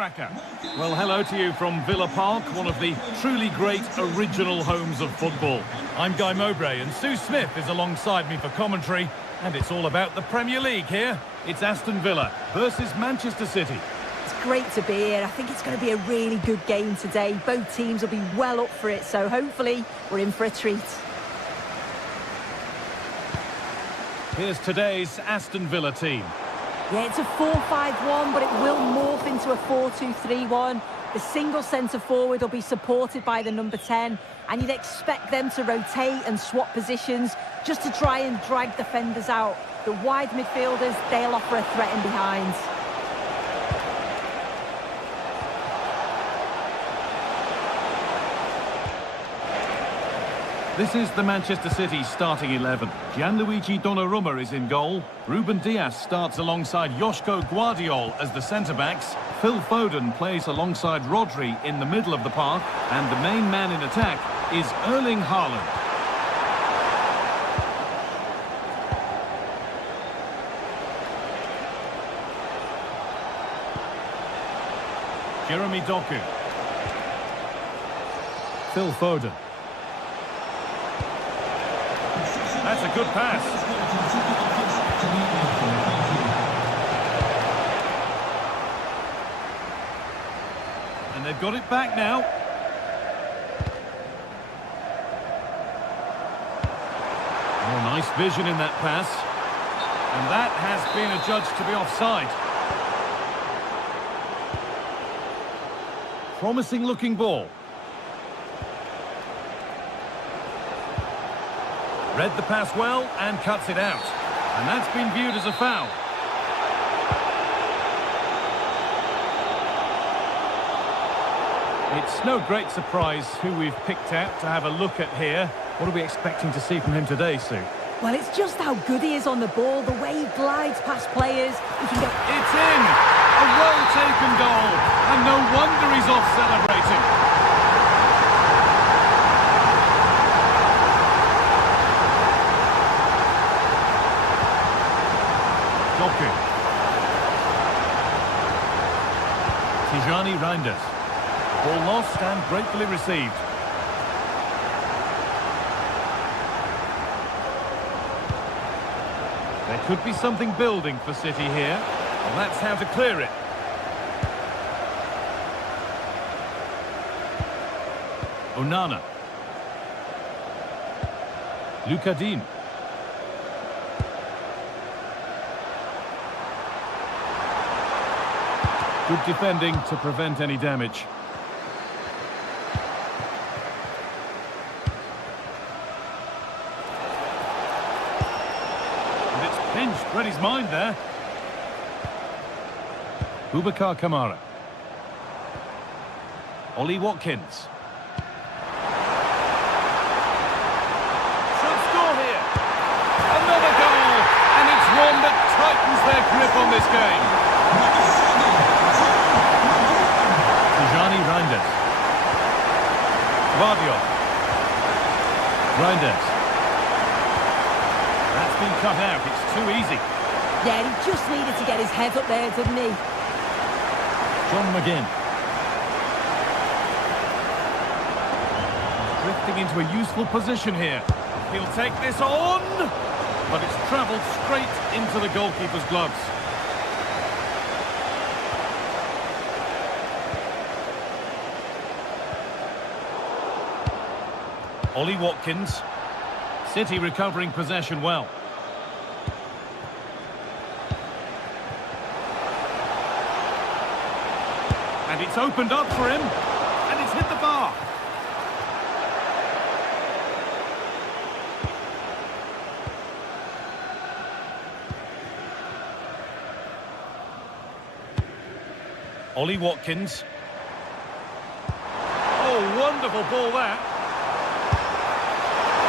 cracker. Well, hello to you from Villa Park, one of the truly great original homes of football. I'm Guy Mowbray and Sue Smith is alongside me for commentary, and it's all about the Premier League here. It's Aston Villa versus Manchester City. It's great to be here. I think it's going to be a really good game today. Both teams will be well up for it, so hopefully we're in for a treat. Here's today's Aston Villa team. Yeah, it's a 4-5-1, but it will morph into a 4-2-3-1. The single centre-forward will be supported by the number 10, and you'd expect them to rotate and swap positions just to try and drag defenders out. The wide midfielders, they'll offer a threat in behind. This is the Manchester City starting 11. Gianluigi Donnarumma is in goal. Ruben Dias starts alongside Joško Guardiol as the centre-backs. Phil Foden plays alongside Rodri in the middle of the park. And the main man in attack is Erling Haaland. Jeremy Doku. Phil Foden. That's a good pass. And they've got it back now. Oh, nice vision in that pass. And that has been adjudged to be offside. Promising looking ball. Read the pass well and cuts it out. And that's been viewed as a foul. It's no great surprise who we've picked out to have a look at here. What are we expecting to see from him today, Sue? Well, it's just how good he is on the ball, the way he glides past players. He can get... It's in! A well-taken goal. And no wonder he's off celebrating. Doku. Tijani Reinders. Ball lost and gratefully received. There could be something building for City here. And that's how to clear it. Onana. Lucas Digne. Good defending to prevent any damage. And it's pinched, read his mind there. Boubacar Kamara. Ollie Watkins. Should score here. Another goal, and it's one that tightens their grip on this game. Reinders. Guardiol. Reinders. That's been cut out. It's too easy. Yeah, he just needed to get his head up there, didn't he? John McGinn. Drifting into a useful position here. He'll take this on, but it's travelled straight into the goalkeeper's gloves. Ollie Watkins. City recovering possession well. And it's opened up for him. And it's hit the bar. Ollie Watkins. Oh, wonderful ball that.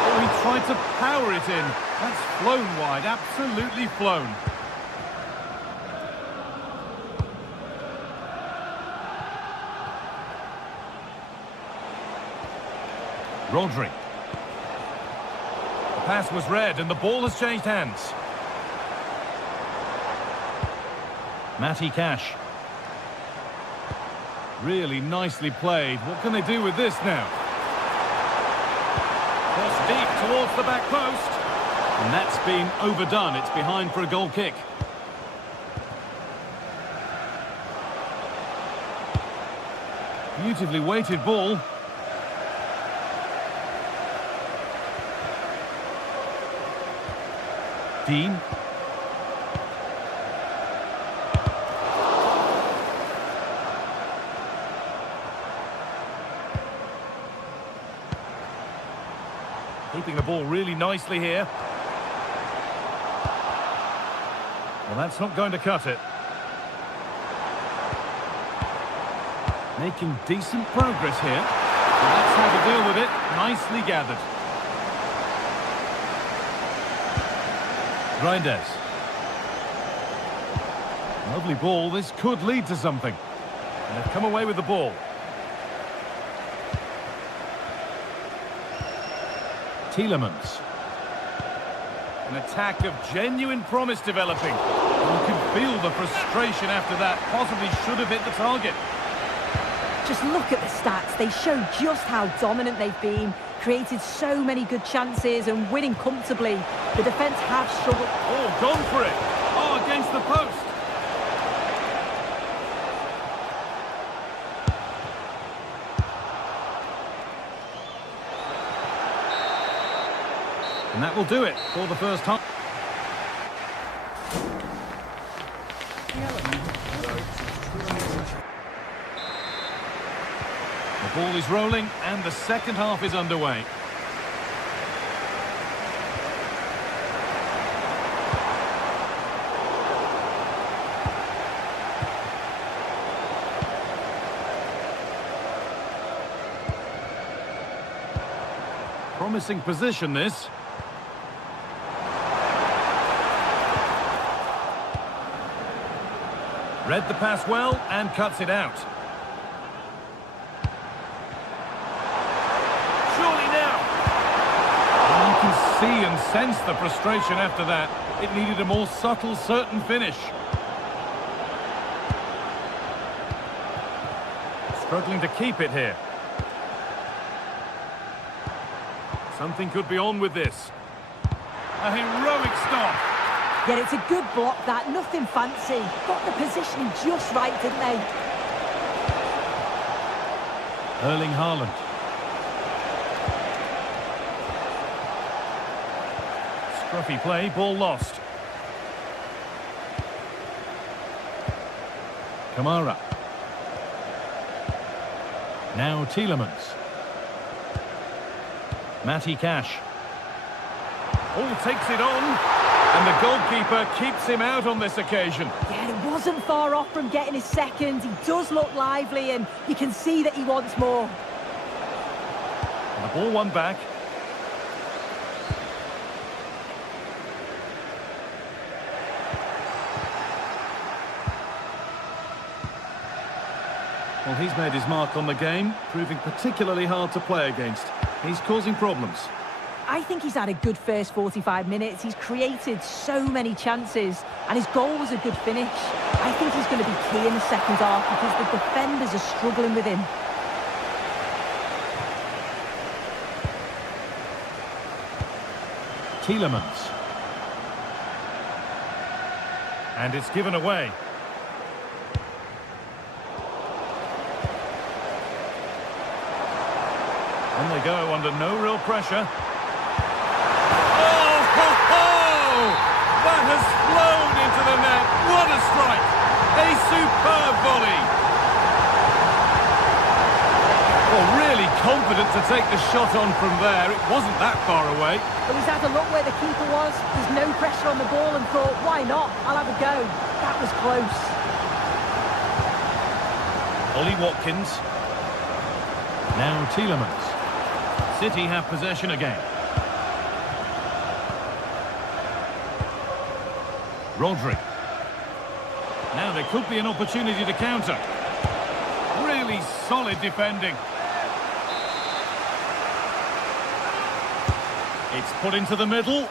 Oh, he tried to power it in. That's flown wide, absolutely flown. Rodri. The pass was read and the ball has changed hands. Matty Cash. Really nicely played. What can they do with this now? Cross deep towards the back post. And that's been overdone. It's behind for a goal kick. Beautifully weighted ball. Dean. Keeping the ball really nicely here. Well, that's not going to cut it. Making decent progress here. Well, that's how to deal with it. Nicely gathered. Reinders. Lovely ball. This could lead to something. And they've come away with the ball. Tielemans. An attack of genuine promise developing. You can feel the frustration after that. Possibly should have hit the target. Just look at the stats. They show just how dominant they've been. Created so many good chances and winning comfortably. The defence have struggled. Oh, gone for it. Oh, against the post. And that will do it for the first half. The ball is rolling and the second half is underway. Promising position, this. Read the pass well and cuts it out. Surely now. And you can see and sense the frustration after that. It needed a more subtle, certain finish. Struggling to keep it here. Something could be on with this. A heroic stop. Yeah, it's a good block, that. Nothing fancy. Got the positioning just right, didn't they? Erling Haaland. Scruffy play, ball lost. Kamara. Now Tielemans. Matty Cash. Oh, takes it on. And the goalkeeper keeps him out on this occasion. Yeah, it wasn't far off from getting his second. He does look lively and you can see that he wants more. And the ball won back. Well, he's made his mark on the game, proving particularly hard to play against. He's causing problems. I think he's had a good first 45 minutes. He's created so many chances and his goal was a good finish. I think he's going to be key in the second half because the defenders are struggling with him. Tielemans. And it's given away. On they go under no real pressure. That has flown into the net. What a strike! A superb volley. Well, really confident to take the shot on from there. It wasn't that far away. But he's had a look where the keeper was. There's no pressure on the ball and thought, why not? I'll have a go. That was close. Ollie Watkins. Now Tielemans. City have possession again. Rodri. Now there could be an opportunity to counter. Really solid defending. It's put into the middle.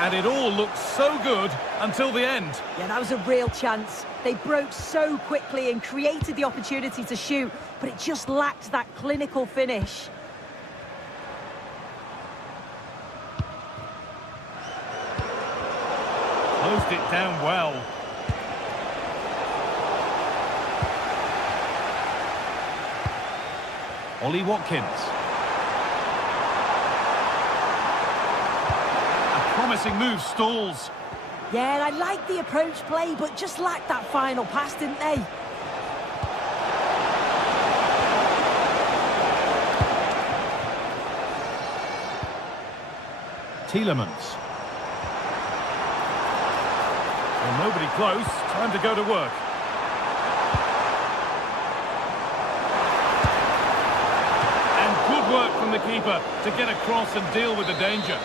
And it all looked so good until the end. Yeah, that was a real chance. They broke so quickly and created the opportunity to shoot, but it just lacked that clinical finish. Closed it down well. Ollie Watkins. A promising move stalls. Yeah, I like the approach play, but just lacked that final pass, didn't they? Tielemans. Well, nobody close. Time to go to work. And good work from the keeper to get across and deal with the danger.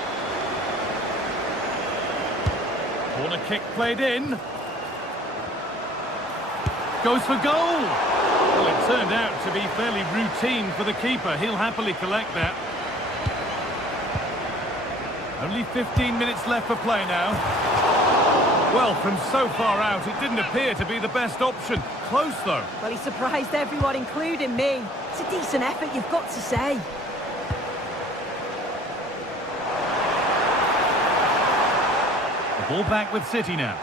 Corner kick played in. Goes for goal. Well, it turned out to be fairly routine for the keeper. He'll happily collect that. Only 15 minutes left for play now. Well, from so far out, it didn't appear to be the best option. Close, though. Well, he surprised everyone, including me. It's a decent effort, you've got to say. Ball back with City now.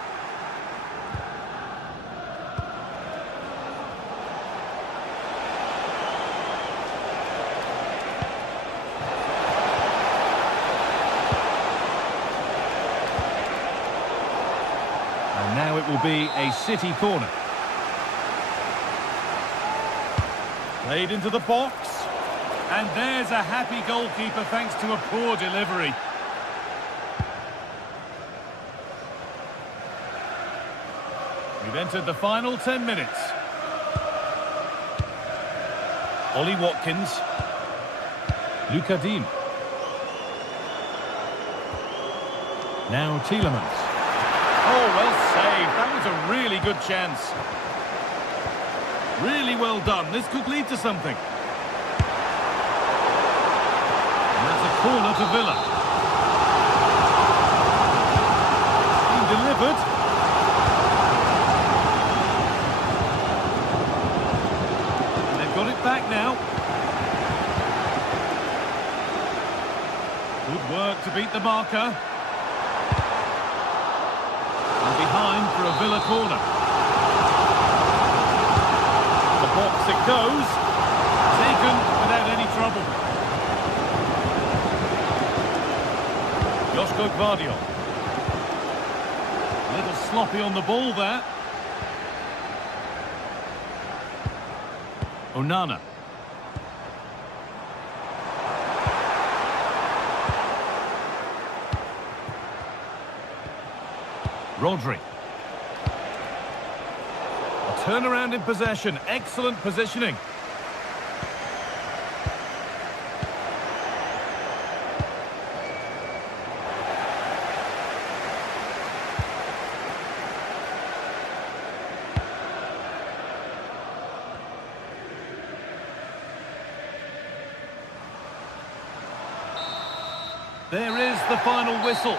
And now it will be a City corner. Played into the box. And there's a happy goalkeeper thanks to a poor delivery. We've entered the final 10 minutes. Ollie Watkins. Luca Dean. Now Tielemans. Oh, well saved. That was a really good chance. Really well done. This could lead to something. And that's a corner to Villa. It's been delivered. Got it back now. Good work to beat the marker. And behind for a Villa corner. The box it goes. Taken without any trouble. Joško Gvardiol. A little sloppy on the ball there. Onana. Rodri. A turnaround in possession. Excellent positioning. There is the final whistle.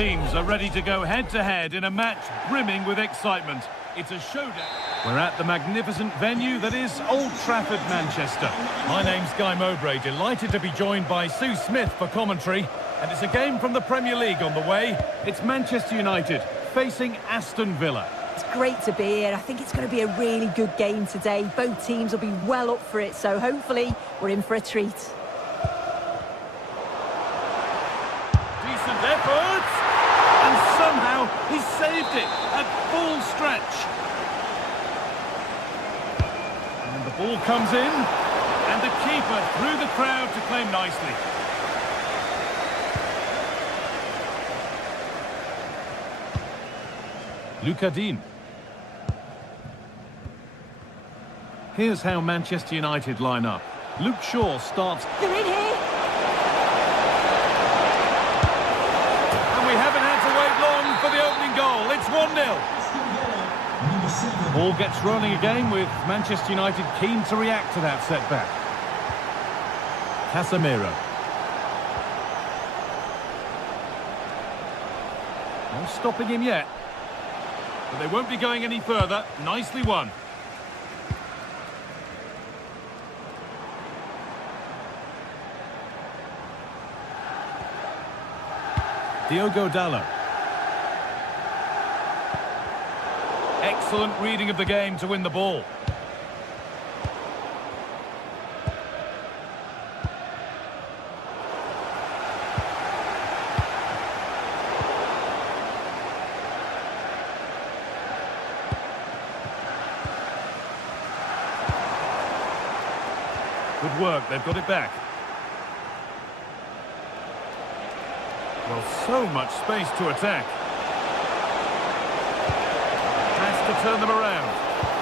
teams are ready to go head-to-head in a match brimming with excitement. It's a showdown. We're at the magnificent venue that is Old Trafford, Manchester. My name's Guy Mowbray, delighted to be joined by Sue Smith for commentary. And it's a game from the Premier League on the way. It's Manchester United facing Aston Villa. It's great to be here. I think it's going to be a really good game today. Both teams will be well up for it, so hopefully we're in for a treat. Decent effort! And somehow he saved it at full stretch. And the ball comes in, and the keeper through the crowd to claim nicely. Luca Dean. Here's how Manchester United line up. Luke Shaw starts. They're in here! And we haven't had to wait long for the opening goal. It's 1-0. Ball gets rolling again with Manchester United keen to react to that setback. Casemiro. No stopping him yet. But they won't be going any further. Nicely won. Diogo Dalot. Excellent reading of the game to win the ball. Good work, they've got it back. Well, so much space to attack. Has to turn them around.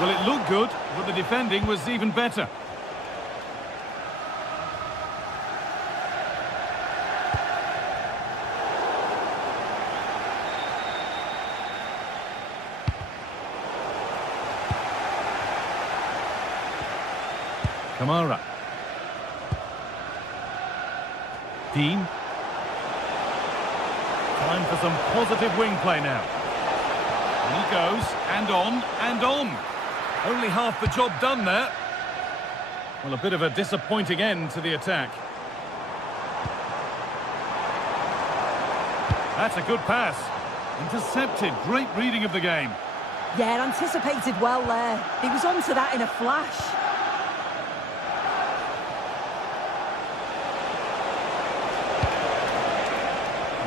Well, it looked good, but the defending was even better. Kamara. Dean. Time for some positive wing play now. And he goes, and on, and on. Only half the job done there. Well, a bit of a disappointing end to the attack. That's a good pass. Intercepted, great reading of the game. Yeah, anticipated well there. He was onto that in a flash.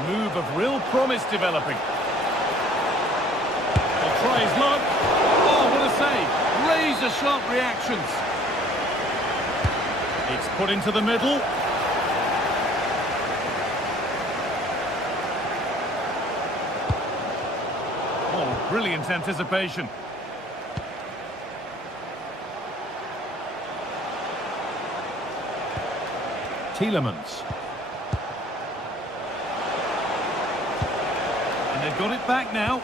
Move of real promise developing. He'll try his luck. Oh, what a save. Razor-sharp reactions. It's put into the middle. Oh, brilliant anticipation. Tielemans. They've got it back now.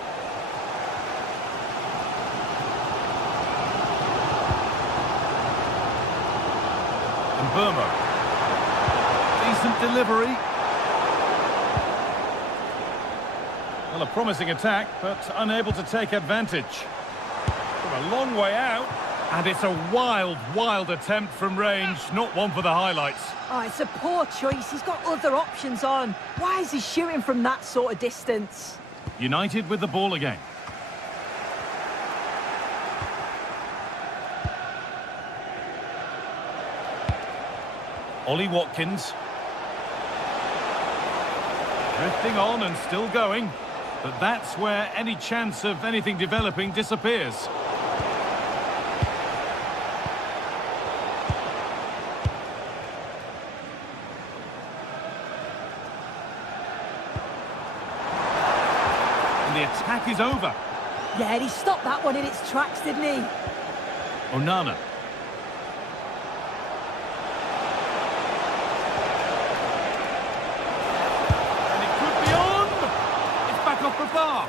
And Burma. Decent delivery. Well, a promising attack, but unable to take advantage. From a long way out. And it's a wild, wild attempt from range. Not one for the highlights. Oh, it's a poor choice. He's got other options on. Why is he shooting from that sort of distance? United with the ball again. Ollie Watkins. Drifting on and still going. But that's where any chance of anything developing disappears. The attack is over. Yeah, he stopped that one in its tracks, didn't he? Onana. And it could be on! It's back off the bar.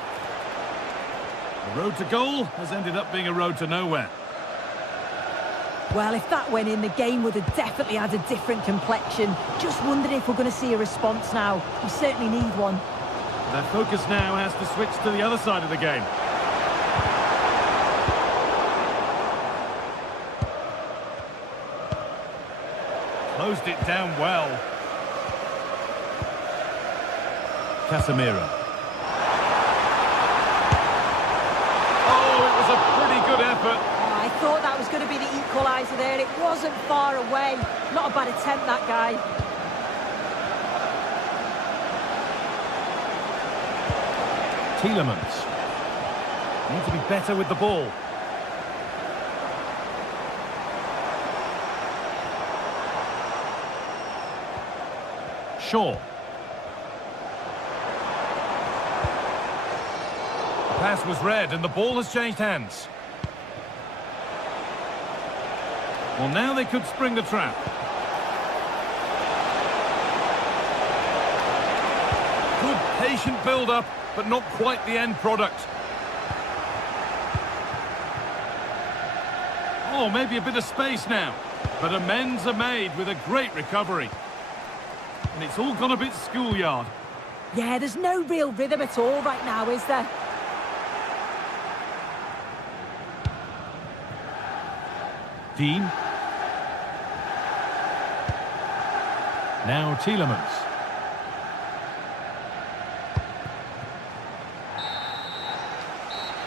The road to goal has ended up being a road to nowhere. Well, if that went in, the game would have definitely had a different complexion. Just wondering if we're going to see a response now. We certainly need one. Their focus now has to switch to the other side of the game. Closed it down well. Casemiro. Oh, it was a pretty good effort. Oh, I thought that was going to be the equaliser there. It wasn't far away. Not a bad attempt, that guy. Tielemans. Need to be better with the ball. Shaw. The pass was read and the ball has changed hands. Well, now they could spring the trap. Good patient build-up, but not quite the end product. Oh, maybe a bit of space now. But amends are made with a great recovery. And it's all gone a bit schoolyard. Yeah, there's no real rhythm at all right now, is there? Dean. Now Tielemans.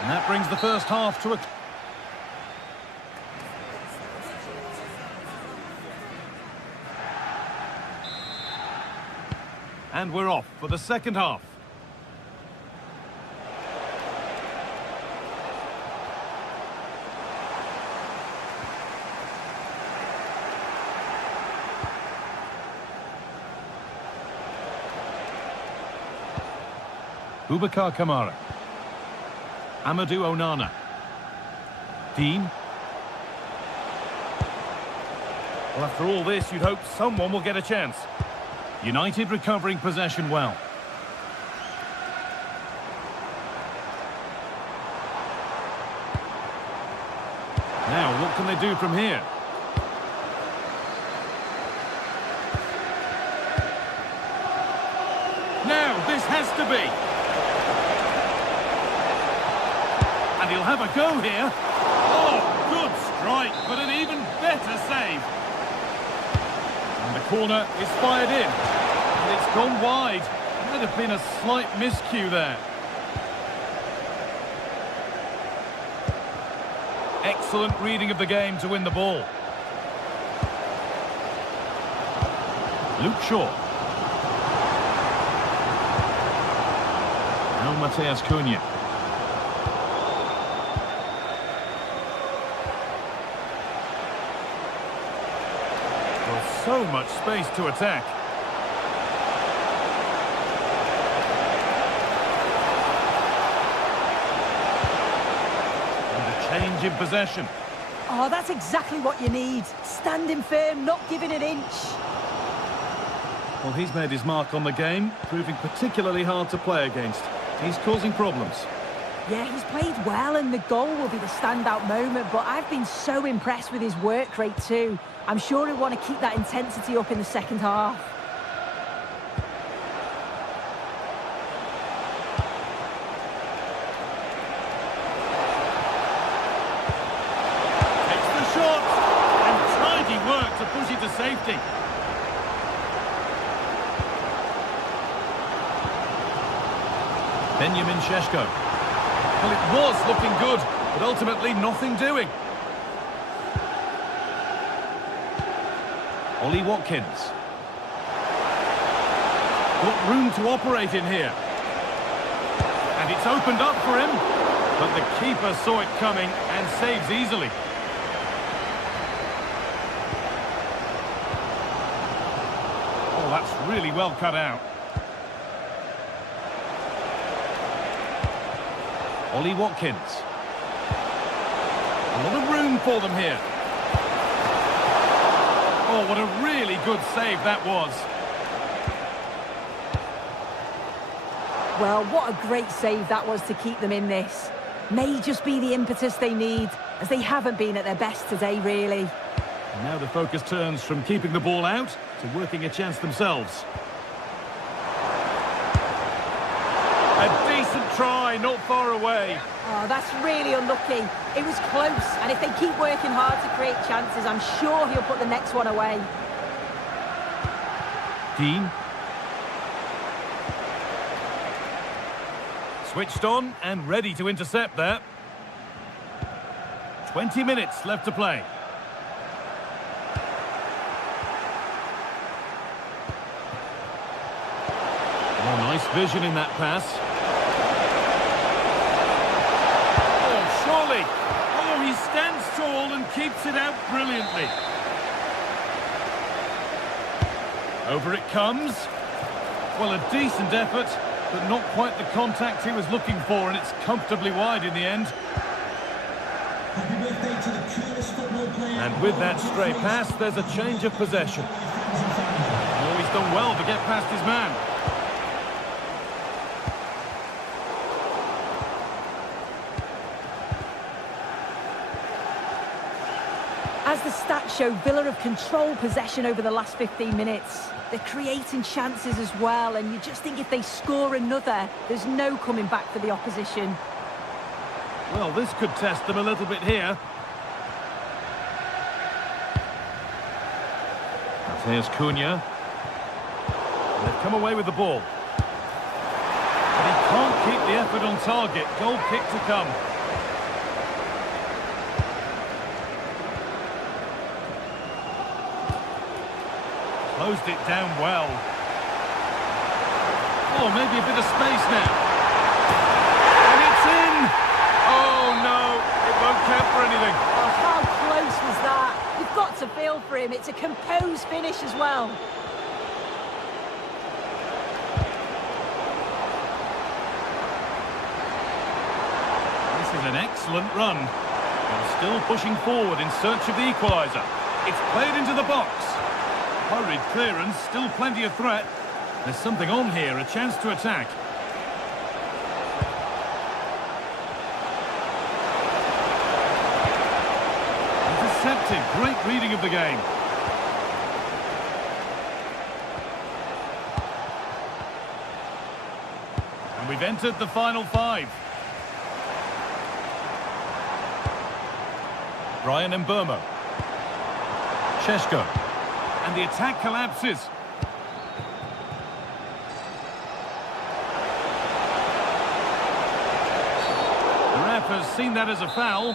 And that brings the first half to a... And we're off for the second half. Boubacar Kamara. Amadou Onana. Dean. Well, after all this, you'd hope someone will get a chance. United recovering possession well. Now, what can they do from here? Now, this has to be. And he'll have a go here. Oh, good strike, but an even better save. And the corner is fired in. And it's gone wide. Might have been a slight miscue there. Excellent reading of the game to win the ball. Luke Shaw. Now Mateus Cunha. Well, so much space to attack. Change in possession. Oh, that's exactly what you need. Standing firm, not giving an inch. Well, he's made his mark on the game, proving particularly hard to play against. He's causing problems. Yeah, he's played well, and the goal will be the standout moment, but I've been so impressed with his work rate too. I'm sure he'll want to keep that intensity up in the second half. To push it to safety. Benjamin Šeško. Well, it was looking good, but ultimately nothing doing. Ollie Watkins. Got room to operate in here. And it's opened up for him, but the keeper saw it coming and saves easily. That's really well cut out. Ollie Watkins. A lot of room for them here. Oh, what a really good save that was. Well, what a great save that was to keep them in this. May just be the impetus they need, as they haven't been at their best today, really. Now the focus turns from keeping the ball out to working a chance themselves. decent try, not far away. Oh, that's really unlucky. It was close, and if they keep working hard to create chances, I'm sure he'll put the next one away. Dean. Switched on and ready to intercept there. 20 minutes left to play. Oh, nice vision in that pass. Oh, surely. Oh, he stands tall and keeps it out brilliantly. Over it comes. Well, a decent effort, but not quite the contact he was looking for, and it's comfortably wide in the end. And with that stray pass, there's a change of possession. Oh, he's done well to get past his man. As the stats show, Villa have controlled possession over the last 15 minutes. They're creating chances as well, and you just think if they score another, there's no coming back for the opposition. Well, this could test them a little bit here. Here's Cunha. And they've come away with the ball. But he can't keep the effort on target. Goal kick to come. Closed it down well. Oh, maybe a bit of space now. And it's in! Oh, no. It won't count for anything. Oh, how close was that? You've got to feel for him. It's a composed finish as well. This is an excellent run. And still pushing forward in search of the equaliser. It's played into the box. Hurried clearance, still plenty of threat. There's something on here, a chance to attack. Intercepted, great reading of the game. And we've entered the final five. Brian Mbeumo. Šeško. And the attack collapses. The ref has seen that as a foul.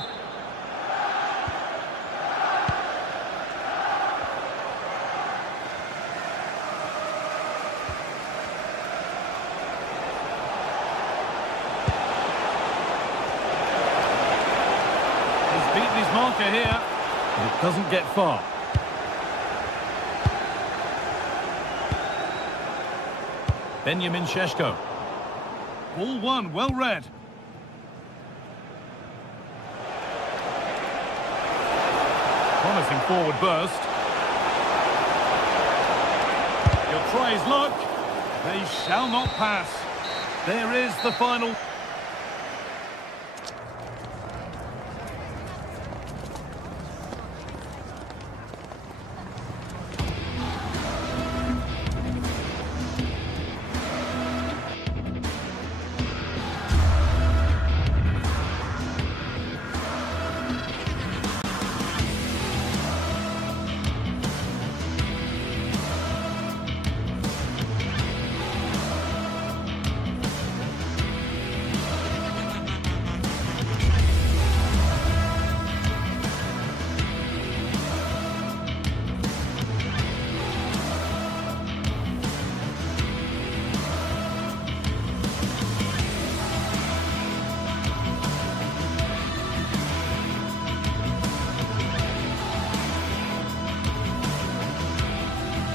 He's beaten his marker here, but it doesn't get far. Benjamin Šeško. Ball one, well read. Promising forward burst. He'll try his luck. They shall not pass. There is the final.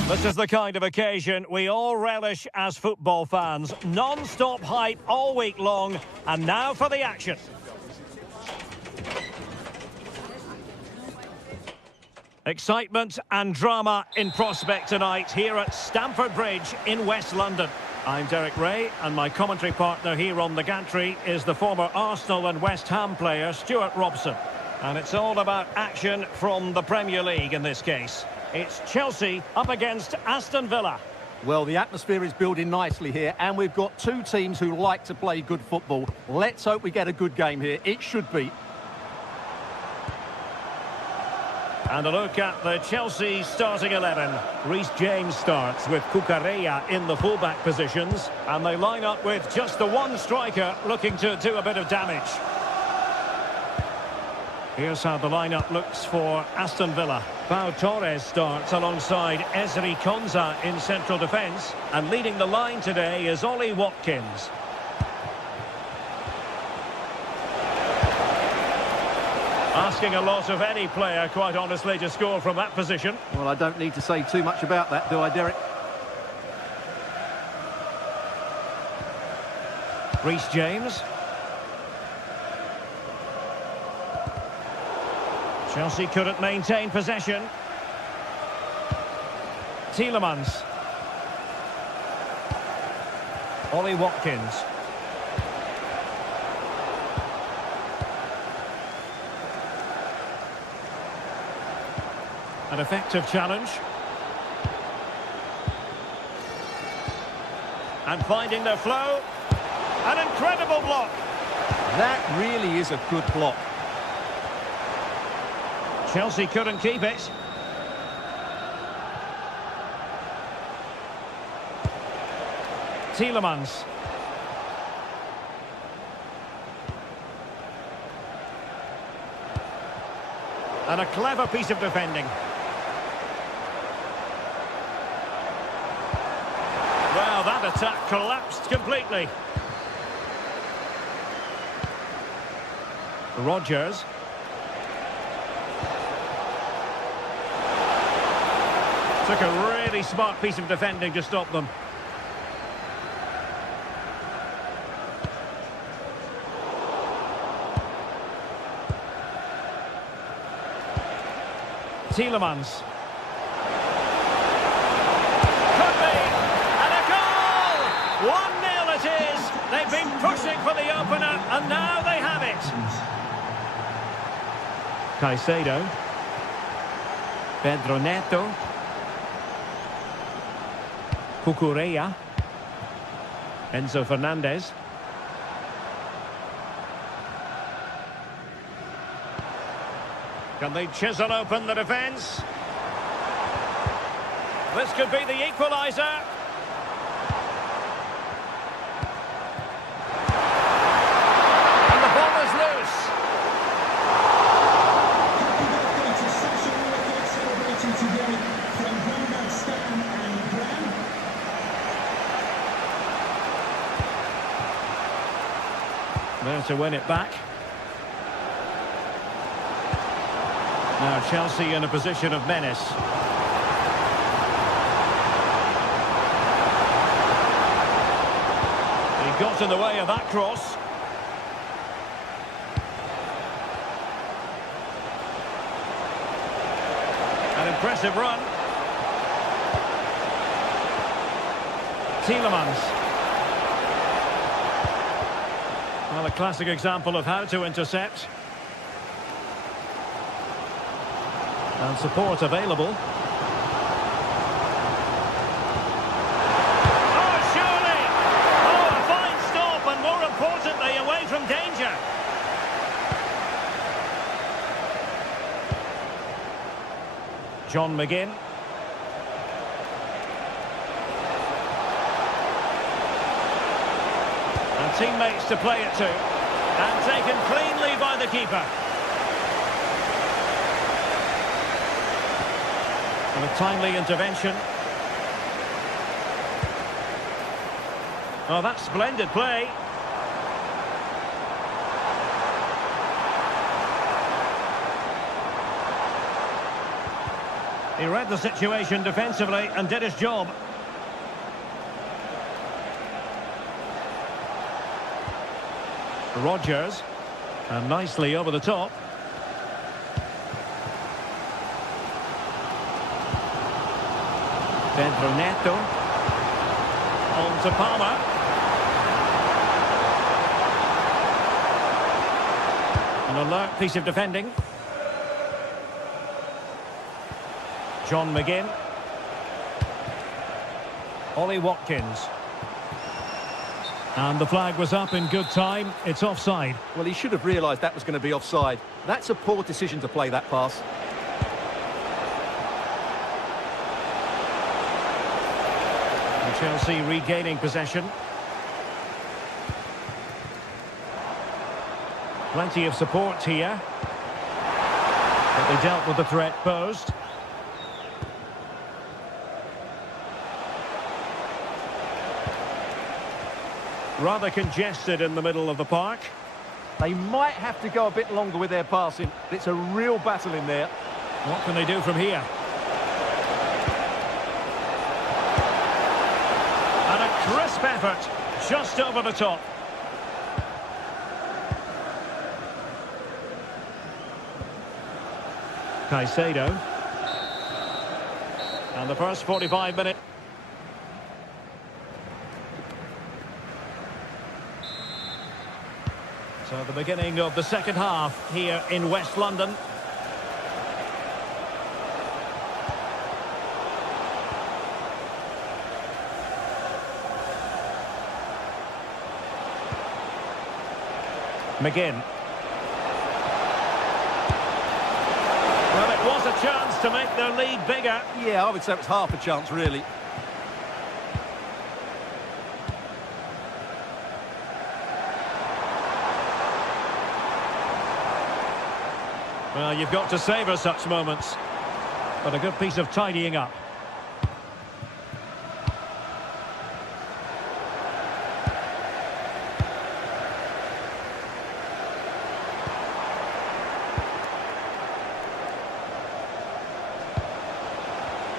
This is the kind of occasion we all relish as football fans. Non-stop hype all week long, and now for the action. Excitement and drama in prospect tonight here at Stamford Bridge in West London. I'm Derek Ray, and my commentary partner here on the gantry is the former Arsenal and West Ham player Stuart Robson. And it's all about action from the Premier League in this case. It's Chelsea up against Aston Villa. Well, the atmosphere is building nicely here, and we've got two teams who like to play good football. Let's hope we get a good game here. It should be. And a look at the Chelsea starting 11. Reece James starts with Cucurella in the fullback positions. And they line up with just the one striker looking to do a bit of damage. Here's how the lineup looks for Aston Villa. Pau Torres starts alongside Ezri Konsa in central defence. And leading the line today is Ollie Watkins. Asking a lot of any player, quite honestly, to score from that position. Well, I don't need to say too much about that, do I, Derek? Reece James. Chelsea couldn't maintain possession. Tielemans. Ollie Watkins. An effective challenge. And finding their flow. An incredible block. That really is a good block. Chelsea couldn't keep it. Tielemans. And a clever piece of defending. Well, that attack collapsed completely. Rodgers. Took a really smart piece of defending to stop them. Tielemans. Could be, and a goal! 1-0 it is. They've been pushing for the opener, and now they have it. Caicedo. Pedro Neto. Cucurella. Enzo Fernandez. Can they chisel open the defence? This could be the equaliser. And the ball is loose. There to win it back. Now Chelsea in a position of menace. He got in the way of that cross. An impressive run. Tielemans. Well, a classic example of how to intercept. And support available. Oh, surely! Oh, a fine stop, and more importantly, away from danger. John McGinn. And teammates to play it to. And taken cleanly by the keeper. And a timely intervention. Oh, that's splendid play. He read the situation defensively and did his job. Rodgers. And nicely over the top. Pedro Neto. On to Palmer. An alert piece of defending. John McGinn. Ollie Watkins. And the flag was up in good time. It's offside. Well, he should have realised that was going to be offside. That's a poor decision to play that pass. And Chelsea regaining possession. Plenty of support here. But they dealt with the threat posed. Rather congested in the middle of the park. They might have to go a bit longer with their passing. It's a real battle in there. What can they do from here? And a crisp effort, just over the top. Caicedo. And the first 45 minutes. So the beginning of the second half here in West London. McGinn. Well, it was a chance to make their lead bigger. Yeah, I would say it was half a chance, really. Well, you've got to savour such moments. But a good piece of tidying up.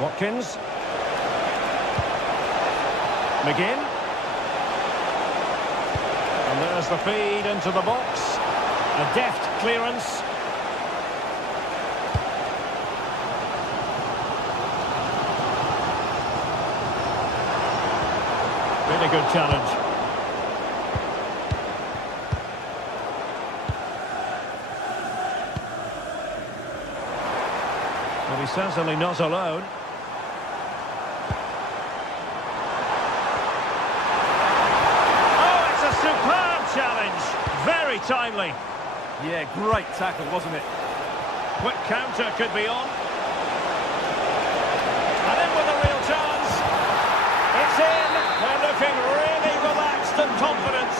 Watkins. McGinn. And there's the feed into the box. A deft clearance. Really good challenge. Well, he's certainly not alone. Oh, it's a superb challenge. Very timely. Yeah, great tackle, wasn't it? Quick counter could be on. And in with a real chance. It's in. They're looking really relaxed and confident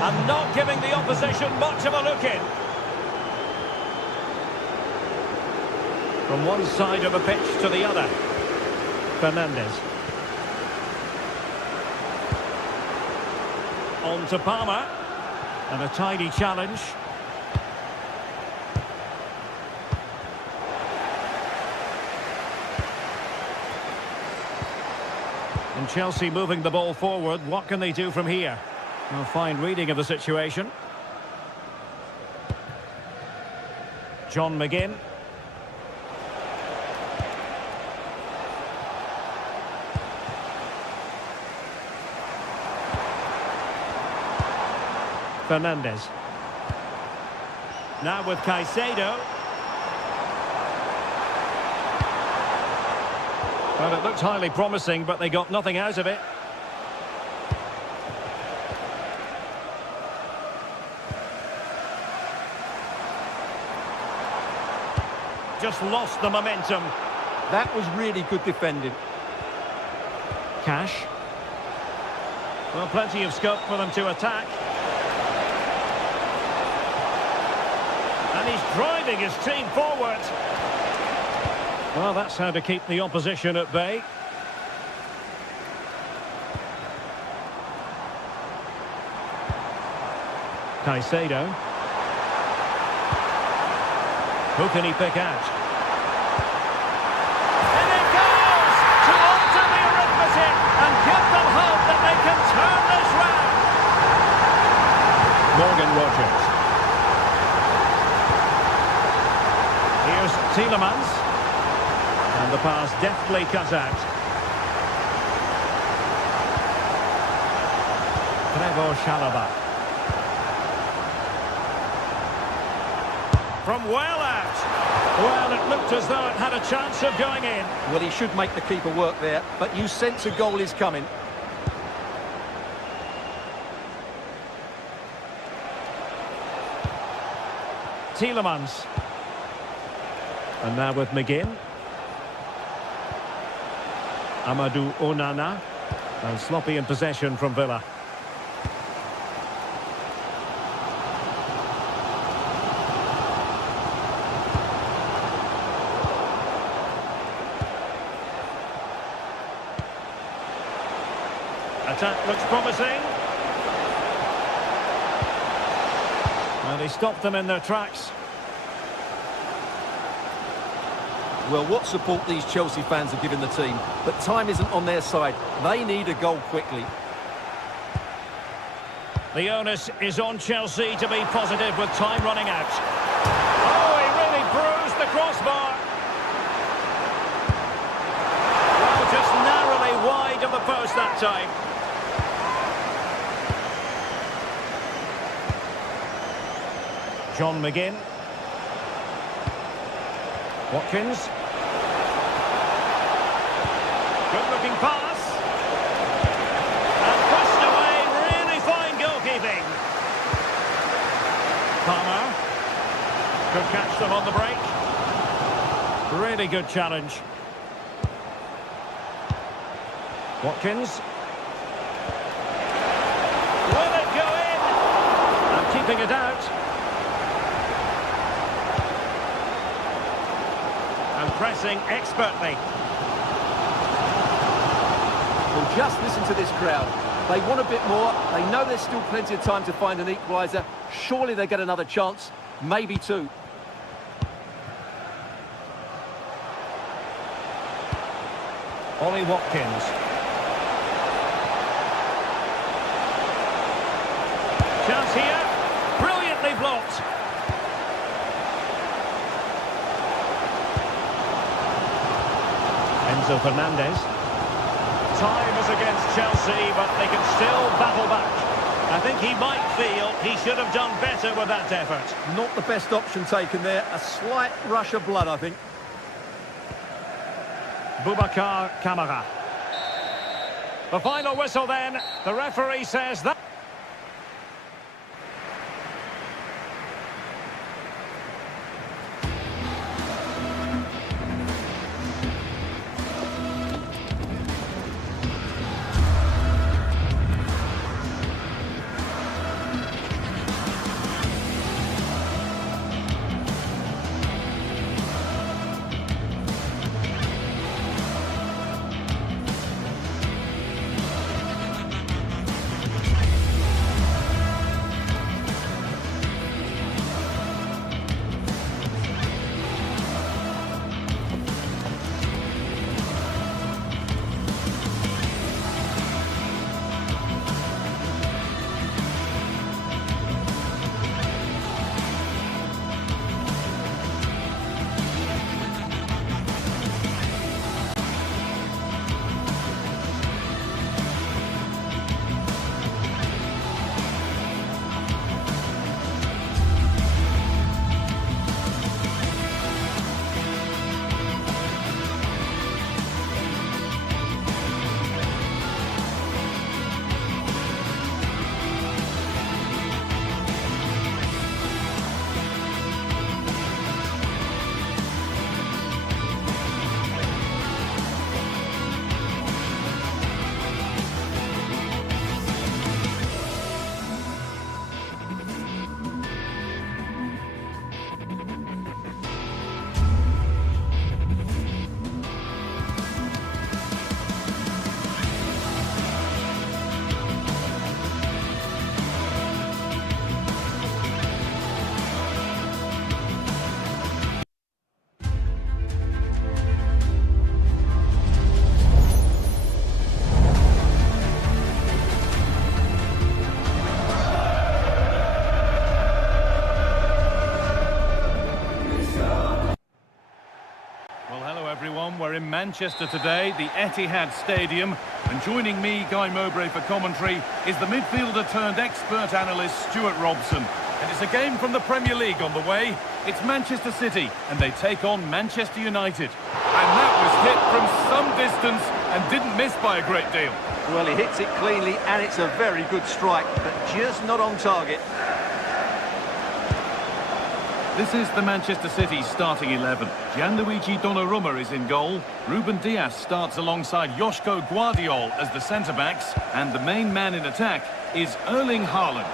and not giving the opposition much of a look in. From one side of the pitch to the other. Fernandes. On to Palmer. And a tidy challenge. And Chelsea moving the ball forward. What can they do from here? A fine reading of the situation. John McGinn. Fernandes. Now with Caicedo. Well, it looked highly promising, but they got nothing out of it. Just lost the momentum. That was really good defending. Cash. Well, plenty of scope for them to attack. And he's driving his team forward. Well, that's how to keep the opposition at bay. Caicedo. Who can he pick out? And it goes to alter the arithmetic and give them hope that they can turn this round. Morgan Rogers. Here's Tielemans. And the pass deftly cut out. Trevor Chalobah. From well out. Well, it looked as though it had a chance of going in. Well, he should make the keeper work there, but you sense a goal is coming. Tielemans. And now with McGinn. Amadou Onana. And sloppy in possession from Villa. Attack looks promising. And he stopped them in their tracks. Well, what support these Chelsea fans are giving the team, but time isn't on their side. They need a goal quickly. The onus is on Chelsea to be positive with time running out. Oh, he really bruised the crossbar. Well, just narrowly wide of the post that time. John McGinn. Watkins. Good-looking pass. And pushed away. Really fine goalkeeping. Palmer. Could catch them on the break. Really good challenge. Watkins. Will it go in? And keeping it out. And pressing expertly. Well, just listen to this crowd. They want a bit more. They know there's still plenty of time to find an equaliser. Surely they get another chance, maybe two. Ollie Watkins. Chance here. Brilliantly blocked. Enzo Fernandez. Time is against Chelsea, but they can still battle back. I think he might feel he should have done better with that effort. Not the best option taken there. A slight rush of blood, I think. Boubacar Kamara. The final whistle then. The referee says that. We're in Manchester today, the Etihad Stadium, and joining me, Guy Mowbray, for commentary is the midfielder turned expert analyst Stuart Robson. And it's a game from the Premier League on the way. It's Manchester City, and they take on Manchester United. And that was hit from some distance and didn't miss by a great deal. Well, he hits it cleanly, and it's a very good strike, but just not on target. This is the Manchester City starting 11. Gianluigi Donnarumma is in goal. Ruben Dias starts alongside Joško Guardiol as the centre-backs. And the main man in attack is Erling Haaland.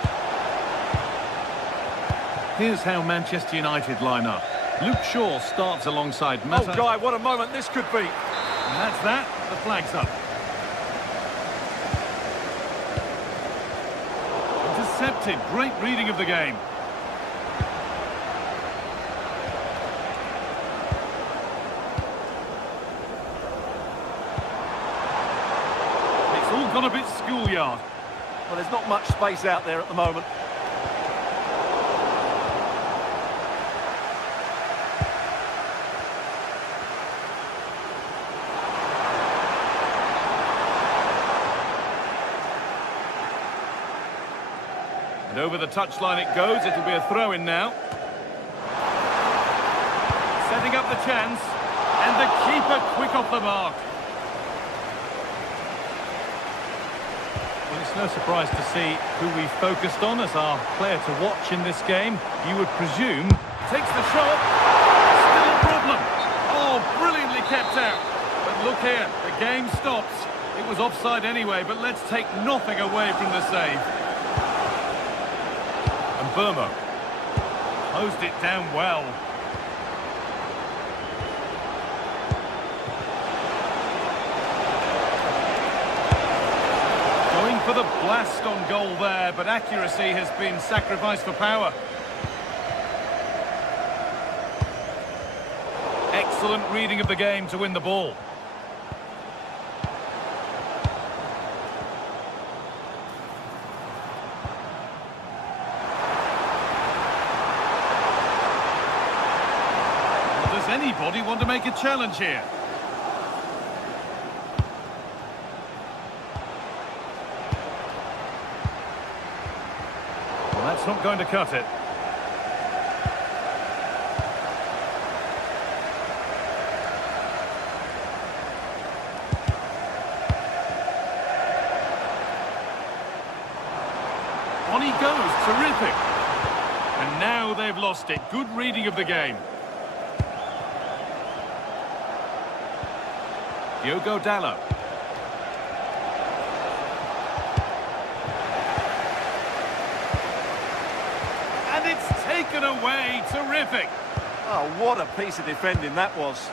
Here's how Manchester United line up. Luke Shaw starts alongside Mata. Oh, Guy, what a moment this could be. And that's that. The flag's up. Intercepted. Great reading of the game. It's all gone a bit schoolyard. Well, there's not much space out there at the moment. And over the touchline it goes. It'll be a throw-in now. Setting up the chance. And the keeper quick off the mark. Well, it's no surprise to see who we focused on as our player to watch in this game. You would presume. Takes the shot. Still a problem. Oh, brilliantly kept out. But look here, the game stops. It was offside anyway, but let's take nothing away from the save. And Burmo closed it down well. Going for the blast on goal there, but accuracy has been sacrificed for power. Excellent reading of the game to win the ball. Does anybody want to make a challenge here? Well, that's not going to cut it. On he goes, terrific. And now they've lost it. Good reading of the game. Diogo Dalot. And it's taken away. Terrific. Oh, what a piece of defending that was.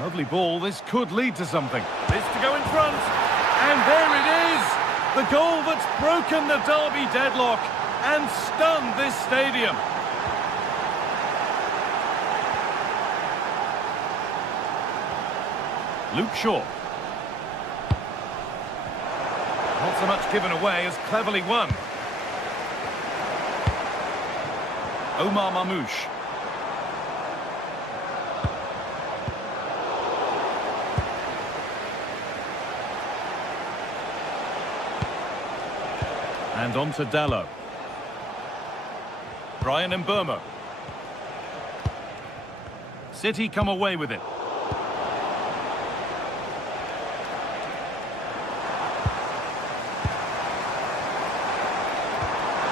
Lovely ball. This could lead to something. This to go in front. And there it is. The goal that's broken the derby deadlock and stunned this stadium. Luke Shaw. Not so much given away as cleverly won. Omar Mamouche. And on to Dalot. Brian Mbeumo. City come away with it.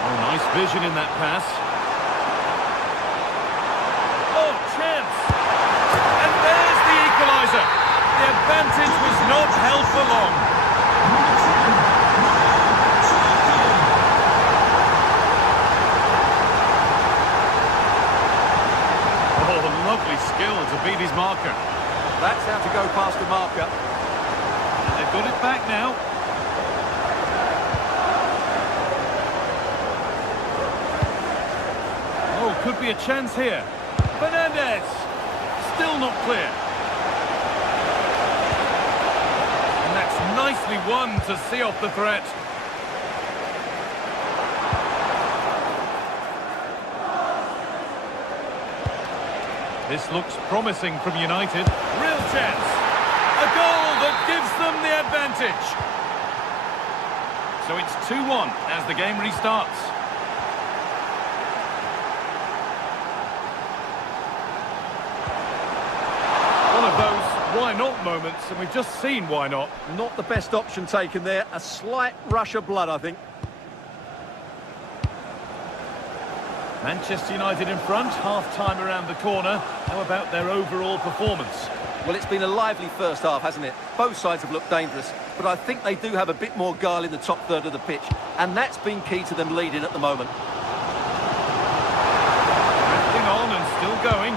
Oh, nice vision in that pass. Oh, chance! And there's the equaliser. The advantage was not held for long. Lovely skill to beat his marker. That's how to go past the marker. And they've got it back now. Oh, could be a chance here. Fernandez. Still not clear. And that's nicely won to see off the threat. This looks promising from United. Real chance. A goal that gives them the advantage. So it's 2-1 as the game restarts. One of those why not moments, and we've just seen why not. Not the best option taken there. A slight rush of blood, I think. Manchester United in front, half-time around the corner. How about their overall performance? Well, it's been a lively first half, hasn't it? Both sides have looked dangerous, but I think they do have a bit more guile in the top third of the pitch, and that's been key to them leading at the moment. Drifting on and still going.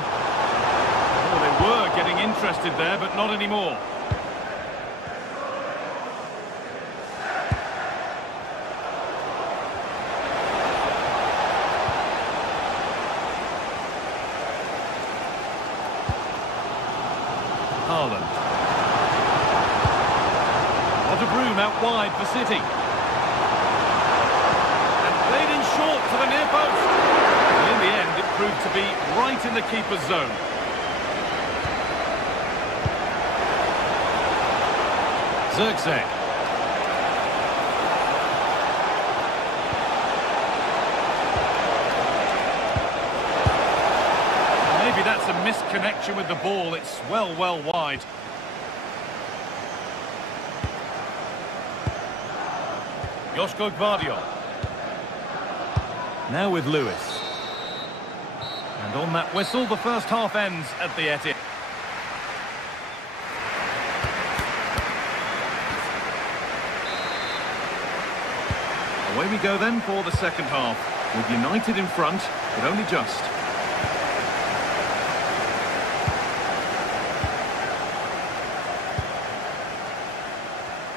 Oh, they were getting interested there, but not anymore. Haaland. What a broom out wide for City. And played in short to the near post. And in the end, it proved to be right in the keeper's zone. Zirkzee. Maybe that's a misconnection with the ball. It's well wide. Joško Gvardiol. Now with Lewis. And on that whistle, the first half ends at the Etihad. Away we go then for the second half, with United in front, but only just.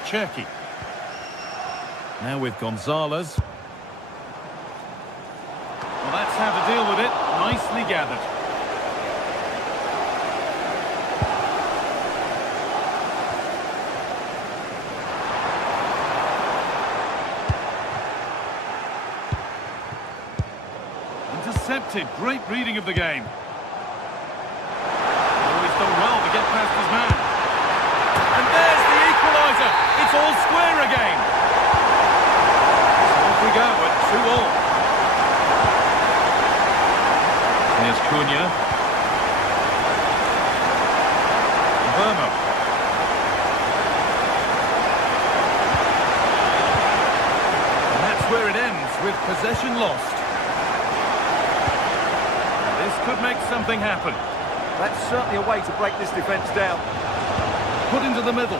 Cherki. Now with Gonzalez. Well, that's how to deal with it. Nicely gathered. Intercepted. Great reading of the game. Oh, he's done well to get past his man. And there's the equaliser. It's all square again. So off we go at 2-all. Here's Cunha. Vermo. And that's where it ends, with possession lost. This could make something happen. That's certainly a way to break this defence down. Put into the middle.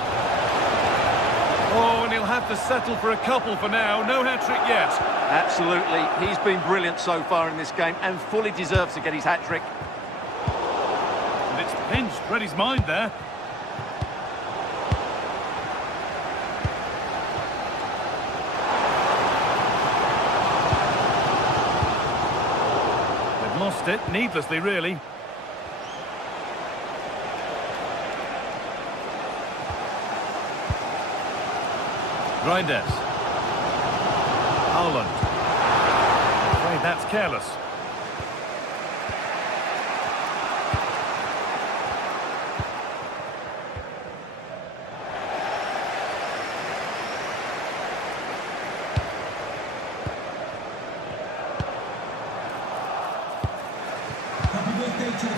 Oh, and he'll have to settle for a couple for now. No hat-trick yet. Absolutely. He's been brilliant so far in this game and fully deserves to get his hat-trick. And it's pinched Reddy's mind there. They've lost it, needlessly, really. Reinders. Haaland. I'm afraid that's careless.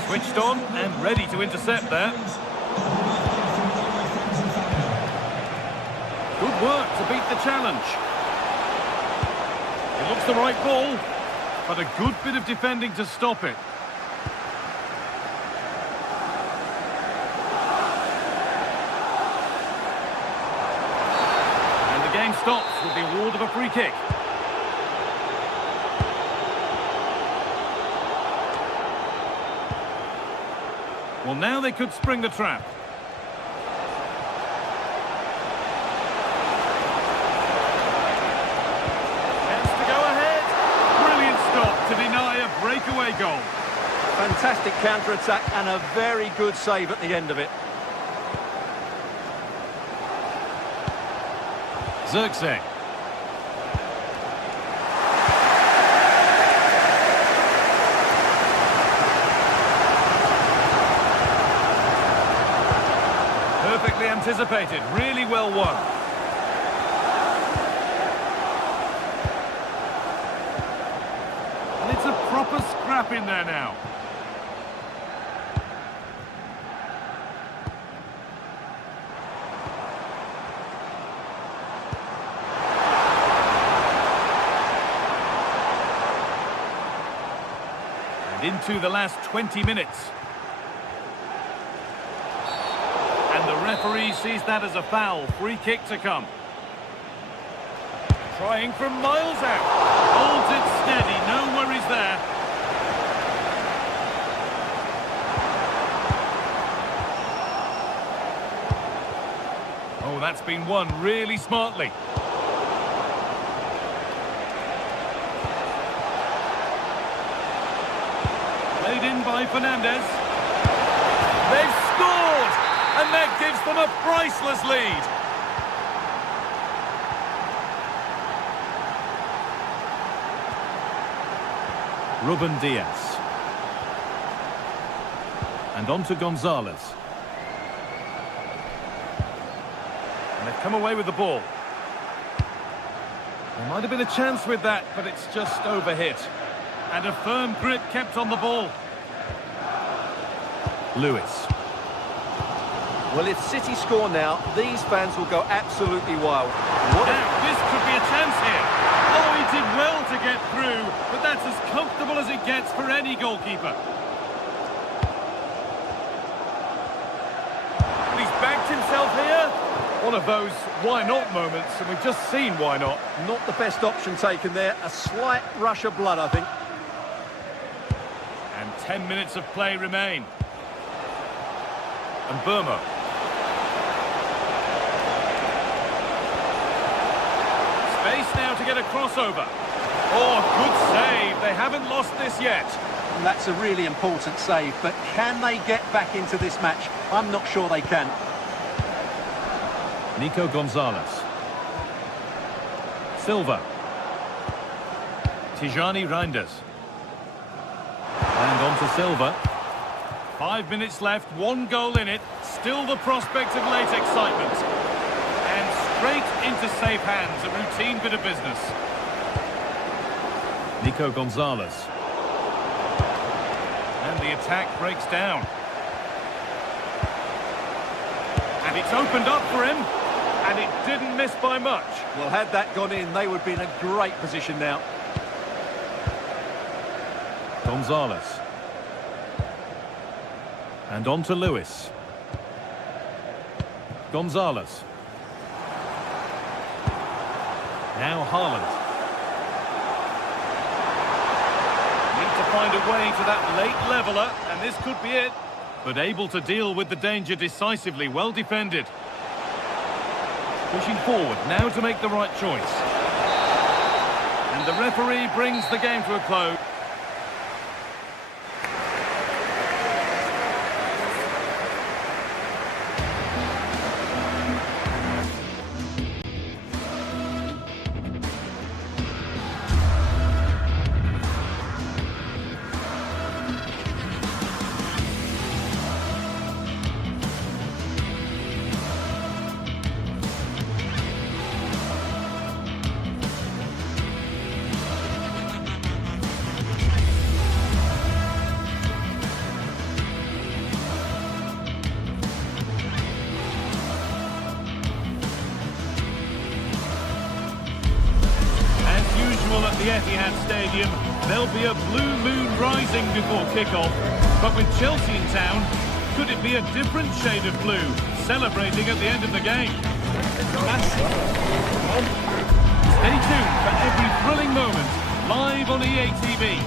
Switched on and ready to intercept there. Good work to beat the challenge. It looks the right ball, but a good bit of defending to stop it. And the game stops with the award of a free kick. Well, now they could spring the trap. To deny a breakaway goal. Fantastic counter-attack and a very good save at the end of it. Zirkzee. Perfectly anticipated, really well won. It's a proper scrap in there now. into the last 20 minutes. And the referee sees that as a foul. Free kick to come. Trying from miles out. Holds it steady, no worries there. Oh, that's been won really smartly. Played in by Fernandez. They've scored! And that gives them a priceless lead. Ruben Dias. And on to Gonzalez. And they've come away with the ball. There might have been a chance with that, but it's just overhit. And a firm grip kept on the ball. Lewis. Well, if City score now, these fans will go absolutely wild. Now, this could be a chance here. Oh, he did well to get through, but that's as comfortable as it gets for any goalkeeper. And he's backed himself here. One of those why not moments, and we've just seen why not. Not the best option taken there. A slight rush of blood, I think. And 10 minutes of play remain. And Burma. Space now to get a crossover. Oh, good save. They haven't lost this yet. And that's a really important save, but can they get back into this match? I'm not sure they can. Nico Gonzalez. Silva. Tijani Reinders. And on to Silva. 5 minutes left, 1 goal in it. Still the prospect of late excitement. And straight into safe hands, a routine bit of business. Nico Gonzalez. And the attack breaks down. And it's opened up for him. And it didn't miss by much. Well, had that gone in, they would be in a great position now. Gonzalez. And on to Lewis. Gonzalez. Now Haaland. Need to find a way to that late leveller, and this could be it. But able to deal with the danger decisively, well defended. Pushing forward, now to make the right choice. And the referee brings the game to a close. At the Etihad Stadium, there'll be a blue moon rising before kickoff. But with Chelsea in town, could it be a different shade of blue, celebrating at the end of the game? Stay tuned for every thrilling moment, live on EA TV.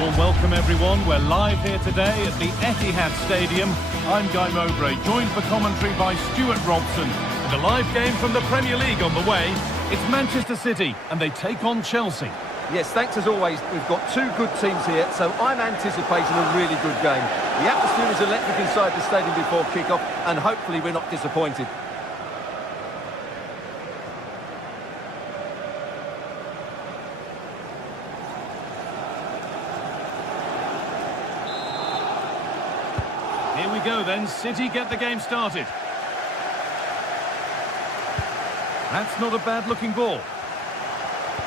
Warm welcome everyone, we're live here today at the Etihad Stadium. I'm Guy Mowbray, joined for commentary by Stuart Robson. And a live game from the Premier League on the way. It's Manchester City and they take on Chelsea. Yes, thanks as always. We've got two good teams here, so I'm anticipating a really good game. The atmosphere is electric inside the stadium before kick-off, and hopefully we're not disappointed. Here we go then, City get the game started. That's not a bad-looking ball.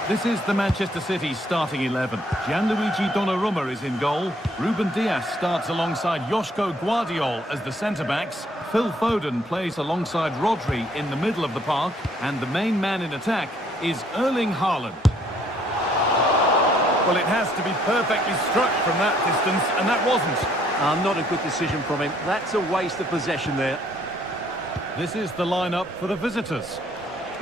This is the Manchester City starting 11. Gianluigi Donnarumma is in goal. Ruben Dias starts alongside Joško Guardiol as the centre-backs. Phil Foden plays alongside Rodri in the middle of the park. And the main man in attack is Erling Haaland. Well, it has to be perfectly struck from that distance, and that wasn't. Not a good decision from him. That's a waste of possession there. This is the lineup for the visitors.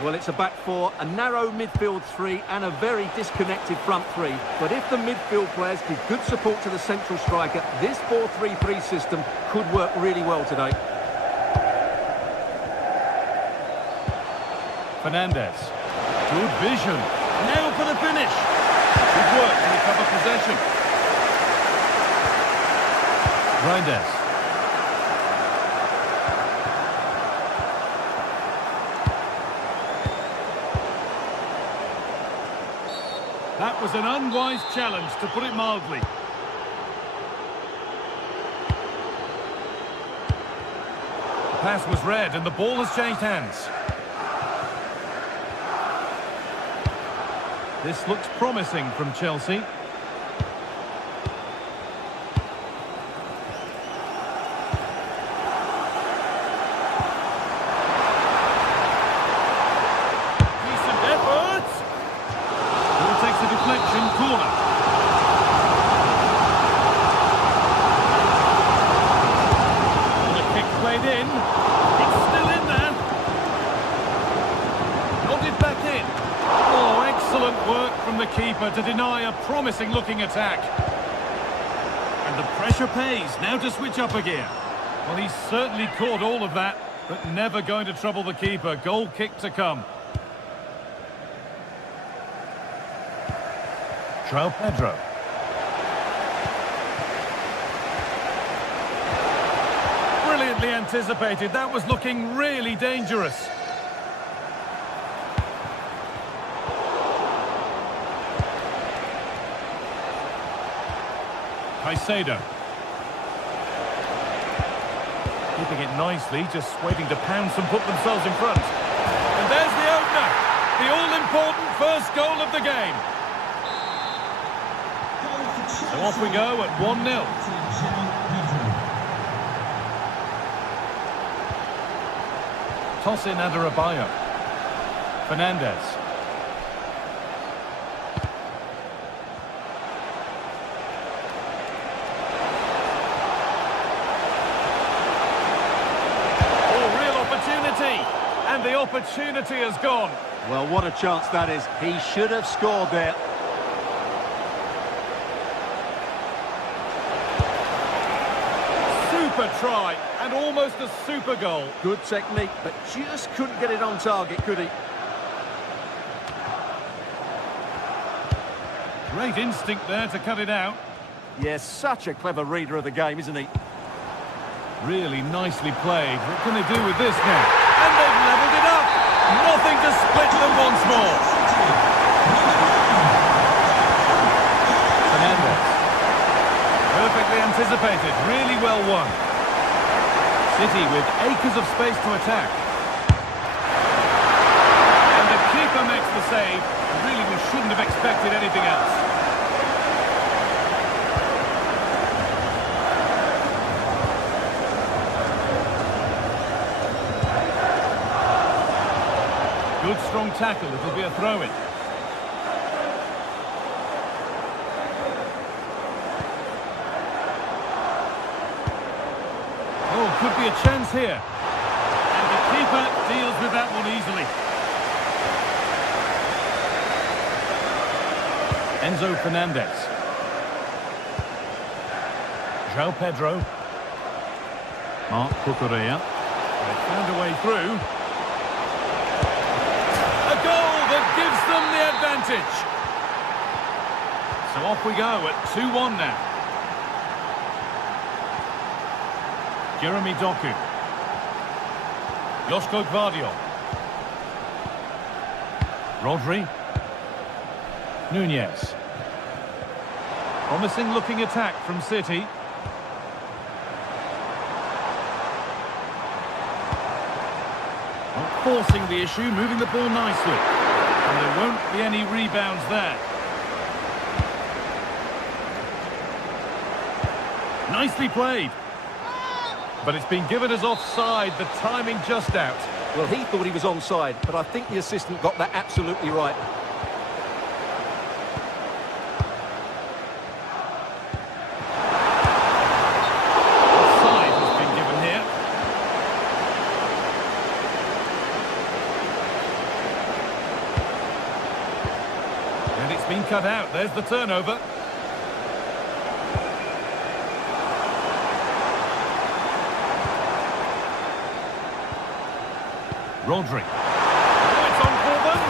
Well, it's a back four, a narrow midfield three, and a very disconnected front three. But if the midfield players give good support to the central striker, this 4-3-3 system could work really well today. Fernandez. Good vision. Now for the finish. Good work to recover possession. Reinders. That was an unwise challenge, to put it mildly. The pass was read and the ball has changed hands. This looks promising from Chelsea. Decent effort. Ball takes a deflection, corner. And a kick played in. It's still in there. Nodded back in. Oh, excellent work from the keeper to deny a promising-looking attack. And the pressure pays. Now to switch up a gear. Well, he's certainly caught all of that, but never going to trouble the keeper. Goal kick to come. João Pedro. Brilliantly anticipated. That was looking really dangerous. Caicedo. Keeping it nicely, just waiting to pounce and put themselves in front. And there's the opener. The all-important first goal of the game. So off we go at 1-0. Toss in Adarabioyo. Fernandez. And the opportunity has gone. Well, what a chance that is. He should have scored there. Super try and almost a super goal. Good technique, but just couldn't get it on target, could he? Great instinct there to cut it out. Yes, such a clever reader of the game, isn't he? Really nicely played. What can they do with this now? And they've levelled it up. Nothing to split them once more. Fernandez. Perfectly anticipated. Really well won. City with acres of space to attack. And the keeper makes the save. Really, we shouldn't have expected anything else. Good strong tackle, it'll be a throw-in. Oh, could be a chance here. And the keeper deals with that one easily. Enzo Fernandez. João Pedro. Marc Cucurella. They found a way through. A goal that gives them the advantage. So off we go at 2-1 now. Jeremy Doku. Joško Gvardiol. Rodri. Nunez. Promising looking attack from City. Not forcing the issue, moving the ball nicely. And there won't be any rebounds there. Nicely played. But it's been given as offside, the timing just out. Well, he thought he was onside, but I think the assistant got that absolutely right. cut out. There's the turnover. Rodri. Oh, it's on for them.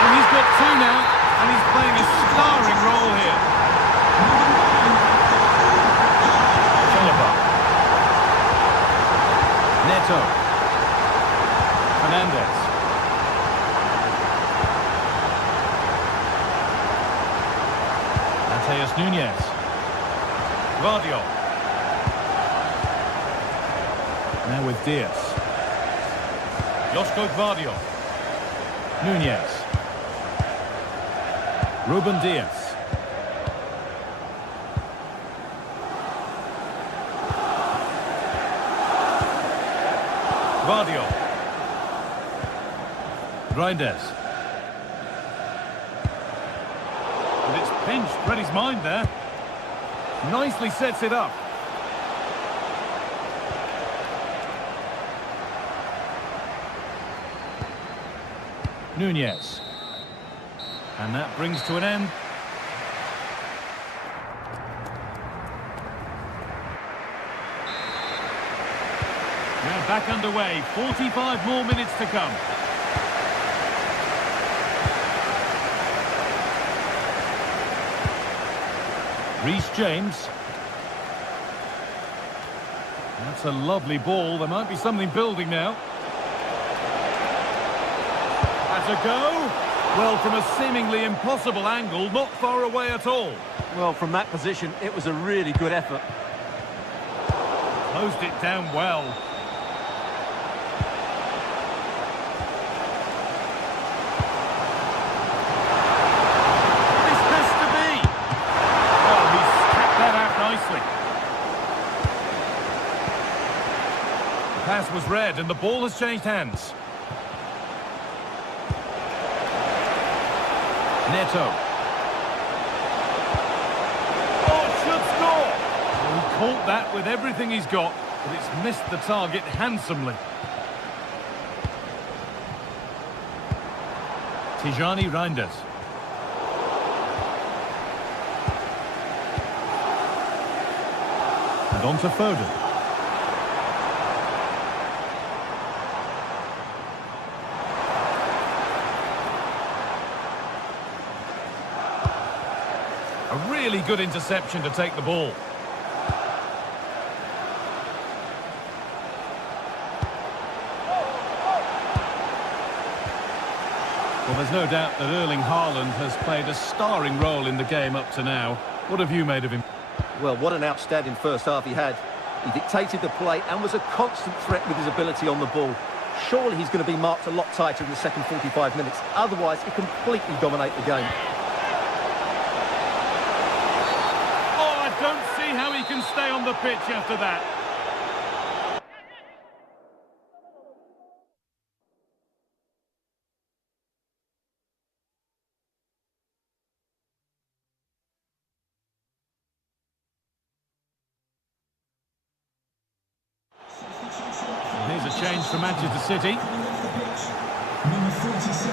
And he's got two now, and he's playing a starring role here. Chalobah. Neto. Fernandez. Mateus Nunes. Guardiola. Now with Diaz. Josko Guardiola. Nunes. Ruben Diaz. Guardiola. Reinders. And it's pinched, read his mind there. Nicely sets it up. Nunes. And that brings to an end. Now back underway, 45 more minutes to come. Reece James. That's a lovely ball. There might be something building now. That's a go. Well, from a seemingly impossible angle, not far away at all. Well, from that position, it was a really good effort. Closed it down well. This has to be. Oh, he's tapped that out nicely. The pass was read and the ball has changed hands. Neto. Oh, should score! Well, he caught that with everything he's got, but it's missed the target handsomely. Tijani Reinders. And on to Foden. A really good interception to take the ball. Well, there's no doubt that Erling Haaland has played a starring role in the game up to now. What have you made of him? Well, what an outstanding first half he had. He dictated the play and was a constant threat with his ability on the ball. Surely he's going to be marked a lot tighter in the second 45 minutes. Otherwise, he completely dominate the game. Don't see how he can stay on the pitch after that. Here's a change for Manchester City. Number 47,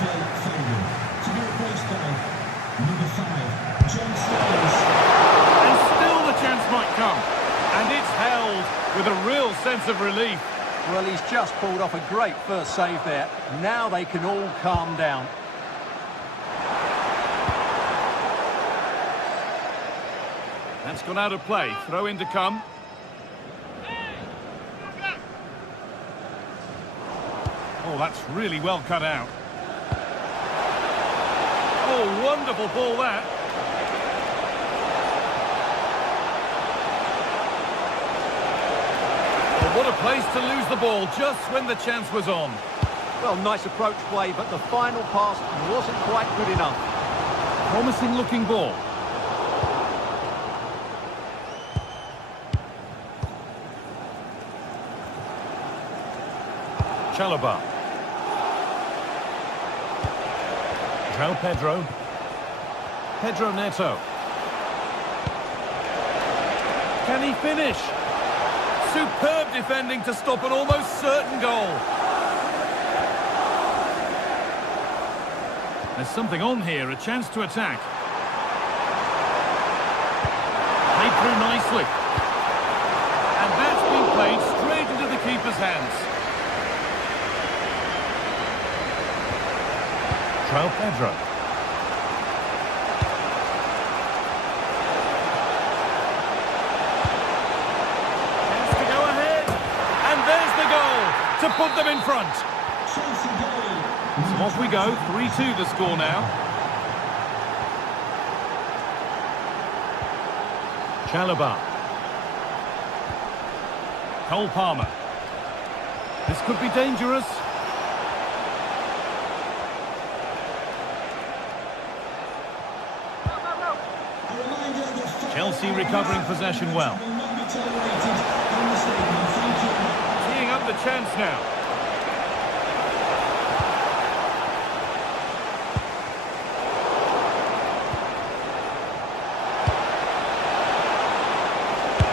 Phil Foden. To be replaced by number 5, John Stones. Chance might come, and it's held with a real sense of relief. Well, he's just pulled off a great first save there. Now they can all calm down. That's gone out of play. Throw in to come. Oh, that's really well cut out. Oh, wonderful ball that. What a place to lose the ball just when the chance was on. Well, nice approach play, but the final pass wasn't quite good enough. Promising looking ball. Chalobah. João Pedro. Pedro Neto. Can he finish? Superb defending to stop an almost certain goal. There's something on here, a chance to attack. Played through nicely. And that's been played straight into the keeper's hands. João Pedro. Chance to go ahead. And there's the goal to put them in front. Chelsea goal. So off we go, 3-2 the score now. Chalobah. Cole Palmer. This could be dangerous. A reminder that Chelsea recovering possession well. will not be tolerated on the stadium. Thank you. Teeing up the chance now.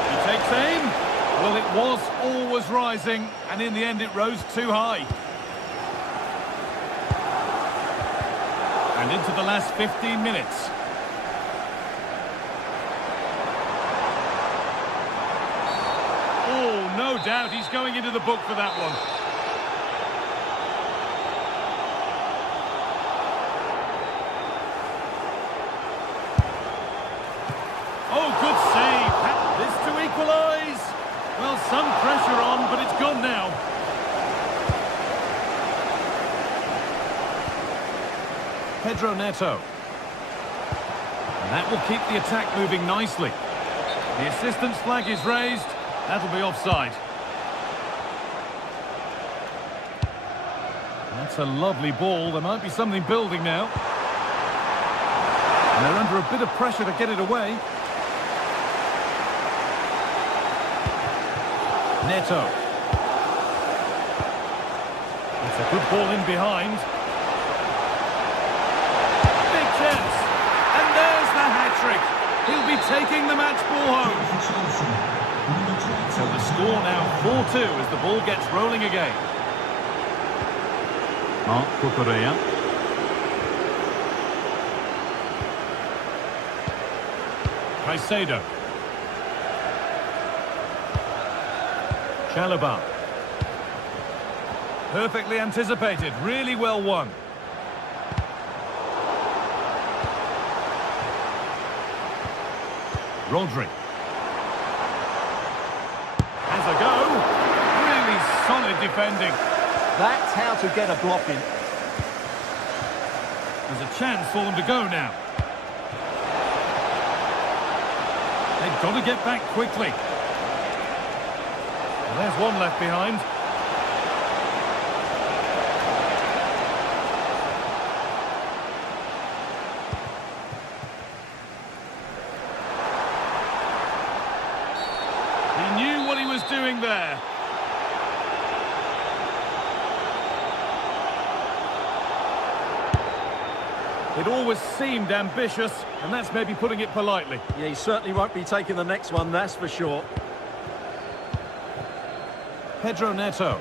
He takes aim. Well, it was always rising, and in the end it rose too high. And into the last 15 minutes. Oh, no doubt he's going into the book for that one. Oh, good save. This to equalise. Well, some pressure on, but it's gone now. Pedro Neto. And that will keep the attack moving nicely. The assistant's flag is raised. That'll be offside. That's a lovely ball. There might be something building now. And they're under a bit of pressure to get it away. Neto. It's a good ball in behind. Big chance. And there's the hat-trick. He'll be taking the match ball home. For Chelsea, number 20. So the score now 4-2 as the ball gets rolling again. Marc Cucurella. Caicedo. Chalobah. Perfectly anticipated, really well won. Rodri. Has a go. Really solid defending. That's how to get a block in. There's a chance for them to go now. They've got to get back quickly. Well, there's one left behind. He knew what he was doing there. It always seemed ambitious, and that's maybe putting it politely. Yeah, he certainly won't be taking the next one, that's for sure. Pedro Neto.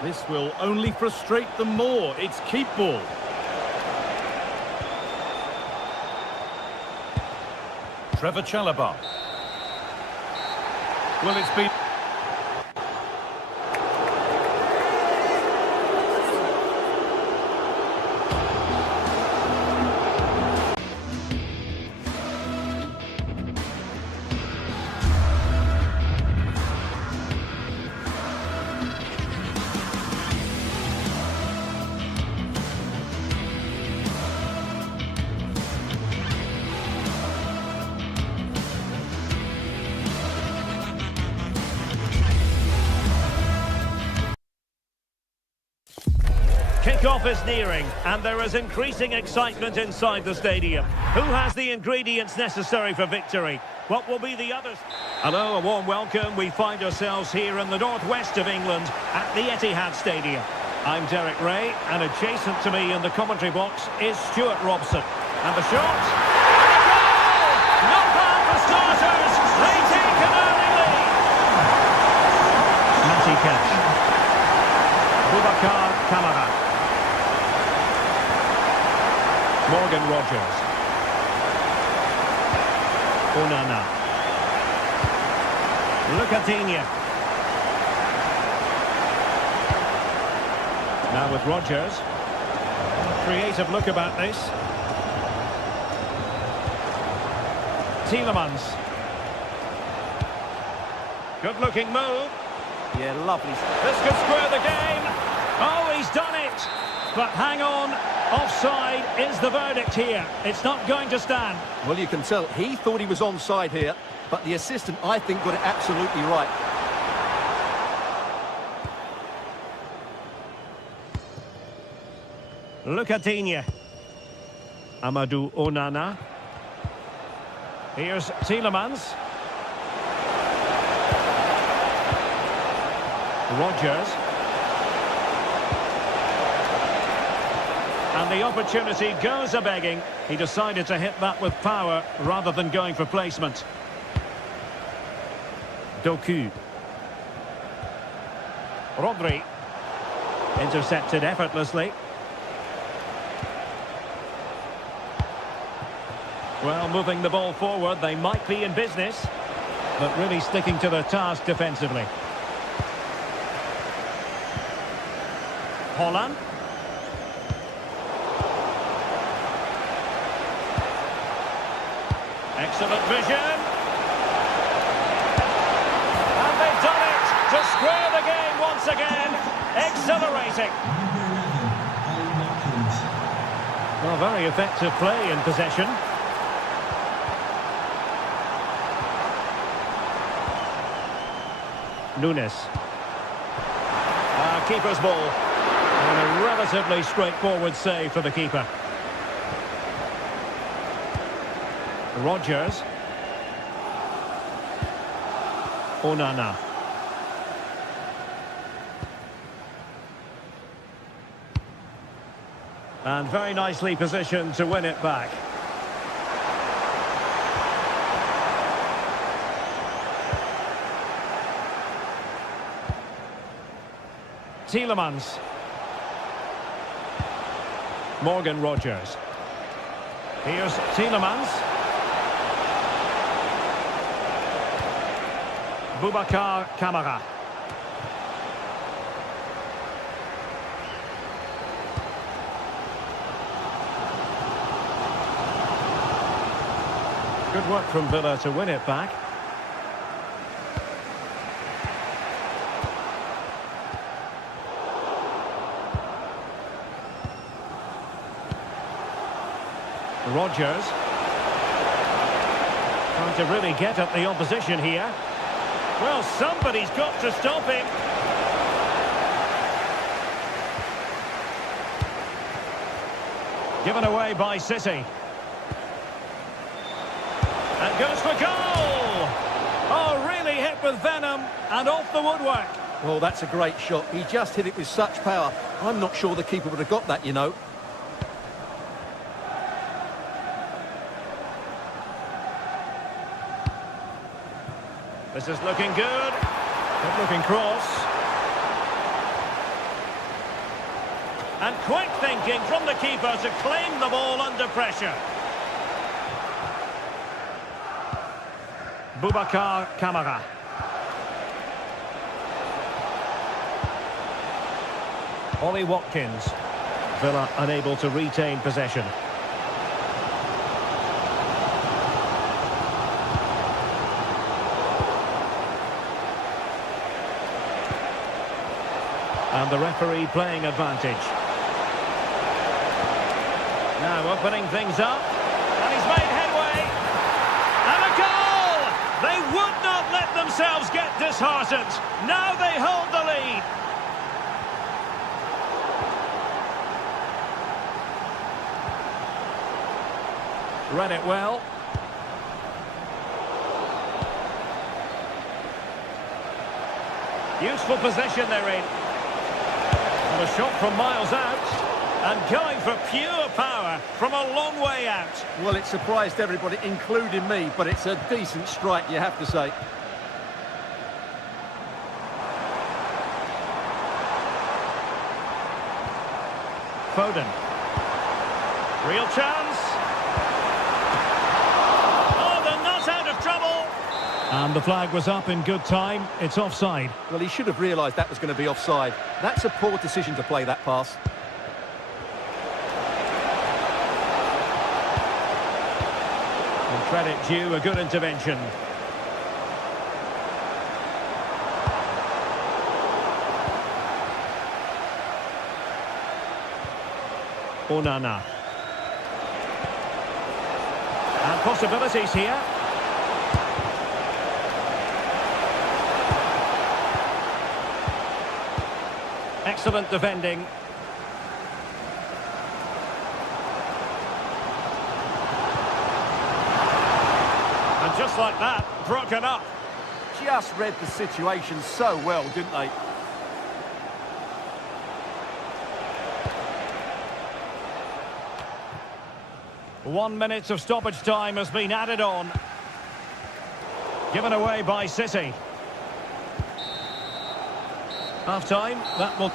This will only frustrate them more. It's keep ball. Trevor Chalobah. Well, it's been... Kick-off is nearing, and there is increasing excitement inside the stadium. Who has the ingredients necessary for victory? What will be the others? Hello, a warm welcome. We find ourselves here in the northwest of England at the Etihad Stadium. I'm Derek Ray, and adjacent to me in the commentary box is Stuart Robson. And the shot... Goal! Not bad for starters! They take an early lead! Matty Cash. Boubacar Kamara. Morgan Rogers. Onana. Lucatinia. Now with Rogers. Creative look about this. Tielemans. Good looking move. Yeah, lovely. This could square the game. Oh, he's done it. But hang on. Offside is the verdict here. It's not going to stand. Well, you can tell he thought he was onside here, but the assistant, I think, got it absolutely right. Lucatinia. Amadou Onana. Here's Tielemans. Rogers. And the opportunity goes a-begging. He decided to hit that with power rather than going for placement. Doku. Rodri. Intercepted effortlessly. Well, moving the ball forward, they might be in business, but really sticking to their task defensively. Holland. Excellent vision. And they've done it to square the game once again. Exhilarating. Well, very effective play in possession. Nunes. Keeper's ball. And a relatively straightforward save for the keeper. Rogers. Onana. And very nicely positioned to win it back. Tielemans. Morgan Rogers. Here's Tielemans. Boubacar Kamara. Good work from Villa to win it back. Rogers. Trying to really get at the opposition here. Well, somebody's got to stop him. Given away by City. And goes for goal! Oh, really hit with venom and off the woodwork. Well, that's a great shot. He just hit it with such power. I'm not sure the keeper would have got that, you know. This is looking good. Good looking cross. And quick thinking from the keeper to claim the ball under pressure. Boubacar Kamara. Ollie Watkins. Villa unable to retain possession. And the referee playing advantage. Now opening things up. And he's made headway. And a goal! They would not let themselves get disheartened. Now they hold the lead. Read it well. Useful position they're in. And a shot from miles out. And going for pure power from a long way out. Well, it surprised everybody, including me, but it's a decent strike, you have to say. Foden. Real chance. And the flag was up in good time. It's offside. Well, he should have realised that was going to be offside. That's a poor decision to play that pass. And credit due, a good intervention. Onana. And possibilities here. Excellent defending. And just like that, broken up. Just read the situation so well, didn't they? One minute of stoppage time has been added on. Given away by City. Half time, that will...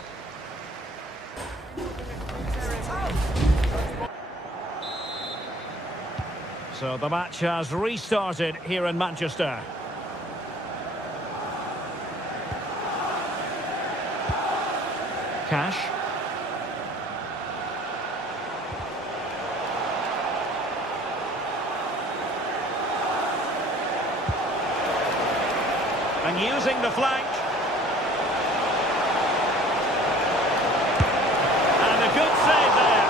So the match has restarted here in Manchester. Cash. And using the flank. And a good save there.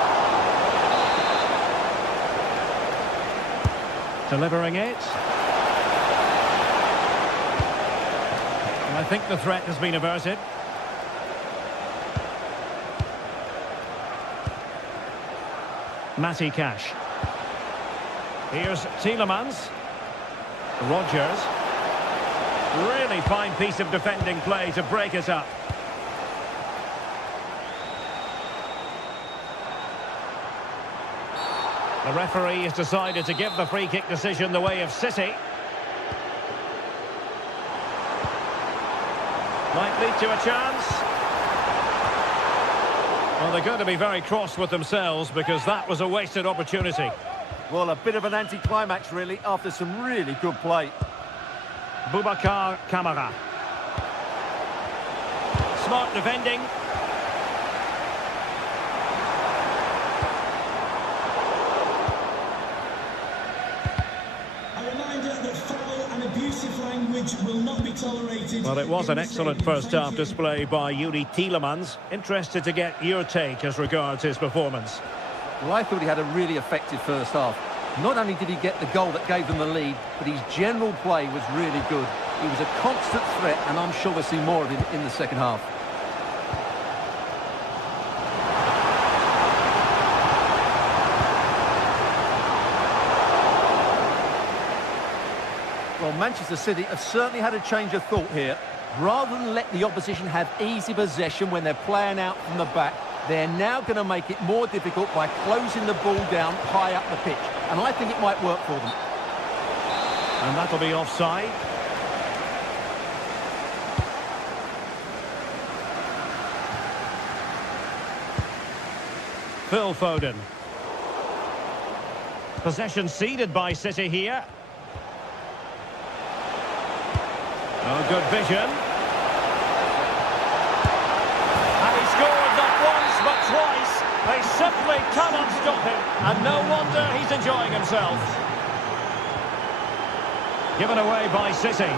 Delivering it. And I think the threat has been averted. Matty Cash. Here's Tielemans. Rodgers. Really fine piece of defending play to break it up. The referee has decided to give the free kick decision the way of City. Might lead to a chance. Well, they're going to be very cross with themselves because that was a wasted opportunity. Well, a bit of an anti-climax, really, after some really good play. Boubacar Kamara. Smart defending. A reminder that foul and abusive language will not be tolerated. Well, it was an excellent first half display by Yuri Tielemans. Interested to get your take as regards his performance. Well, I thought he had a really effective first half. Not only did he get the goal that gave them the lead, but his general play was really good. He was a constant threat, and I'm sure we'll see more of him in the second half. Well, Manchester City have certainly had a change of thought here. Rather than let the opposition have easy possession when they're playing out from the back, they're now going to make it more difficult by closing the ball down high up the pitch. And I think it might work for them. And that'll be offside. Phil Foden. Possession ceded by City here. Oh, good vision. And he scored not once but twice. They simply cannot stop him. And no wonder he's enjoying himself. Given away by City.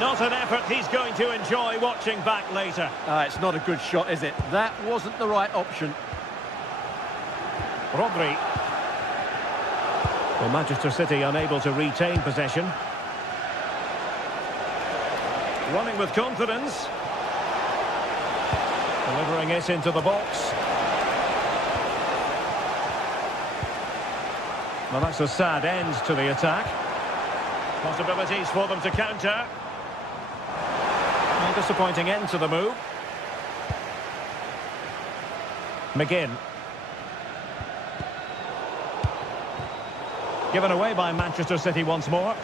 Not an effort he's going to enjoy watching back later. It's not a good shot, is it? That wasn't the right option. Rodri. Well, Manchester City unable to retain possession. Running with confidence. Delivering it into the box. Well, that's a sad end to the attack. Possibilities for them to counter. A disappointing end to the move. McGinn. Given away by Manchester City once more.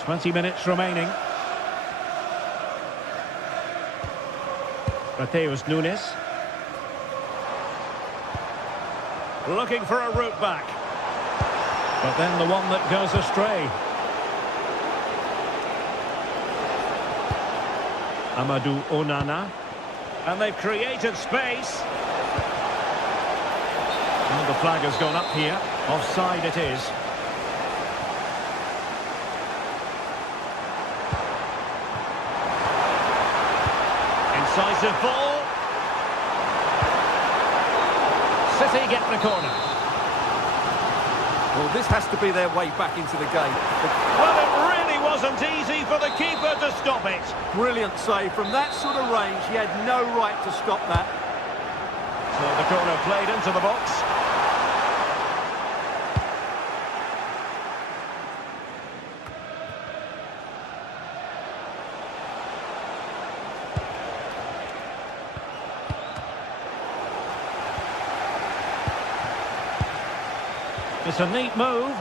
"20 minutes remaining. Mateus Nunes. Looking for a route back. But then the one that goes astray. Amadou Onana. And they've created space. And the flag has gone up here. Offside it is. Incisive ball. City get the corner. Well, this has to be their way back into the game. Well, it really wasn't easy for the keeper to stop it. Brilliant save. From that sort of range, he had no right to stop that. So the corner played into the box. It's a neat move.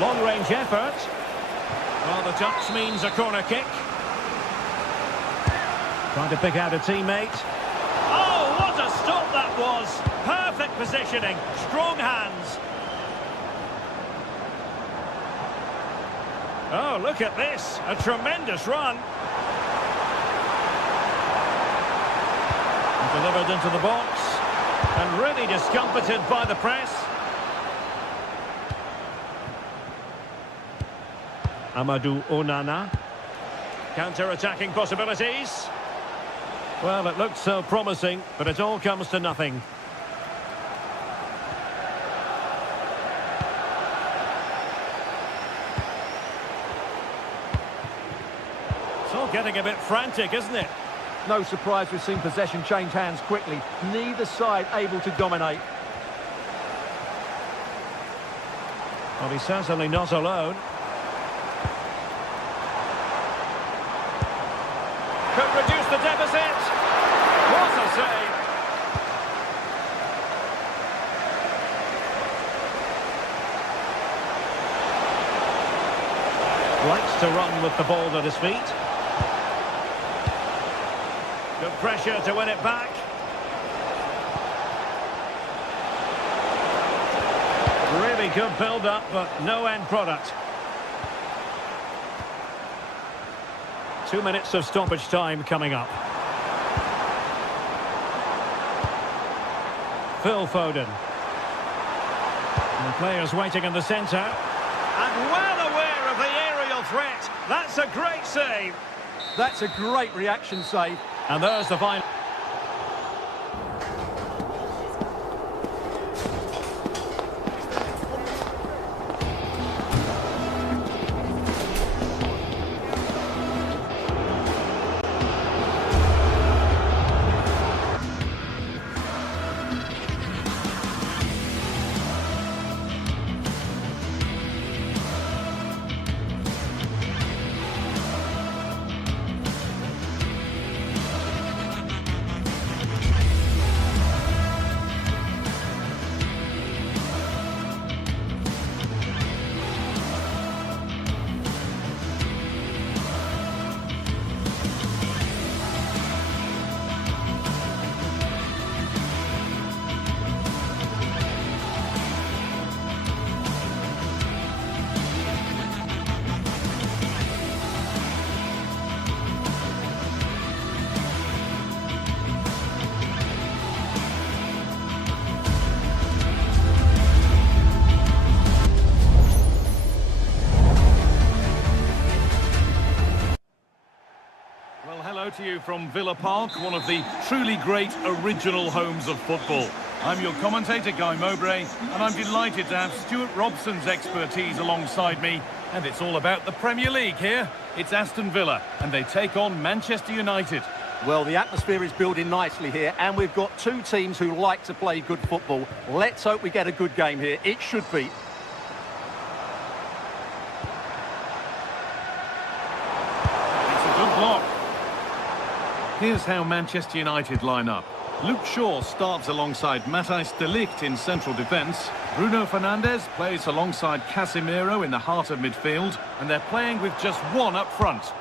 Long-range effort. Well, the touch means a corner kick. Trying to pick out a teammate. Oh, what a stop that was! Perfect positioning, strong hands. Oh, look at this, a tremendous run. Delivered into the box. And really discomfited by the press. Amadou Onana. Counter-attacking possibilities. Well, it looked so promising, but it all comes to nothing. It's all getting a bit frantic, isn't it? No surprise we've seen possession change hands quickly. Neither side able to dominate. Well, he's certainly not alone. Could reduce the deficit. What a save. Likes to run with the ball at his feet. Good pressure to win it back. Really good build-up, but no end product. 2 minutes of stoppage time coming up. Phil Foden. And players waiting in the centre. And well aware of the aerial threat. That's a great save. That's a great reaction save. And there's the final. To you from Villa Park, one of the truly great original homes of football. I'm your commentator, Guy Mowbray, and I'm delighted to have Stuart Robson's expertise alongside me. And it's all about the Premier League here. It's Aston Villa, and they take on Manchester United. Well, the atmosphere is building nicely here, and we've got two teams who like to play good football. Let's hope we get a good game here. It should be. It's a good block. Here's how Manchester United line up. Luke Shaw starts alongside Matthijs de Ligt in central defence. Bruno Fernandes plays alongside Casemiro in the heart of midfield. And they're playing with just one up front.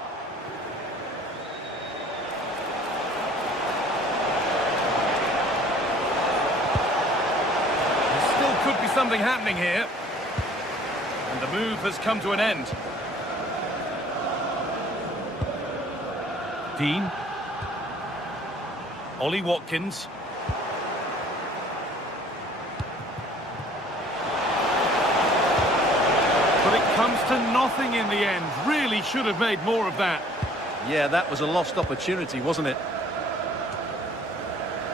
something happening here. And the move has come to an end. Dean. Ollie Watkins. But it comes to nothing in the end. Really should have made more of that. Yeah, that was a lost opportunity, wasn't it?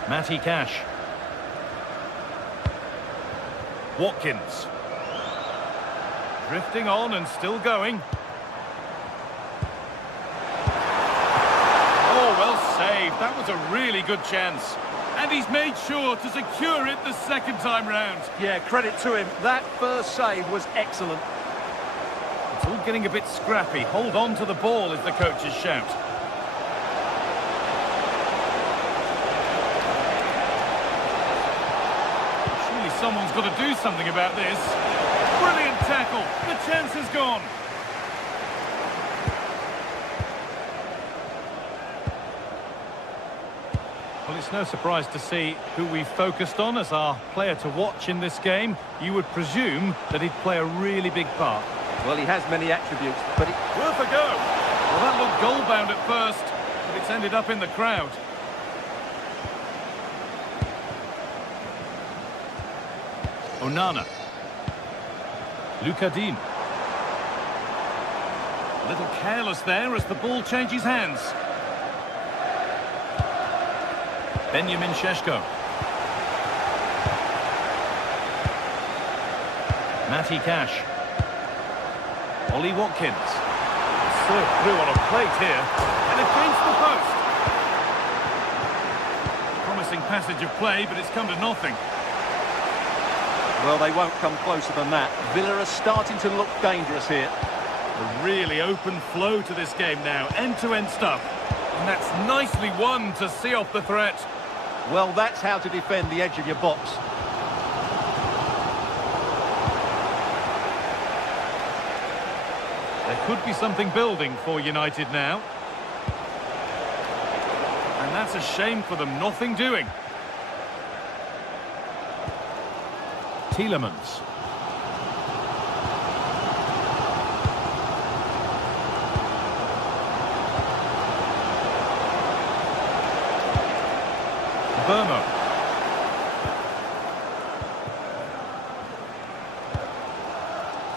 Matty Cash. Watkins. Drifting on and still going. Oh, well saved. That was a really good chance. And he's made sure to secure it the second time round. Yeah, credit to him. That first save was excellent. It's all getting a bit scrappy. Hold on to the ball is the coach's shout. Surely someone's got to do something about this. Brilliant tackle. The chance is gone. Well, it's no surprise to see who we focused on as our player to watch in this game. You would presume that he'd play a really big part. Well, he has many attributes, but Worth a go. Well, that looked goal-bound at first, but it's ended up in the crowd. Onana. Luka Dean. A little careless there as the ball changes hands. Benjamin Šeško. Matty Cash. Ollie Watkins. Served through on a plate here. And against the post. Promising passage of play, but it's come to nothing. well, they won't come closer than that. Villa are starting to look dangerous here. A really open flow to this game now. End-to-end stuff. And that's nicely won to see off the threat. Well, that's how to defend the edge of your box. There could be something building for United now. And that's a shame for them, nothing doing. Tielemans. Burmo.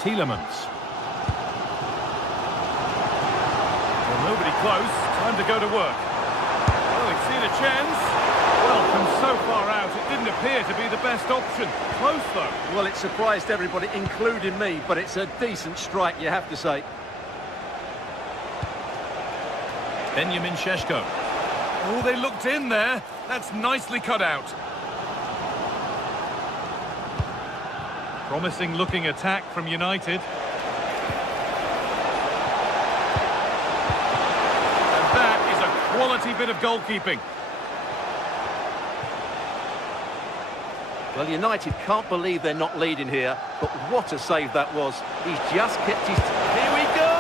Tielemans. Well, nobody close. Time to go to work. Well, they've seen a chance. Well, from so far out, it didn't appear to be the best option. Close, though. Well, it surprised everybody, including me, but it's a decent strike, you have to say. Benjamin Šeško. Oh, they looked in there. That's nicely cut out. Promising looking attack from United. And that is a quality bit of goalkeeping. Well, United can't believe they're not leading here, but what a save that was. He's just kept his... Here we go!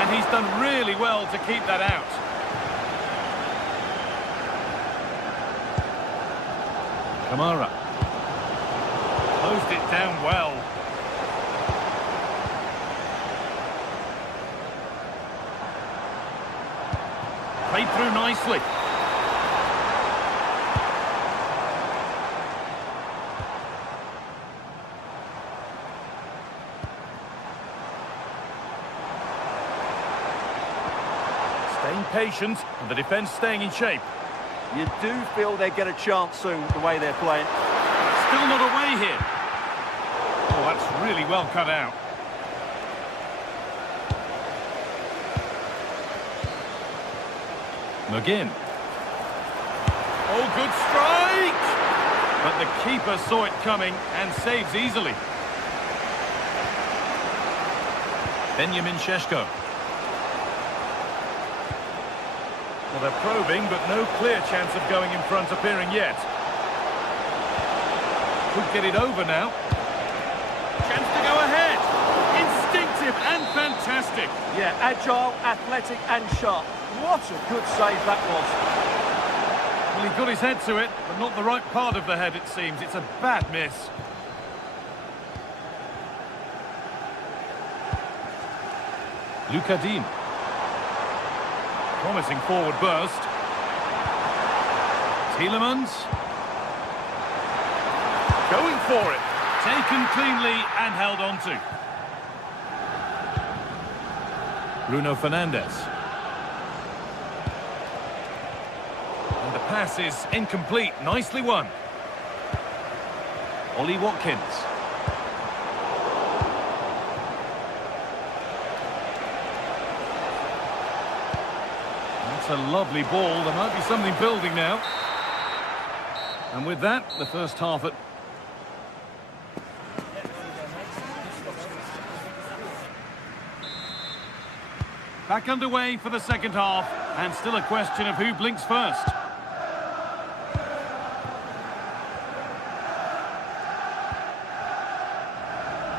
And he's done really well to keep that out. Kamara. Closed it down well. Played through nicely. Staying patient and the defence staying in shape. You do feel they get a chance soon, the way they're playing. Still not away here. Oh, that's really well cut out. McGinn. Oh, good strike! But the keeper saw it coming and saves easily. Benjamin Šeško. Well, they're probing, but no clear chance of going in front appearing yet. Could get it over now. Chance to go ahead. Instinctive and fantastic. Yeah, agile, athletic and sharp. What a good save that was. Well, he got his head to it, but not the right part of the head, it seems. It's a bad miss. Luca Dean. Promising forward burst. Tielemans. Going for it. Taken cleanly and held on to. Bruno Fernandes. And the pass is incomplete. Nicely won. Ollie Watkins. That's a lovely ball. There might be something building now. And with that, the first half at... Back underway for the second half, and still a question of who blinks first.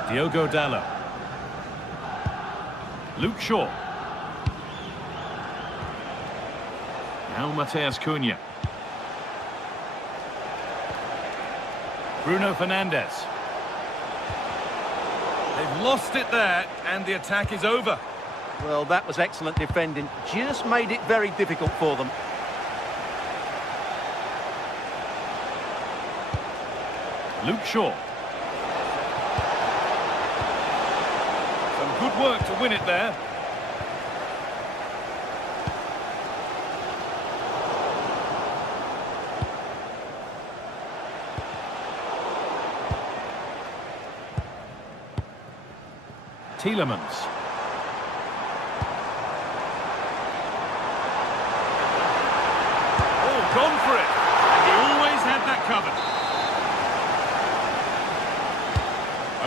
Diogo Dalot. Luke Shaw. Now Mateus Cunha. Bruno Fernandes. They've lost it there, and the attack is over. Well, that was excellent defending. Just made it very difficult for them. Luke Shaw. Some good work to win it there. Tielemans. Gone for it. He always had that covered.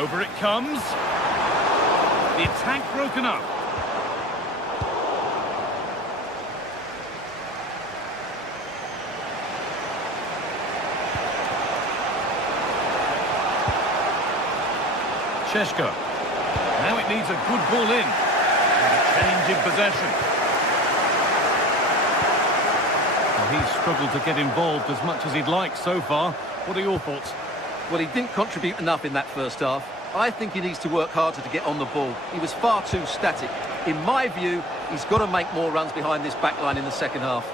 Over it comes. The attack broken up. Šeško. Now it needs a good ball in. And a change in possession. He's struggled to get involved as much as he'd like so far. What are your thoughts? Well, he didn't contribute enough in that first half. I think he needs to work harder to get on the ball. He was far too static. In my view, he's got to make more runs behind this back line in the second half.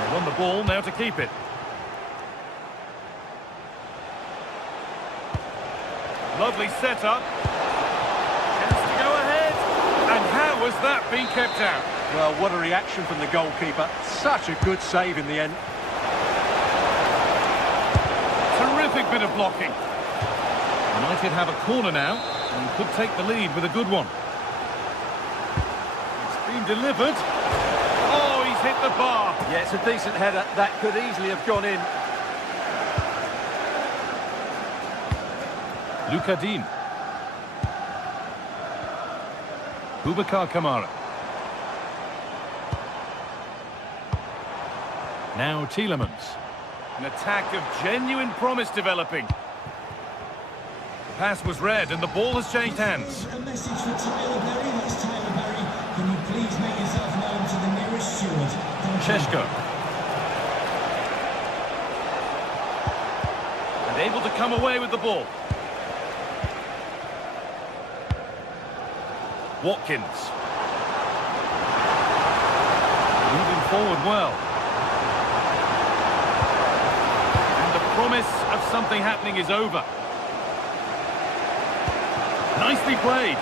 They won the ball, now to keep it. Lovely setup. Has that been kept out? Well, what a reaction from the goalkeeper. Such a good save in the end. Terrific bit of blocking. United have a corner now and could take the lead with a good one. It's been delivered. Oh, he's hit the bar. Yeah, it's a decent header. That could easily have gone in. Luca Dean. Boubacar Kamara. Now Tielemans. An attack of genuine promise developing. The pass was read and the ball has changed hands. A message for Tyler Berry. That's Tyler Berry. Can you please make yourself known to the nearest steward? Šeško. And able to come away with the ball. Watkins. Moving forward well. And the promise of something happening is over. Nicely played.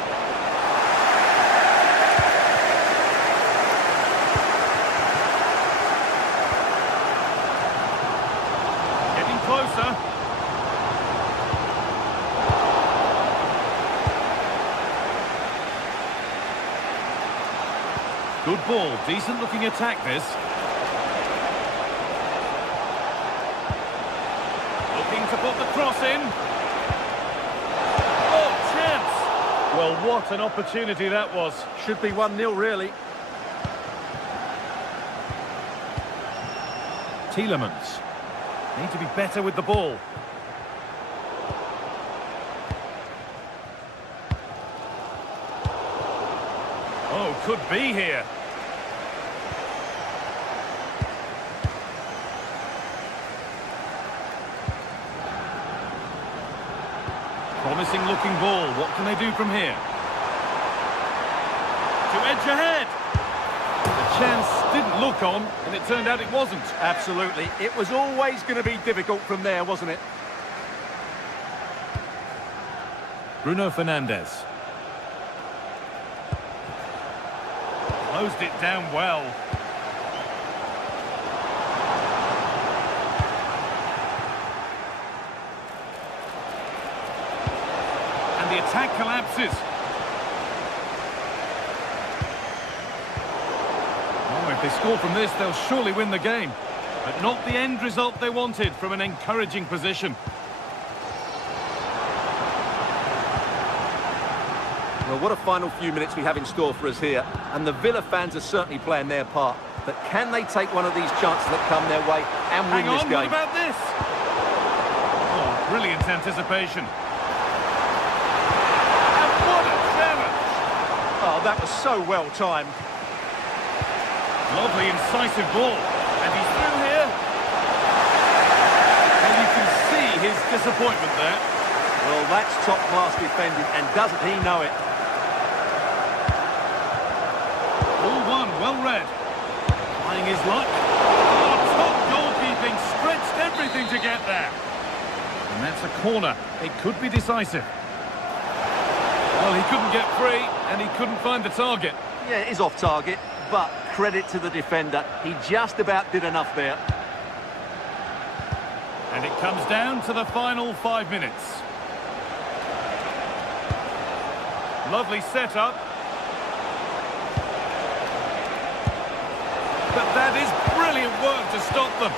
Getting closer. Good ball, decent looking attack this. Looking to put the cross in. Oh, chance! Well, what an opportunity that was. Should be 1-0 really. Tielemans. Need to be better with the ball. Oh, could be here. Promising looking ball. What can they do from here? To edge ahead. The chance didn't look on, and it turned out it wasn't. Absolutely. It was always going to be difficult from there, wasn't it? Bruno Fernandes. Closed it down well. And the attack collapses. Oh, if they score from this, they'll surely win the game. But not the end result they wanted from an encouraging position. Well, what a final few minutes we have in store for us here. And the Villa fans are certainly playing their part. But can they take one of these chances that come their way and win this game? What about this? Oh, brilliant anticipation. And what a challenge! Oh, that was so well timed. Lovely, incisive ball. And he's through here. And you can see his disappointment there. Well, that's top-class defending, and doesn't he know it? All one, well read. Trying his luck. Oh, top goalkeeping, stretched everything to get there. And that's a corner. It could be decisive. Well, he couldn't get free, and he couldn't find the target. Yeah, it is off target, but credit to the defender. He just about did enough there. And it comes down to the final 5 minutes. Lovely setup. But that is brilliant work to stop them.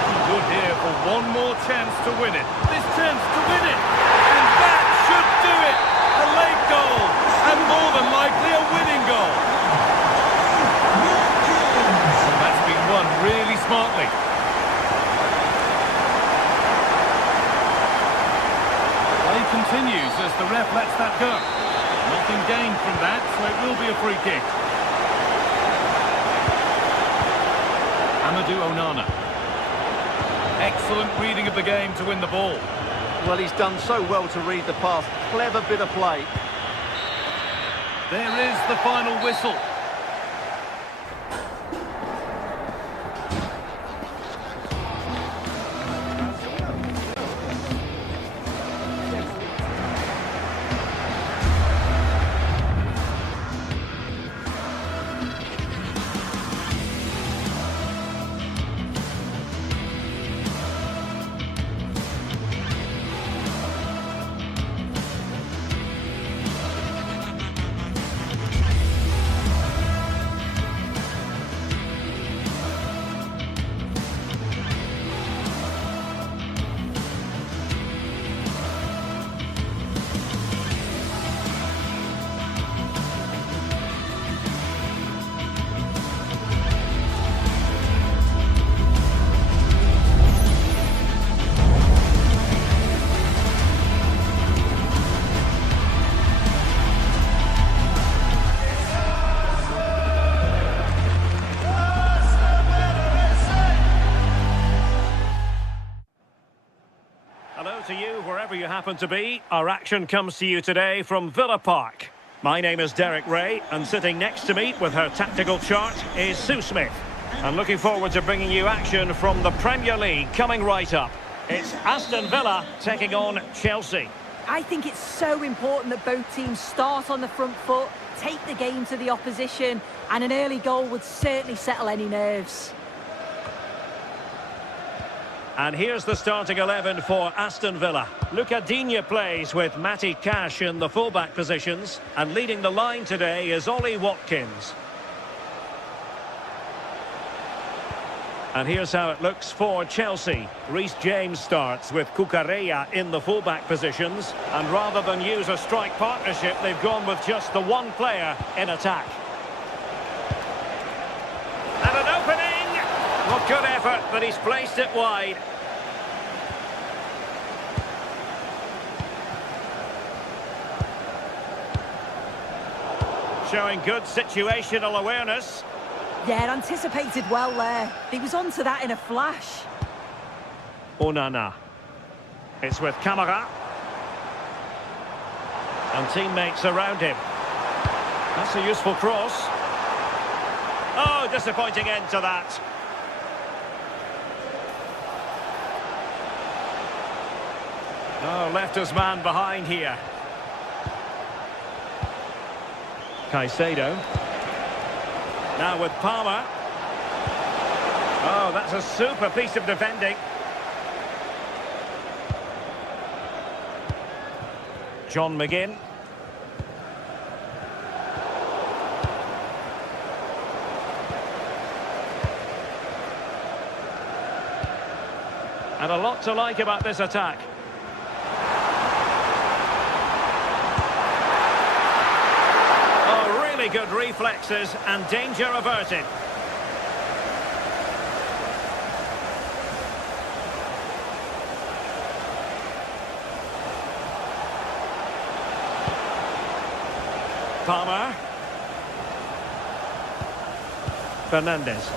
Looking good here for one more chance to win it. This chance to win it. And that should do it. A late goal. And more than likely a winning goal. That's been won really smartly. Play continues as the ref lets that go. Nothing gained from that, so it will be a free kick. Amadou Onana. Excellent reading of the game to win the ball. Well, he's done so well to read the pass. Clever bit of play. There is the final whistle. To you, wherever you happen to be, our action comes to you today from Villa Park. My name is Derek Ray, and sitting next to me with her tactical chart is Sue Smith. I'm looking forward to bringing you action from the Premier League coming right up. It's Aston Villa taking on Chelsea. I think it's so important that both teams start on the front foot, take the game to the opposition, and an early goal would certainly settle any nerves. And here's the starting 11 for Aston Villa. Luca Digne plays with Matty Cash in the fullback positions. And leading the line today is Ollie Watkins. And here's how it looks for Chelsea. Reece James starts with Cucurella in the fullback positions. And rather than use a strike partnership, they've gone with just the one player in attack. And an opening! Well, good effort, but he's placed it wide. Showing good situational awareness. Yeah, anticipated well there. He was onto that in a flash. Onana. It's with Camara. And teammates around him. That's a useful cross. Oh, disappointing end to that. Oh, left his man behind here. Caicedo. Now with Palmer. Oh, that's a super piece of defending. John McGinn. And a lot to like about this attack. Oh, really good reflexes and danger averted. Palmer. Fernandes.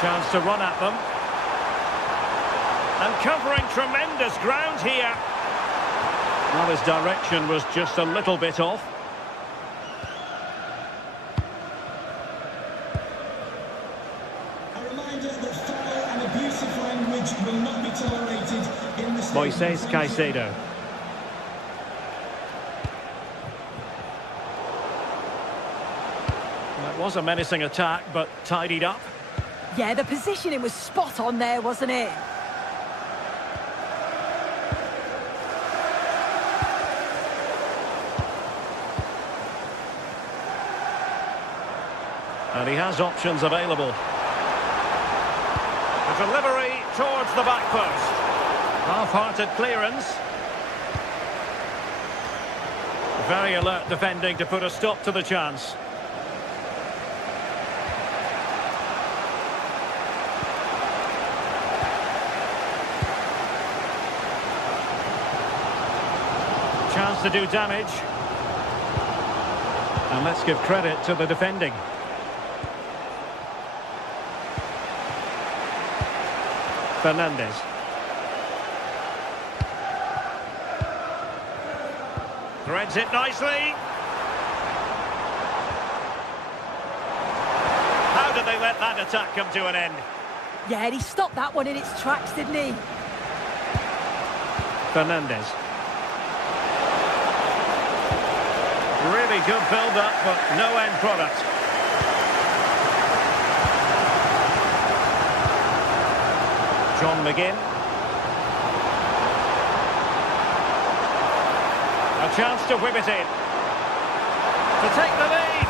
Chance to run at them. And covering tremendous ground here. Well, his direction was just a little bit off. A reminder that foul and abusive language will not be tolerated in the Moises Caicedo. That was a menacing attack, but tidied up. Yeah, the positioning was spot on there, wasn't it? And he has options available. The delivery towards the back post. Half-hearted clearance. Very alert defending to put a stop to the chance. Chance to do damage. And let's give credit to the defending. Fernandes. Threads it nicely. How did they let that attack come to an end? Yeah, he stopped that one in its tracks, didn't he? Fernandes. Really good build-up, but no end product. John McGinn. A chance to whip it in. To take the lead.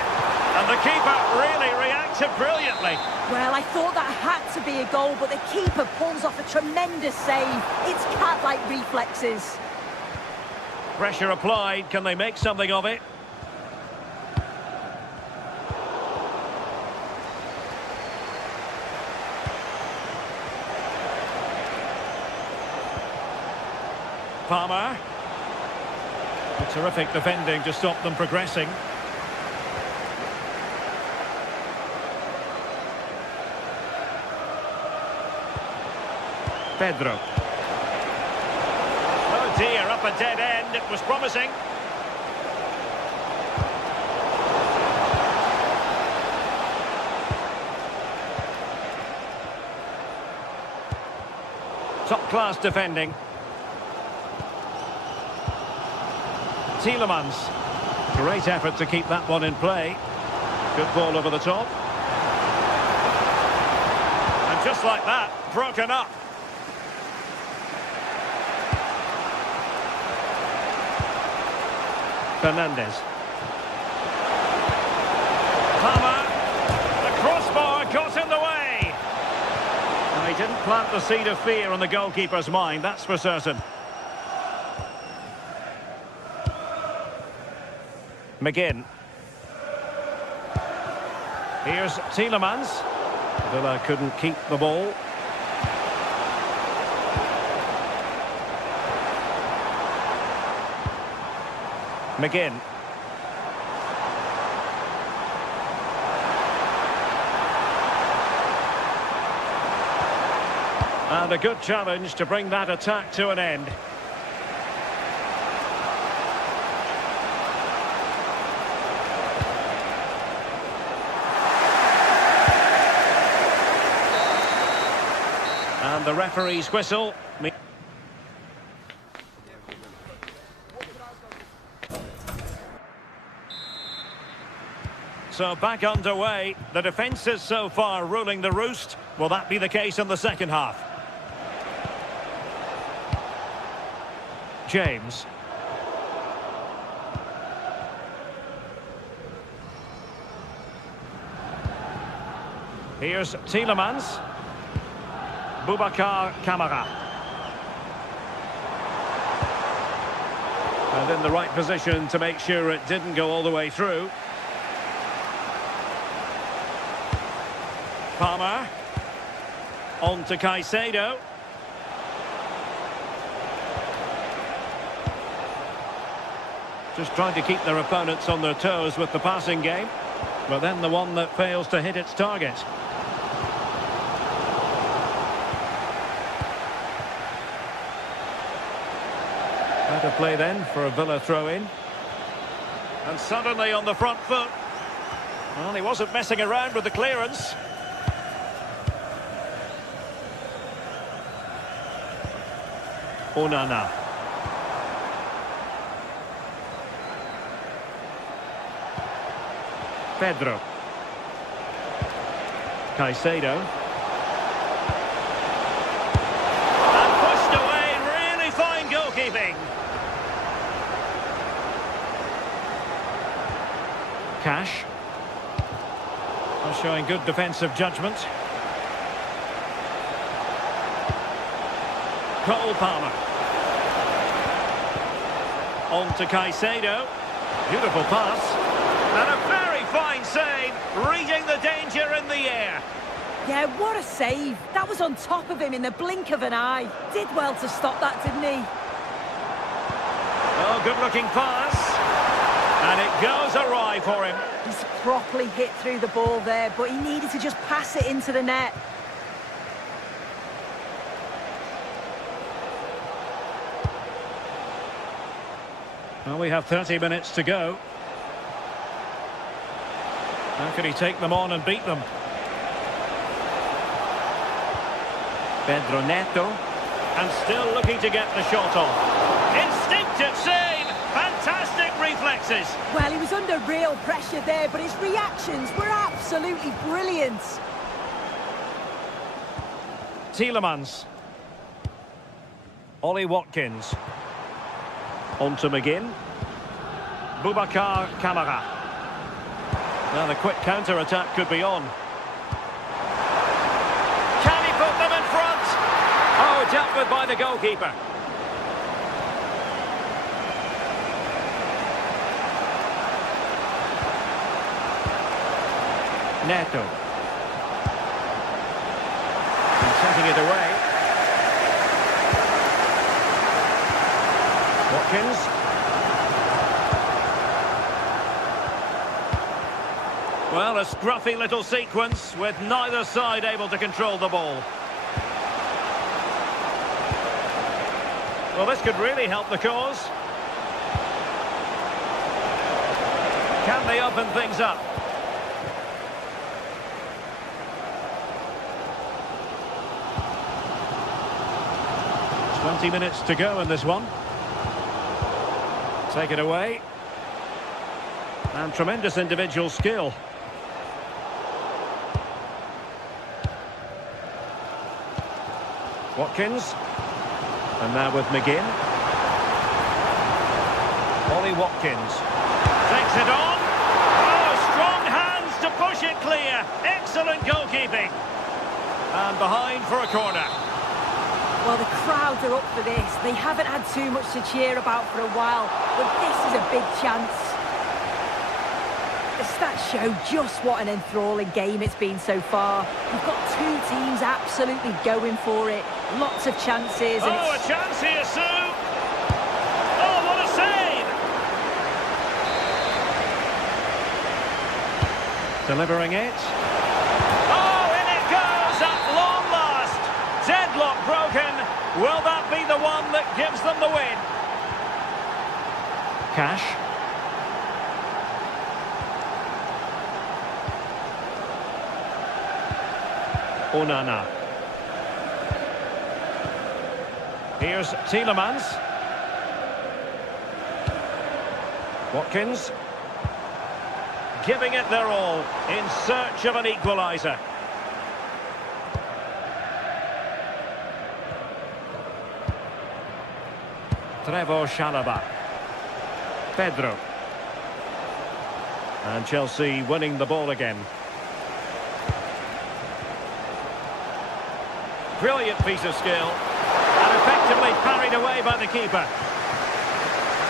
And the keeper really reacted brilliantly. Well, I thought that had to be a goal, but the keeper pulls off a tremendous save. It's cat-like reflexes. Pressure applied. Can they make something of it? Palmer. A terrific defending to stop them progressing. Pedro. Oh dear, up a dead end. It was promising. Top-class defending. Tielemans. Great effort to keep that one in play. Good ball over the top. And just like that, broken up. Fernandes. Palmer. The crossbar got in the way. Well, he didn't plant the seed of fear on the goalkeeper's mind, that's for certain. McGinn. Here's Tielemans. Villa couldn't keep the ball. McGinn. And a good challenge to bring that attack to an end. And the referee's whistle. So back underway. The defence is so far ruling the roost. Will that be the case in the second half? James. Here's Tielemans. Boubacar Kamara. And in the right position to make sure it didn't go all the way through. Palmer. On to Caicedo. Just trying to keep their opponents on their toes with the passing game. But then the one that fails to hit its target. Better play then for a Villa throw-in. And suddenly on the front foot. Well, he wasn't messing around with the clearance. Onana. Pedro. Caicedo. And pushed away, really fine goalkeeping. Cash. Showing good defensive judgment. Cole Palmer. On to Caicedo. Beautiful pass. And a very fine save, reading the danger in the air. Yeah, what a save. That was on top of him in the blink of an eye. Did well to stop that, didn't he? Oh, good-looking pass. And it goes awry for him. He's properly hit through the ball there, but he needed to just pass it into the net. Well, we have 30 minutes to go. How can he take them on and beat them? Pedro Neto. And still looking to get the shot on. Instinctive save! Fantastic reflexes! Well, he was under real pressure there, but his reactions were absolutely brilliant. Tielemans. Ollie Watkins. On to McGinn. Boubacar Kamara. Now the quick counter-attack could be on. Can he put them in front? Oh, dealt with by the goalkeeper. Neto. And taking it away. Watkins. Well, a scruffy little sequence with neither side able to control the ball. Well, this could really help the cause. Can they open things up? "20 minutes to go in this one. Take it away. And tremendous individual skill. Watkins. And now with McGinn. Ollie Watkins. Takes it on. Oh, strong hands to push it clear. Excellent goalkeeping. And behind for a corner. Well, the crowd are up for this. They haven't had too much to cheer about for a while, but this is a big chance. The stats show just what an enthralling game it's been so far. We've got two teams absolutely going for it. Lots of chances. And a chance here, Sue. Oh, what a save! Delivering it. Oh, in it goes at long last. Deadlock the one that gives them the win. Cash. Onana. Here's Tielemans. Watkins. Giving it their all in search of an equaliser. Trevor Chalobah. Pedro. And Chelsea winning the ball again. Brilliant piece of skill. And effectively parried away by the keeper.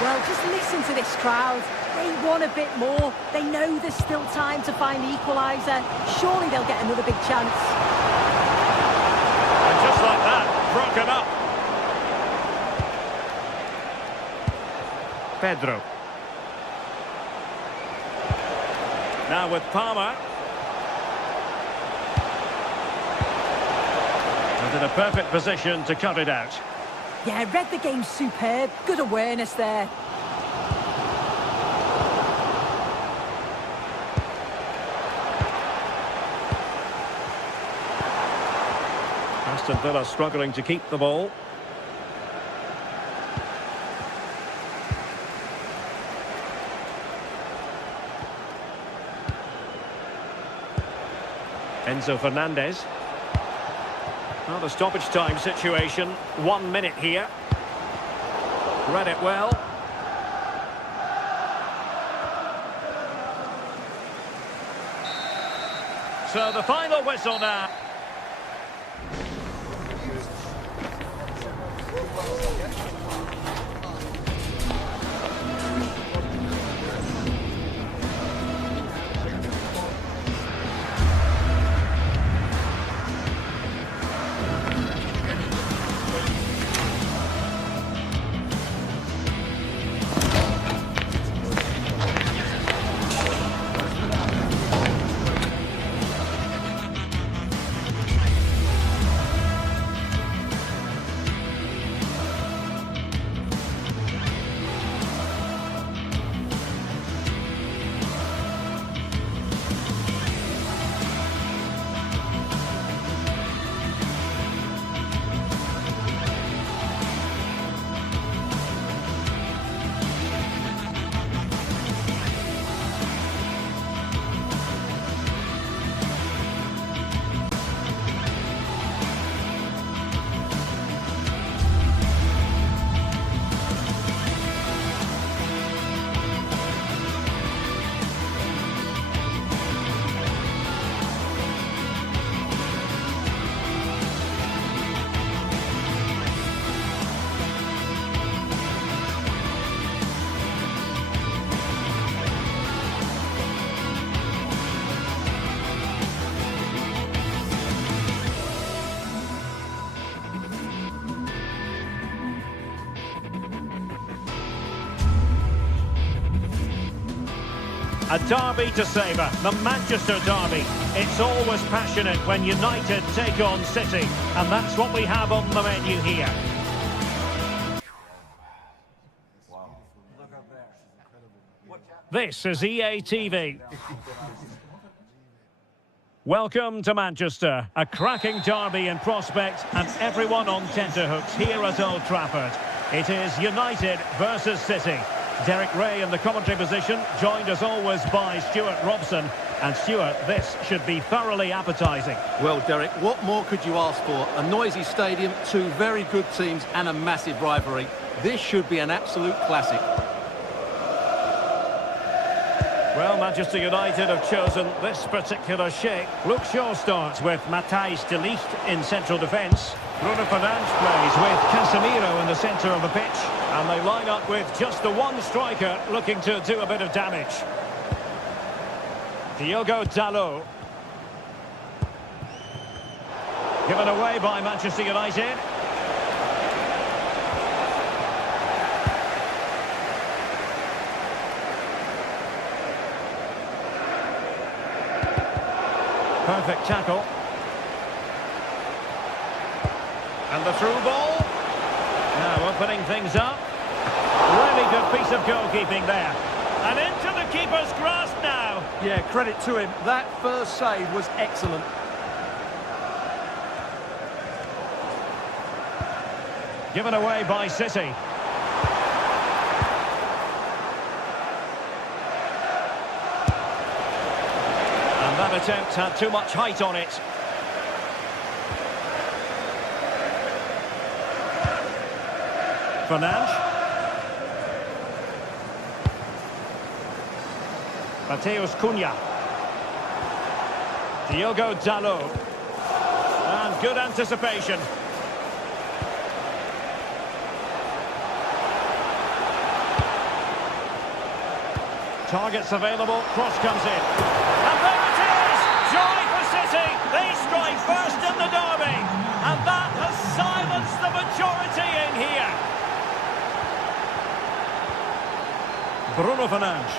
Well, just listen to this crowd. They want a bit more. They know there's still time to find the equaliser. Surely they'll get another big chance. And just like that, broken up. Pedro. Now with Palmer. And in a perfect position to cut it out. Yeah, read the game superb. Good awareness there. Aston Villa struggling to keep the ball. Enzo Fernandez. Well, the stoppage time situation, 1 minute here. Read it well. So the final whistle now. A derby to savour, the Manchester derby. It's always passionate when United take on City, and that's what we have on the menu here. This is EA TV. Welcome to Manchester, a cracking derby in prospect and everyone on tenterhooks here at Old Trafford. It is United versus City. Derek Ray in the commentary position, joined as always by Stuart Robson. And Stuart, this should be thoroughly appetising. Well, Derek, what more could you ask for? A noisy stadium, two very good teams and a massive rivalry. This should be an absolute classic. Well, Manchester United have chosen this particular shape. Luke Shaw starts with Matthijs de Ligt in central defence. Bruno Fernandes plays with Casemiro in the centre of the pitch. And they line up with just the one striker looking to do a bit of damage. Diogo Dalot. Given away by Manchester United. Perfect tackle. And the through ball. opening things up. Really good piece of goalkeeping there. And into the keeper's grasp now. Yeah, credit to him. That first save was excellent. Given away by City. And that attempt had too much height on it. Fernandes. Mateus Cunha. Diogo Dalot. And good anticipation. Targets available, cross comes in. And there it is! Joy for City! They strike first in the derby! And that has silenced the majority in here! Bruno Fernandes.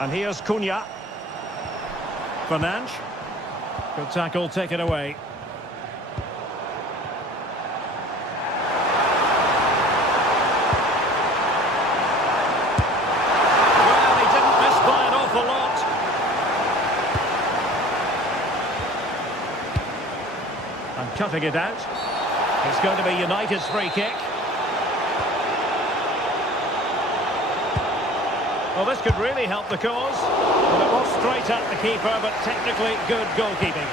And here's Cunha. Fernandes. Good tackle, taken away. Well, he didn't miss by an awful lot. And cutting it out. It's going to be United's free kick. Well, this could really help the cause. Well, it was straight at the keeper, but technically good goalkeeping.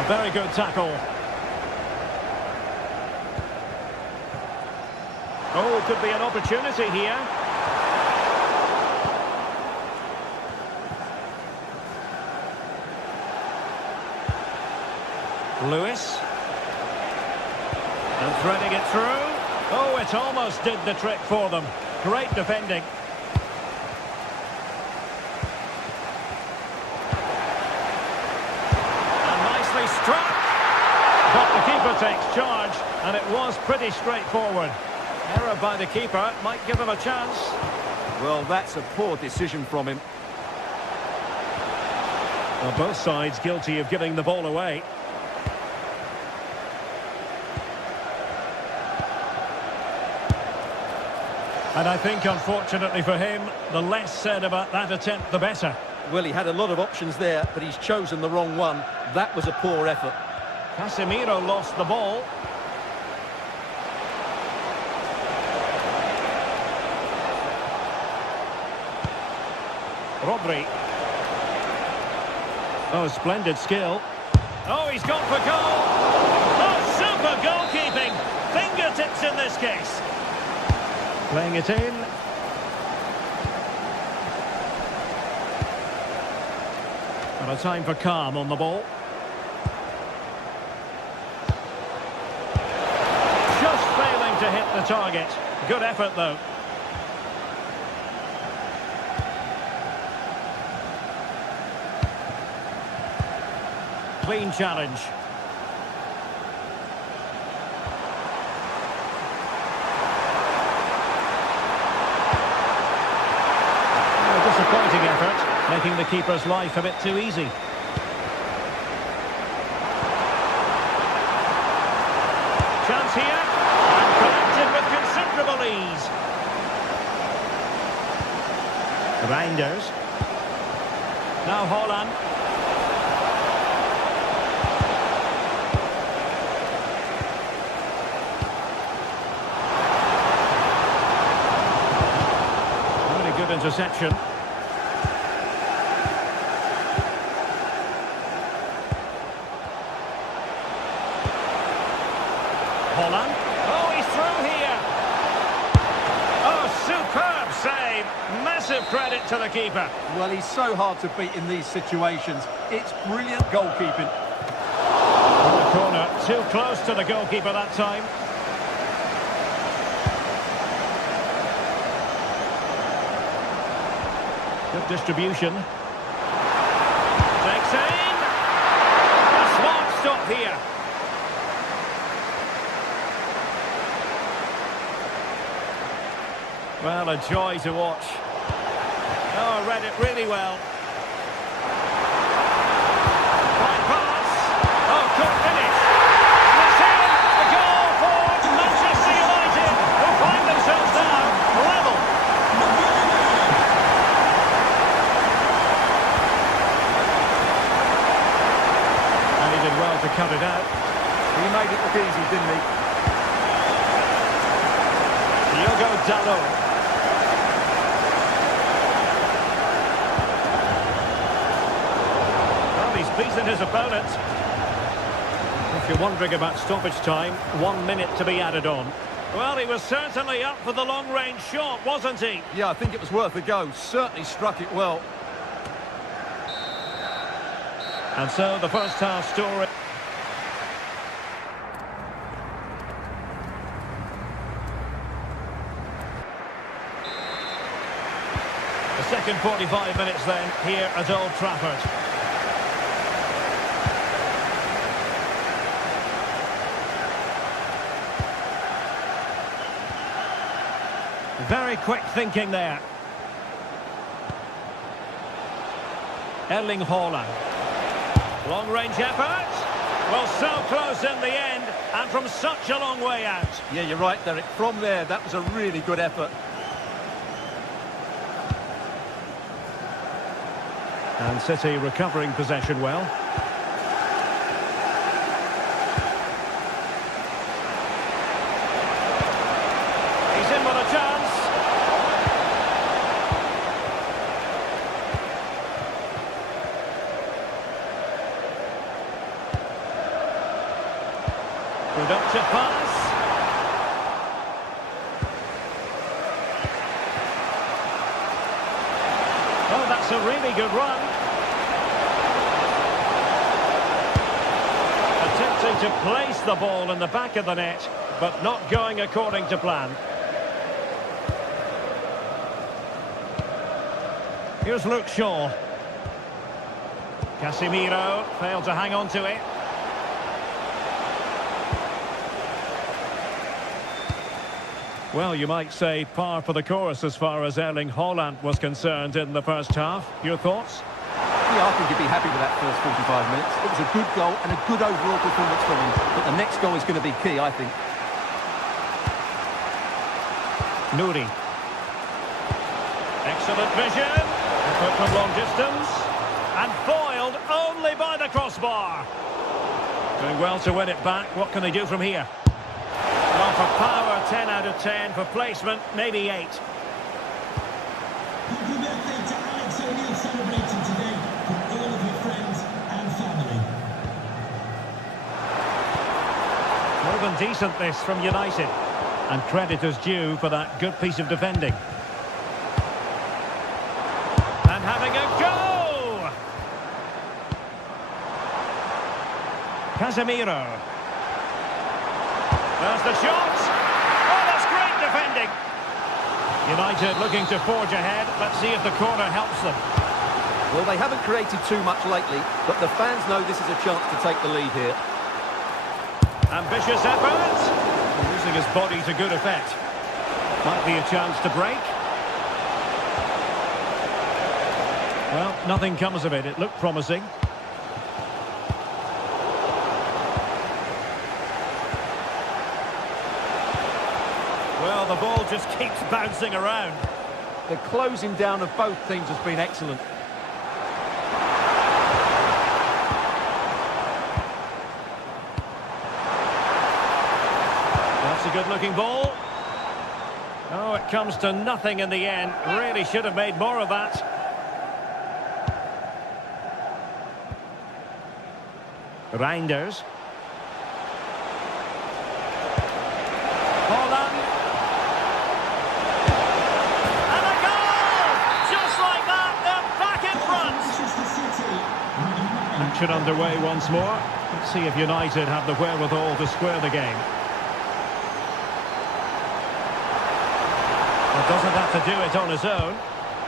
A very good tackle. Oh, it could be an opportunity here. Lewis. And threading it through. Oh, it almost did the trick for them. Great defending. And nicely struck. But the keeper takes charge, and it was pretty straightforward. Error by the keeper might give him a chance. Well, that's a poor decision from him. Well, both sides guilty of giving the ball away. And I think, unfortunately for him, the less said about that attempt, the better. Well, he had a lot of options there, but he's chosen the wrong one. That was a poor effort. Casemiro lost the ball. Rodri. Oh, splendid skill. Oh, he's gone for goal. Oh, super goalkeeping. Fingertips in this case. Playing it in. And a time for calm on the ball. Just failing to hit the target. Good effort, though. Clean challenge. Disappointing effort, making the keeper's life a bit too easy. Chance here, and collected with considerable ease. Reinders. Now Haaland. Really good interception. Haaland. Oh, he's through here. Oh, superb save. Massive credit to the keeper. Well, he's so hard to beat in these situations. It's brilliant goalkeeping. In the corner, too close to the goalkeeper that time. Good distribution. Takes aim. A smart stop here. Well, a joy to watch. Oh, read it really well. Fine pass. Oh, good finish. cut it out. He made it look easy, didn't he? Diogo Dalot. Well, he's beaten his opponent. If you're wondering about stoppage time, 1 minute to be added on. Well, he was certainly up for the long-range shot, wasn't he? Yeah, I think it was worth a go. Certainly struck it well. And so the first half story. The second 45 minutes then, here at Old Trafford. Very quick thinking there. Erling Haaland. Long-range effort. Well, so close in the end, and from such a long way out. Yeah, you're right, Derek. From there, that was a really good effort. And City recovering possession well. He's in with a chance. Productive pass. Oh, that's a really good run. Attempting to place the ball in the back of the net, but not going according to plan. Here's Luke Shaw. Casemiro failed to hang on to it. Well, you might say par for the course as far as Erling Haaland was concerned in the first half. Your thoughts? Yeah, I think you'd be happy with that first 45 minutes. It was a good goal and a good overall performance from him. But the next goal is going to be key, I think. Nouri. Excellent vision. Effort from long distance. And foiled only by the crossbar. Doing well to win it back. What can they do from here? Well, for power, 10 out of 10. For placement, maybe 8. Happy birthday to Alex O'Neill celebrating today with all of your friends and family. More than decent this from United. And credit is due for that good piece of defending. And having a go! Casemiro. There's the shot. Oh, that's great defending. United looking to forge ahead. Let's see if the corner helps them. Well, they haven't created too much lately, but the fans know this is a chance to take the lead here. Ambitious effort. Using his body to good effect. Might be a chance to break. Well, nothing comes of it. It looked promising. Well, the ball just keeps bouncing around. The closing down of both teams has been excellent. That's a good-looking ball. Oh, it comes to nothing in the end. Really should have made more of that. Reinders. Haaland. And a goal! Just like that, they're back in front. Action underway once more. Let's see if United have the wherewithal to square the game. Well, doesn't have to do it on his own,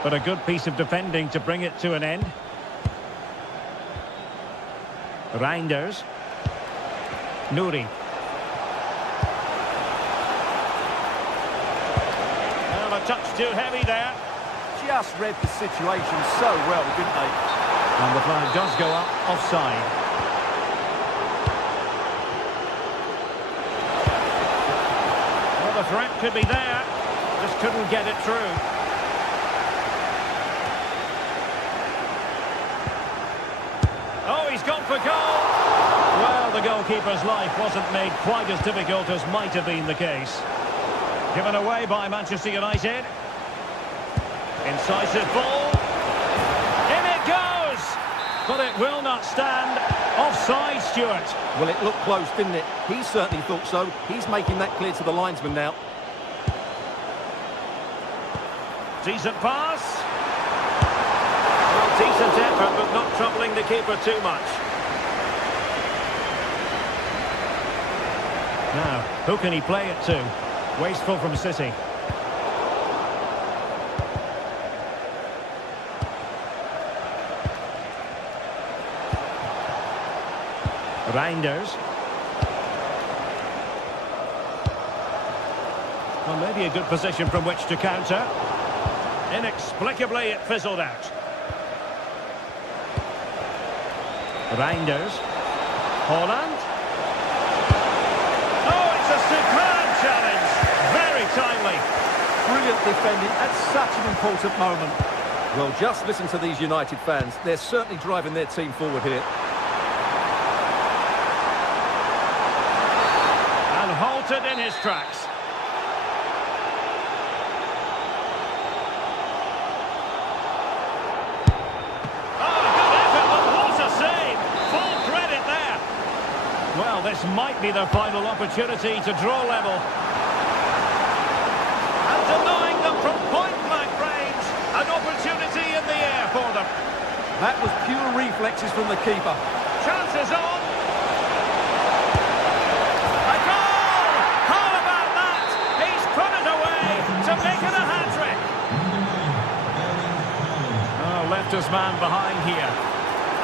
but a good piece of defending to bring it to an end. Reinders. Nouri. Well, a touch too heavy there. Just read the situation so well, didn't they? And the flag does go up offside. Well, the threat could be there. Just couldn't get it through. Oh, he's gone for goal. Well, the goal goalkeeper's life wasn't made quite as difficult as might have been the case. Given away by Manchester United. Incisive ball. In it goes! But it will not stand. Offside, Stuart. Well, it looked close, didn't it? He certainly thought so. He's making that clear to the linesman now. Decent pass. Well, decent effort, but not troubling the keeper too much. Now, who can he play it to? Wasteful from City. Reinders. Well, maybe a good position from which to counter. Inexplicably, it fizzled out. Reinders. Holland. Oh, it's a superb challenge. Very timely. Brilliant defending at such an important moment. Well, just listen to these United fans. They're certainly driving their team forward here. And halted in his tracks. Well, this might be their final opportunity to draw level. And denying them from point-blank range. An opportunity in the air for them. That was pure reflexes from the keeper. Chances on. A goal! How about that? He's put it away to make it a hat-trick. Oh, left his man behind here.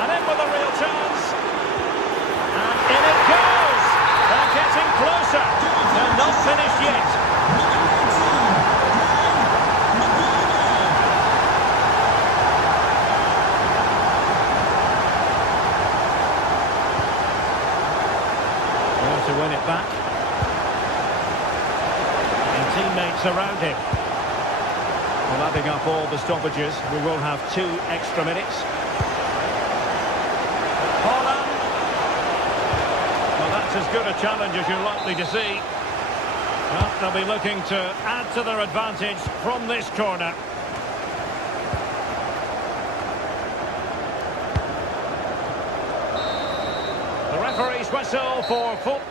And in with a real chance. And in it goes! They're getting closer. They're not finished yet. Well, to win it back. And teammates around him. Well, adding up all the stoppages, we will have 2 extra minutes. Holland. As good a challenge as you're likely to see. Well, they'll be looking to add to their advantage from this corner. The referee's whistle for full.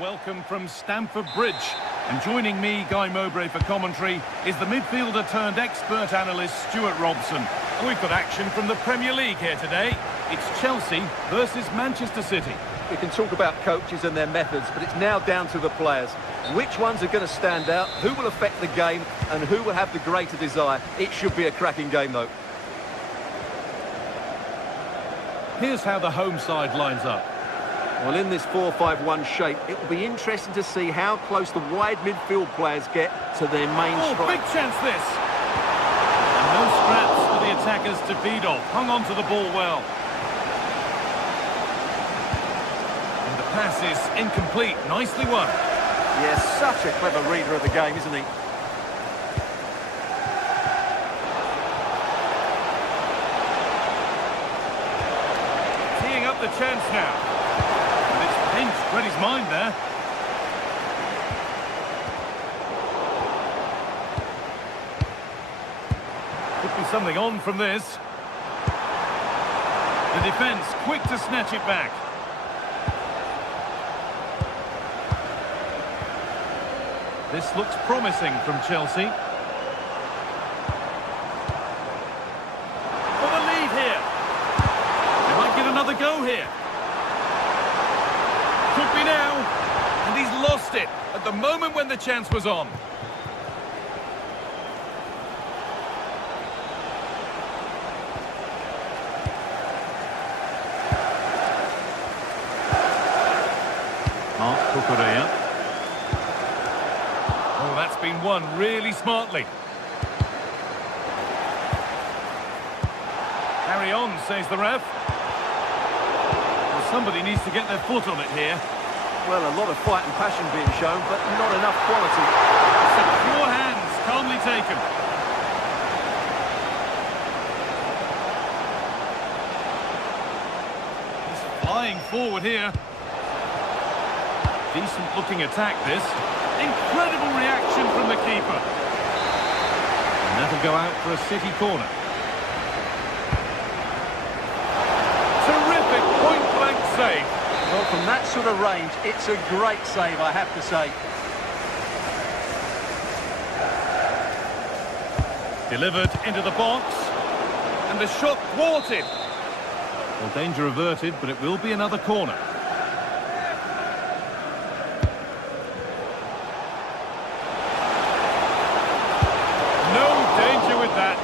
Welcome from Stamford Bridge. And joining me, Guy Mowbray, for commentary is the midfielder turned expert analyst Stuart Robson. And we've got action from the Premier League here today. It's Chelsea versus Manchester City. We can talk about coaches and their methods, but it's now down to the players. Which ones are going to stand out, who will affect the game, and who will have the greater desire. It should be a cracking game, though. Here's how the home side lines up. Well, in this 4-5-1 shape, it will be interesting to see how close the wide midfield players get to their main strike. Big chance this! And no scraps for the attackers to feed off. Hung on to the ball well. And the pass is incomplete. Nicely won. Yes, such a clever reader of the game, isn't he? Teeing up the chance now. Read his mind there. Could be something on from this. The defence quick to snatch it back. This looks promising from Chelsea. For the lead here. They might get another go here. Could be now. And he's lost it at the moment when the chance was on. Mark Cucurella. Oh, that's been won really smartly. Carry on, says the ref. Well, somebody needs to get their foot on it here. Well, a lot of fight and passion being shown, but not enough quality. Secure hands, calmly taken. He's flying forward here. Decent looking attack, this. Incredible reaction from the keeper. And that'll go out for a City corner. Terrific point-blank save. Well, from that sort of range, it's a great save, I have to say. Delivered into the box. And the shot thwarted. Well, danger averted, but it will be another corner.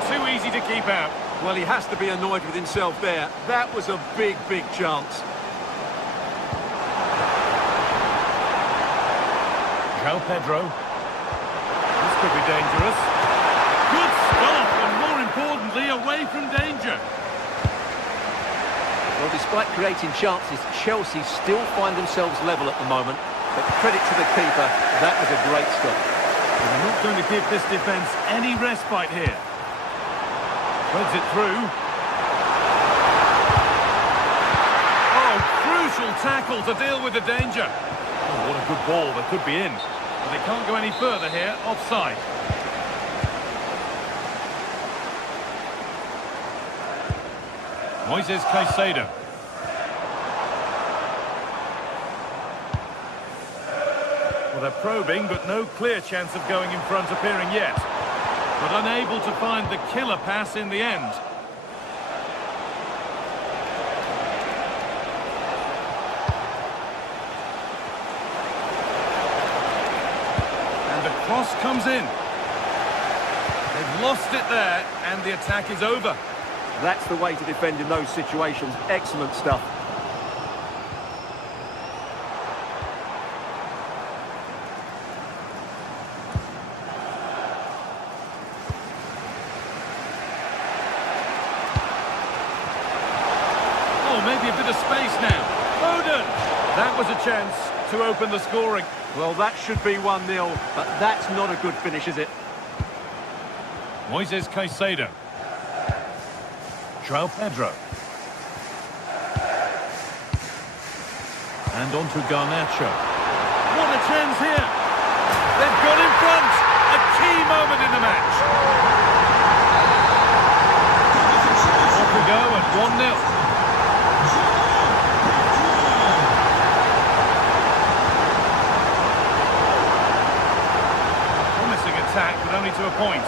Too easy to keep out. Well, he has to be annoyed with himself there. That was a big, big chance. João Pedro. This could be dangerous. Good stop, and more importantly, away from danger. Well, despite creating chances, Chelsea still find themselves level at the moment. But credit to the keeper, that was a great stop. And they're not going to give this defence any respite here. Threads it through. Oh, crucial tackle to deal with the danger. Oh, what a good ball, that could be in. But they can't go any further here, offside. Moises Caicedo. Well, they're probing, but no clear chance of going in front appearing yet. But unable to find the killer pass in the end. And the cross comes in. They've lost it there, and the attack is over. That's the way to defend in those situations. Excellent stuff. Maybe a bit of space now. Foden! That was a chance to open the scoring. Well, that should be 1-0, but that's not a good finish, is it? Moises Caicedo. João Pedro. And on to Garnacho. What a chance here! They've got in front! A key moment in the match. Off we go at 1-0. Attack, but only to a point.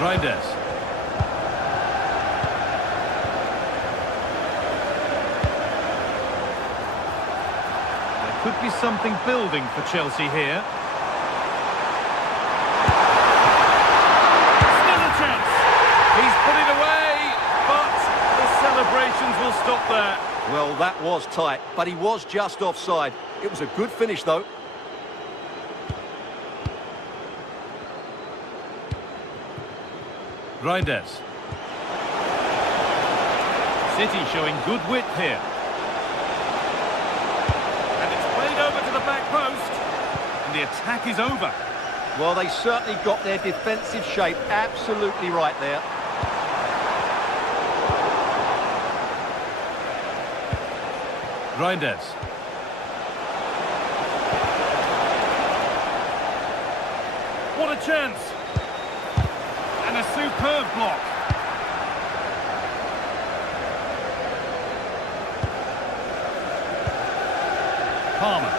Reinders. There could be something building for Chelsea here. Still a chance. He's put it away, but the celebrations will stop there. Well, that was tight, but he was just offside. It was a good finish, though. Reinders. City showing good width here. And it's played over to the back post. And the attack is over. Well, they certainly got their defensive shape absolutely right there. Reinders. What a chance! Superb block. Palmer.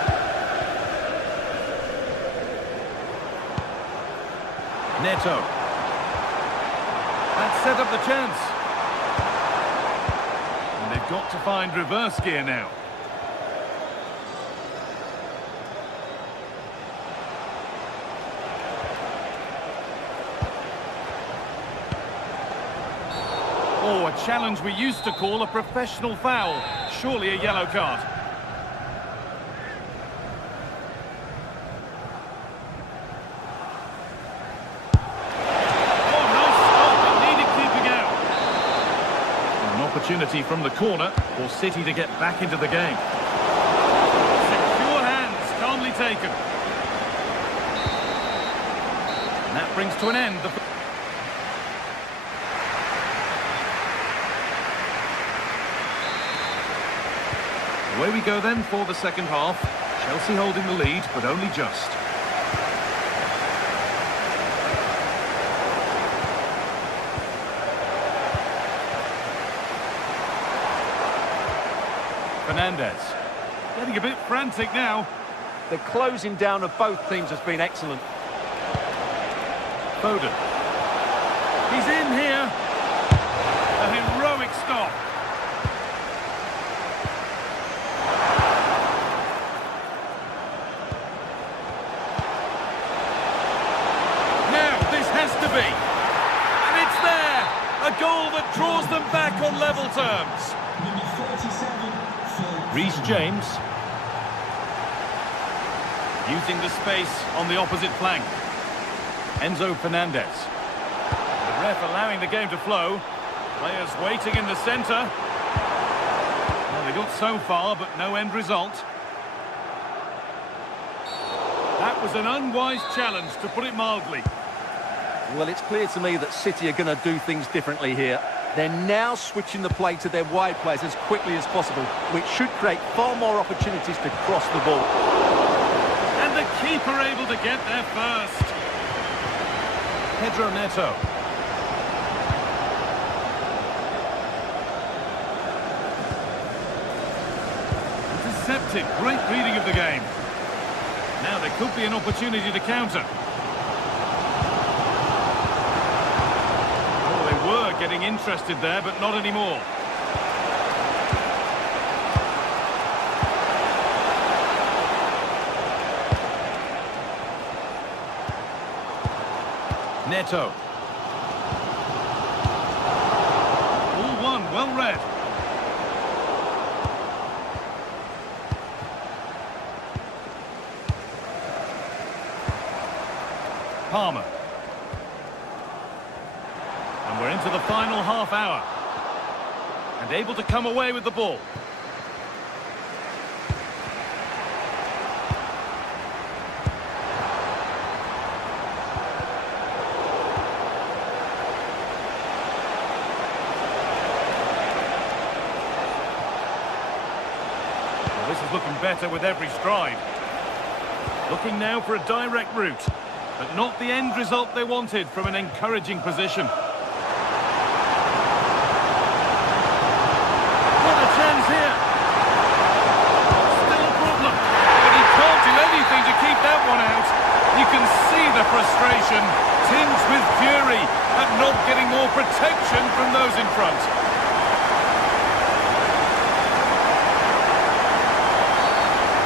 Neto. That set up the chance. And they've got to find reverse gear now. Oh, a challenge we used to call a professional foul. Surely a yellow card. Oh, nice stop, but needed keeping out. An opportunity from the corner for City to get back into the game. Secure hands, calmly taken. And that brings to an end the... Away we go then for the second half. Chelsea holding the lead, but only just. Fernandez. Getting a bit frantic now. The closing down of both teams has been excellent. Foden. He's in here. A heroic stop. And it's there, a goal that draws them back on level terms. Reece James using the space on the opposite flank. Enzo Fernandez. The ref allowing the game to flow. Players waiting in the centre. Well, they got so far, but no end result. That was an unwise challenge, to put it mildly. Well, it's clear to me that City are going to do things differently here. They're now switching the play to their wide players as quickly as possible, which should create far more opportunities to cross the ball. And the keeper able to get there first. Pedro Neto. Intercepted. Great reading of the game. Now there could be an opportunity to counter. Were getting interested there, but not anymore. Neto. All one, well read. Palmer. We're into the final half hour. And able to come away with the ball. Well, this is looking better with every stride. Looking now for a direct route, but not the end result they wanted from an encouraging position. Here. Still a problem, but he can't do anything to keep that one out. You can see the frustration, tinged with fury at not getting more protection from those in front.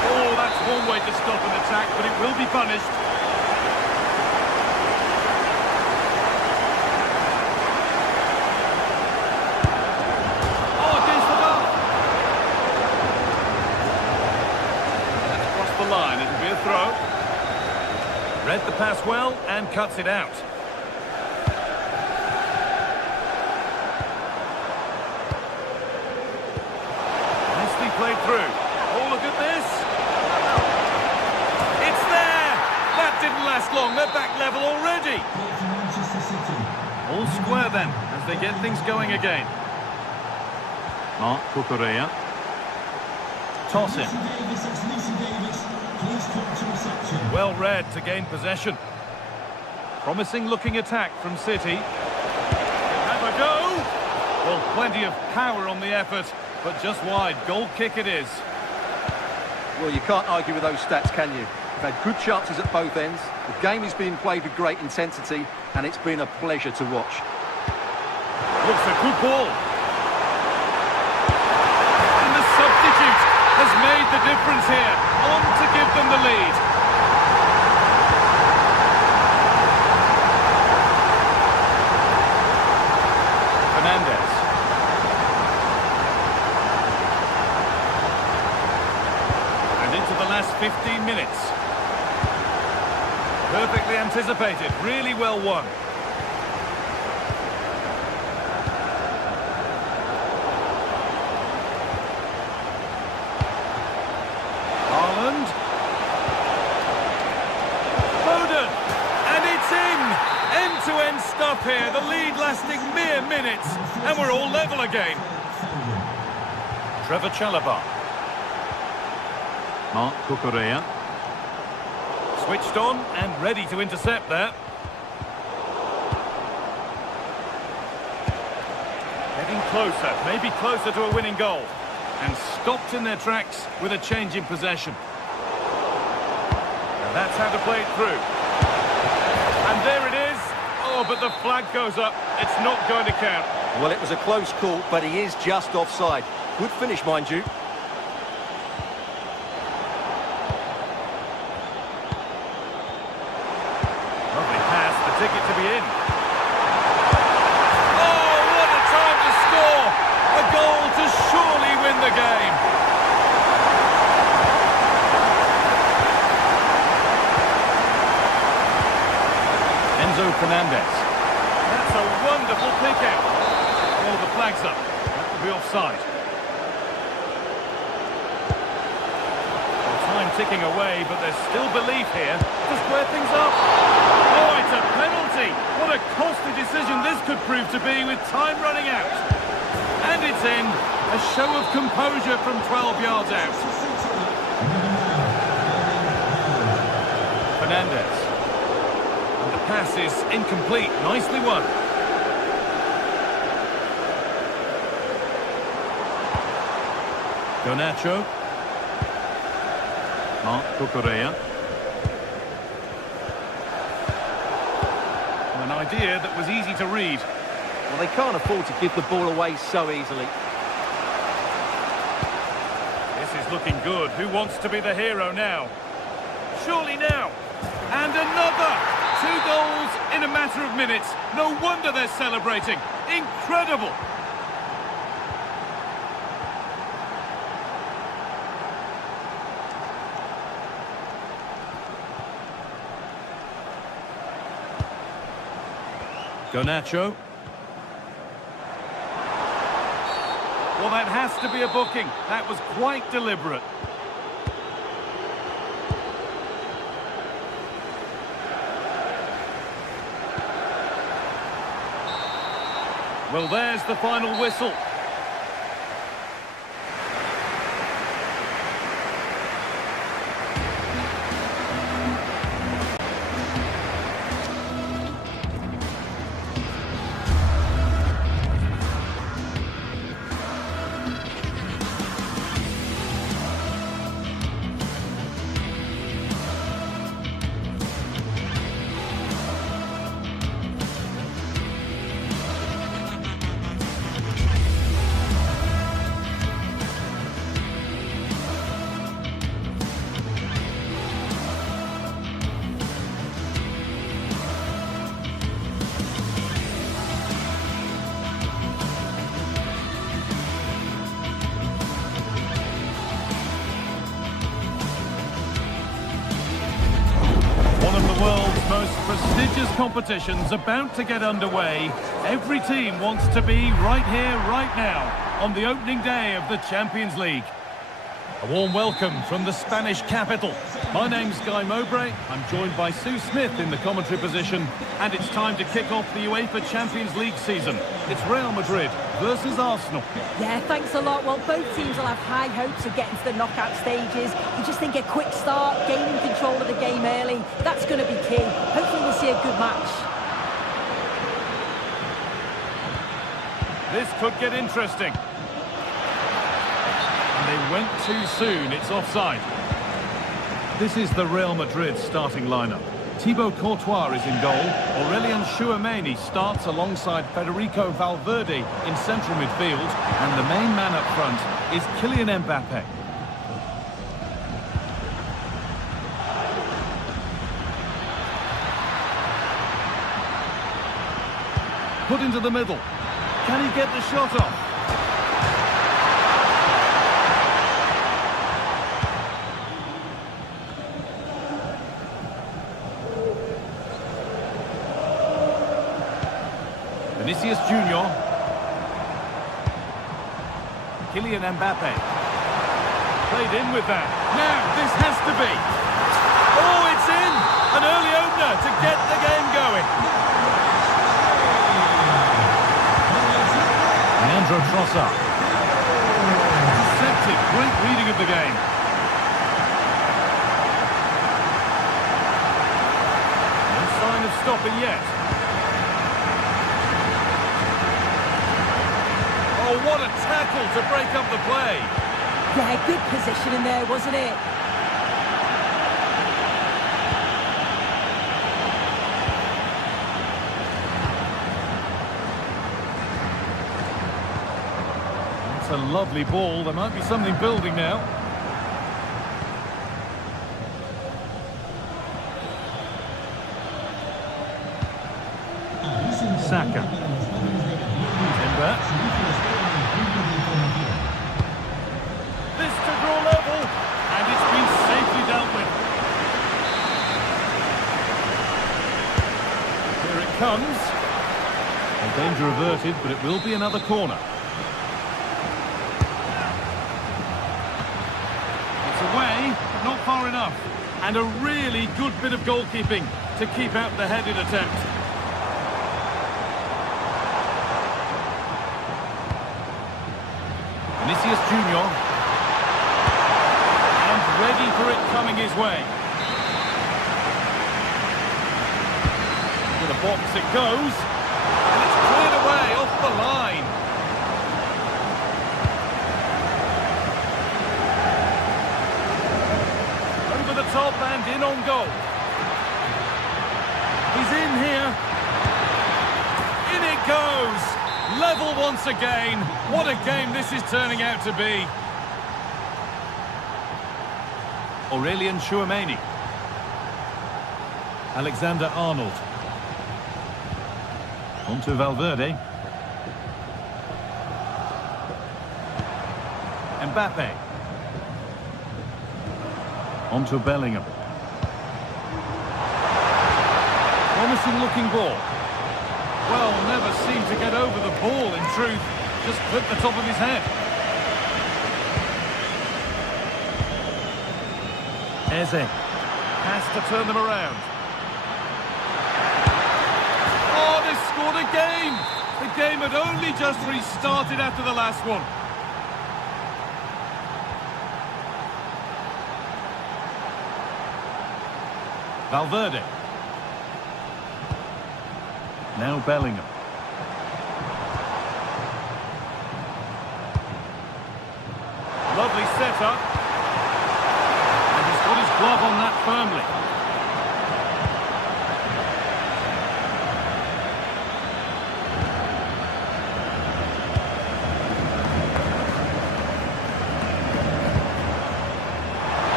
Oh, that's one way to stop an attack, but it will be punished. Line, it'll be a throw. Read the pass well and cuts it out. Nicely played through. Oh, look at this. It's there. That didn't last long. They're back level already. All square then as they get things going again. Mark Cucurella. Toss it. Well read to gain possession. Promising looking attack from City. go. Well, plenty of power on the effort, but just wide. Goal kick it is. Well, you can't argue with those stats, can you? They've had good chances at both ends. The game is being played with great intensity, and it's been a pleasure to watch. Looks a good ball. And the substitute has made the difference here. On to give them the lead. Fernandez. And into the last 15 minutes. Perfectly anticipated, really well won. Haaland. Foden. And it's in! End-to-end stuff here, the lead lasting mere minutes. And we're all level again. Trevor Chalobah. Mark Cucurella. Switched on and ready to intercept there. Getting closer, maybe closer to a winning goal. And stopped in their tracks with a change in possession. And that's how to play it through. And there it is. Oh, but the flag goes up. It's not going to count. Well, it was a close call, but he is just offside. Good finish, mind you. Lovely pass, the ticket to be in. Oh, what a time to score! A goal to surely win the game. Enzo Fernandez. That's a wonderful pick out. Oh, the flag's up. That will be offside. Time ticking away, but there's still belief here to square things up. Oh, it's a penalty. What a costly decision this could prove to be with time running out. And it's in. A show of composure from 12 yards out. Fernandez. And the pass is incomplete. Nicely won. Garnacho. Mark Cucurella. An idea that was easy to read. Well, they can't afford to give the ball away so easily. This is looking good. Who wants to be the hero now? Surely now. And another! 2 goals in a matter of minutes. No wonder they're celebrating. Incredible! Garnacho. Well, that has to be a booking. That was quite deliberate. Well, there's the final whistle. Most prestigious competitions about to get underway. Every team wants to be right here, right now, on the opening day of the Champions League. A warm welcome from the Spanish capital. My name's Guy Mowbray. I'm joined by Sue Smith in the commentary position, and it's time to kick off the UEFA Champions League season. It's Real Madrid versus Arsenal. Yeah, thanks a lot. Well, both teams will have high hopes of getting to the knockout stages. You just think a quick start, gaining control of the game early, that's going to be key. Hopefully we'll see a good match. This could get interesting. And they went too soon. It's offside. This is the Real Madrid starting lineup. Thibaut Courtois is in goal. Aurélien Tchouameni starts alongside Federico Valverde in central midfield. And the main man up front is Kylian Mbappe. Put into the middle. Can he get the shot off? Vinicius Junior. Kylian Mbappe. Played in with that. Now, this has to be. Oh, it's in! An early opener to get the game going. Leandro Trossard. Deceptive, great reading of the game. No sign of stopping yet. Oh, what a tackle to break up the play. Yeah, good positioning there, wasn't it? It's a lovely ball. There might be something building now. Saka. Timber. This to draw level, and it's been safely dealt with. Here it comes. The danger averted, but it will be another corner. It's away, but not far enough. And a really good bit of goalkeeping to keep out the headed attempt. Vinicius Junior. And ready for it coming his way. To the box it goes. And it's cleared away off the line. Over the top and in on goal. He's in here. In it goes. Level once again. What a game this is turning out to be. Aurélien Tchouameni. Alexander-Arnold. On to Valverde. Mbappe. On to Bellingham. Promising looking ball. Well, never seemed to get over the ball, in truth. Just clipped the top of his head. Eze has to turn them around. Oh, they scored again! The game had only just restarted after the last one. Valverde. Now Bellingham. Lovely setup. And he's got his glove on that firmly.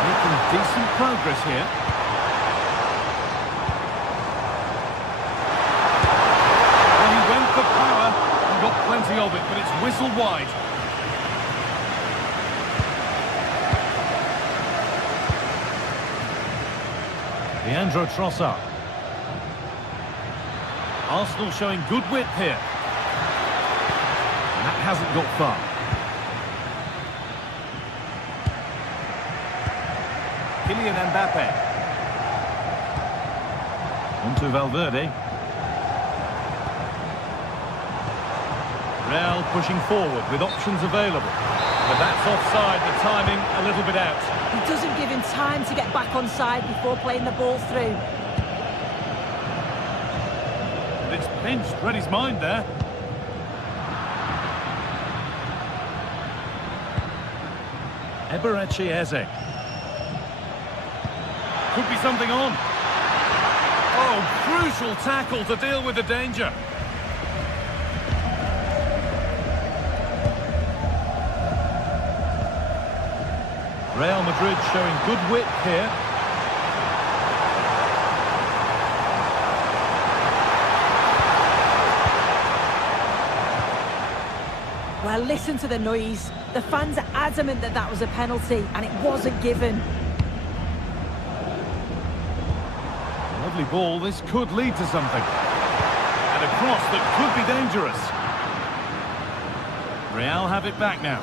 Making decent progress here. Got plenty of it, but it's whistled wide. Leandro Trossard. Arsenal showing good width here. That hasn't got far. Kylian Mbappe. On to Valverde. Real pushing forward with options available. But that's offside, the timing a little bit out. He doesn't give him time to get back on side before playing the ball through. And it's pinched, read his mind there. Eberechi Eze. Could be something on. Oh, crucial tackle to deal with the danger. Real Madrid showing good wit here. Well, listen to the noise. The fans are adamant that that was a penalty, and it wasn't given. Lovely ball, this could lead to something. And a cross that could be dangerous. Real have it back now.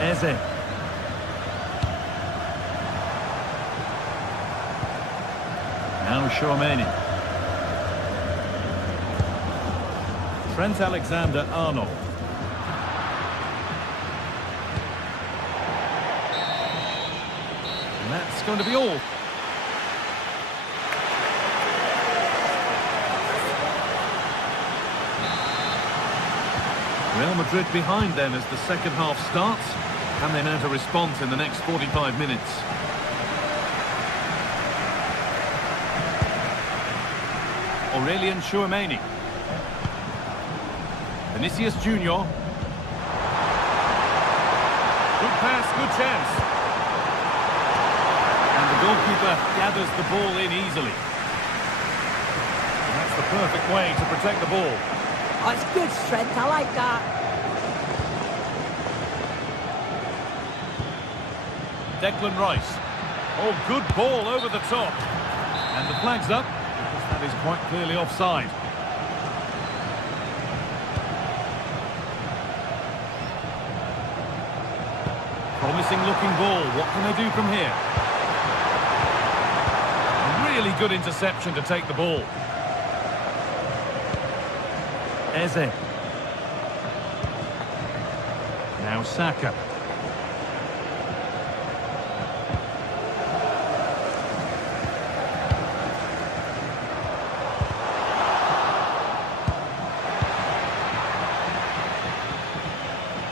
Eze. Now Tchouaméni. Trent Alexander-Arnold. And that's going to be all. Real Madrid behind then as the second half starts. Can they mount a response in the next 45 minutes? Aurelien Tchouaméni. Vinicius Junior. Good pass, good chance. And the goalkeeper gathers the ball in easily. And that's the perfect way to protect the ball. Oh, it's good strength, I like that. Declan Rice. Oh, good ball over the top. And the flag's up, because that is quite clearly offside. Promising looking ball. What can they do from here? A really good interception to take the ball. Eze. Now Saka.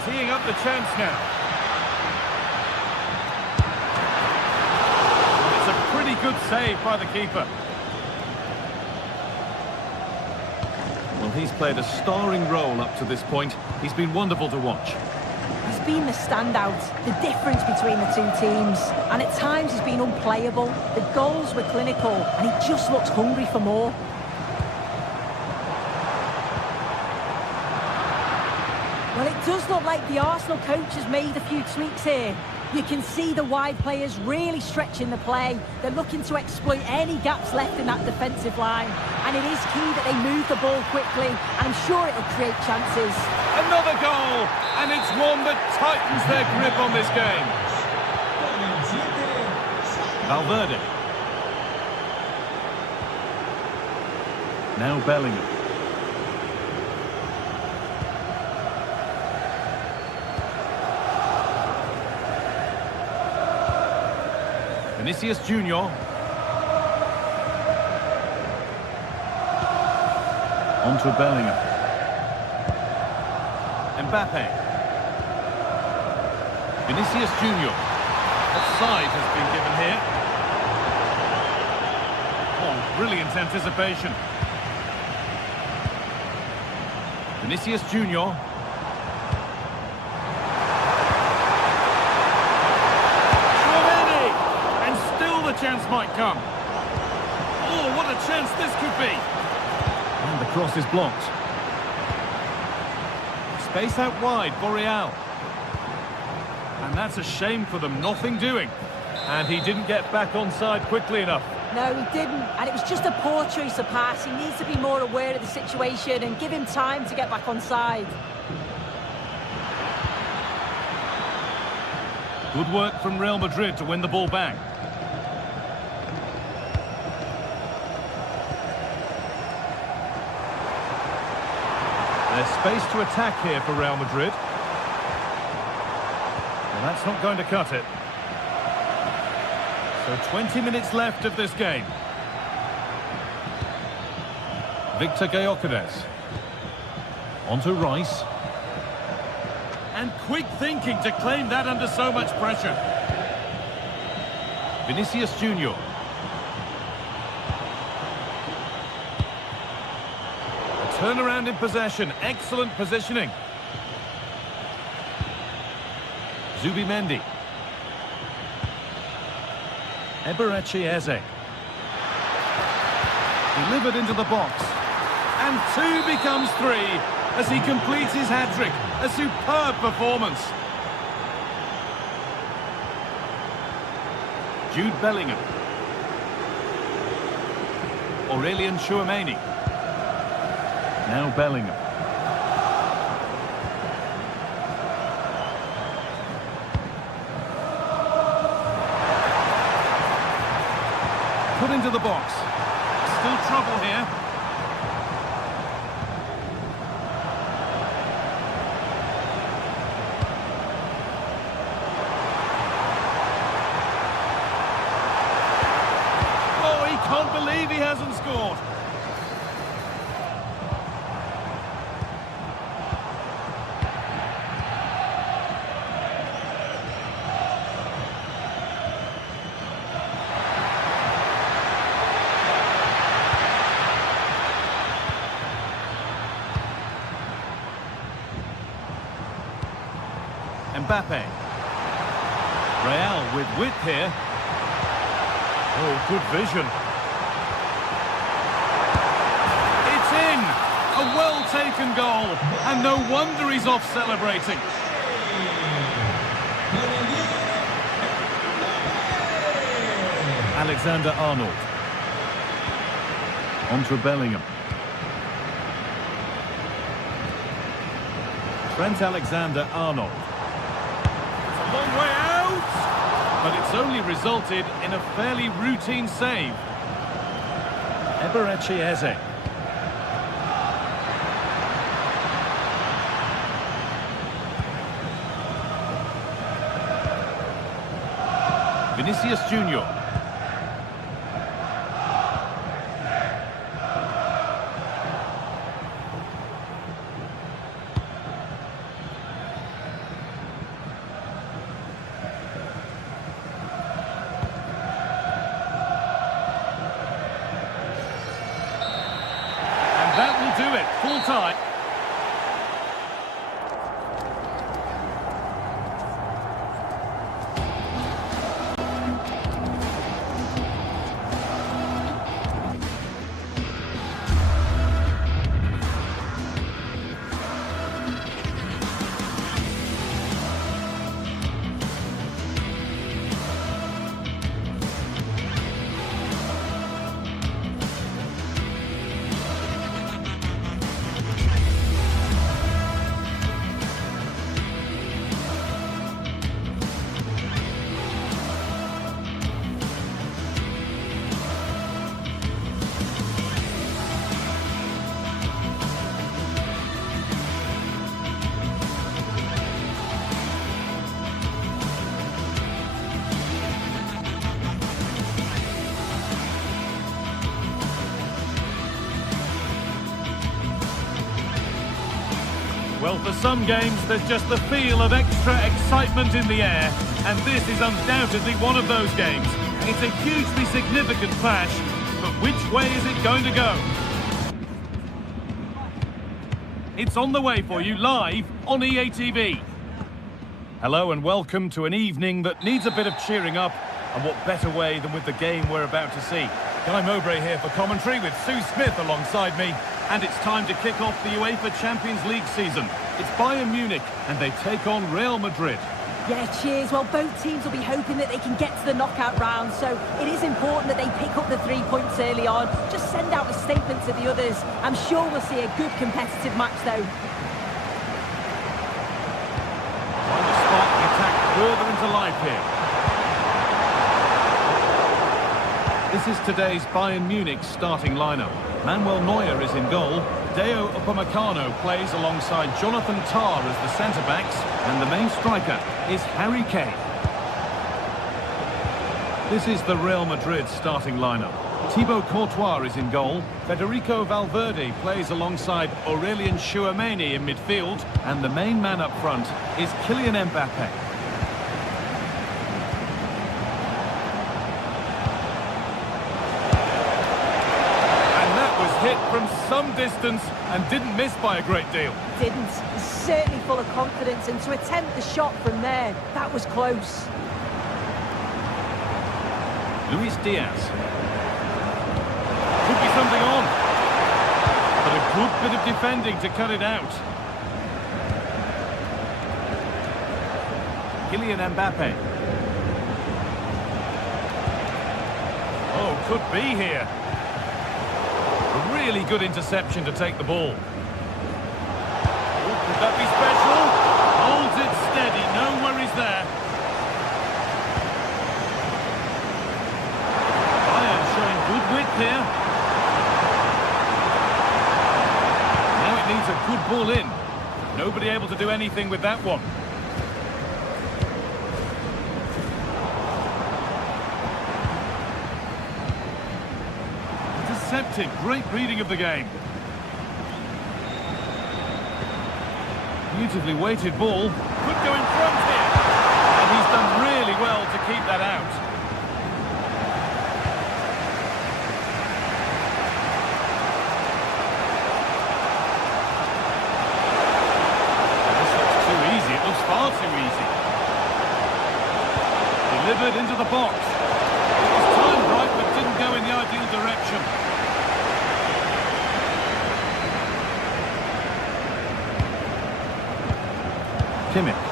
Teeing up the chance now. It's a pretty good save by the keeper. Well, he's played a starring role up to this point. He's been wonderful to watch. He's been the standout, the difference between the two teams. And at times he's been unplayable. The goals were clinical, and he just looks hungry for more. Well, it does look like the Arsenal coach has made a few tweaks here. You can see the wide players really stretching the play. They're looking to exploit any gaps left in that defensive line. And it is key that they move the ball quickly, and I'm sure it'll create chances. Another goal, and it's one that tightens their grip on this game. Valverde. Now Bellingham. Vinicius Junior. On to Bellingham. Mbappe. Vinicius Junior. Offside has been given here. Oh, brilliant anticipation. Vinicius Junior. Chance might come. Oh, what a chance this could be. And the cross is blocked. Space out wide for Real. And that's a shame for them, nothing doing. And he didn't get back onside quickly enough. No, he didn't. And it was just a poor choice of pass. He needs to be more aware of the situation and give him time to get back onside. Good work from Real Madrid to win the ball back. There's space to attack here for Real Madrid. Well, that's not going to cut it. So So 20 minutes left of this game. Victor Gyökeres. On to Rice. And quick thinking to claim that under so much pressure. Vinicius Junior. A turnaround in possession. Excellent positioning. Zubimendi. Eberechi Eze. Delivered into the box. And 2 becomes 3 as he completes his hat-trick. A superb performance. Jude Bellingham. Aurelien Tchouameni. Now Bellingham. Put into the box. Still trouble here. Oh, he can't believe he hasn't scored. Mbappe. Real with width here. Oh, good vision. It's in! A well-taken goal. And no wonder he's off celebrating. Alexander-Arnold. On to Bellingham. Trent Alexander-Arnold. Long way out, but it's only resulted in a fairly routine save. Eberechi Eze. Vinicius Junior. That will do it, full time. Well, for some games, there's just the feel of extra excitement in the air, and this is undoubtedly one of those games. It's a hugely significant clash, but which way is it going to go? It's on the way for you live on EA TV. Hello and welcome to an evening that needs a bit of cheering up, and what better way than with the game we're about to see. Guy Mowbray here for commentary with Sue Smith alongside me. And it's time to kick off the UEFA Champions League season. It's Bayern Munich, and they take on Real Madrid. Yeah, cheers. Well, both teams will be hoping that they can get to the knockout round, so it is important that they pick up the 3 points early on. Just send out a statement to the others. I'm sure we'll see a good competitive match, though. Trying to spark the attack further into life here. This is today's Bayern Munich starting lineup. Manuel Neuer is in goal. Deo Upamecano plays alongside Jonathan Tah as the centre-backs. And the main striker is Harry Kane. This is the Real Madrid starting lineup. Thibaut Courtois is in goal. Federico Valverde plays alongside Aurelien Tchouameni in midfield. And the main man up front is Kylian Mbappe. And that was hit from some distance and didn't miss by a great deal. Didn't. He's certainly full of confidence, and to attempt the shot from there, that was close. Luis Diaz. Could be something on. But a good bit of defending to cut it out. Kylian Mbappe. Oh, could be here. A really good interception to take the ball. Oh, could that be special? Holds it steady, no worries there. Good width here. Now it needs a good ball in. Nobody able to do anything with that one. Intercepted. Great reading of the game. Beautifully weighted ball. Could go in front here. And he's done really well to keep that out. Far too easy. Delivered into the box. It was timed right, but didn't go in the ideal direction. Kimmich.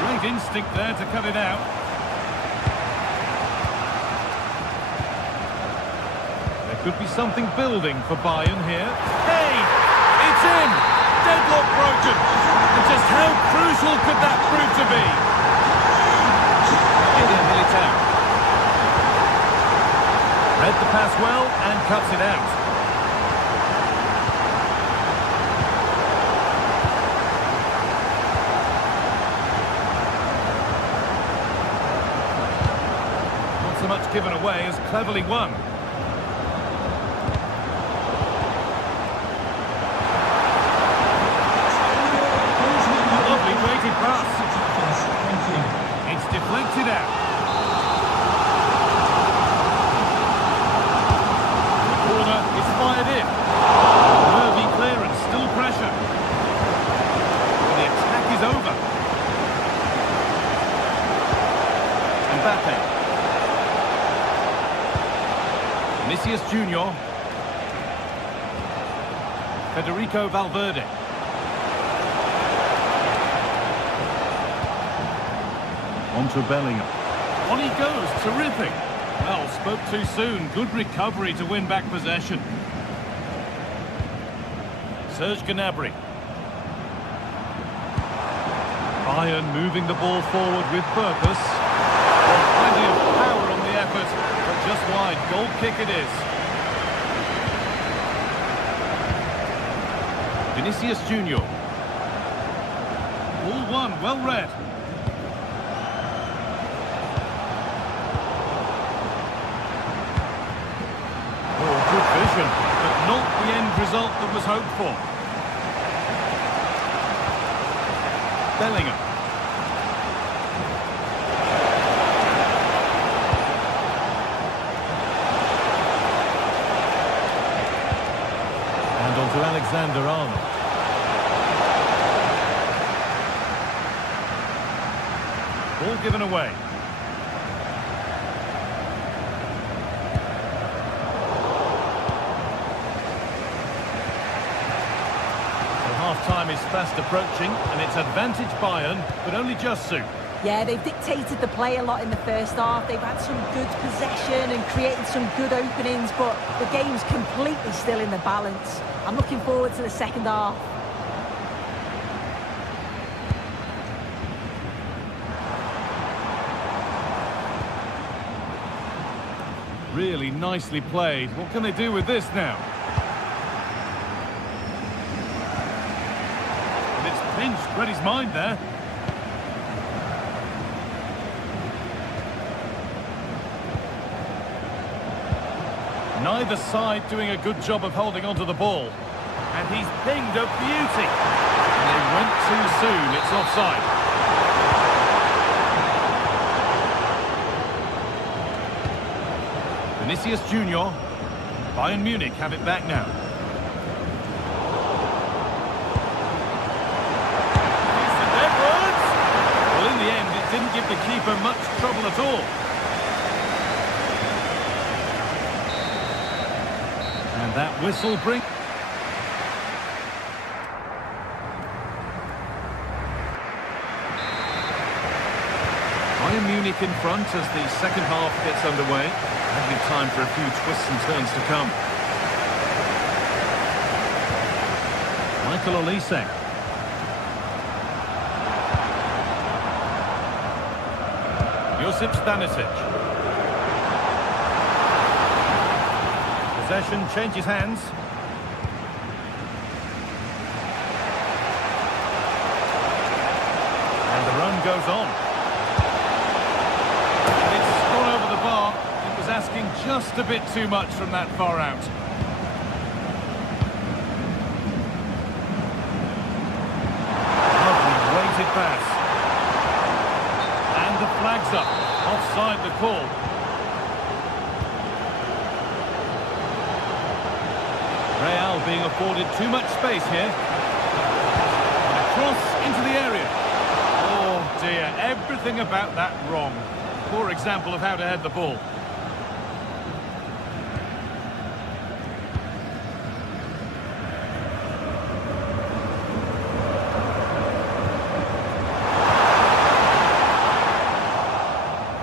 Great instinct there to cut it out. There could be something building for Bayern here. Hey! It's in! Deadlock broken! And just how crucial could that prove to be? Militao. Read the pass well and cuts it out. Not so much given away as cleverly won. It's deflected out. The corner is fired in. Nervy clearance, still pressure. The attack is over. Mbappe. Vinicius Junior. Federico Valverde. On to Bellingham. On he goes, terrific. Well, spoke too soon. Good recovery to win back possession. Serge Gnabry. Bayern moving the ball forward with purpose. Plenty of power on the effort, but just wide. Goal kick it is. Vinicius Junior. Ball won, well read. Vision, but not the end result that was hoped for. Bellingham. And on to Alexander-Arnold. Ball given away. Time is fast approaching, and it's advantage Bayern, but only just soon. Yeah, they've dictated the play a lot in the first half. They've had some good possession and created some good openings, but the game's completely still in the balance. I'm looking forward to the second half. Really nicely played. What can they do with this now? Pinched, read his mind there. Neither side doing a good job of holding onto the ball. And he's pinged a beauty. And they went too soon. It's offside. Vinicius Junior. Bayern Munich have it back now. Well, in the end, it didn't give the keeper much trouble at all. And that whistle brings... Bayern Munich in front as the second half gets underway. Plenty of time for a few twists and turns to come. Michael Olise. Josip Stanisic. Possession changes hands. And the run goes on. It's gone over the bar. It was asking just a bit too much from that far out. Lovely weighted pass. And the flag's up. Offside the call. Real being afforded too much space here. And a cross into the area. Oh dear, everything about that wrong. Poor example of how to head the ball.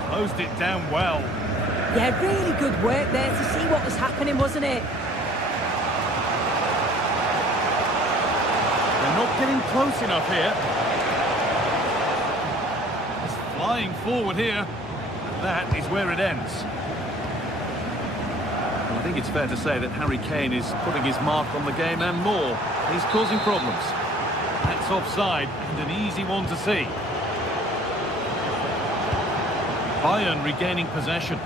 Closed it down well. Yeah, really good work there to see what was happening, wasn't it? They're not getting close enough here. It's flying forward here. That is where it ends. Well, I think it's fair to say that Harry Kane is putting his mark on the game and more. He's causing problems. That's offside and an easy one to see. Bayern regaining possession.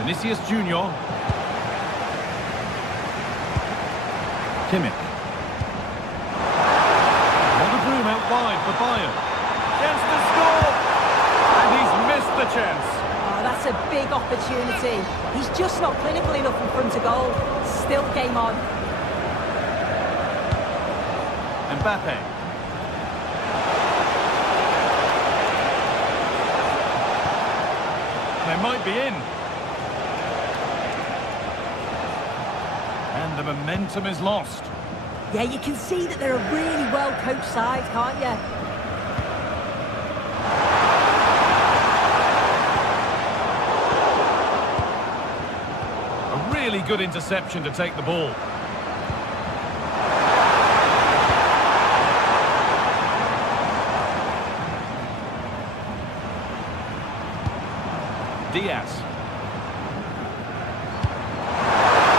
Vinicius Junior. Kimmich. Another room out wide for Bayern. Chance to score! And he's missed the chance. Oh, that's a big opportunity. He's just not clinical enough in front of goal. Still game on. Mbappe. They might be in. And the momentum is lost. Yeah, you can see that they're a really well-coached side, can't you? A really good interception to take the ball. Diaz.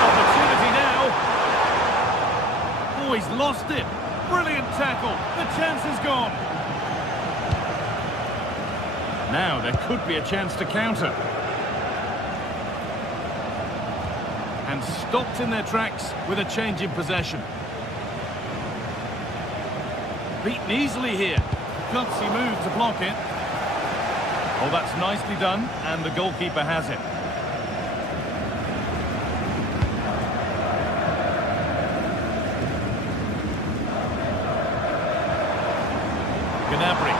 Opportunity now. Oh, he's lost it. Brilliant tackle. The chance is gone. Now there could be a chance to counter. And stopped in their tracks with a change in possession. Beaten easily here. Gutsy move to block it. Oh, that's nicely done, and the goalkeeper has it. Gnabry.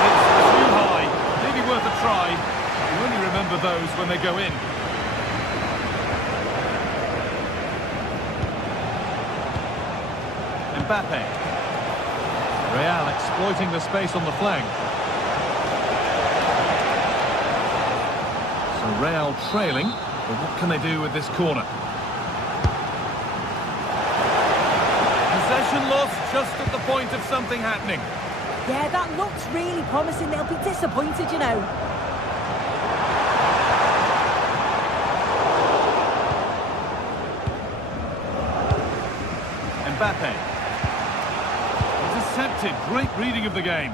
It's too high. Maybe worth a try. You only remember those when they go in. Mbappe. Real exploiting the space on the flank. So Real trailing, but what can they do with this corner? Possession lost just at the point of something happening. Yeah, that looks really promising. They'll be disappointed, you know. Mbappe. Intercepted. started. Great reading of the game.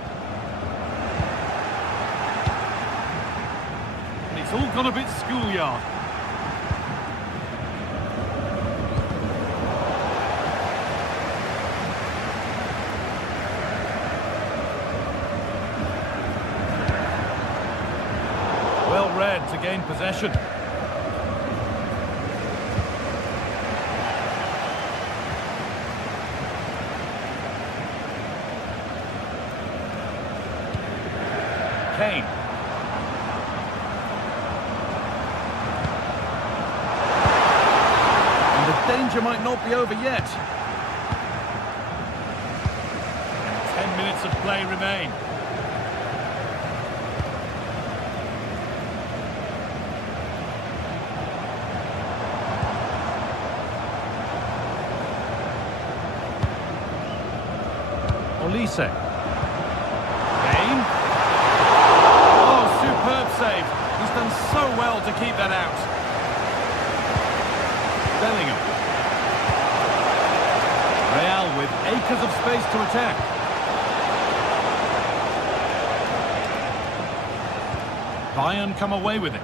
And it's all gone a bit schoolyard. Well read to gain possession. Kane. And the danger might not be over yet. 10 minutes of play remain. Olise. Kane. Oh, superb save. He's done so well to keep that out. Bellingham. Real with acres of space to attack. Bayern come away with it.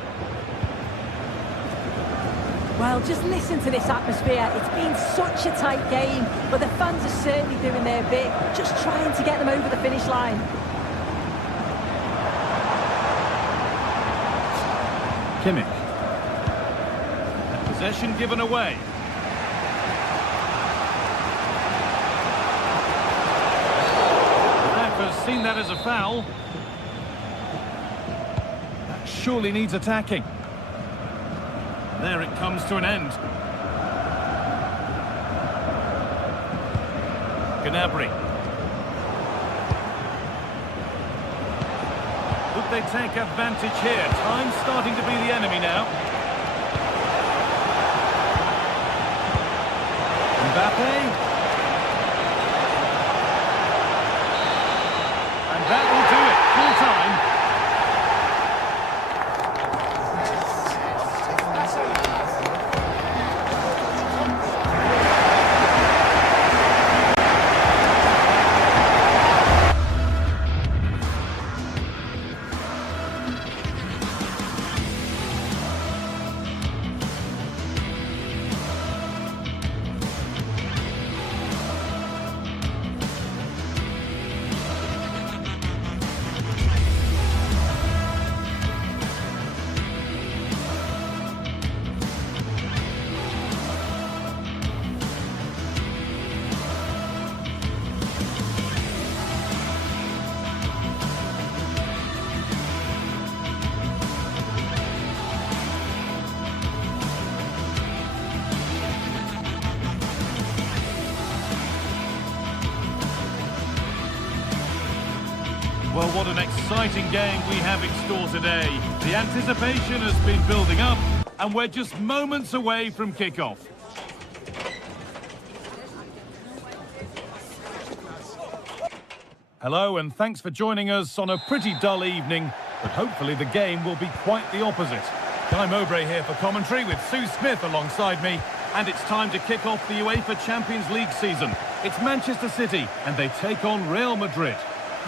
Well, just listen to this atmosphere. It's been such a tight game, but the fans are certainly doing their bit, just trying to get them over the finish line. Kimmich. And possession given away. The ref has seen that as a foul. That surely needs attacking. There it comes to an end. Gnabry. Would they take advantage here? Time's starting to be the enemy now. Mbappe. And that will do it. Full time. Well, what an exciting game we have in store today. The anticipation has been building up, and we're just moments away from kickoff. Hello, and thanks for joining us on a pretty dull evening, but hopefully the game will be quite the opposite. Guy Mowbray here for commentary with Sue Smith alongside me, and it's time to kick off the UEFA Champions League season. It's Manchester City, and they take on Real Madrid.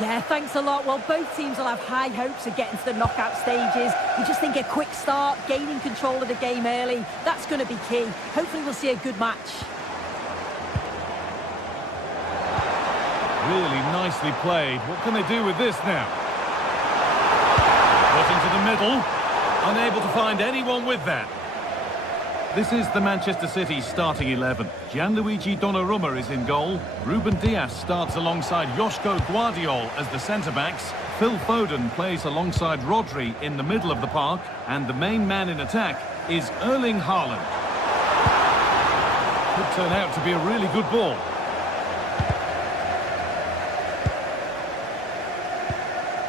Yeah, thanks a lot. Well, both teams will have high hopes of getting to the knockout stages. We just think a quick start, gaining control of the game early, that's going to be key. Hopefully we'll see a good match. Really nicely played. What can they do with this now? Put into the middle. Unable to find anyone with that. This is the Manchester City starting 11. Gianluigi Donnarumma is in goal. Ruben Dias starts alongside Joško Guardiol as the centre-backs. Phil Foden plays alongside Rodri in the middle of the park. And the main man in attack is Erling Haaland. Could turn out to be a really good ball.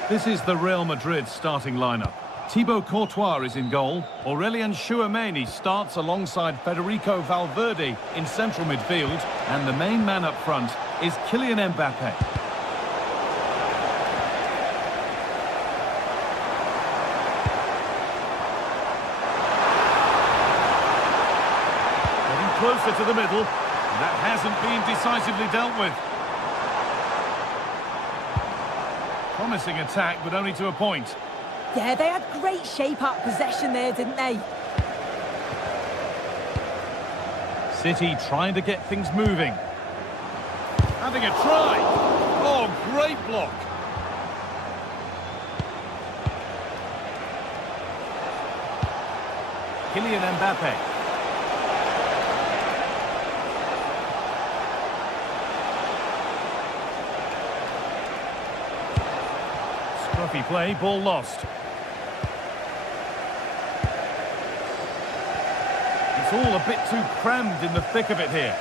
This is the Real Madrid starting lineup. Thibaut Courtois is in goal. Aurelien Tchouameni starts alongside Federico Valverde in central midfield. And the main man up front is Kylian Mbappe. Getting closer to the middle. That hasn't been decisively dealt with. Promising attack, but only to a point. Yeah, they had great shape out possession there, didn't they? City trying to get things moving. Having a try. Oh, great block. Kylian Mbappe. Scruffy play, ball lost. It's all a bit too crammed in the thick of it here.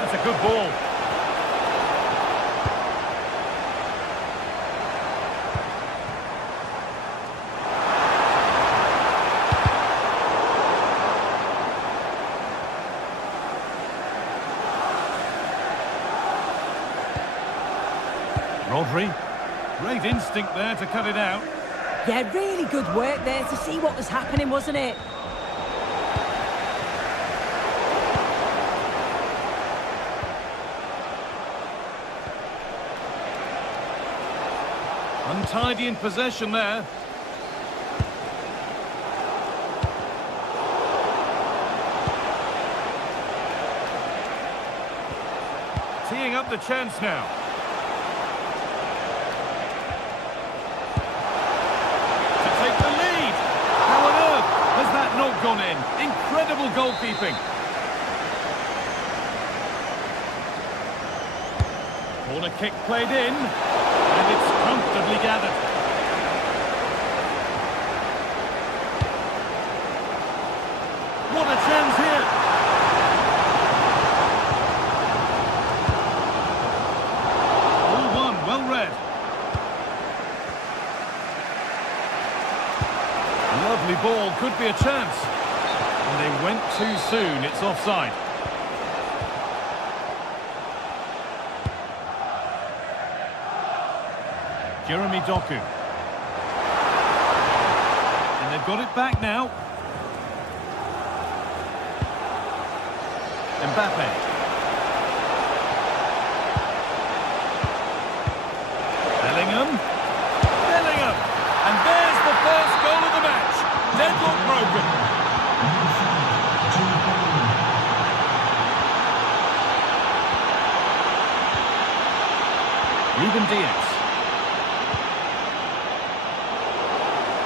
That's a good ball. Rodri, great instinct there to cut it out. Yeah, really good work there to see what was happening, wasn't it? Untidy in possession there. Teeing up the chance now. Not gone in. Incredible goalkeeping. Corner kick played in, and it's comfortably gathered. What a chance here. All one, well read. Lovely ball, could be a chance. And they went too soon, it's offside. Jeremy Doku. And they've got it back now. Mbappe. Bellingham. And there's the first goal of the match. Deadlock broken. Ruben Dias.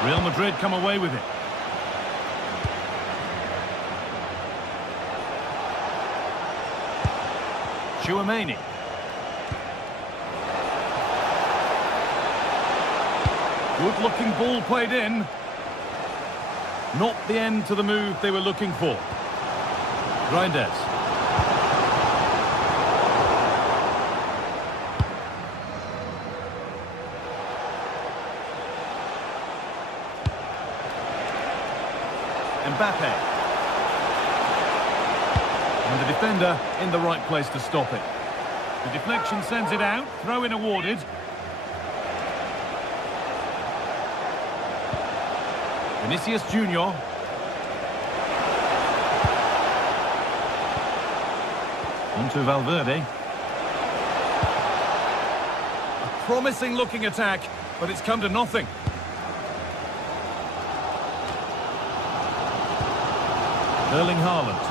Real Madrid come away with it. Tchouaméni. Good-looking ball played in. Not the end to the move they were looking for. Reinders. Mbappe. And the defender in the right place to stop it. The deflection sends it out. Throw-in awarded. Vinicius Junior. Onto Valverde. A promising looking attack, but it's come to nothing. Erling Haaland.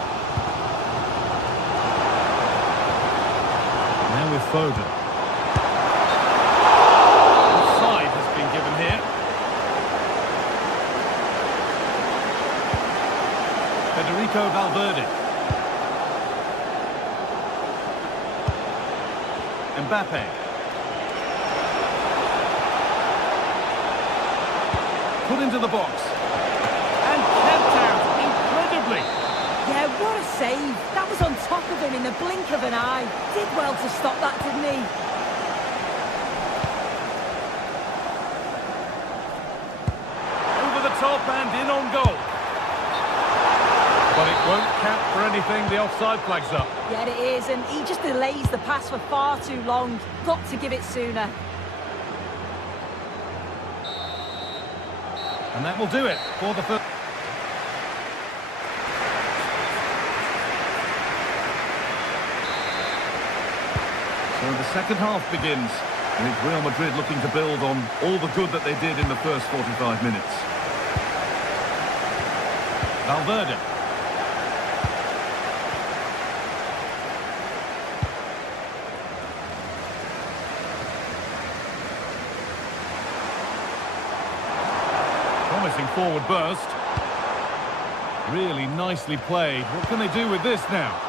Now with Foden. Offside has been given here. Federico Valverde. Mbappe. Put into the box. And kept out incredibly. Yeah, what a save. That was on top of him in the blink of an eye. Did well to stop that, didn't he? Over the top and in on goal. But it won't count for anything, the offside flag's up. Yeah, it is, and he just delays the pass for far too long. Got to give it sooner. And that will do it for the first. So the second half begins, and it's Real Madrid looking to build on all the good that they did in the first 45 minutes. Valverde. Promising forward burst. Really nicely played. What can they do with this now?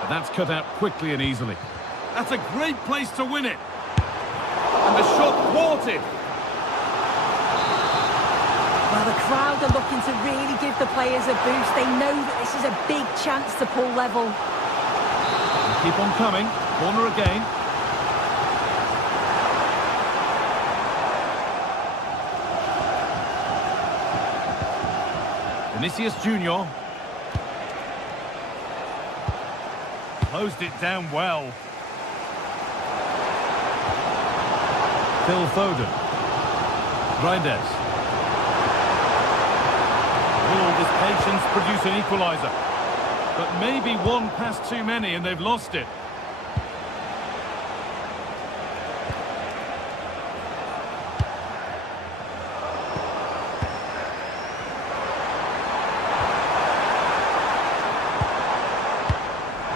And that's cut out quickly and easily. That's a great place to win it. And the shot thwarted. Well, the crowd are looking to really give the players a boost. They know that this is a big chance to pull level. Keep on coming. Corner again. Vinicius Junior. Closed it down well. Phil Foden. Reinders. All this patience produce an equaliser. But maybe one pass too many and they've lost it.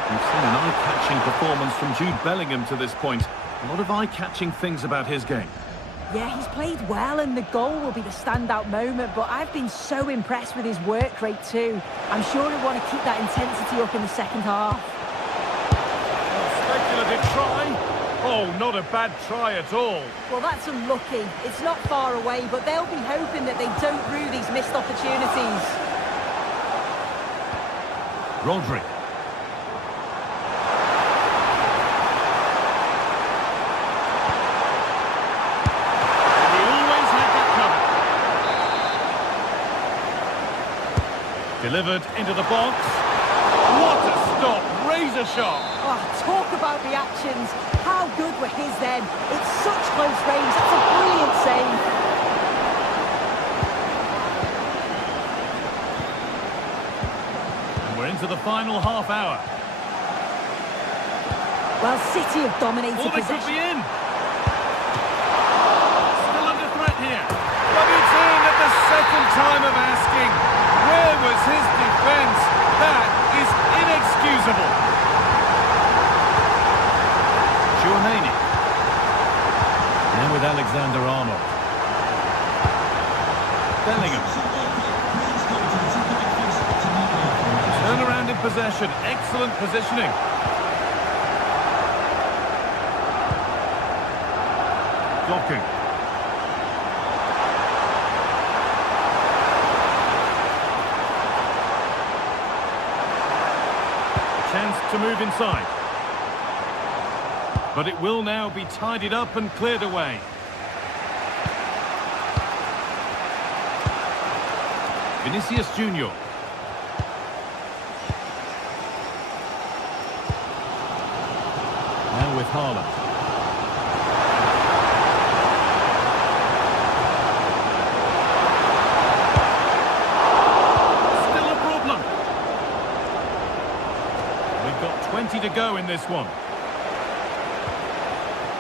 We've seen an eye-catching performance from Jude Bellingham to this point. A lot of eye-catching things about his game. Yeah, he's played well and the goal will be the standout moment, but I've been so impressed with his work rate too. I'm sure he'll want to keep that intensity up in the second half. Speculative try. Oh, not a bad try at all. Well, that's unlucky. It's not far away, but they'll be hoping that they don't rue these missed opportunities. Rodri. Delivered into the box. What a stop! Razor sharp. Oh, talk about reactions. How good were his then? It's such close range. That's a brilliant save. And we're into the final half hour. Well, City have dominated Oh, they could possession. be in. Still under threat here. But it's in at the second time of asking. Where was his defence? That is inexcusable. Giornani. Now with Alexander-Arnold. Bellingham. Turn around in possession. Excellent positioning. Blocking. Chance to move inside. But it will now be tidied up and cleared away. Vinicius Junior. Now with Haaland. Got 20 to go in this one.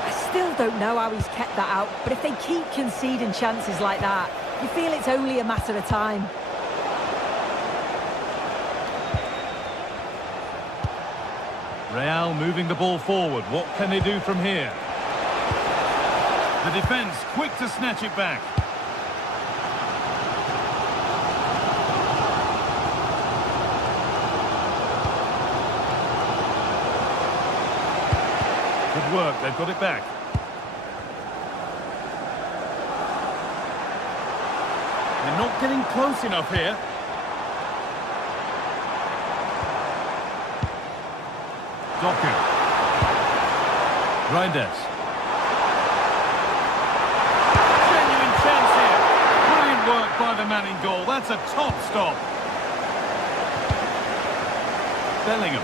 I still don't know how he's kept that out, but if they keep conceding chances like that, you feel it's only a matter of time. Real moving the ball forward. What can they do from here? The defence quick to snatch it back. Good work, they've got it back. They're not getting close enough here. Doku. Reinders. Genuine chance here. Brilliant work by the man in goal. That's a top stop. Bellingham.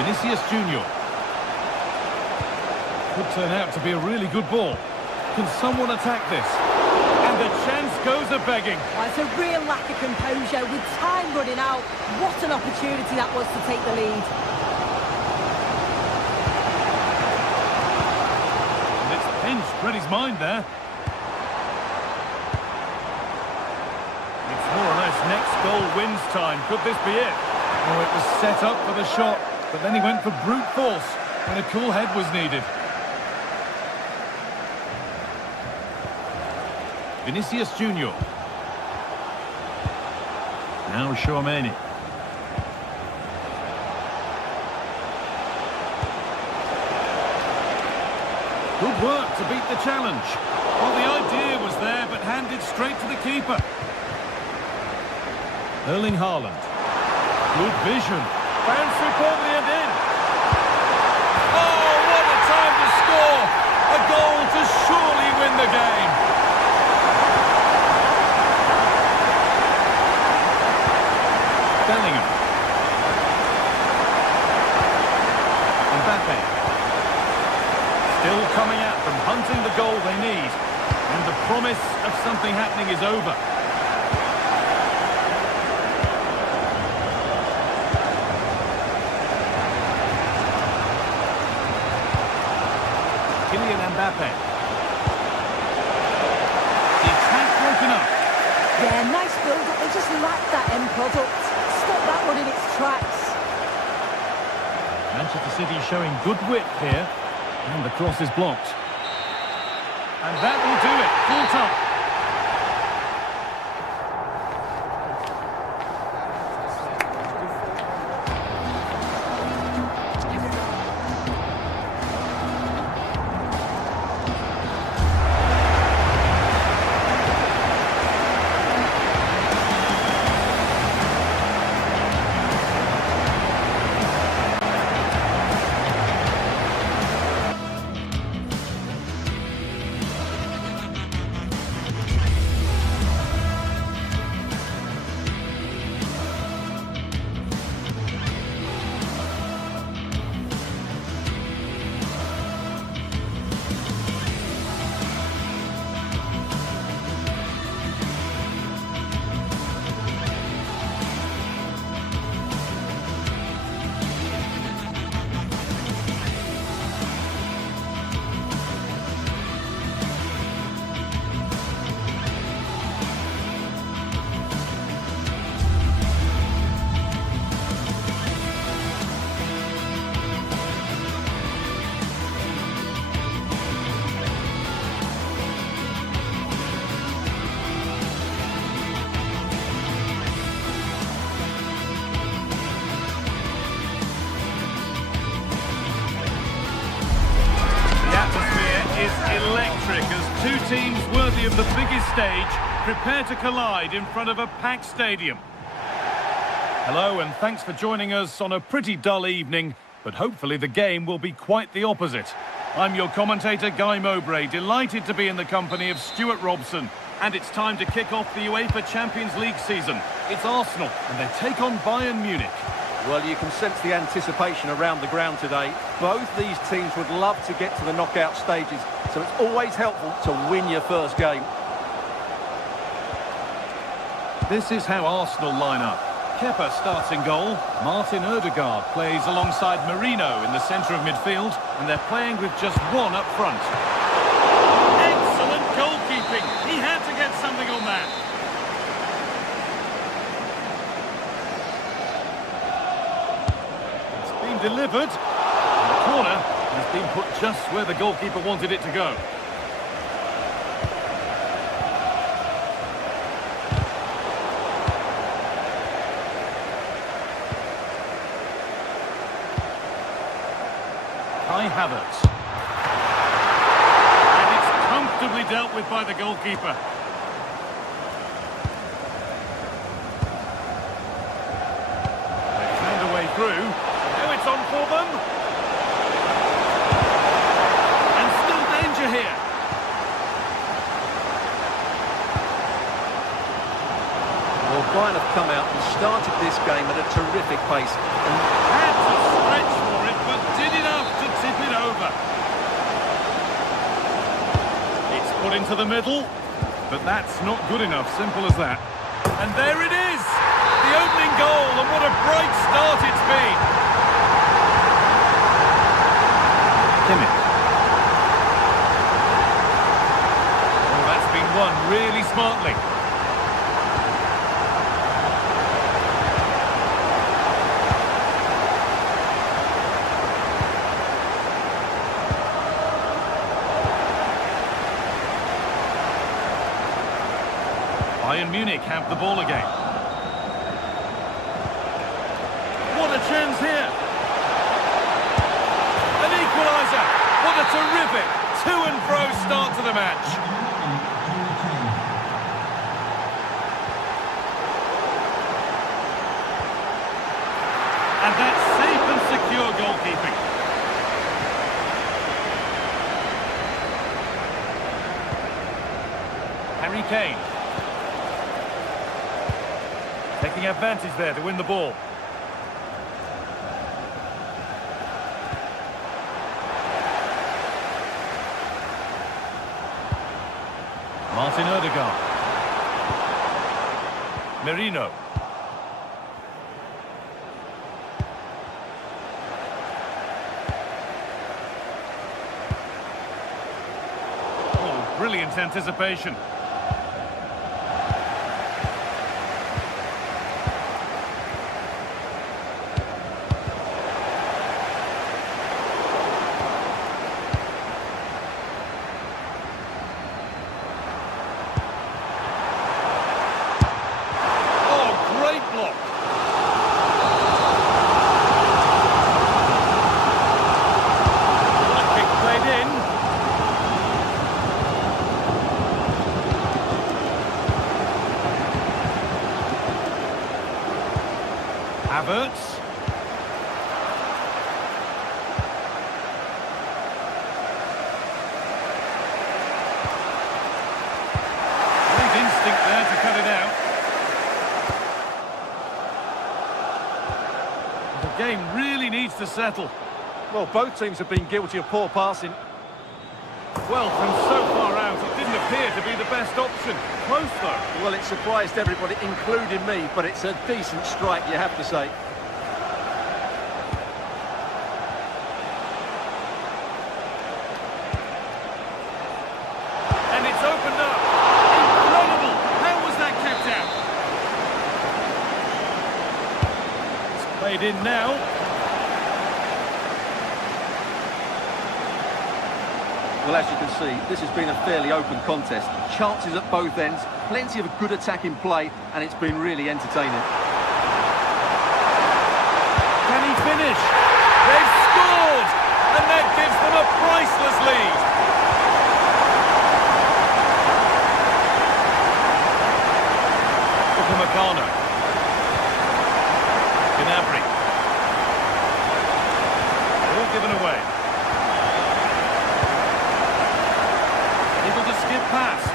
Vinicius Junior. Could turn out to be a really good ball. Can someone attack this? And the chance goes a-begging. Well, it's a real lack of composure with time running out. What an opportunity that was to take the lead. Read his mind there. It's more or less next goal wins time. Could this be it? Oh, it was set up for the shot, but then he went for brute force when a cool head was needed. Vinicius Junior. Now Chouameni. Good work to beat the challenge. Well, the idea was there, but handed straight to the keeper. Erling Haaland. Good vision. Bounced superbly and in. Oh, what a time to score! A goal to surely win the game. Bellingham. Mbappe. Still coming out from hunting the goal they need. And the promise of something happening is over. Kylian Mbappe. The attack broken up. Yeah, nice build-up. They just lacked that end product. Stop that one in its tracks. Manchester City showing good width here. And the cross is blocked. And that will do it. Full time. Electric as two teams worthy of the biggest stage prepare to collide in front of a packed stadium. Hello and thanks for joining us on a pretty dull evening, but hopefully the game will be quite the opposite. I'm your commentator Guy Mowbray, delighted to be in the company of Stuart Robson, and it's time to kick off the UEFA Champions League season. It's Arsenal and they take on Bayern Munich. Well, you can sense the anticipation around the ground today. Both these teams would love to get to the knockout stages, so it's always helpful to win your first game. This is how Arsenal line up. Kepa starts in goal. Martin Odegaard plays alongside Merino in the centre of midfield, and they're playing with just one up front. Excellent goalkeeping. He had to get something on that. Delivered. The corner has been put just where the goalkeeper wanted it to go. Kai Havertz. And it's comfortably dealt with by the goalkeeper. They found a way through. It's on for them. And still danger here. Well, Bayern have come out and started this game at a terrific pace. And had to stretch for it, but did enough to tip it over. It's put into the middle, but that's not good enough, simple as that. And there it is! The opening goal, and what a bright start it's been. won really smartly. Bayern Munich have the ball again. What a chance here! An equaliser! What a terrific to-and-fro start to the match. And that's safe and secure goalkeeping. Harry Kane. Taking advantage there to win the ball. Martin Odegaard. Merino. Oh, brilliant anticipation. Havertz. Great instinct there to cut it out. The game really needs to settle. Well, both teams have been guilty of poor passing. Well, from so far out, it didn't appear to be the best option. Close, though. Well, it surprised everybody, including me, but it's a decent strike, you have to say. And it's opened up. Incredible! How was that kept out? It's played in now. Well, as you can see, this has been a fairly open contest. Chances at both ends, plenty of good attacking play, and it's been really entertaining. Can he finish? They've scored! And that gives them a priceless lead. Upamecano. Gnabry. All given away. Able to skip past.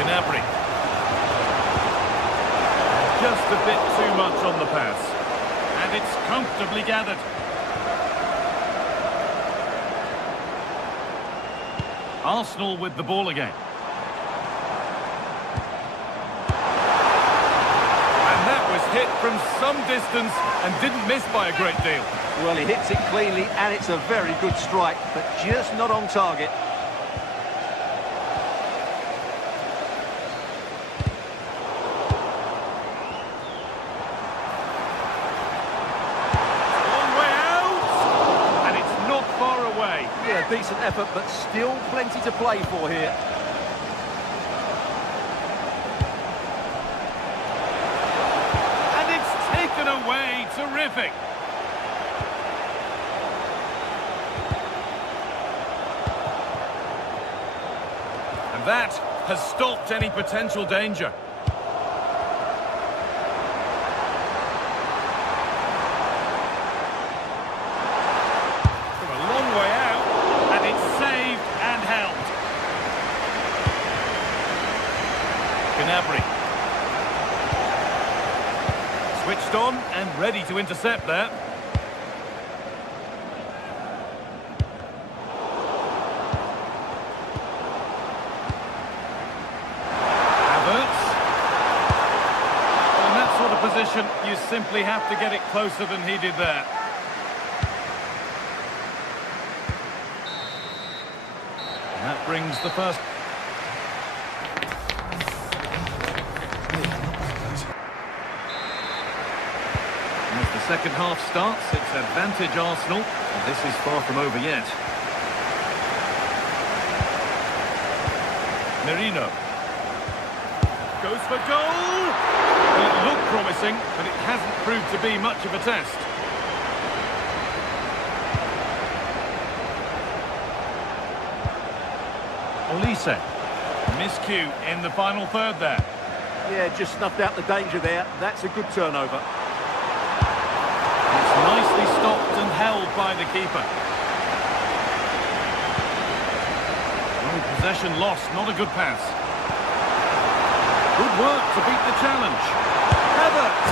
Gnabry. Just a bit too much on the pass. And it's comfortably gathered. Arsenal with the ball again. Hit from some distance and didn't miss by a great deal. Well, he hits it cleanly and it's a very good strike, but just not on target. Long way out, and it's not far away. Yeah, decent effort, but still plenty to play for here. Away, terrific. And that has stopped any potential danger. From a long way out, and it's saved and held. Gnabry. Switched on and ready to intercept there. Havertz. Well, in that sort of position, you simply have to get it closer than he did there. And that brings the first... As the second half starts, it's advantage Arsenal. And this is far from over yet. Merino. Goes for goal! Well, it looked promising, but it hasn't proved to be much of a test. Olise. Miscue in the final third there. Yeah, just snuffed out the danger there. That's a good turnover. It's nicely stopped and held by the keeper. Oh, possession lost, not a good pass. Good work to beat the challenge. Havertz!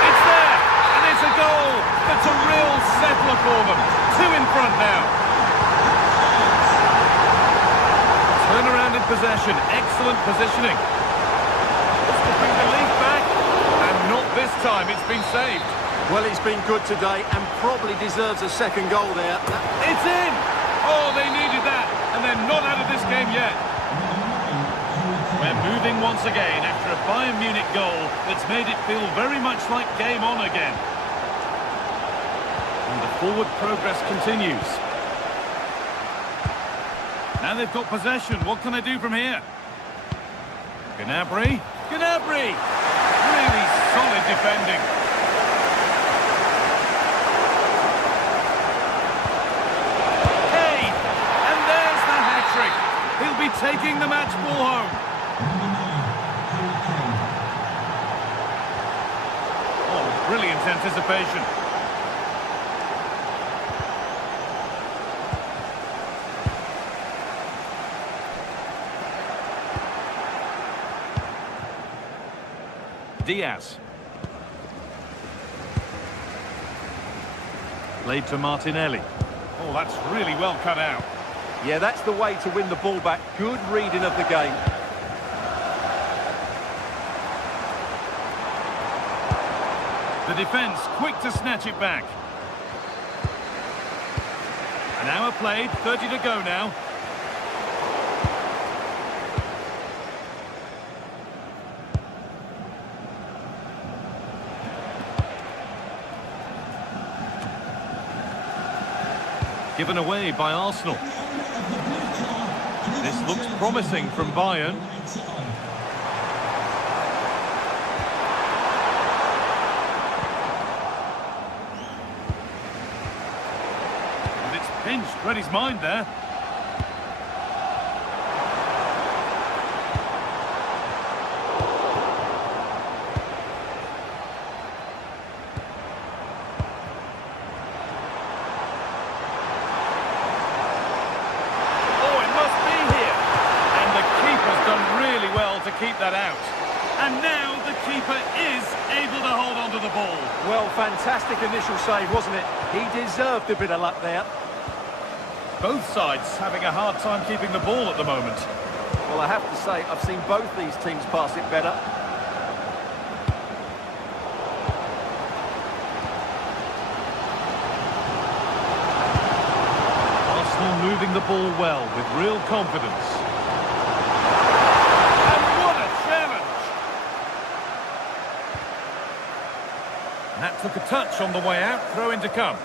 It's there! And it's a goal! That's a real settler for them. 2 in front now. Turn around in possession. Excellent positioning. To bring the lead back. And not this time. It's been saved. Well, he's been good today and probably deserves a second goal there. It's in! Oh, they needed that. And they're not out of this game yet. We're moving once again after a Bayern Munich goal that's made it feel very much like game on again. And the forward progress continues. Now they've got possession. What can they do from here? Gnabry. Gnabry! Really solid defending. Hey! And there's the hat-trick. He'll be taking the match ball home. Oh, brilliant anticipation. Diaz. Played to Martinelli. Oh, that's really well cut out. Yeah, that's the way to win the ball back. Good reading of the game. The defence quick to snatch it back. An hour played, 30 to go now. Given away by Arsenal. This looks promising from Bayern. And it's pinched, read his mind there. Keep that out. And now the keeper is able to hold on to the ball. Well, fantastic initial save, wasn't it? He deserved a bit of luck there. Both sides having a hard time keeping the ball at the moment. Well, I have to say, I've seen both these teams pass it better. Arsenal moving the ball well with real confidence. That took a touch on the way out, throw in to come.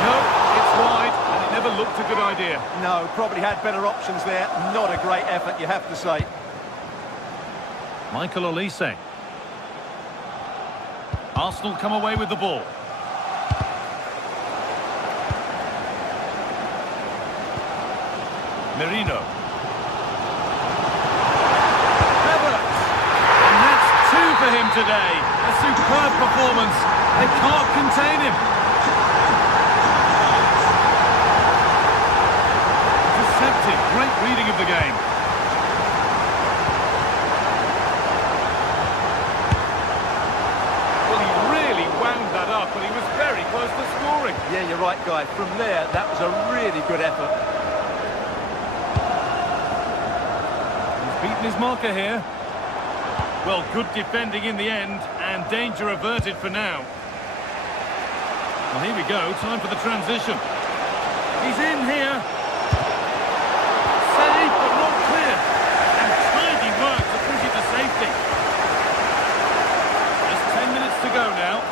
No, it's wide, and it never looked a good idea. No, probably had better options there. Not a great effort, you have to say. Michael Olise. Arsenal come away with the ball. Merino. Havertz! And that's 2 for him today. A superb performance. They can't contain him. Deceptive, great reading of the game. Well, he really wound that up, and he was very close to scoring. Yeah, you're right, Guy. From there, that was a really good effort. Beaten his marker here. Well, good defending in the end, and danger averted for now. Well, here we go, time for the transition. He's in here. Save, but not clear. And tidy work to push it to safety. Just 10 minutes to go now.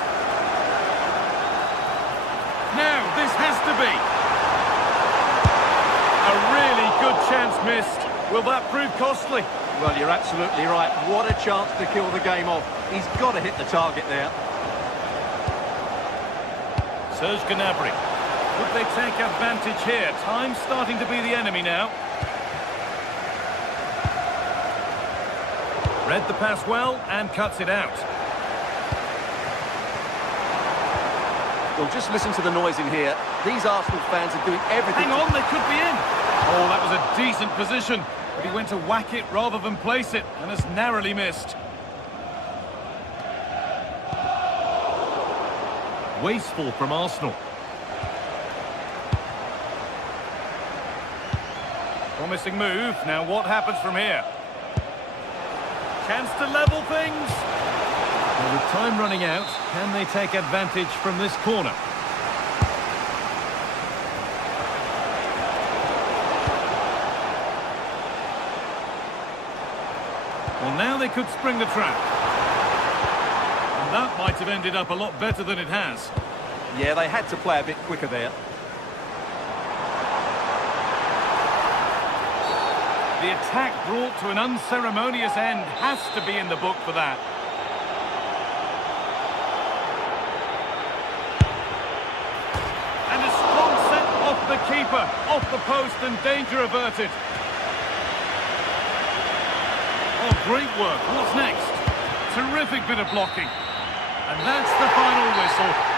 Now, this has to be. A really good chance missed. Will that prove costly? Well, you're absolutely right. What a chance to kill the game off. He's got to hit the target there. Serge Gnabry. Could they take advantage here? Time's starting to be the enemy now. Read the pass well and cuts it out. Well, just listen to the noise in here. These Arsenal fans are doing everything. Hang on, they could be in. Oh, that was a decent position. But he went to whack it rather than place it, and has narrowly missed. Wasteful from Arsenal. Promising move. Now what happens from here? Chance to level things. Well, with time running out, can they take advantage from this corner? Well, now they could spring the trap. And that might have ended up a lot better than it has. Yeah, they had to play a bit quicker there. The attack brought to an unceremonious end has to be in the book for that. And a strong set off the keeper, off the post, and danger averted. Oh, great work. What's next? Terrific bit of blocking. And that's the final whistle.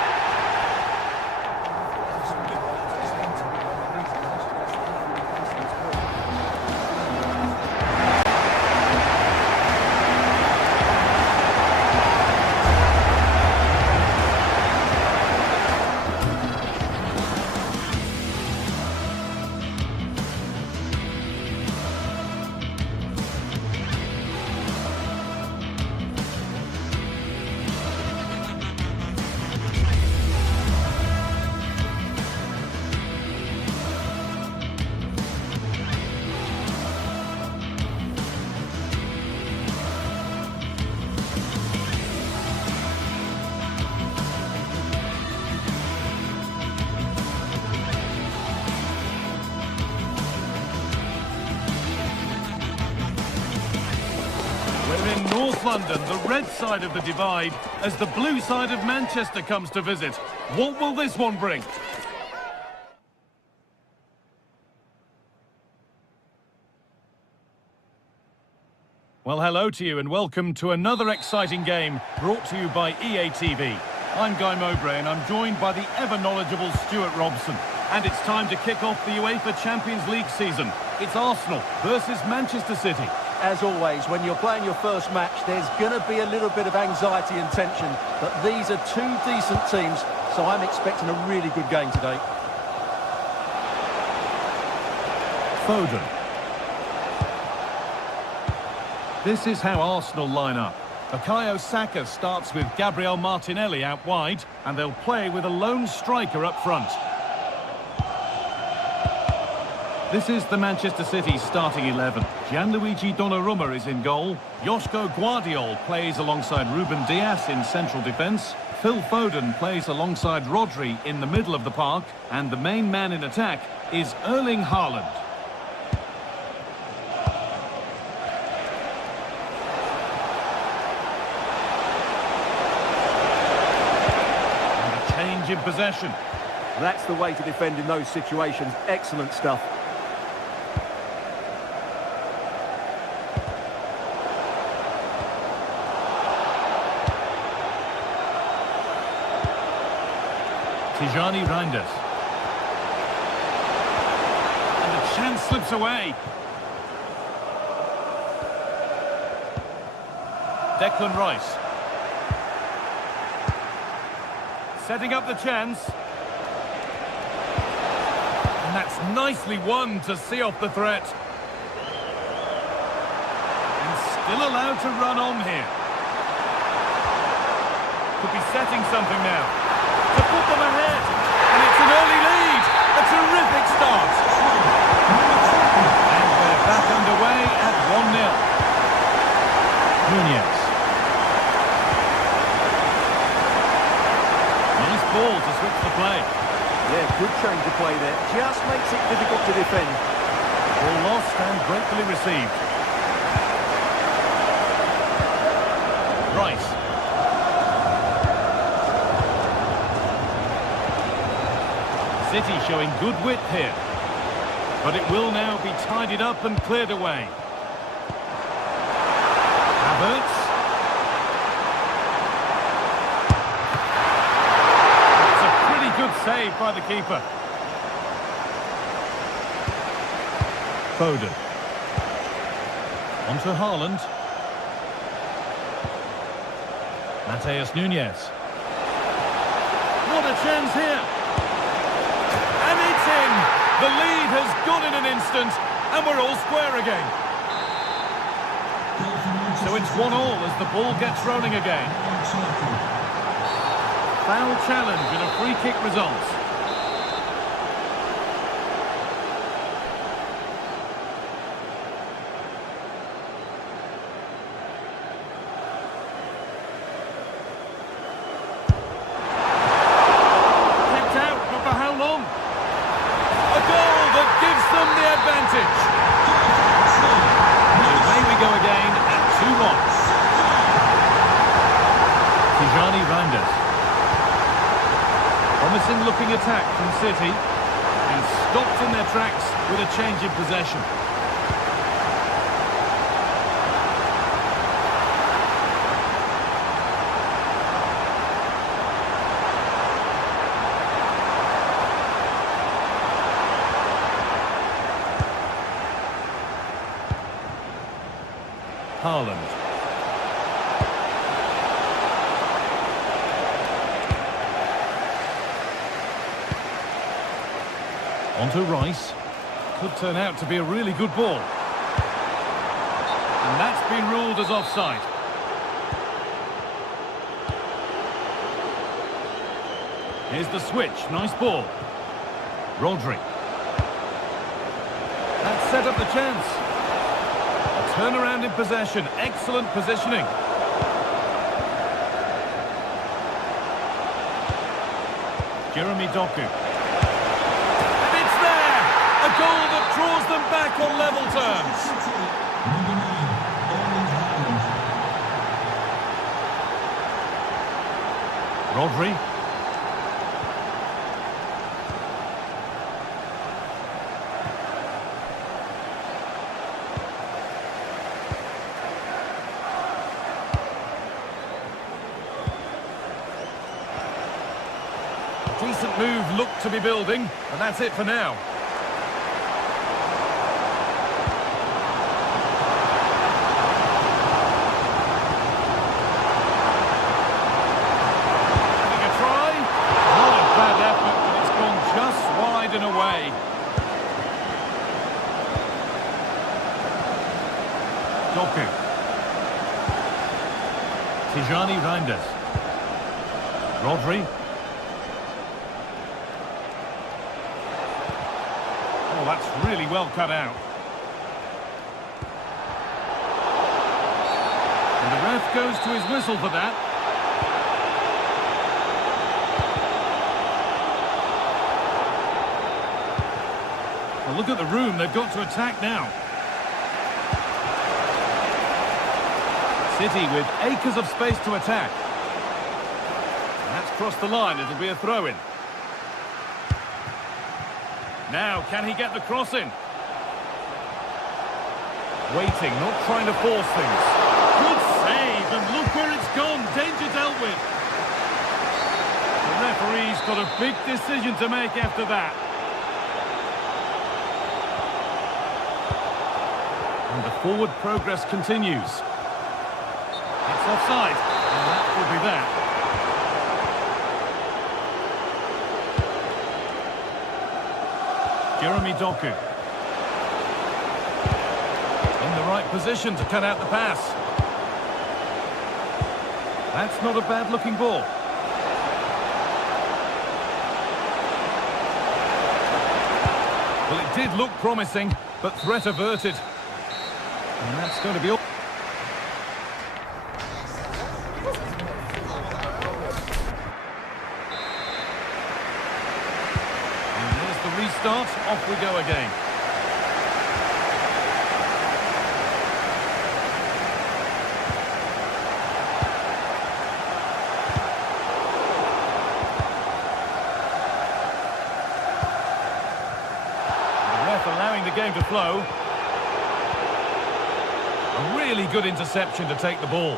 We're in North London, the red side of the divide, as the blue side of Manchester comes to visit. What will this one bring? Well, hello to you and welcome to another exciting game brought to you by EA TV. I'm Guy Mowbray and I'm joined by the ever-knowledgeable Stuart Robson. And it's time to kick off the UEFA Champions League season. It's Arsenal versus Manchester City. As always, when you're playing your first match, there's going to be a little bit of anxiety and tension. But these are two decent teams, so I'm expecting a really good game today. Foden. This is how Arsenal line up. Bukayo Saka starts with Gabriel Martinelli out wide, and they'll play with a lone striker up front. This is the Manchester City starting 11. Gianluigi Donnarumma is in goal. Joško Guardiol plays alongside Ruben Dias in central defence. Phil Foden plays alongside Rodri in the middle of the park. And the main man in attack is Erling Haaland. And a change in possession. That's the way to defend in those situations. Excellent stuff. Tijani Reinders. And the chance slips away. Declan Rice. Setting up the chance. And that's nicely won to see off the threat. And Still allowed to run on here. Could be setting something now. To put them ahead. And it's an early lead. A terrific start. And we're back underway at 1-0. Nunez. Nice ball to switch the play. Yeah, good change of play there. Just makes it difficult to defend. Ball lost and gratefully received. Rice. City showing good width here. But it will now be tidied up and cleared away. Havertz. It's a pretty good save by the keeper. Foden. On to Haaland. Mateus Nunez. What a chance here. And it's in. The lead has gone in an instant, and we're all square again. So it's 1-1 as the ball gets rolling again. Foul challenge and a free kick results. Promising looking attack from City, and stopped in their tracks with a change in possession. Haaland. On to Rice. Could turn out to be a really good ball. And that's been ruled as offside. Here's the switch. Nice ball. Rodri. That set up the chance. A turnaround in possession. Excellent positioning. Jeremy Doku. A goal that draws them back on level terms. Rodri. A decent move looked to be building, and that's it for now. And away. Doku. Tijani Reinders. Rodri. Oh, that's really well cut out. And the ref goes to his whistle for that. Well, look at the room they've got to attack now. City with acres of space to attack. And that's crossed the line. It'll be a throw-in. Now, can he get the cross in? Waiting, not trying to force things. Good save, and look where it's gone. Danger dealt with. The referee's got a big decision to make after that. And the forward progress continues. It's offside, and that will be that. Jeremy Doku. In the right position to cut out the pass. That's not a bad-looking ball. Well, it did look promising, but threat averted. And that's going to be all. And there's the restart. Off we go again. Allowing the game to flow. A really good interception to take the ball.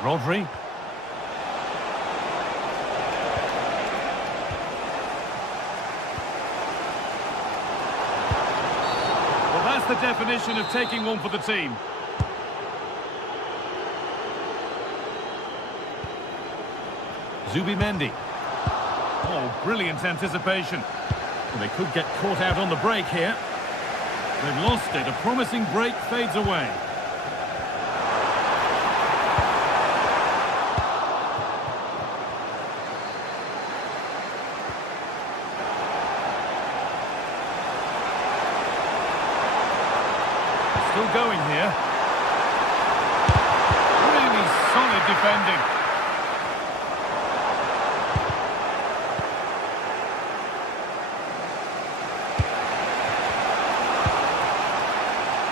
Rodri. Well, that's the definition of taking one for the team. Zubimendi. Oh, brilliant anticipation. Well, they could get caught out on the break here. They've lost it. A promising break fades away. Still going here. Really solid defending.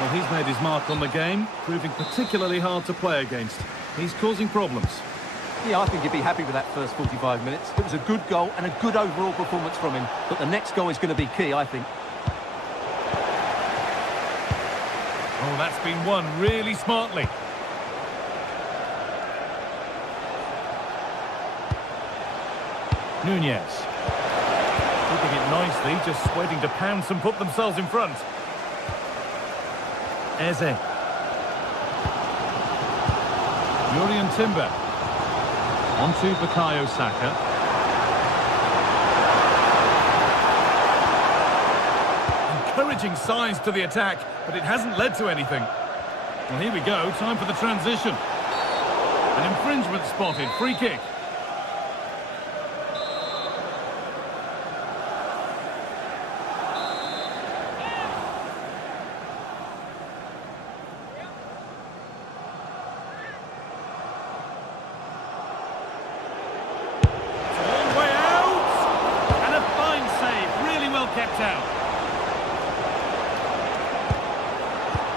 Well, he's made his mark on the game, proving particularly hard to play against. He's causing problems. Yeah, I think you'd be happy with that first 45 minutes. It was a good goal and a good overall performance from him. But the next goal is going to be key, I think. Oh, that's been won really smartly. Nunez. Keeping it nicely, just waiting to pounce and put themselves in front. Eze. Jurriën Timber. On to Bukayo Saka. Encouraging signs to the attack, but it hasn't led to anything. Well, here we go, time for the transition. An infringement spotted, free kick.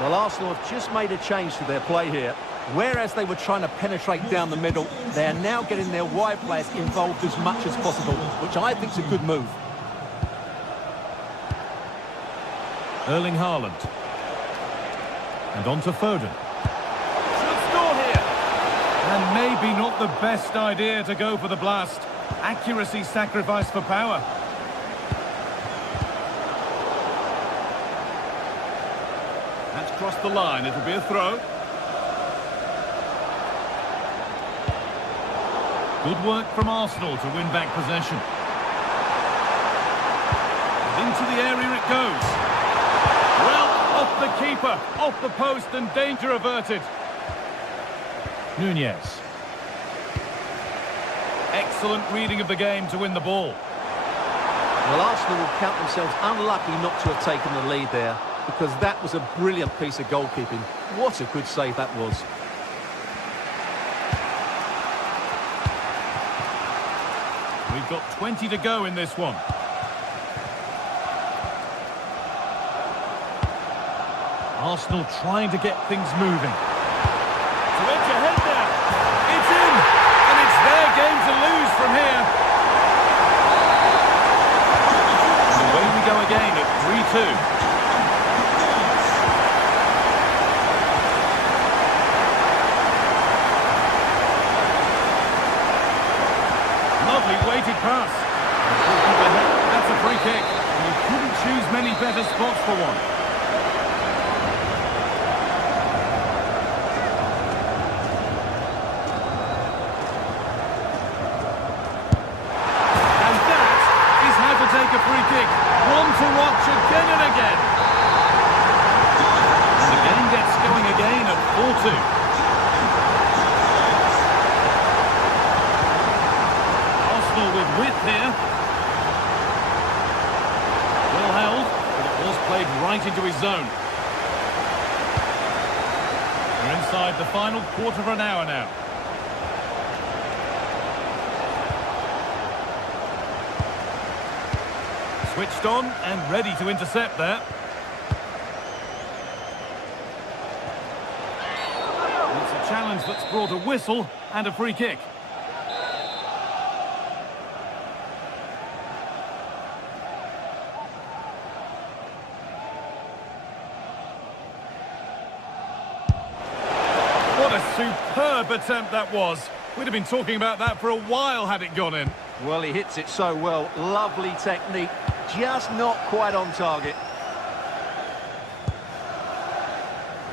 Well, Arsenal have just made a change to their play here. Whereas they were trying to penetrate down the middle, they are now getting their wide players involved as much as possible, which I think is a good move. Erling Haaland. And on to Foden. Should score here. And maybe not the best idea to go for the blast. Accuracy sacrificed for power. That's crossed the line. It'll be a throw. Good work from Arsenal to win back possession. And into the area it goes. Well, off the keeper, off the post, and danger averted. Nunez. Excellent reading of the game to win the ball. Well, Arsenal will count themselves unlucky not to have taken the lead there, because that was a brilliant piece of goalkeeping. What a good save that was. We've got 20 to go in this one. Arsenal trying to get things moving. To edge ahead there. It's in! And it's their game to lose from here. And away we go again at 3-2. Weighted pass. That's a free kick. And you couldn't choose many better spots for one. And a free kick. One to watch again and again. And the game gets going again at 4-2. Arsenal with width here. Well held, but it was played right into his zone. We're inside the final quarter of an hour now. Switched on and ready to intercept there. It's a challenge that's brought a whistle and a free kick. What a superb attempt that was. We'd have been talking about that for a while had it gone in. Well, he hits it so well. Lovely technique. Just not quite on target.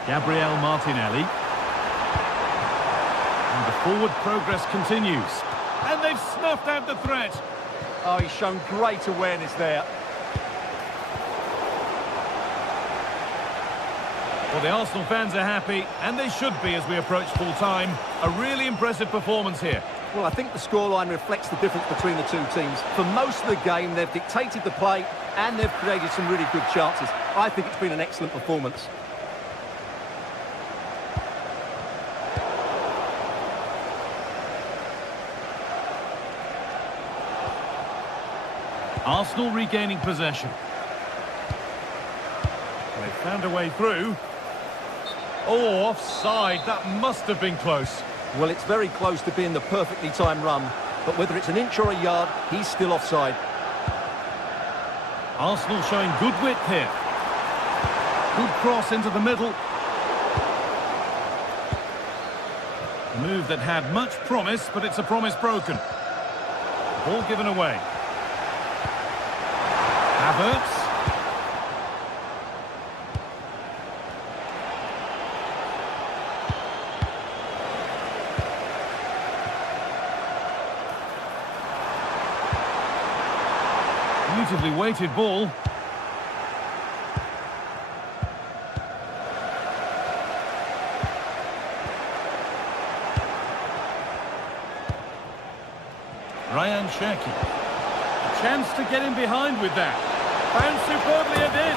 Gabriel Martinelli. And the forward progress continues. And they've snuffed out the threat. Oh, he's shown great awareness there. Well, the Arsenal fans are happy, and they should be as we approach full-time. A really impressive performance here. Well, I think the scoreline reflects the difference between the two teams. For most of the game, they've dictated the play and they've created some really good chances. I think it's been an excellent performance. Arsenal regaining possession. They found a way through. Oh, offside. That must have been close. Well, it's very close to being the perfectly timed run, but whether it's an inch or a yard, he's still offside. Arsenal showing good width here. Good cross into the middle. A move that had much promise, but it's a promise broken. Ball given away. Havertz. Beautifully weighted ball. Ryan Cherki. A chance to get in behind with that. Found superbly it in.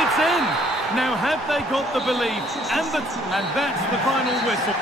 It's in. Now have they got the belief and that's the final whistle.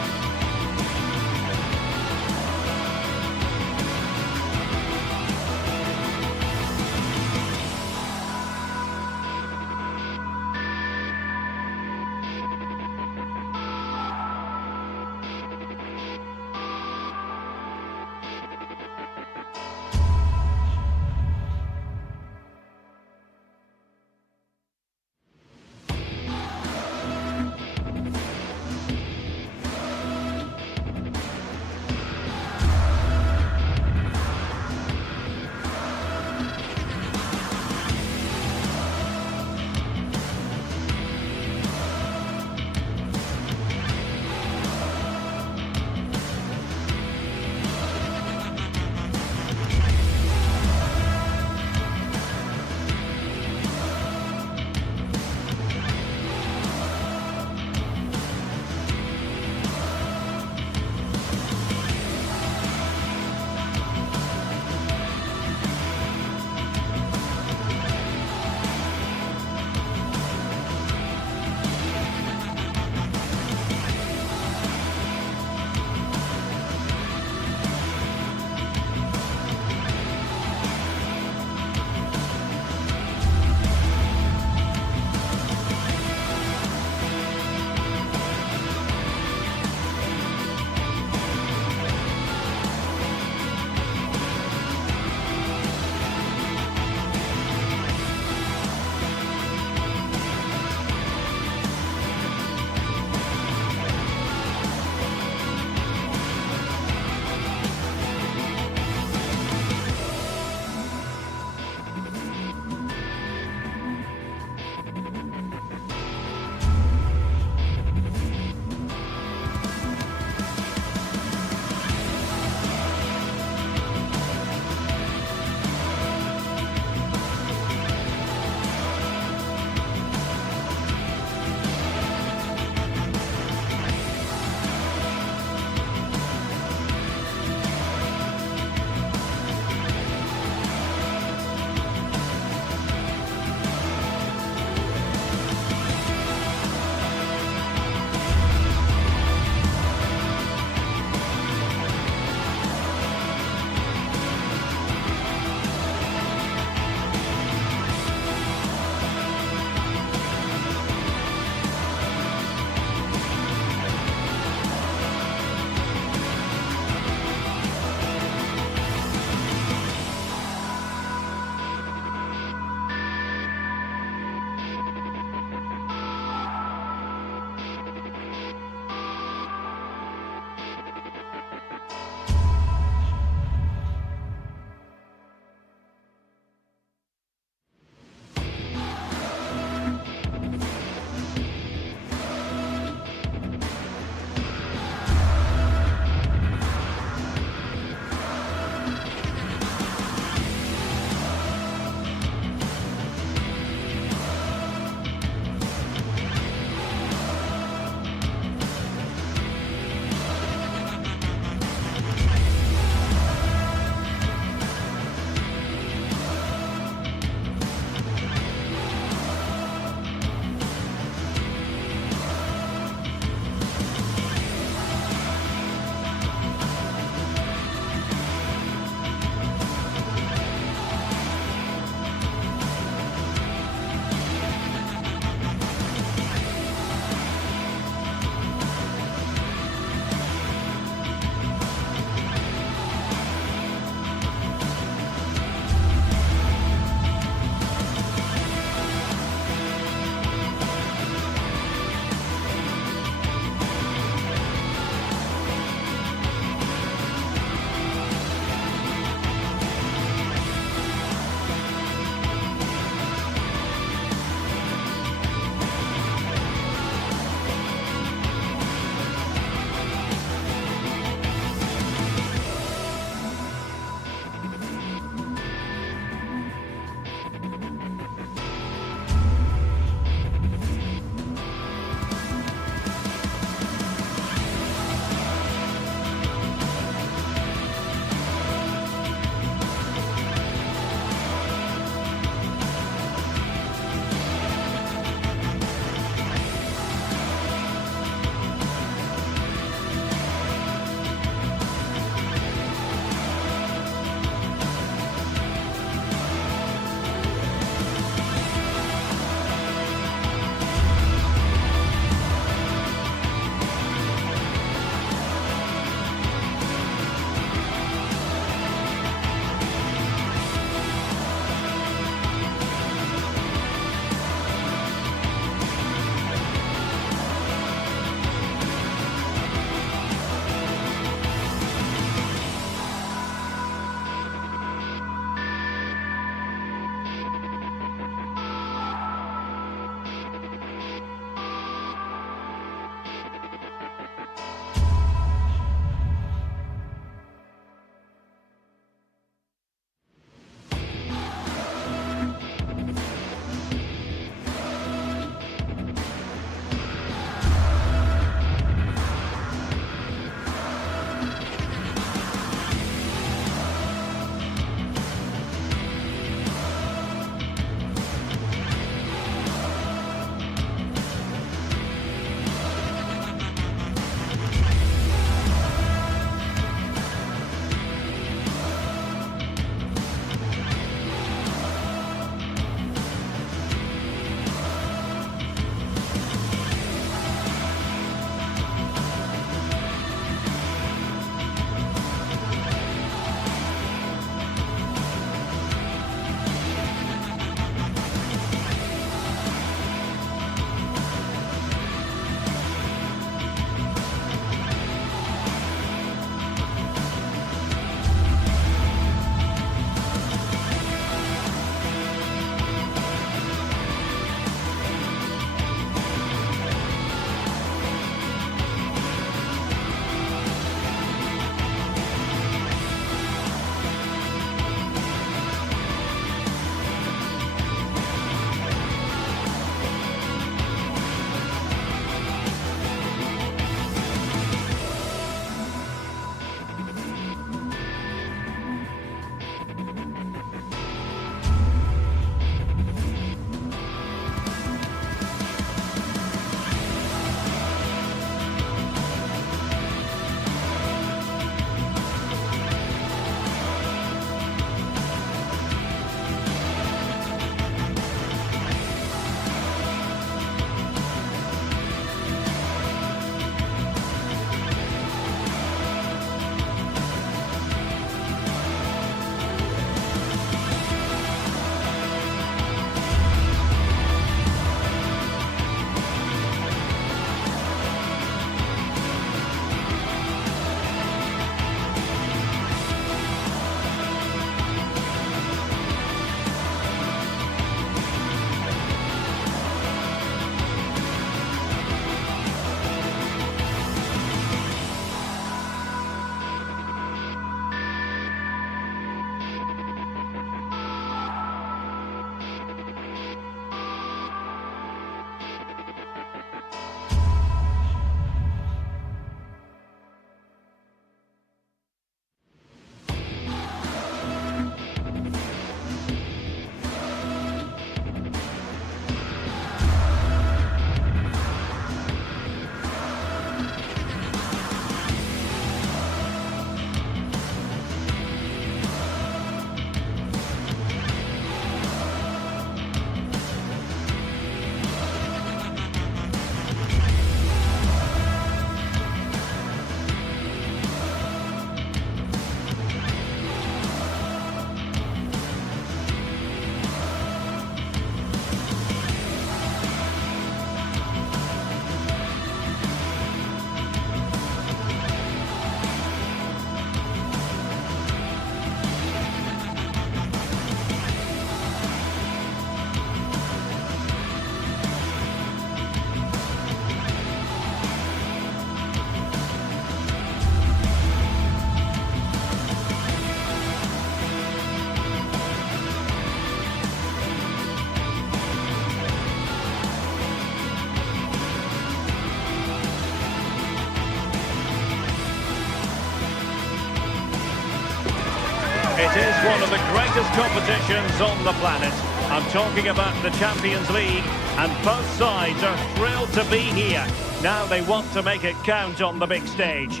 It is one of the greatest competitions on the planet. I'm talking about the Champions League, and both sides are thrilled to be here. Now they want to make it count on the big stage.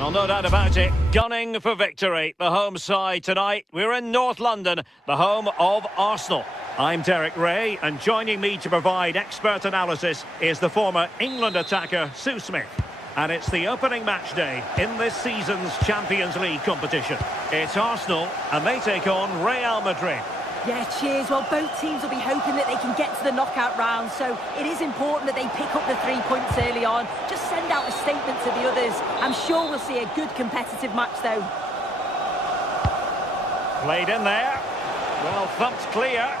Well, no doubt about it, gunning for victory. The home side tonight, we're in North London, the home of Arsenal. I'm Derek Ray, and joining me to provide expert analysis is the former England attacker, Sue Smith. And it's the opening match day in this season's Champions League competition. It's Arsenal, and they take on Real Madrid. Yeah, cheers. Well, both teams will be hoping that they can get to the knockout round, so it is important that they pick up the 3 points early on. Just send out a statement to the others. I'm sure we'll see a good competitive match, though. Played in there. Well, thumped clear.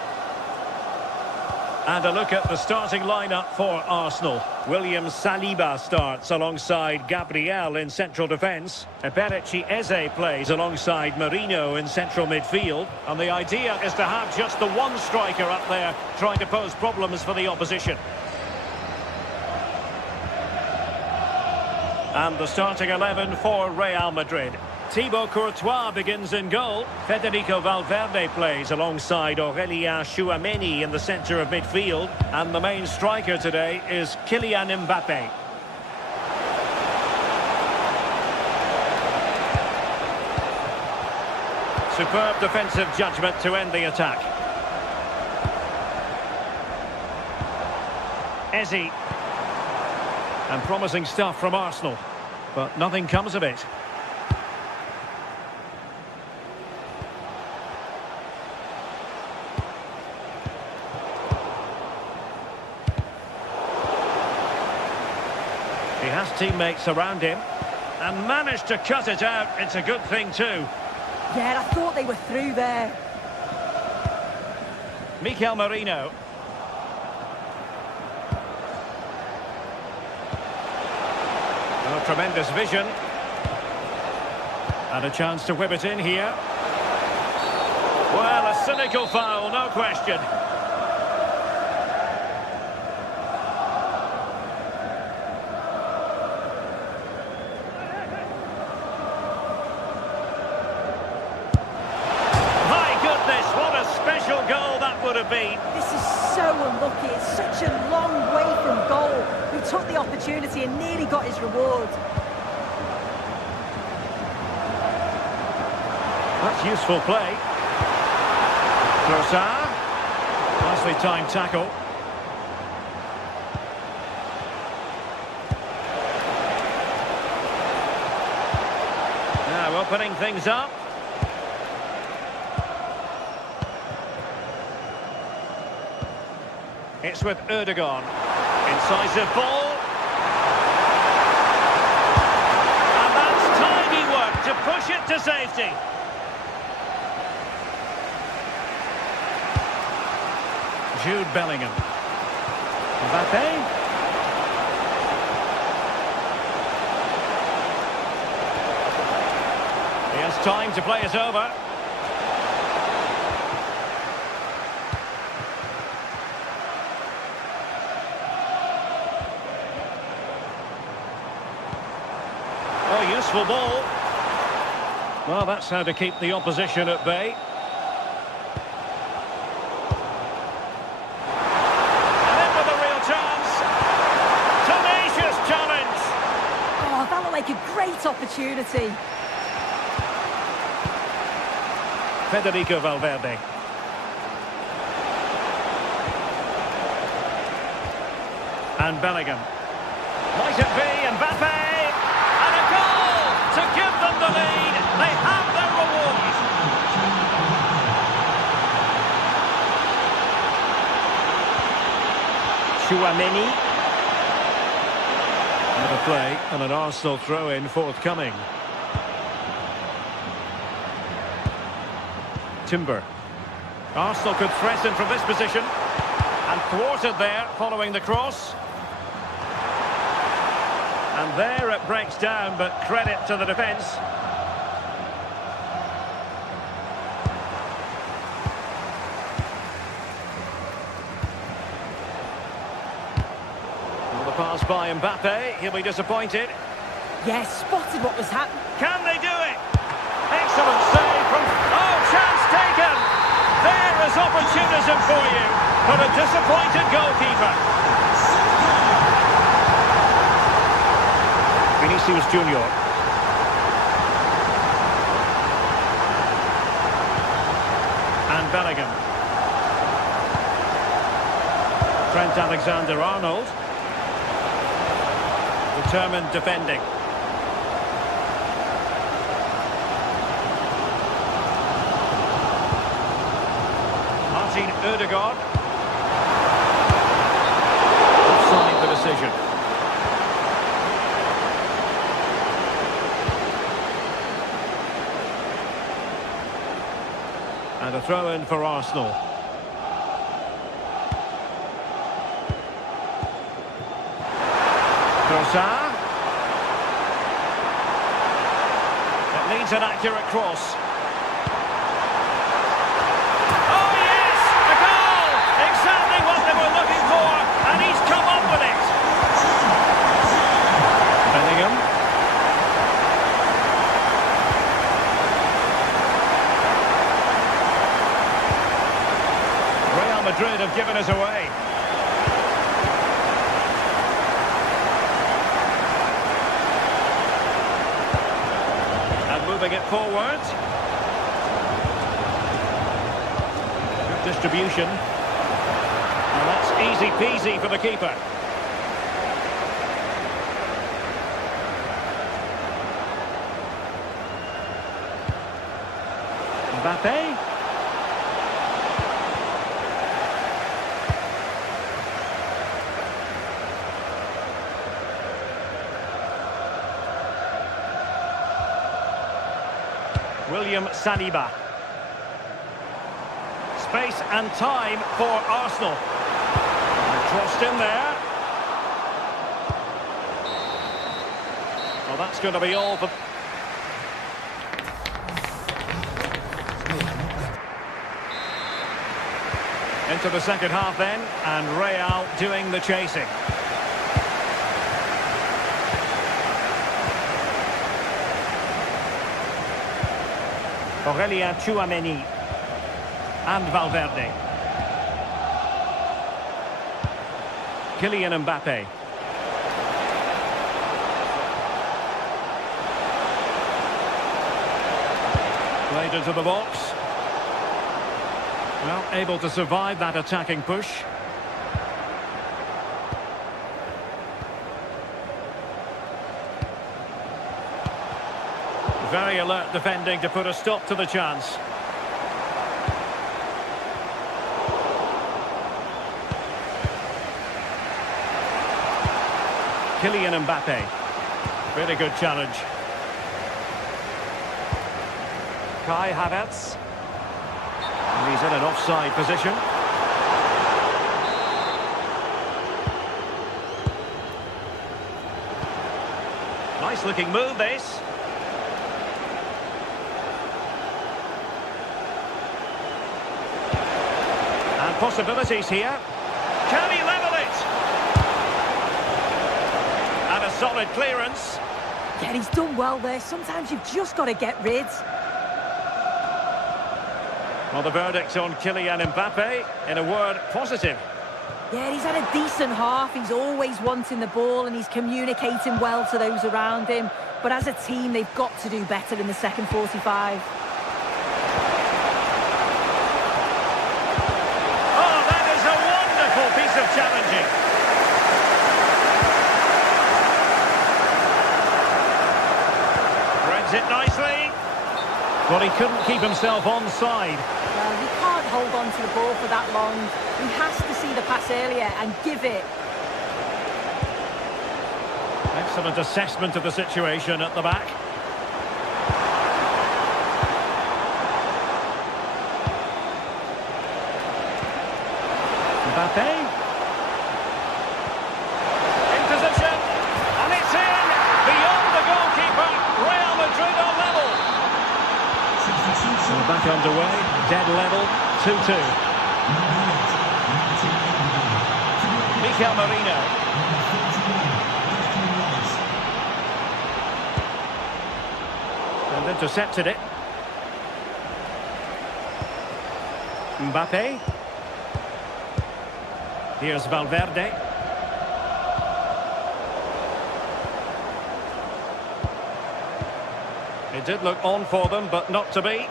And a look at the starting lineup for Arsenal. William Saliba starts alongside Gabriel in central defence. Eberechi Eze plays alongside Merino in central midfield. And the idea is to have just the one striker up there trying to pose problems for the opposition. And the starting 11 for Real Madrid. Thibaut Courtois begins in goal. Federico Valverde plays alongside Aurélien Tchouaméni in the centre of midfield. And the main striker today is Kylian Mbappé. Superb defensive judgment to end the attack. Eze. And promising stuff from Arsenal, but nothing comes of it. He has teammates around him and managed to cut it out. It's a good thing too. Yeah, I thought they were through there. Mikel Merino. Oh, tremendous vision. And a chance to whip it in here. Well, a cynical foul, no question. Goal that would have been. This is so unlucky. It's such a long way from goal. He took the opportunity and nearly got his reward. That's useful play. Trossard. Nicely timed tackle. Now opening things up. It's with Erdogan. Incisive ball. And that's tidy work to push it to safety. Jude Bellingham. Mbappé. He has time to play it over. Useful ball. Well, that's how to keep the opposition at bay. And in with a real chance. Tenacious challenge. Oh, that looked like a great opportunity. Federico Valverde. And Bellingham. Might it be Mbappé? To give them the lead, they have their reward. Tchouaméni. Another play and an Arsenal throw-in forthcoming. Timber. Arsenal could threaten from this position and thwarted there following the cross. And there it breaks down, but credit to the defence. Well, the pass by Mbappé, he'll be disappointed. Yes, spotted what was happening. Can they do it? Excellent save from... Oh, chance taken! There is opportunism for you, but a disappointed goalkeeper. Vinicius Junior. And Bellingham. Trent Alexander-Arnold. Determined defending. Martin Ødegaard. Offside the decision. And a throw-in for Arsenal. Trossard. It needs an accurate cross. Oh yes! A goal! Exactly what they were looking for, and he's come up with it. Bellingham. Real Madrid have given us away. Moving it forward. Good distribution. And that's easy peasy for the keeper. Mbappe. William Saliba. Space and time for Arsenal. Crossed in there. Well, that's going to be all for... Into the second half then, and Real doing the chasing. Aurélien Tchouaméni and Valverde. Kylian Mbappe. Played into the box. Well, able to survive that attacking push. Very alert defending to put a stop to the chance. Kylian Mbappe. Really good challenge. Kai Havertz. And he's in an offside position. Nice looking move, this. And possibilities here. Can he level it? And a solid clearance. Yeah, he's done well there. Sometimes you've just got to get rid. Well, the verdict on Kylian Mbappe, in a word, positive. Yeah, he's had a decent half. He's always wanting the ball and he's communicating well to those around him. But as a team, they've got to do better in the second 45. Oh, that is a wonderful piece of challenging. Threads it nicely. Well, he couldn't keep himself onside. Well, he can't hold on to the ball for that long. He has to see the pass earlier and give it. Excellent assessment of the situation at the back. Mbappe. In position. And it's in. Beyond the goalkeeper. Real Madrid are level. So back underway. Dead level. 2-2. Mikel Merino. And intercepted it. Mbappe. Here's Valverde. It did look on for them, but not to be.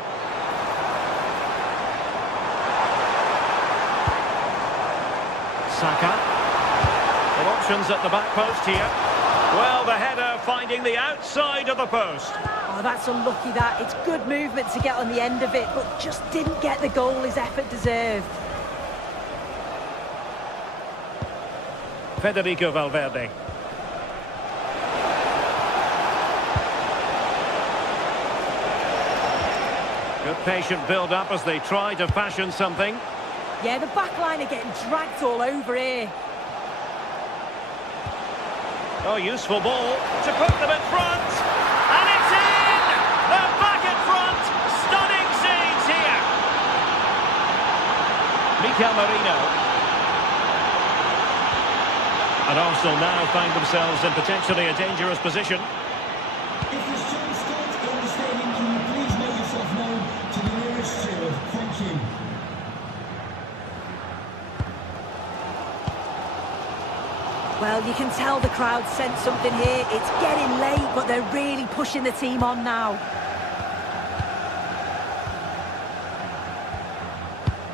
Saka. Well, options at the back post here. Well, the header finding the outside of the post. Oh, that's unlucky that. It's good movement to get on the end of it, but just didn't get the goal his effort deserved. Federico Valverde. Good patient build-up as they try to fashion something. Yeah, the back line are getting dragged all over here. Oh, useful ball to put them in front. And it's in! They're back in front. Stunning scenes here. Mikel Merino. And Arsenal now find themselves in potentially a dangerous position. If there's chance start in the stadium, can you please make yourself known to the nearest steward? Thank you. Well, you can tell the crowd sense something here. It's getting late, but they're really pushing the team on now.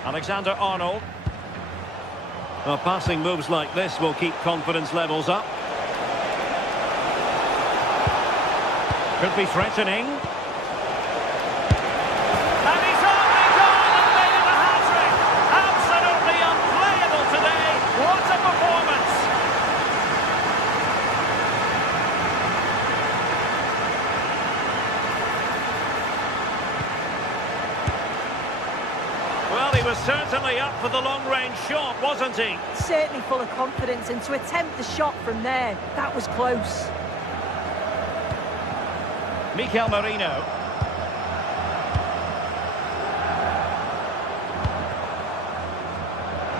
Alexander-Arnold. Well, passing moves like this will keep confidence levels up. Could be threatening. And he's only gone and made it a hat-trick. Absolutely unplayable today. What a performance. Well, he was certainly up for the long-range shot, wasn't he? Certainly full of confidence, and to attempt the shot from there, that was close. Mikel Merino.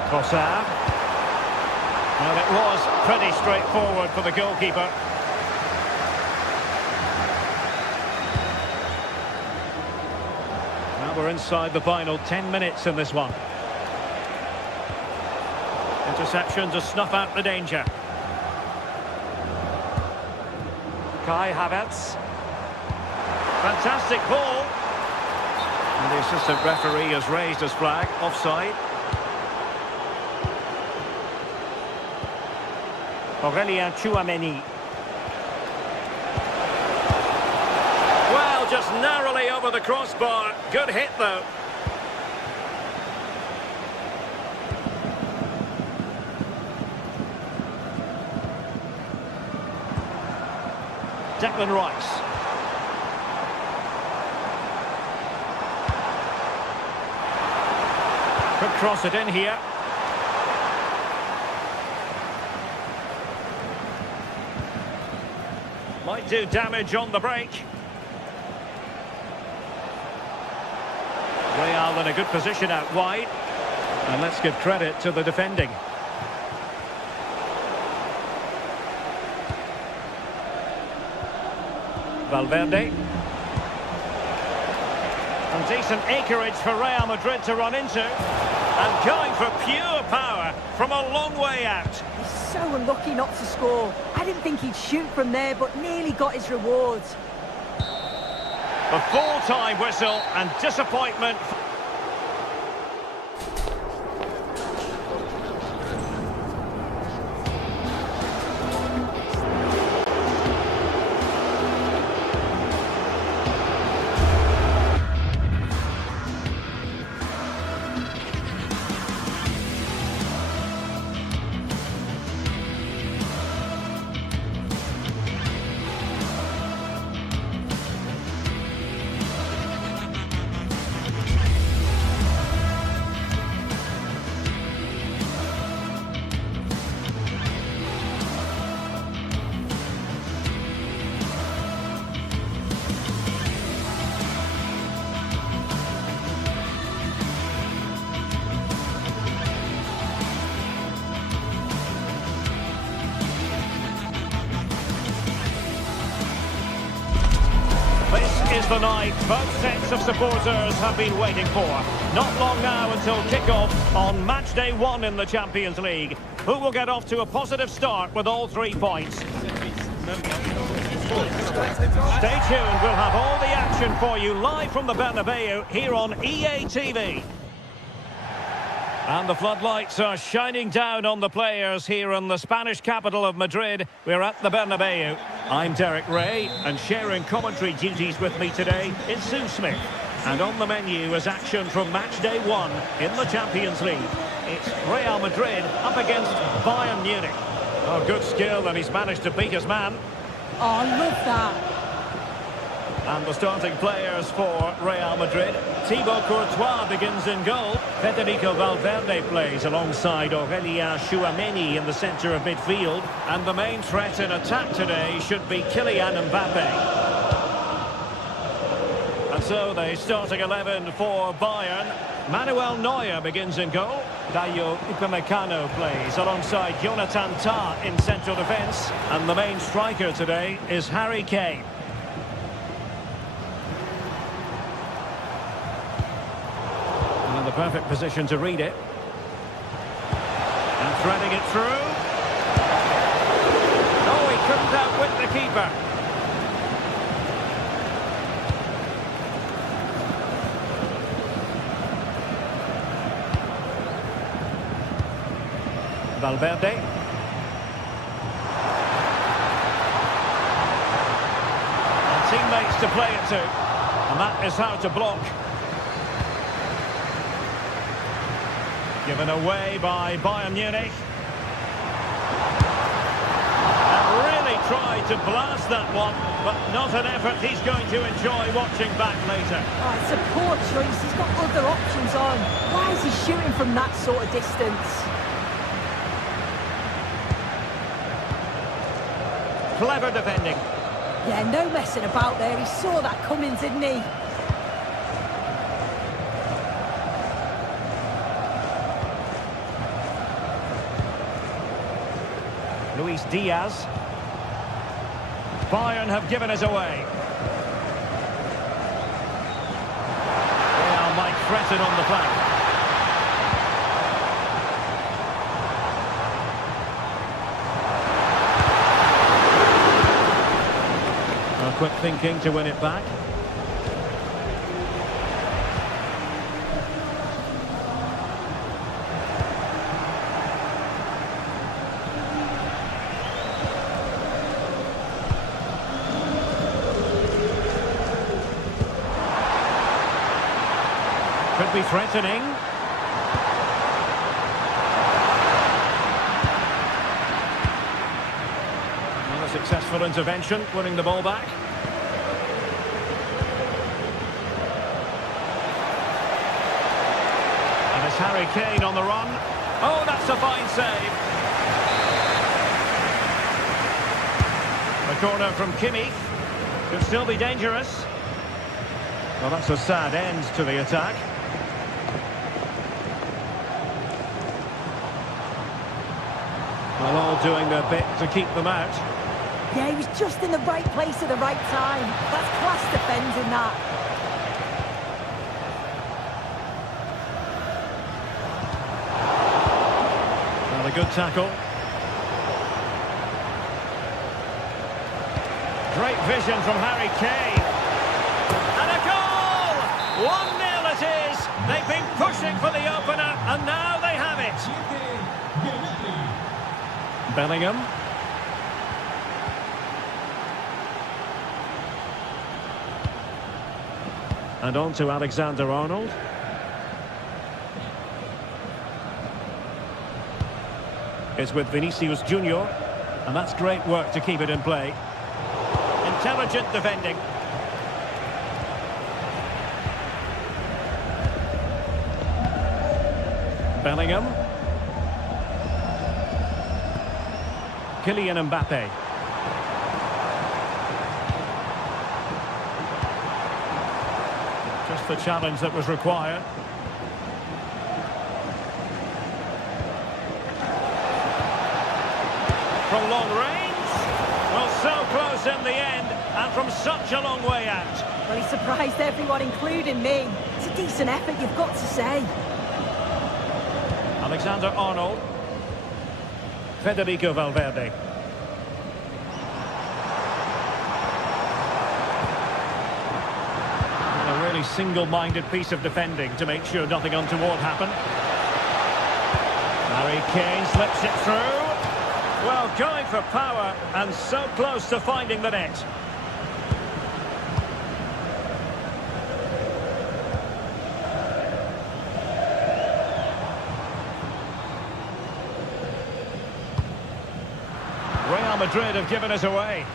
Trossard. Well, it was pretty straightforward for the goalkeeper. Now we're inside the final 10 minutes in this one. Interception to snuff out the danger. Kai Havertz. Fantastic ball. And the assistant referee has raised his flag. Offside. Aurelien Tchouameni. Well, just narrowly over the crossbar. Good hit, though. Declan Rice. Could cross it in here. Might do damage on the break. Real in a good position out wide. And let's give credit to the defending. Valverde. And decent acreage for Real Madrid to run into. And going for pure power from a long way out. He's so unlucky not to score. I didn't think he'd shoot from there, but nearly got his rewards. The full-time whistle and disappointment. the night both sets of supporters have been waiting for. Not long now until kick-off on match day 1 in the Champions League. Who will get off to a positive start with all 3 points? Stay tuned, we'll have all the action for you live from the Bernabeu here on EA TV. And the floodlights are shining down on the players here in the Spanish capital of Madrid. We're at the Bernabeu. I'm Derek Ray, and sharing commentary duties with me today is Sue Smith. And on the menu is action from match day 1 in the Champions League. It's Real Madrid up against Bayern Munich. Oh, good skill, and he's managed to beat his man. Oh, I love that. And the starting players for Real Madrid. Thibaut Courtois begins in goal. Federico Valverde plays alongside Aurélien Tchouameni in the centre of midfield. And the main threat in attack today should be Kylian Mbappe. And so the starting 11 for Bayern. Manuel Neuer begins in goal. Dayo Upamecano plays alongside Jonathan Tah in central defence. And the main striker today is Harry Kane. The perfect position to read it. And threading it through. Oh, he couldn't outwit the keeper. Valverde. And teammates to play it to. And that is how to block. Given away by Bayern Munich. And really tried to blast that one, but not an effort he's going to enjoy watching back later. Oh, it's a poor choice. He's got other options on. Why is he shooting from that sort of distance? Clever defending. Yeah, no messing about there. He saw that coming, didn't he? Luis Diaz. Bayern have given us away. Real might threaten on the flank. Quick thinking to win it back. Could be threatening. Well, a successful intervention, winning the ball back. And it's Harry Kane on the run. Oh, that's a fine save. The corner from Kimmich. Could still be dangerous. Well, that's a sad end to the attack. Well, all doing their bit to keep them out. Yeah, he was just in the right place at the right time. That's class defending, that. Well, a good tackle. Great vision from Harry Kane. And a goal! 1-0 it is. They've been pushing for the opener, and now they have it. Bellingham. And on to Alexander-Arnold. It's with Vinicius Junior, and that's great work to keep it in play. Intelligent defending. Bellingham. Kylian Mbappe. Just the challenge that was required. From long range. Well, so close in the end, and from such a long way out. Well, he surprised everyone, including me. It's a decent effort, you've got to say. Alexander-Arnold. Federico Valverde. A really single-minded piece of defending to make sure nothing untoward happened. Harry Kane slips it through. Well, going for power and so close to finding the net. Real Madrid have given us away.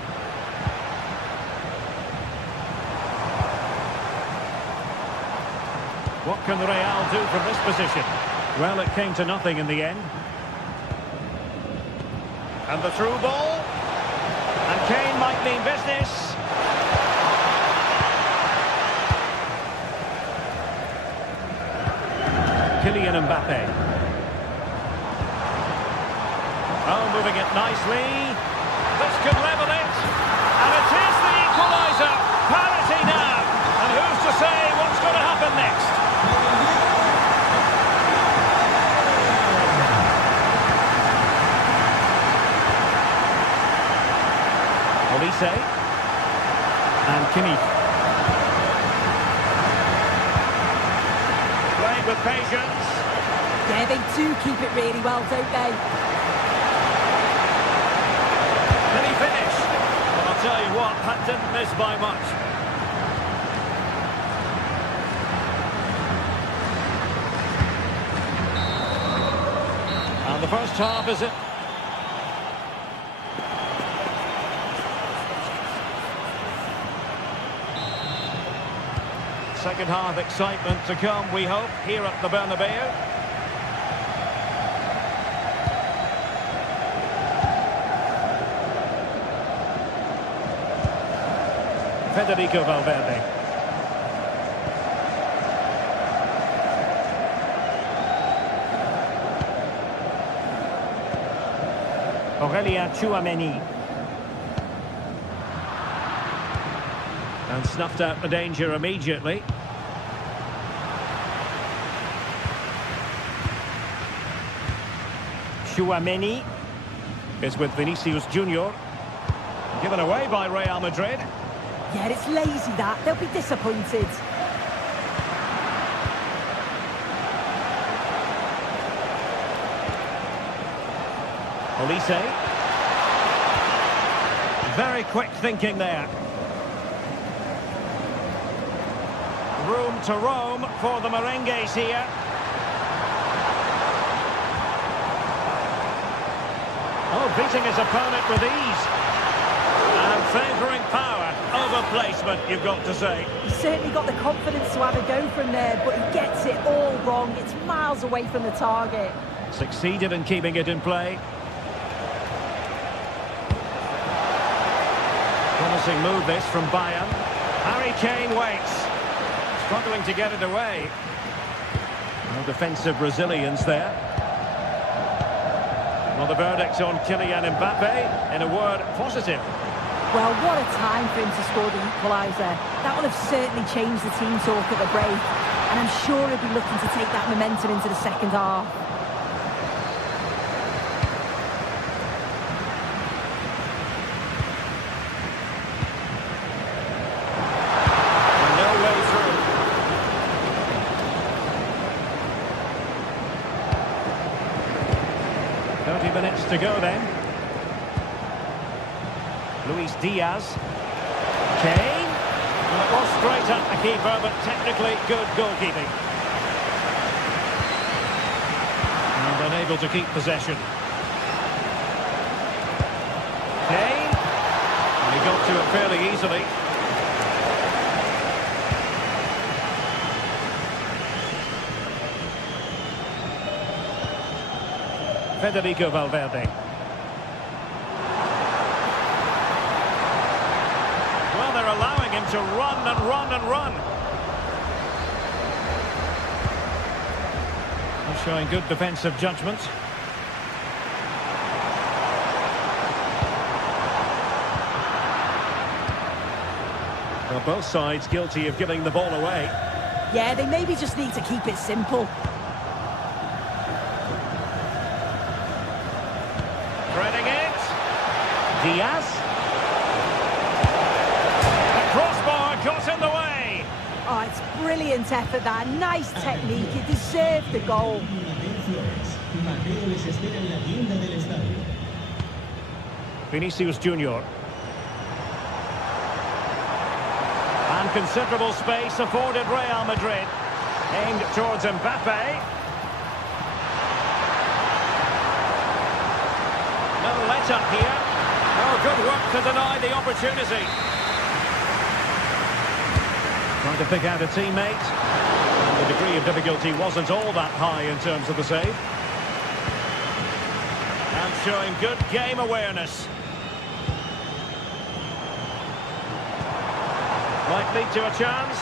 What can Real do from this position? Well, it came to nothing in the end. And the through ball. And Kane might mean business. Kylian Mbappe. Oh, moving it nicely. This could level it. And it is the equaliser. Parity now. And who's to say what's going to happen next? Olise. And Kimmich. Playing with patience. Yeah, they do keep it really well, don't they? Can he finish? Well, I'll tell you what, that didn't miss by much. And the first half is it. Second half excitement to come, we hope, here at the Bernabeu. Federico Valverde. Aurélien Tchouaméni. And snuffed out the danger immediately. Tchouaméni is with Vinicius Junior. Given away by Real Madrid. Yeah, it's lazy that. They'll be disappointed. Olise. Very quick thinking there. Room to roam for the merengues here. Oh, beating his opponent with ease. And favouring power over placement, you've got to say. He's certainly got the confidence to have a go from there, but he gets it all wrong. It's miles away from the target. Succeeded in keeping it in play. Promising move this from Bayern. Harry Kane waits. Struggling to get it away. No defensive resilience there. Well, the verdict on Kylian Mbappe, in a word, positive. Well, what a time for him to score the equaliser. That will have certainly changed the team talk at the break. And I'm sure he'll be looking to take that momentum into the second half. And no way through. Minutes to go then. Luis Diaz. Kane. Well, it was straight at the keeper, but technically good goalkeeping. And unable to keep possession. Kane. And he got to it fairly easily. Federico Valverde. Well, they're allowing him to run and run and run. He's showing good defensive judgment. Well, both sides guilty of giving the ball away. Yeah, they maybe just need to keep it simple. Threading it. Diaz. The crossbar got in the way. Oh, it's brilliant effort, that. Nice technique. It deserved the goal. Vinicius Junior. And considerable space afforded Real Madrid. Aimed towards Mbappe. No let-up here. Oh, good work to deny the opportunity. Trying to pick out a teammate. And the degree of difficulty wasn't all that high in terms of the save. And showing good game awareness. Might lead to a chance.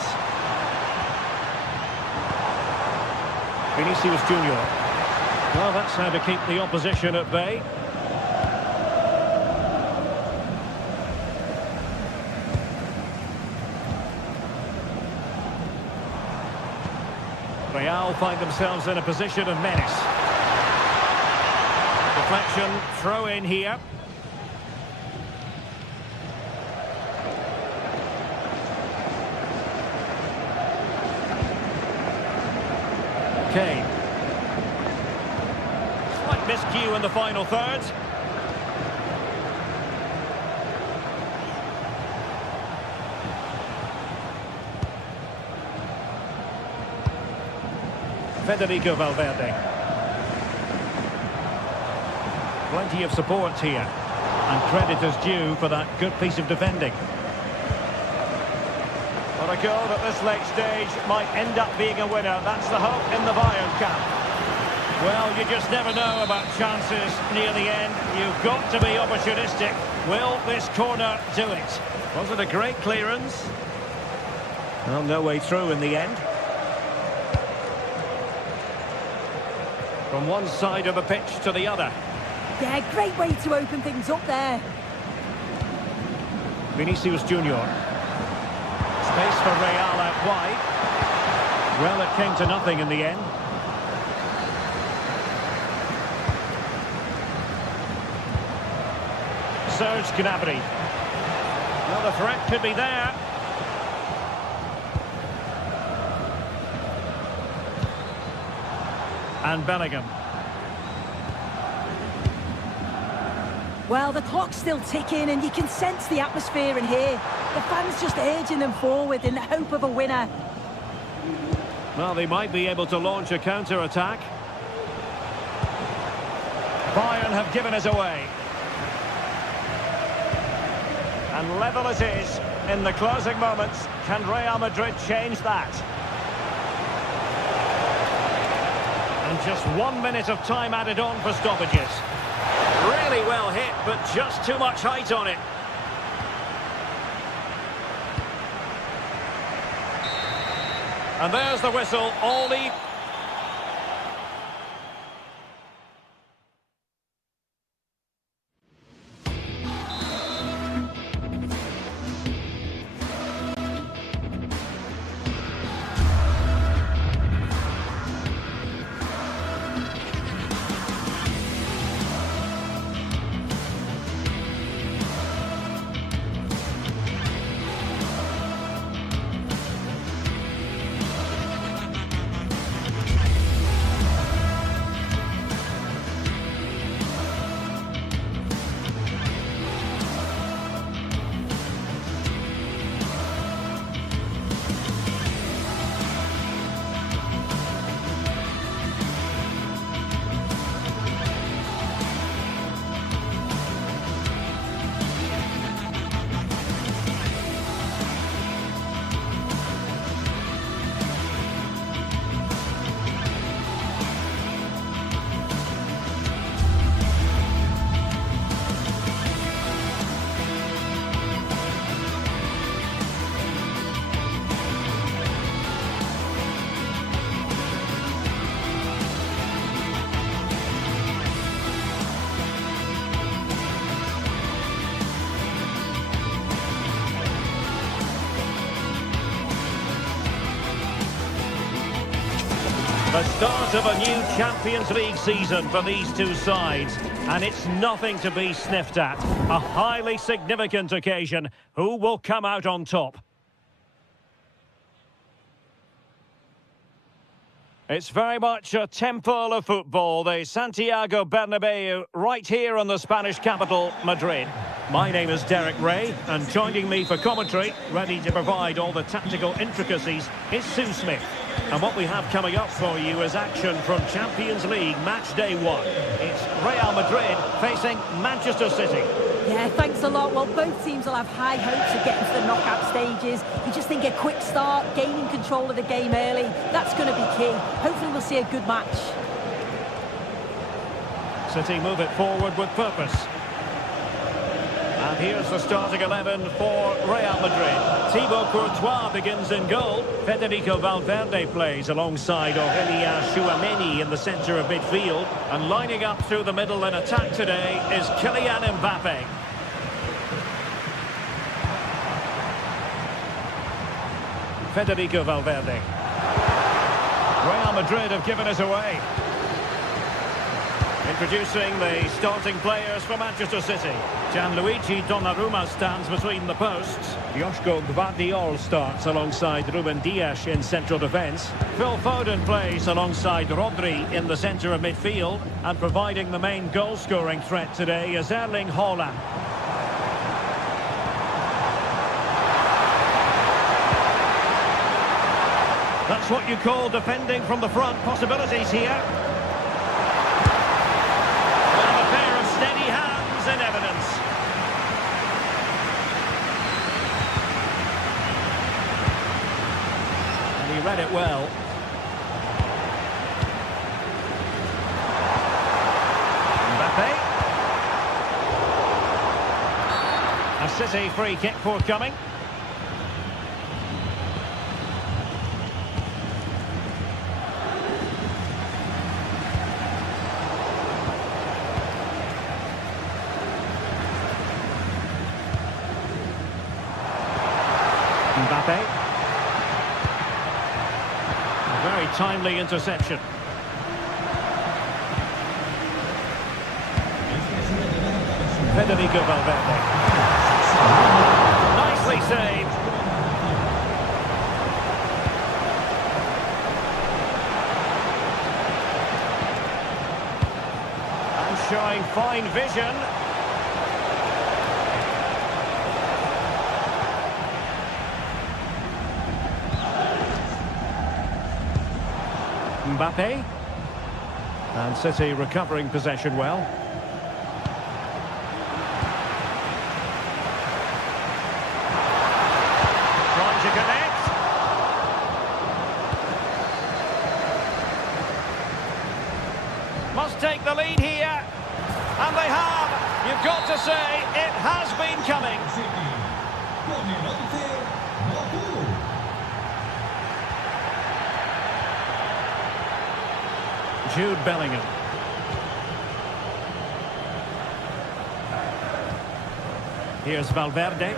Vinicius Junior. Well, that's how to keep the opposition at bay. Real find themselves in a position of menace. Deflection, throw in here. Kane. Slight miscue in the final third. Federico Valverde. Plenty of support here. And credit is due for that good piece of defending. But a goal at this late stage might end up being a winner. That's the hope in the Bayern camp. Well, you just never know about chances near the end. You've got to be opportunistic. Will this corner do it? Was it a great clearance? Well, no way through in the end. From one side of the pitch to the other. Yeah, great way to open things up there. Vinicius Junior. Space for Real out wide. Well, it came to nothing in the end. Serge Gnabry. Well, the threat could be there. And Bellingham. Well, the clock's still ticking and you can sense the atmosphere in here. The fans just urging them forward in the hope of a winner. Well, they might be able to launch a counter-attack. Bayern have given us away. And level it is in the closing moments. Can Real Madrid change that? And just 1 minute of time added on for stoppages. Really well hit, but just too much height on it. And there's the whistle, all the... The start of a new Champions League season for these two sides, and it's nothing to be sniffed at. A highly significant occasion. Who will come out on top? It's very much a temple of football, the Santiago Bernabeu, right here in the Spanish capital, Madrid. My name is Derek Ray, and joining me for commentary, ready to provide all the tactical intricacies, is Sue Smith. And what we have coming up for you is action from Champions League match day 1. It's Real Madrid facing Manchester City. Yeah, thanks a lot. Well, both teams will have high hopes of getting to the knockout stages. You just think a quick start, gaining control of the game early, that's going to be key. Hopefully we'll see a good match. City move it forward with purpose. And here's the starting 11 for Real Madrid. Thibaut Courtois begins in goal. Federico Valverde plays alongside Aurélien Tchouaméni in the centre of midfield. And lining up through the middle in attack today is Kylian Mbappe. Federico Valverde. Real Madrid have given us away. Introducing the starting players for Manchester City. Gianluigi Donnarumma stands between the posts. Joško Gvardiol starts alongside Ruben Dias in central defence. Phil Foden plays alongside Rodri in the centre of midfield. And providing the main goal-scoring threat today is Erling Haaland. That's what you call defending from the front. Possibilities here. Steady hands in evidence. And he read it well. Mbappe. A City free kick forthcoming. Mbappe. A very timely interception. Federico Valverde. Nicely saved. And showing fine vision. Mbappe. And City recovering possession well. Trying to connect. Must take the lead here. And they have. You've got to say, it has been coming. Jude Bellingham. Here's Valverde.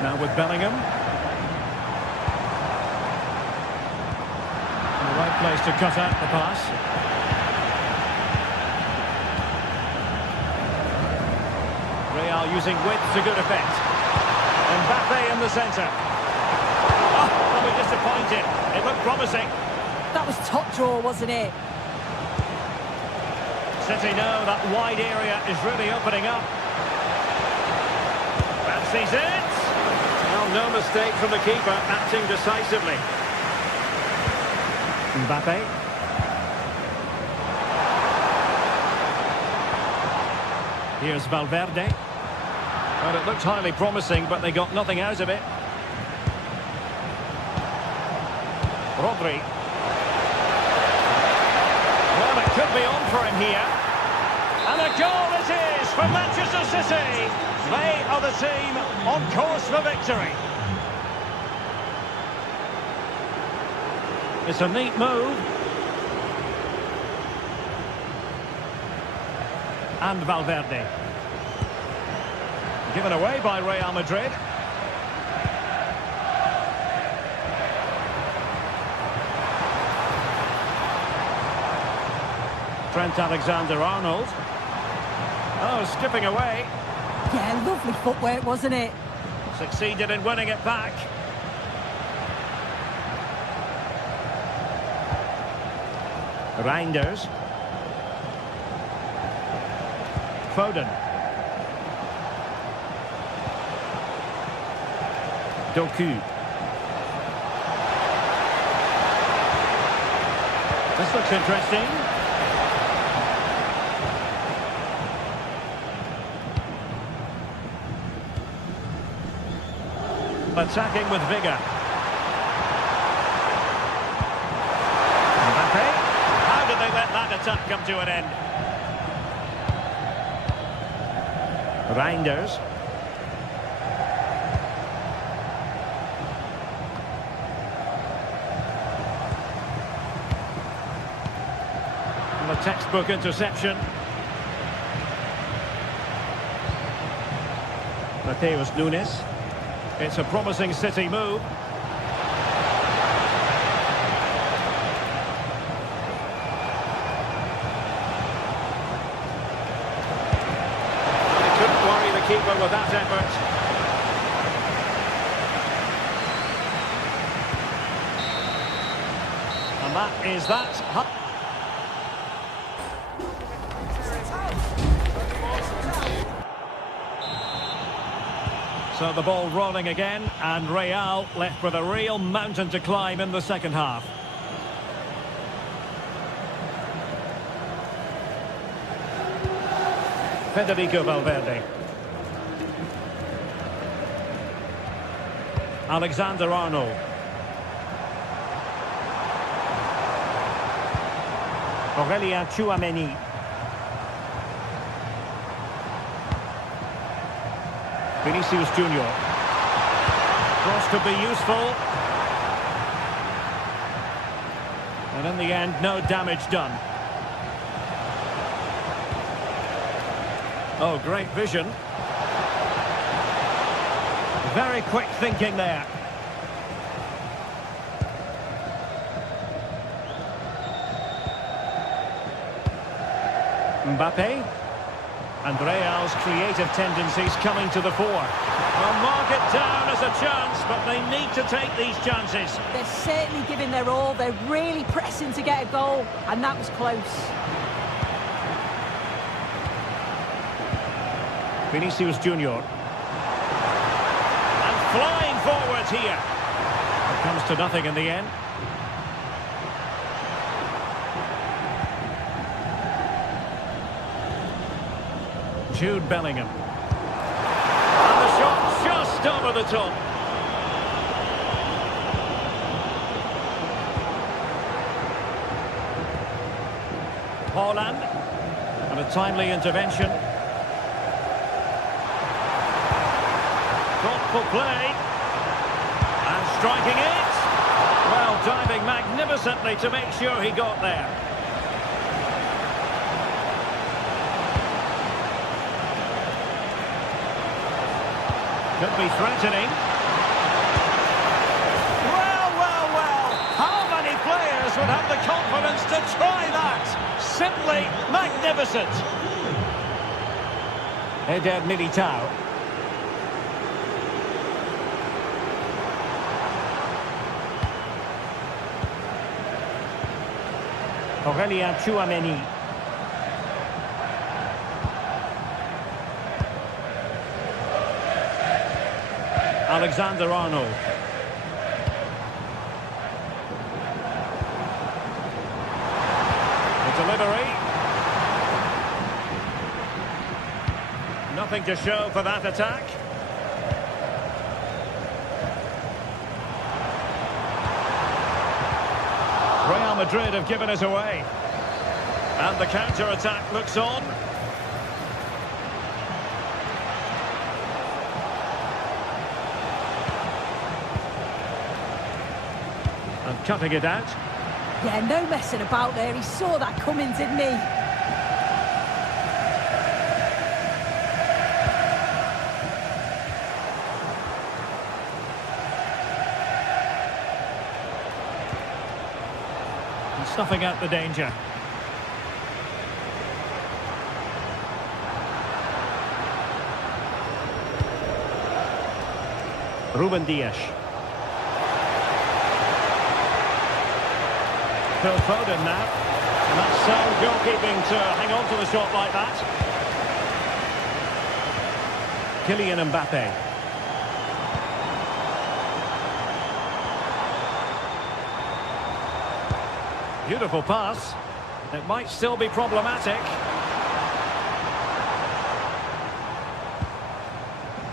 Now with Bellingham. In the right place to cut out the pass. Real using width to good effect. Mbappe in the centre. Disappointed. It looked promising. That was top draw, wasn't it? City know that wide area is really opening up. Fancies it. Well, no mistake from the keeper, acting decisively. Mbappe. Here's Valverde. Well, it looked highly promising, but they got nothing out of it. Rodri. Well, it could be on for him here. And a goal it is for Manchester City. They are the team on course for victory. It's a neat move. And Valverde. Given away by Real Madrid. Trent Alexander-Arnold. Oh, skipping away. Yeah, lovely footwork, wasn't it? Succeeded in winning it back. Reinders. Foden. Doku. This looks interesting. Attacking with vigour. Mbappe. How did they let that attack come to an end? Reinders. And the textbook interception. Mateus Nunes. It's a promising City move. They couldn't worry the keeper with that effort. And that is that. So the ball rolling again, and Real left with a real mountain to climb in the second half. Federico Valverde. Alexander-Arnold. Aurelien Tchouameni. Vinicius Junior. Cross could be useful. And in the end, no damage done. Oh, great vision. Very quick thinking there. Mbappe. And Real's creative tendencies coming to the fore. They'll mark it down as a chance, but they need to take these chances. They're certainly giving their all. They're really pressing to get a goal, and that was close. Vinicius Junior. And flying forwards here. It comes to nothing in the end. Jude Bellingham. And the shot just over the top. Haaland. And a timely intervention. Thoughtful play. And striking it. Well, diving magnificently to make sure he got there. Could be threatening. Well, well, well. How many players would have the confidence to try that? Simply magnificent. Eder Militao. Aurelien Tchouameni. Alexander-Arnold. The delivery. Nothing to show for that attack. Real Madrid have given it away. And the counter-attack looks on. And cutting it out. Yeah, no messing about there. He saw that coming, didn't he? And snuffing out the danger. Ruben Dias. Phil Foden now. And that's sound goalkeeping to hang on to the shot like that. Kylian Mbappe. Beautiful pass. It might still be problematic.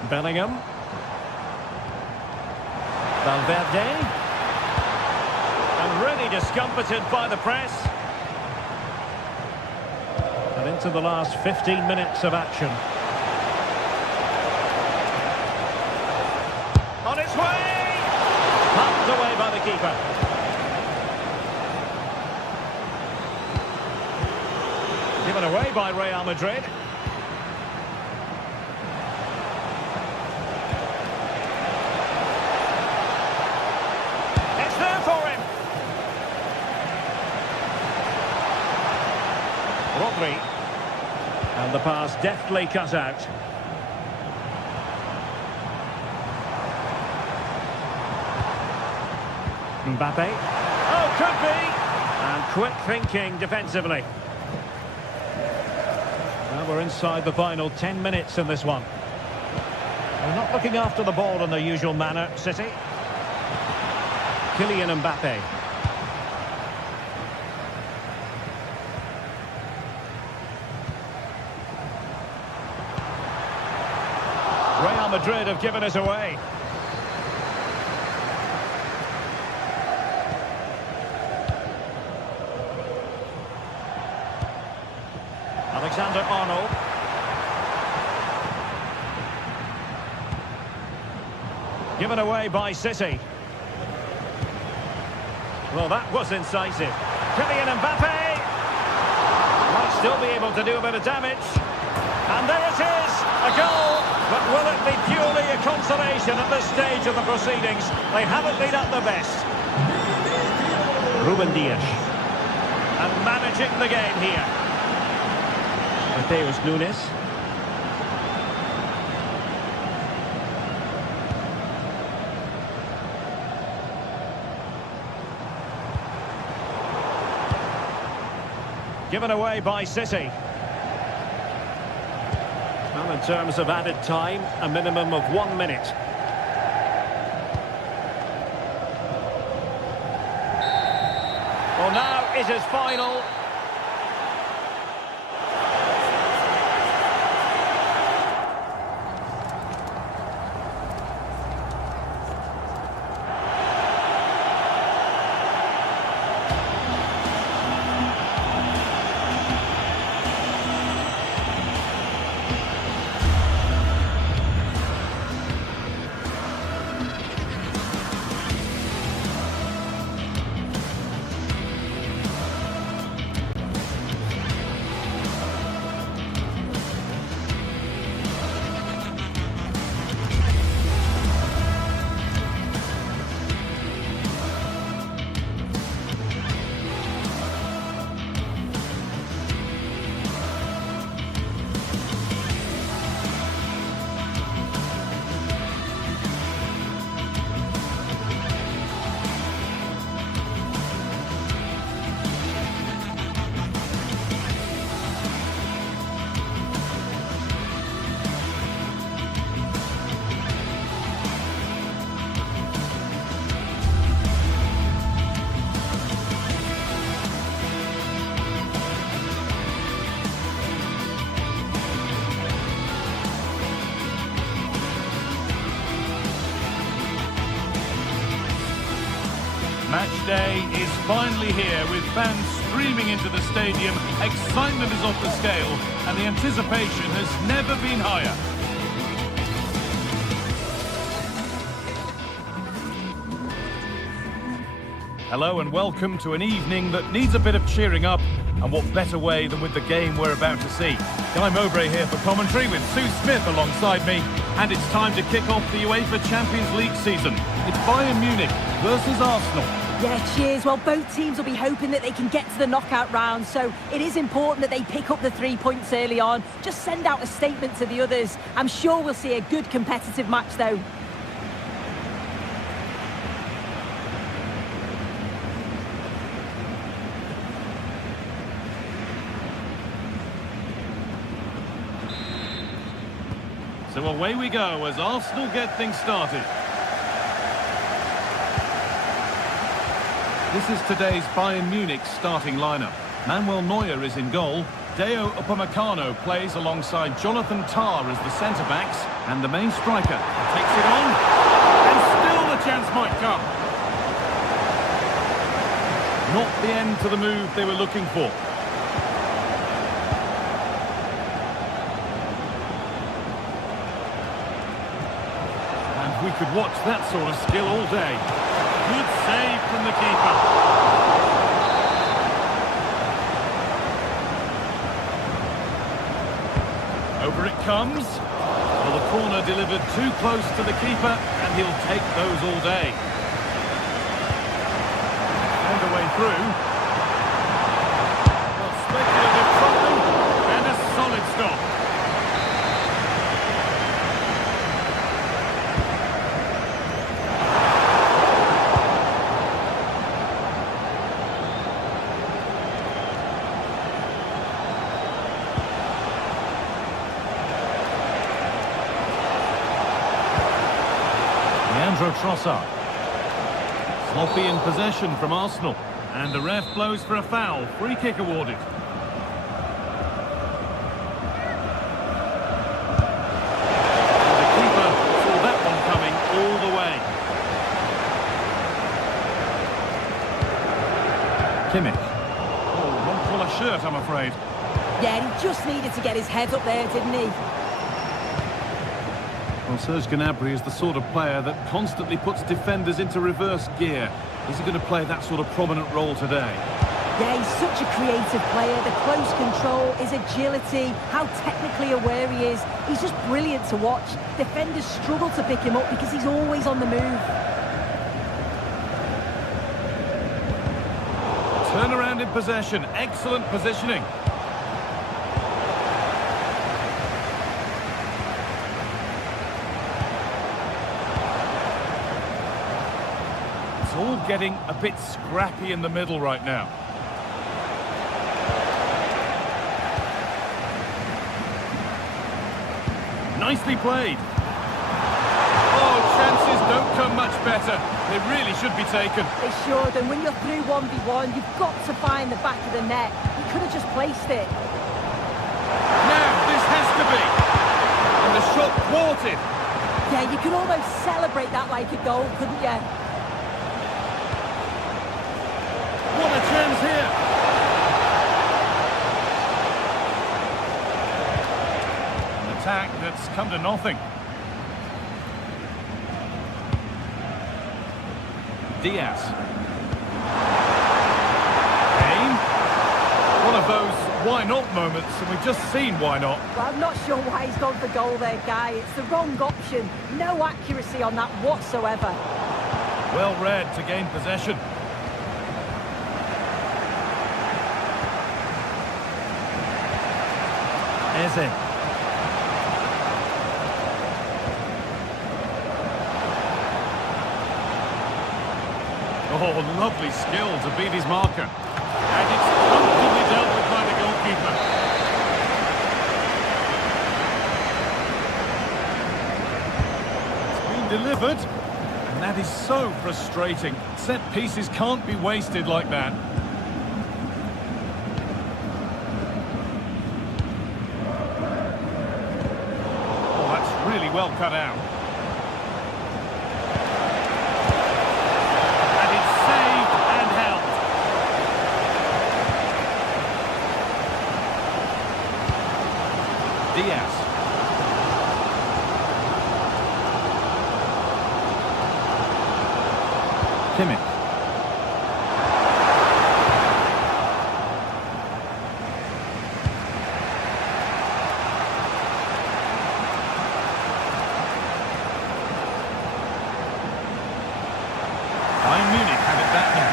Bellingham. Valverde. And really discomfited by the press. And into the last 15 minutes of action. On its way! Pumped away by the keeper. Given away by Real Madrid. It's there for him. Rodri. And the pass deftly cut out. Mbappe. Oh, could be. And quick thinking defensively. Well, we're inside the final 10 minutes in this one. They're not looking after the ball in their usual manner, City. Kylian Mbappe. Real Madrid have given us away. Alexander-Arnold. Given away by City. Well, that was incisive. Kylian Mbappe might still be able to do a bit of damage. And there it is, a goal. But will it be purely a consolation at this stage of the proceedings? They haven't been at their best. Ruben Dias. And managing the game here. Mateus Nunes. Given away by City. Well, in terms of added time, a minimum of 1 minute. Well, now it is final. Match day is finally here with fans streaming into the stadium. Excitement is off the scale and the anticipation has never been higher. Hello and welcome to an evening that needs a bit of cheering up, and what better way than with the game we're about to see. Guy Mowbray here for commentary with Sue Smith alongside me, and it's time to kick off the UEFA Champions League season. It's Bayern Munich versus Arsenal. Yeah, cheers. Well, both teams will be hoping that they can get to the knockout round, so it is important that they pick up the 3 points early on. Just send out a statement to the others. I'm sure we'll see a good competitive match, though. So away we go as Arsenal get things started. This is today's Bayern Munich starting lineup. Manuel Neuer is in goal. Deo Upamecano plays alongside Jonathan Tah as the centre-backs. And the main striker takes it on. And still the chance might come. Not the end to the move they were looking for. And we could watch that sort of skill all day. Good save from the keeper. Over it comes. Well, the corner delivered too close to the keeper, and he'll take those all day. And the way through. Well, speculative problem, and a solid stop. Trossard. Sloppy in possession from Arsenal. And the ref blows for a foul. Free kick awarded. The keeper saw that one coming all the way. Kimmich. Oh, wrong colour shirt, I'm afraid. Yeah, he just needed to get his head up there, didn't he? Well, Serge Gnabry is the sort of player that constantly puts defenders into reverse gear. Is he going to play that sort of prominent role today? Yeah, he's such a creative player. The close control, his agility, how technically aware he is. He's just brilliant to watch. Defenders struggle to pick him up because he's always on the move. Turnaround in possession. Excellent positioning. All getting a bit scrappy in the middle right now. Nicely played. Oh, chances don't come much better. They really should be taken. They should, and when you're through 1v1, you've got to find the back of the net. You could have just placed it. Now, this has to be. And the shot thwarted. Yeah, you could almost celebrate that like a goal, couldn't you? What a chance here! An attack that's come to nothing. Diaz. Kane. One of those why not moments, and we've just seen why not. Well, I'm not sure why he's gone for goal there, Guy. It's the wrong option. No accuracy on that whatsoever. Well read to gain possession. Eze. Oh, lovely skill to beat his marker. And it's comfortably dealt with by the goalkeeper. It's been delivered, and that is so frustrating. Set pieces can't be wasted like that. Really well cut out. And it's saved and held. Diaz. Kimmich. Bayern Munich have it back now.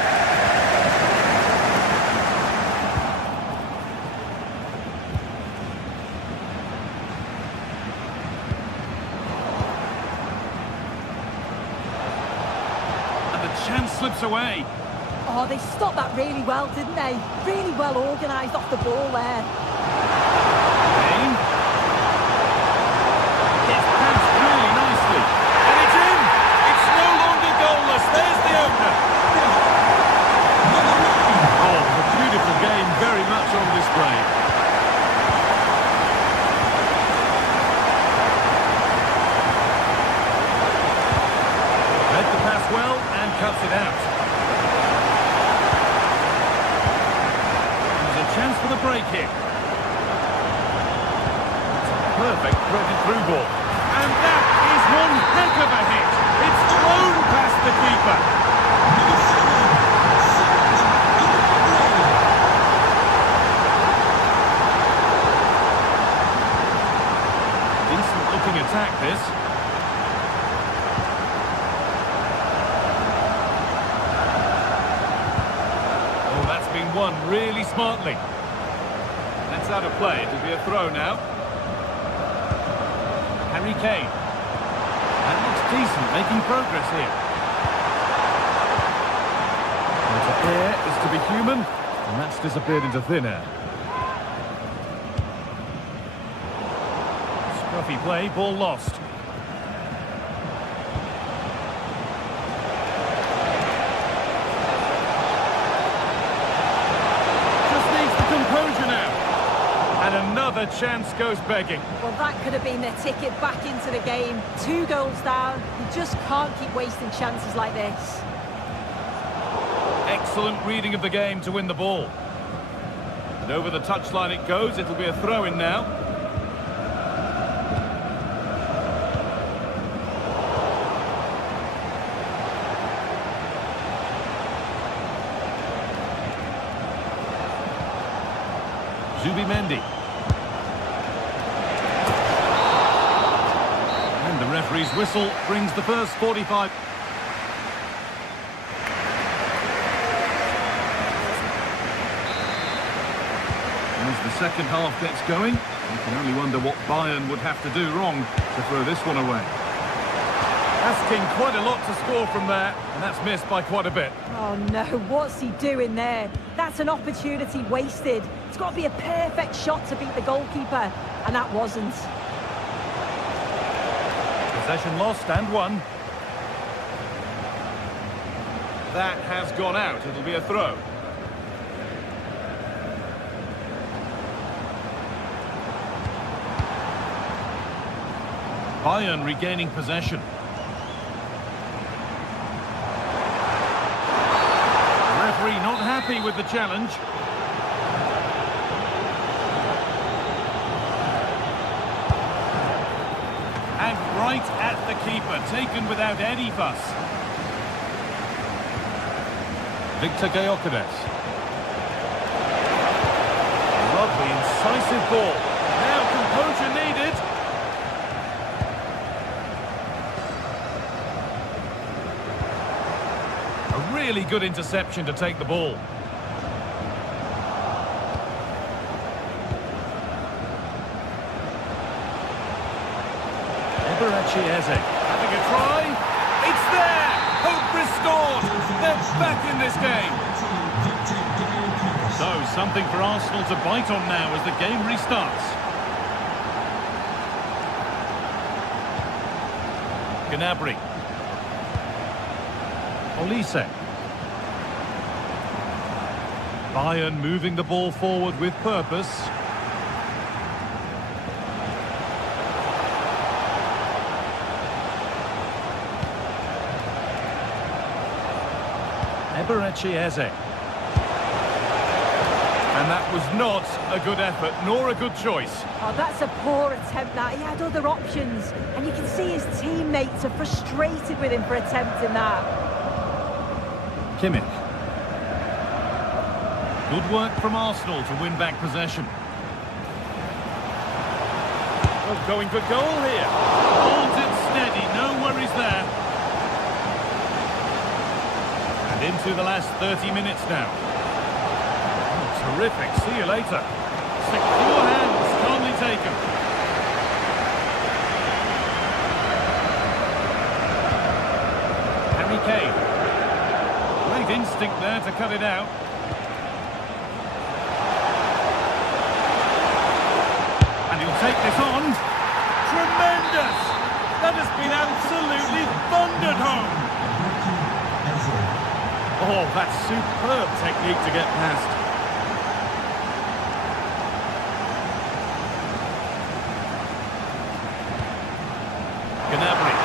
And the chance slips away. Oh, they stopped that really well, didn't they? Really well organised off the ball there. Kane. Gets break here. It's a perfect threaded through ball. And that is one heck of a hit. It's flown past the keeper. Decent looking attack, this. Oh, that's been won really smartly. That's out of play. It'll be a throw now. Harry Kane. That looks decent, making progress here. Well, to err is to be human, and that's disappeared into thin air. Scruffy play, ball lost. Just needs the composure now. And another chance goes begging. Well, that could have been their ticket back into the game. 2 goals down. You just can't keep wasting chances like this. Excellent reading of the game to win the ball. And over the touchline it goes. It'll be a throw-in now. Zubimendi. And the referee's whistle brings the first 45. As the second half gets going, you can only wonder what Bayern would have to do wrong to throw this one away. Asking quite a lot to score from there, and that's missed by quite a bit. Oh no, what's he doing there? That's an opportunity wasted. It's got to be a perfect shot to beat the goalkeeper, and that wasn't. Possession lost and won. That has gone out. It'll be a throw. Bayern regaining possession. The referee not happy with the challenge. And right at the keeper, taken without any fuss. Victor Gyökeres. Lovely, incisive ball. Now composure needed. A really good interception to take the ball. Eze having a try. It's there. Hope restored. They're back in this game. So something for Arsenal to bite on now as the game restarts. Gnabry. Olise. Bayern moving the ball forward with purpose. Eze. And that was not a good effort, nor a good choice. Oh, that's a poor attempt, that. He had other options, and you can see his teammates are frustrated with him for attempting that. Kimmich. Good work from Arsenal to win back possession. Oh, going for goal here. Holds it steady, no worries there. Into the last 30 minutes now. Oh, terrific. See you later. Secure hands, calmly taken. Harry Kane. Great instinct there to cut it out. And he'll take this on. Tremendous! That has been absolutely thundered home. Oh, that's superb technique to get past. Gnabry.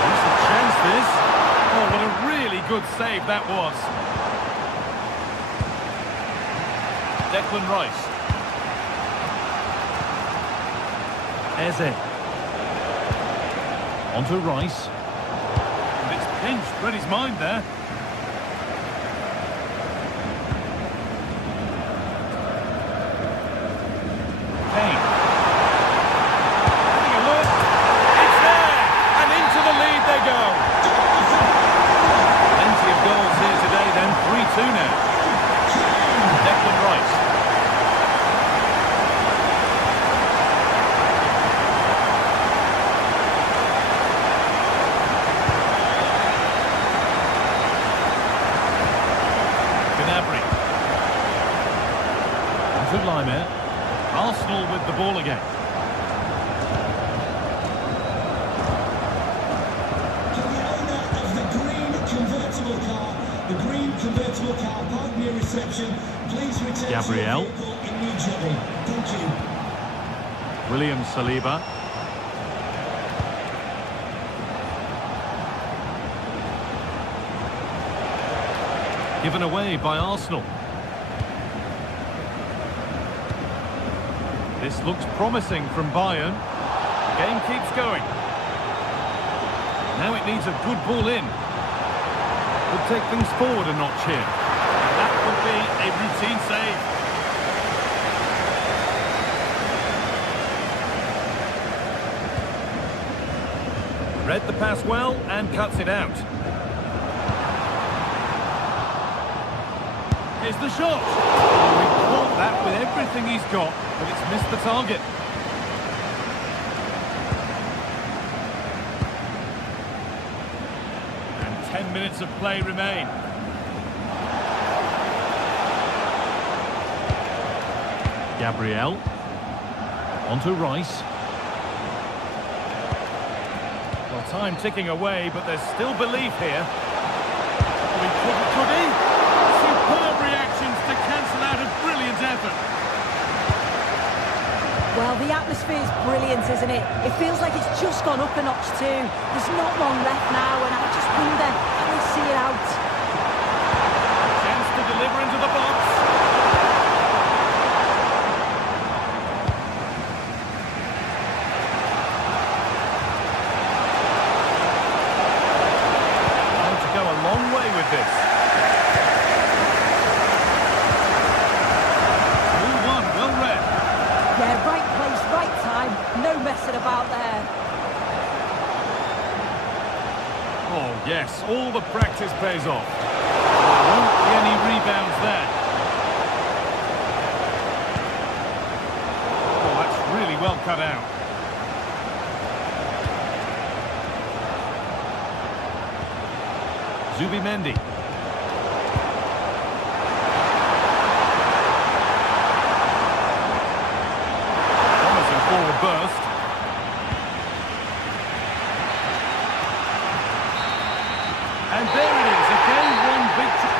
Decent chance this. Oh, what a really good save that was. Declan Rice. Eze. Onto Rice. And it's pinched, read his mind there. Kane. Having a look. It's there! And into the lead they go. Plenty of goals here today then. 3-2 now. Declan Rice. Lime. Arsenal with the ball again. To the owner of the green convertible car, pardon me, reception, please return Gabriel. to your vehicle immediately. Thank you. William Saliba. Given away by Arsenal. This looks promising from Bayern. The game keeps going. Now it needs a good ball in. Could take things forward a notch here. That would be a routine save. Read the pass well and cuts it out. Here's the shot. Oh, he caught that with everything he's got, but it's missed the target. And 10 minutes of play remain. Gabriel. Onto Rice. Well, time ticking away, but there's still belief here. Could he? Superb reactions to cancel out a brilliant effort. Well, the atmosphere is brilliant, isn't it? It feels like it's just gone up a notch too. There's not long left now, and I just wonder, can they see it out? Chance to deliver into the box. Going to go a long way with this. Yeah, right place, right time. No messing about there. Oh, yes, all the practice pays off. There won't be any rebounds there. Oh, that's really well cut out. Zubimendi. Forward burst. And there it is, a game-won victory.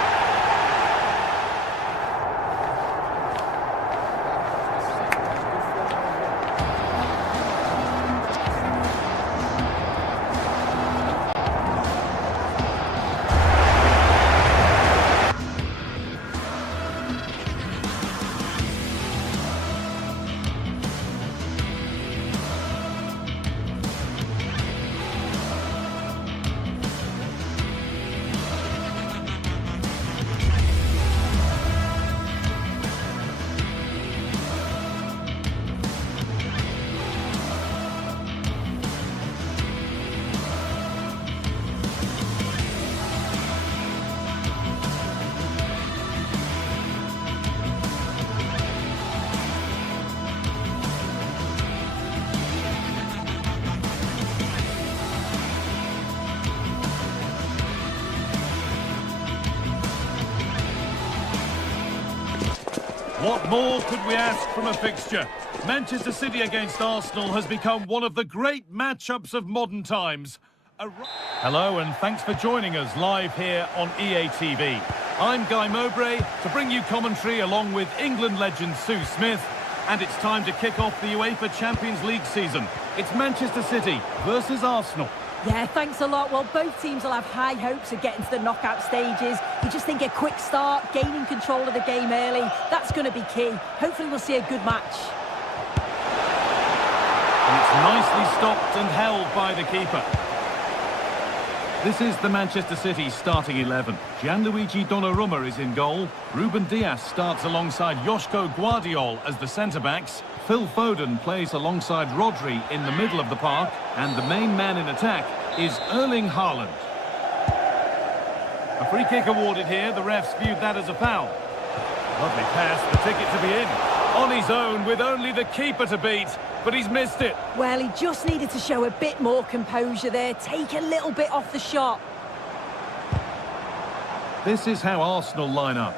What more could we ask from a fixture? Manchester City against Arsenal has become one of the great matchups of modern times. Hello and thanks for joining us live here on EA TV. I'm Guy Mowbray to bring you commentary along with England legend Sue Smith, and it's time to kick off the UEFA Champions League season. It's Manchester City versus Arsenal. Yeah, thanks a lot. Well, both teams will have high hopes of getting to the knockout stages. You just think a quick start, gaining control of the game early, that's going to be key. Hopefully we'll see a good match. And it's nicely stopped and held by the keeper. This is the Manchester City starting 11. Gianluigi Donnarumma is in goal. Ruben Dias starts alongside Joško Guardiol as the centre-backs. Phil Foden plays alongside Rodri in the middle of the park. And the main man in attack is Erling Haaland. A free kick awarded here. The refs viewed that as a foul. Lovely pass, the ticket to be in. On his own with only the keeper to beat. But he's missed it. Well, he just needed to show a bit more composure there, take a little bit off the shot. This is how Arsenal line up.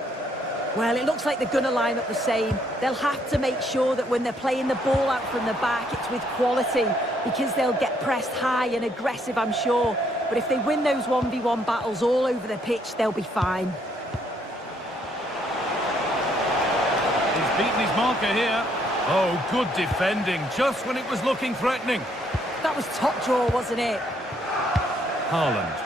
Well, it looks like they're going to line up the same. They'll have to make sure that when they're playing the ball out from the back, it's with quality, because they'll get pressed high and aggressive, I'm sure. But if they win those 1v1 battles all over the pitch, they'll be fine. He's beaten his marker here. Oh, good defending, just when it was looking threatening. That was top draw, wasn't it? Haaland.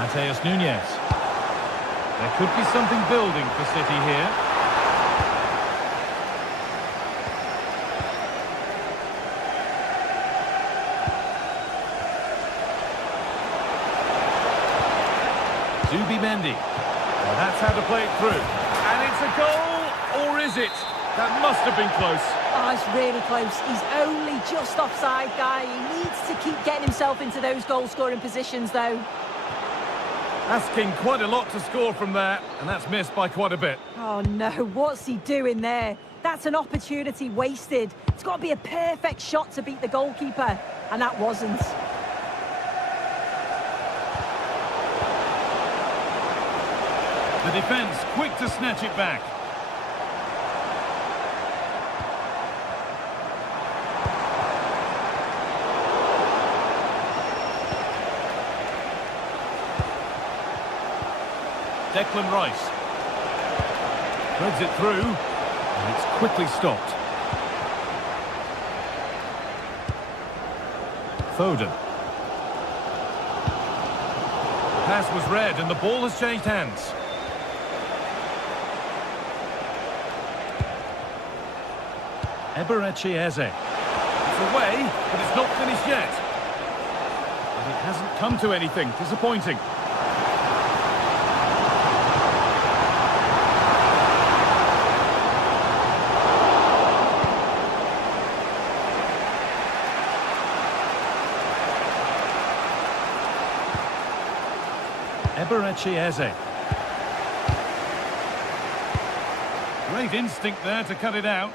Mateus Nunes. There could be something building for City here. Zubimendi. Well, that's how to play it through. And it's a goal, or is it? That must have been close. Oh, it's really close. He's only just offside, guy. He needs to keep getting himself into those goal-scoring positions, though. Asking quite a lot to score from there, and that's missed by quite a bit. Oh, no. What's he doing there? That's an opportunity wasted. It's got to be a perfect shot to beat the goalkeeper, and that wasn't. The defence quick to snatch it back. Declan Rice. Threads it through, and it's quickly stopped. Foden. The pass was read, and the ball has changed hands. Eberechi Eze. It's away, but it's not finished yet. But it hasn't come to anything. Disappointing. Eberechi Eze. Great instinct there to cut it out.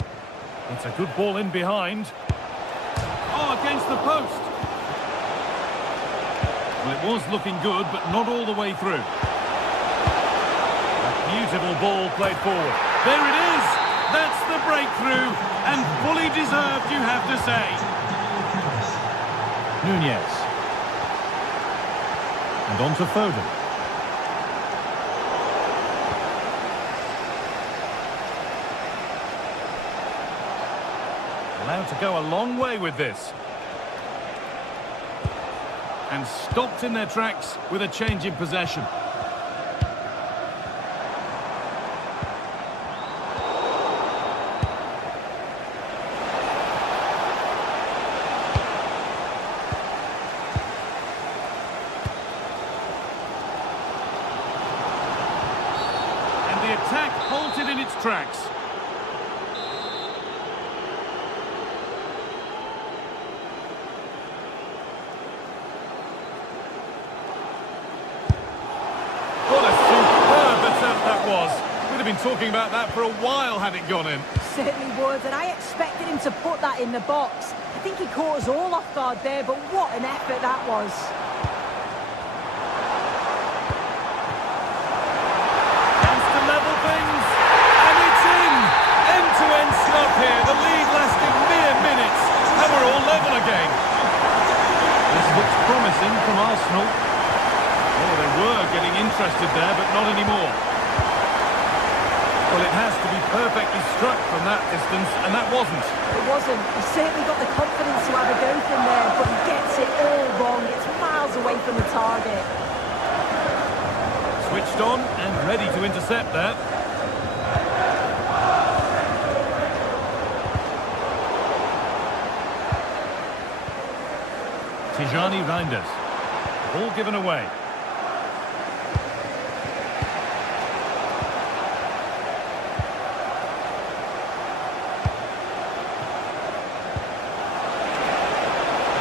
It's a good ball in behind. Oh, against the post. Well, it was looking good, but not all the way through. A beautiful ball played forward. There it is! That's the breakthrough, and fully deserved, you have to say. Nunez. And on to Foden. Allowed to go a long way with this. And stopped in their tracks with a change in possession. And the attack halted in its tracks. We'd have been talking about that for a while had it gone in. Certainly would, and I expected him to put that in the box. I think he caught us all off guard there, but what an effort that was. Chance to level things, and it's in! End-to-end stuff here, the lead lasting mere minutes, and we're all level again. This looks promising from Arsenal. Oh, they were getting interested there, but not anymore. Well, it has to be perfectly struck from that distance, and that wasn't. It wasn't. He certainly got the confidence to have a go from there, but he gets it all wrong. It's miles away from the target. Switched on and ready to intercept that. Tijani Reinders. Ball given away.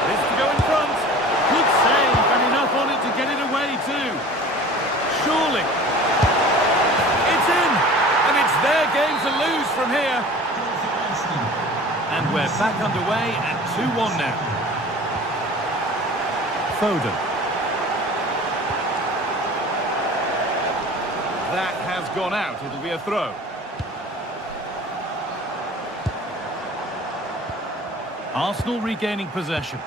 This to go in front. Good save and enough on it to get it away too. Surely. It's in. And it's their game to lose from here. And we're back underway at 2-1 now. Foden. That has gone out. It'll be a throw. Arsenal regaining possession.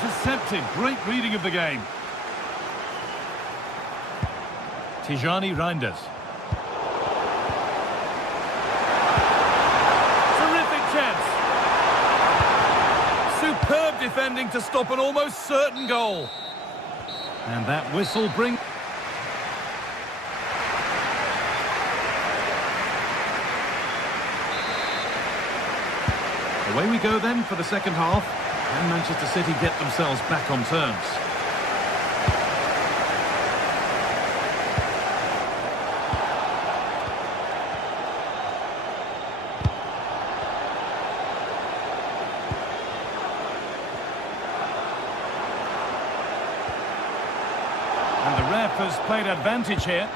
Intercepted. Great reading of the game. Tijani Reinders. Terrific chance. Superb defending to stop an almost certain goal. And that whistle brings... Away we go then for the second half. Can Manchester City get themselves back on terms? And the ref has played advantage here.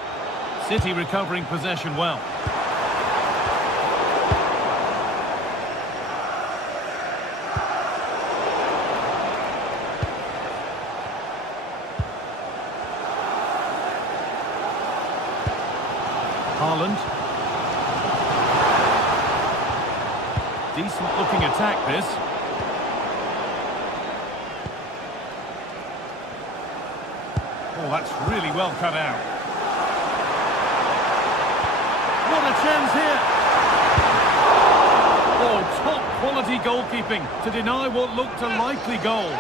City recovering possession well. Haaland. Decent looking attack this. Oh, that's really well cut out. What a chance here. Oh, top quality goalkeeping to deny what looked a likely goal.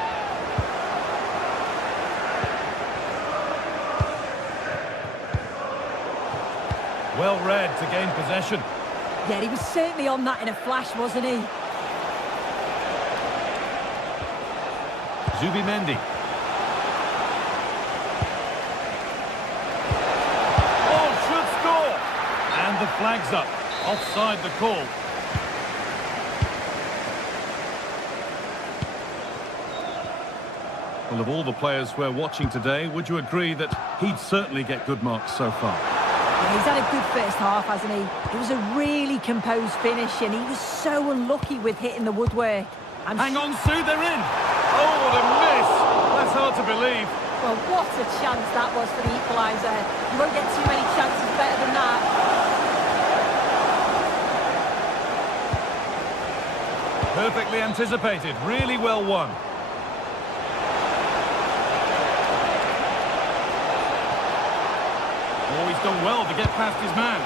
Well read to gain possession. Yeah, he was certainly on that in a flash, wasn't he? Zubimendi. Oh, should score! And the flag's up. Offside the call. Well, of all the players we're watching today, would you agree that he'd certainly get good marks so far? Yeah, he's had a good first half, hasn't he? It was a really composed finish, and he was so unlucky with hitting the woodwork. Hang on, Sue, they're in! Oh, what a miss! That's hard to believe. Well, what a chance that was for the equaliser. You won't get too many chances better than that. Perfectly anticipated, really well won. Oh, he's done well to get past his man.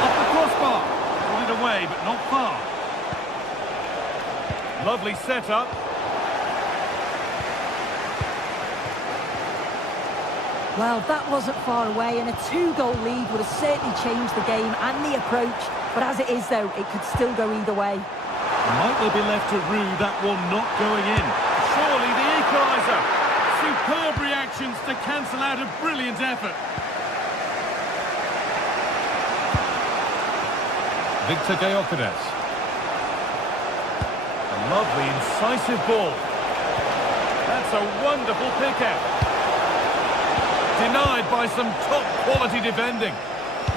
Off the crossbar. Got it away, but not far. Lovely setup. Well, that wasn't far away, and a 2-goal lead would have certainly changed the game and the approach. But as it is, though, it could still go either way. Might they be left to rue that one not going in? Surely the equaliser. Superb reactions to cancel out a brilliant effort. Victor Gyökeres. A lovely, incisive ball. That's a wonderful pick-out. Denied by some top-quality defending.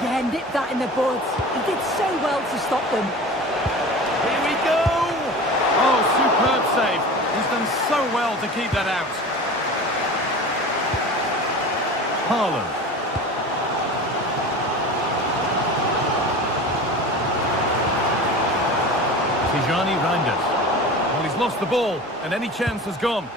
Yeah, nipped that in the bud. He did so well to stop them. Here we go! Oh, superb save. He's done so well well to keep that out. Haaland. Tijani Reinders. Well, he's lost the ball, and any chance has gone.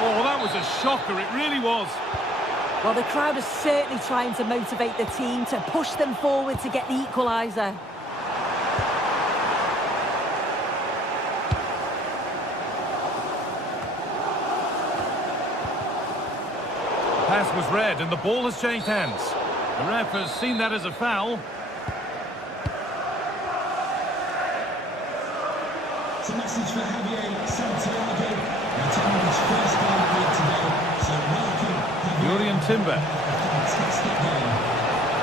Oh, that was a shocker, it really was. Well, the crowd is certainly trying to motivate the team to push them forward to get the equaliser. Pass was red and the ball has changed hands. The ref has seen that as a foul. It's a message for Javier Santiago, attending his first game of the league today. So welcome, Jurien Timber. fantastic game.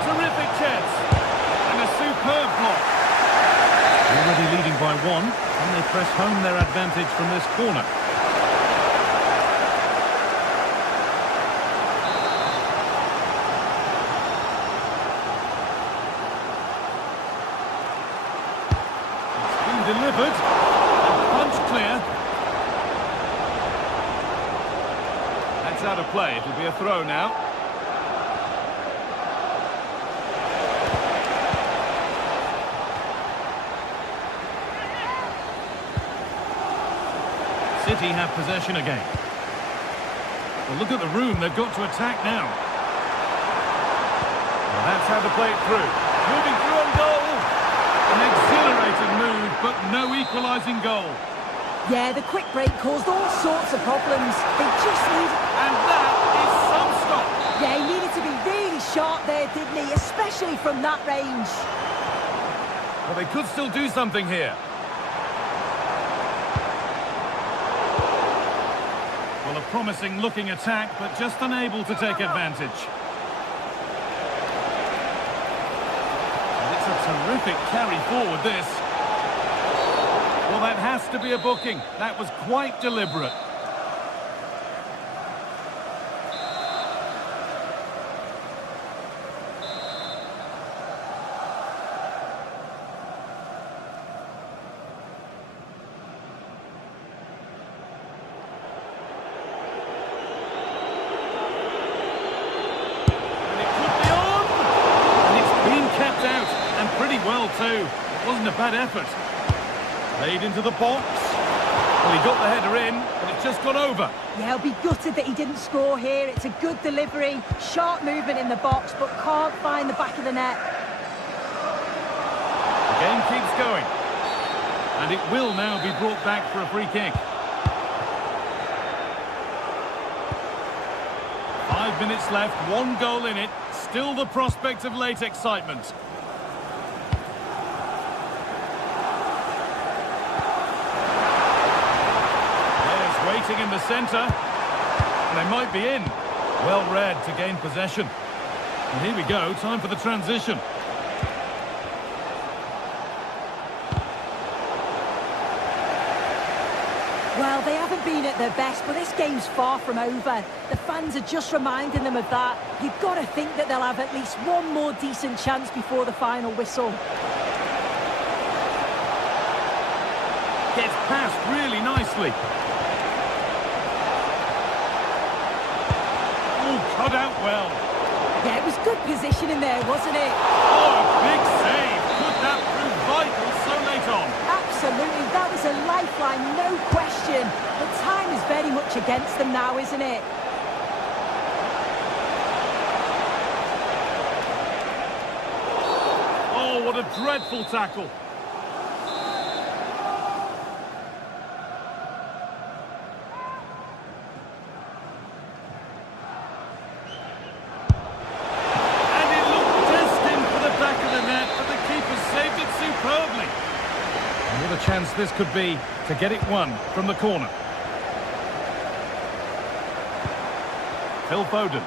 Terrific chance. And a superb block. Already leading by one, and they press home their advantage from this corner. Delivered, and punch clear. That's out of play, it'll be a throw now. City have possession again. Well, look at the room they've got to attack now. Well, that's how to play it through. Moving through on goal. An exhilarating move, but no equalising goal. Yeah, the quick break caused all sorts of problems. They just needed... And that is some stop. Yeah, he needed to be really sharp there, didn't he? Especially from that range. Well, they could still do something here. Well, a promising looking attack, but just unable to take advantage. A terrific carry forward, this. Well, that has to be a booking. That was quite deliberate. And it could be on! And it's been kept out. And pretty well too. It wasn't a bad effort. Played into the box. Well, he got the header in, but it's just gone over. Yeah, he'll be gutted that he didn't score here. It's a good delivery, sharp movement in the box, but can't find the back of the net. The game keeps going. And it will now be brought back for a free kick. 5 minutes left, 1 goal in it. Still the prospect of late excitement. Waiting in the centre, and they might be in. Well read to gain possession. And here we go, time for the transition. Well, they haven't been at their best, but this game's far from over. The fans are just reminding them of that. You've got to think that they'll have at least one more decent chance before the final whistle. Gets past really nicely. Cut out well. Yeah, it was good positioning there, wasn't it? Oh, a big save. Could that prove vital so late on? Absolutely, that was a lifeline, no question. But time is very much against them now, isn't it? Oh, what a dreadful tackle. What a chance this could be to get it won from the corner. Phil Foden.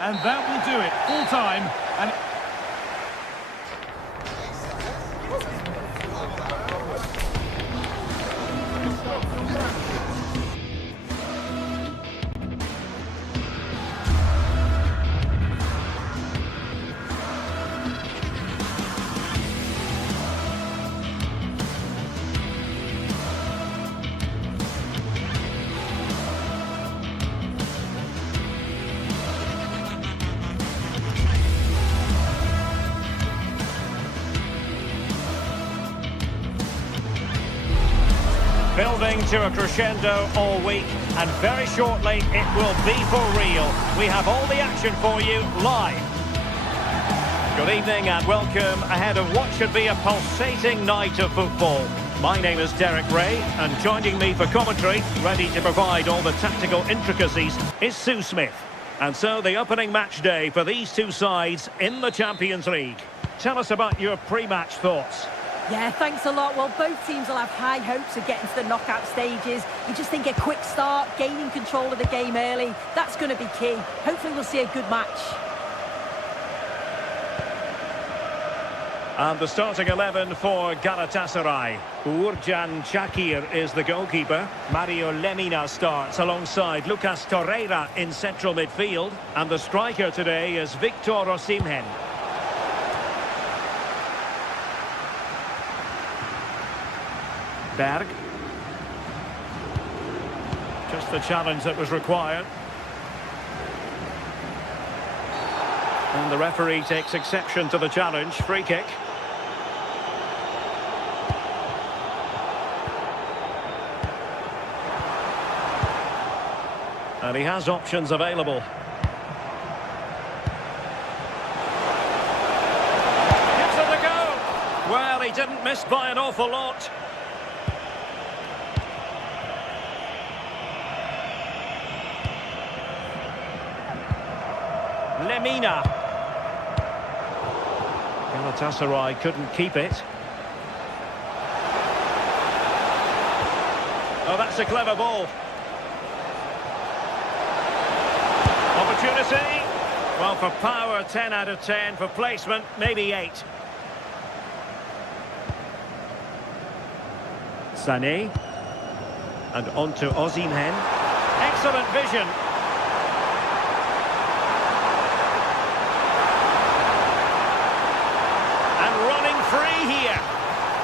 And that will do it. Full time. And Building to a crescendo all week, and very shortly it will be for real. We have all the action for you live. Good evening and welcome ahead of what should be a pulsating night of football. My name is Derek Ray, and joining me for commentary, ready to provide all the tactical intricacies, is Sue Smith. And so the opening match day for these two sides in the Champions League. Tell us about your pre-match thoughts. Yeah, thanks a lot. Well, both teams will have high hopes of getting to the knockout stages. You just think a quick start, gaining control of the game early, that's going to be key. Hopefully we'll see a good match. And the starting 11 for Galatasaray. Uğurcan Çakır is the goalkeeper. Mario Lemina starts alongside Lucas Torreira in central midfield. And the striker today is Victor Osimhen. Berg. Just the challenge that was required. And the referee takes exception to the challenge. Free kick. And he has options available. Gives it a go. Well, he didn't miss by an awful lot. Lemina. Galatasaray couldn't keep it. Oh, that's a clever ball. Opportunity. Well, for power, 10 out of 10. For placement, maybe 8. Sané. And on to Osimhen. Excellent vision. And running free here.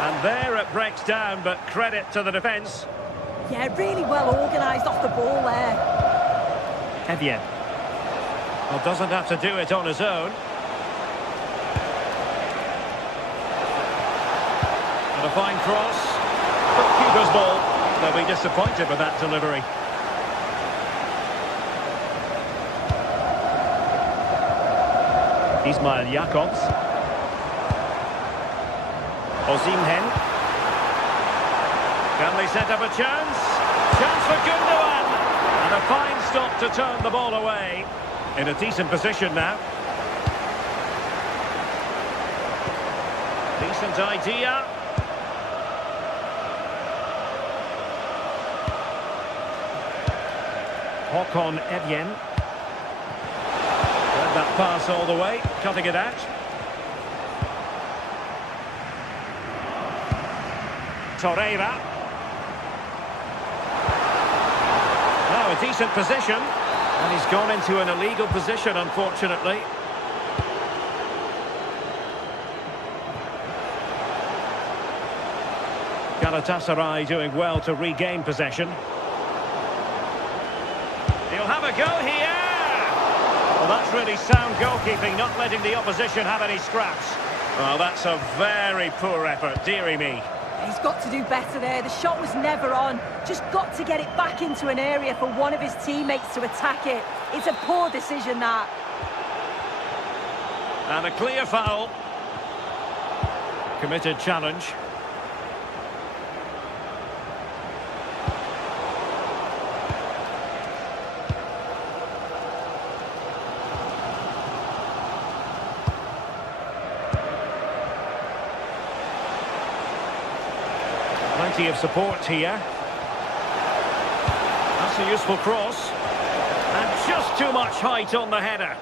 And there it breaks down, but credit to the defence. Yeah, really well organised off the ball there. Evjen. Well, doesn't have to do it on his own. And a fine cross. But keeper's ball. They'll be disappointed with that delivery. Ismail Jakobs. Osimhen. Can they set up a chance? Chance for Gundogan. And a fine stop to turn the ball away. In a decent position now. Decent idea. Håkon Evjen. Read that pass all the way, cutting it out. Torreira. Now a decent position. And he's gone into an illegal position, unfortunately. Galatasaray doing well to regain possession. He'll have a go here! Well, that's really sound goalkeeping, not letting the opposition have any scraps. Well, that's a very poor effort, dearie me. He's got to do better there. The shot was never on. Just got to get it back into an area for one of his teammates to attack it. It's a poor decision, that. And a clear foul. Committed challenge. Plenty of support here. That's a useful cross. And just too much height on the header.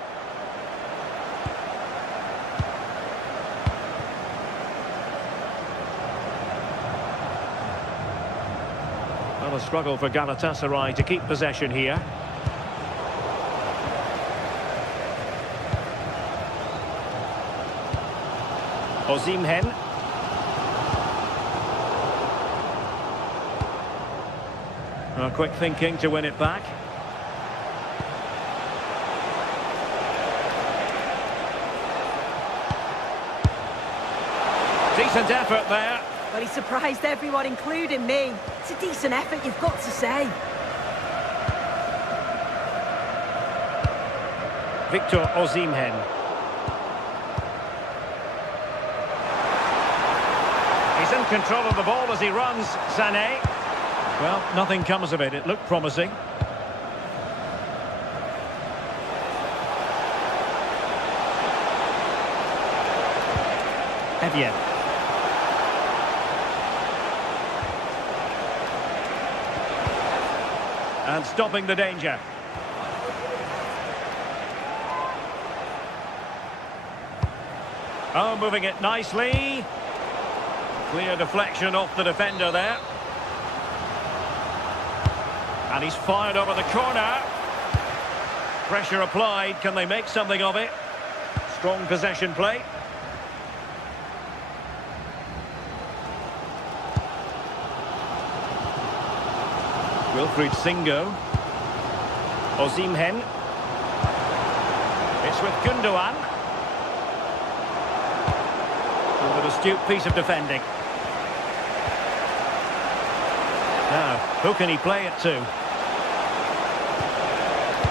Well, a struggle for Galatasaray to keep possession here. Osimhen. Well, quick thinking to win it back. Decent effort there. Well, he surprised everyone, including me. It's a decent effort, you've got to say. Victor Osimhen. He's in control of the ball as he runs, Sané. Well, nothing comes of it. It looked promising. Evian. And stopping the danger. Oh, moving it nicely. Clear deflection off the defender there. And he's fired over the corner. Pressure applied. Can they make something of it? Strong possession play. Wilfried Singo. Osimhen. It's with Gundogan. With an astute piece of defending. Now, who can he play it to?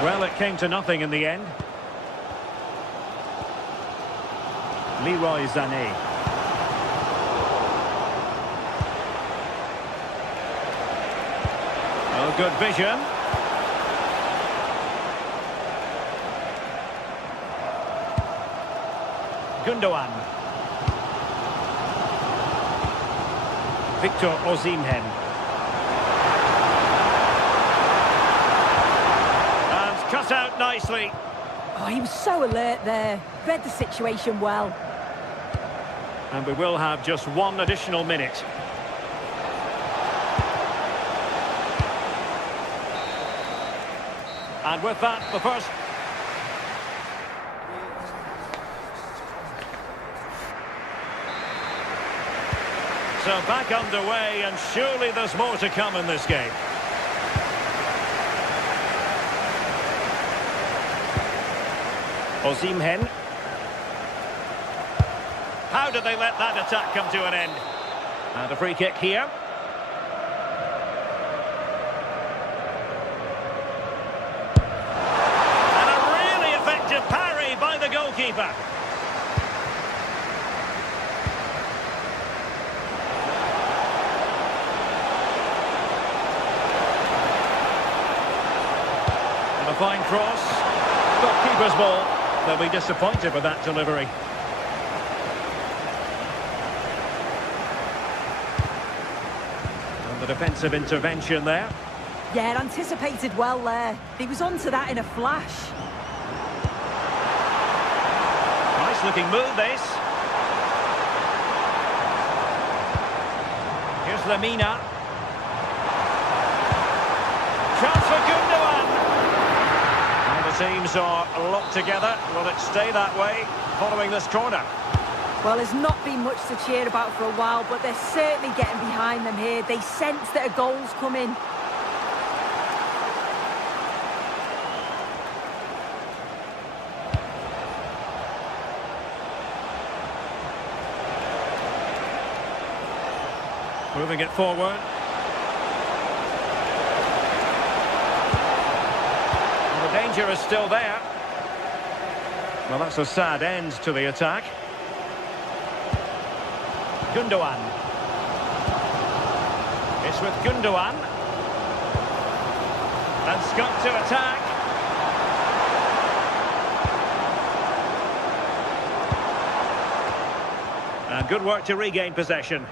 Well, it came to nothing in the end. Leroy Sané. Oh, good vision. Gundogan. Victor Osimhen. And cut out nicely. Oh, he was so alert there. Read the situation well. And we will have just one additional minute. And with that, the first... So back underway, and surely there's more to come in this game. Osimhen. How did they let that attack come to an end? And a free kick here. And a really effective parry by the goalkeeper. And a fine cross. Goalkeeper's ball. They'll be disappointed with that delivery. And the defensive intervention there. Yeah, anticipated well there. He was onto that in a flash. Nice looking move, this. Here's Lamina. Chance for Gundogan. And the teams are locked together. Will it stay that way following this corner? Well, there's not been much to cheer about for a while, but they're certainly getting behind them here. They sense that a goal's coming. Moving it forward. And the danger is still there. Well, that's a sad end to the attack. Gundogan. It's with Gundogan. And Scott to attack. And good work to regain possession.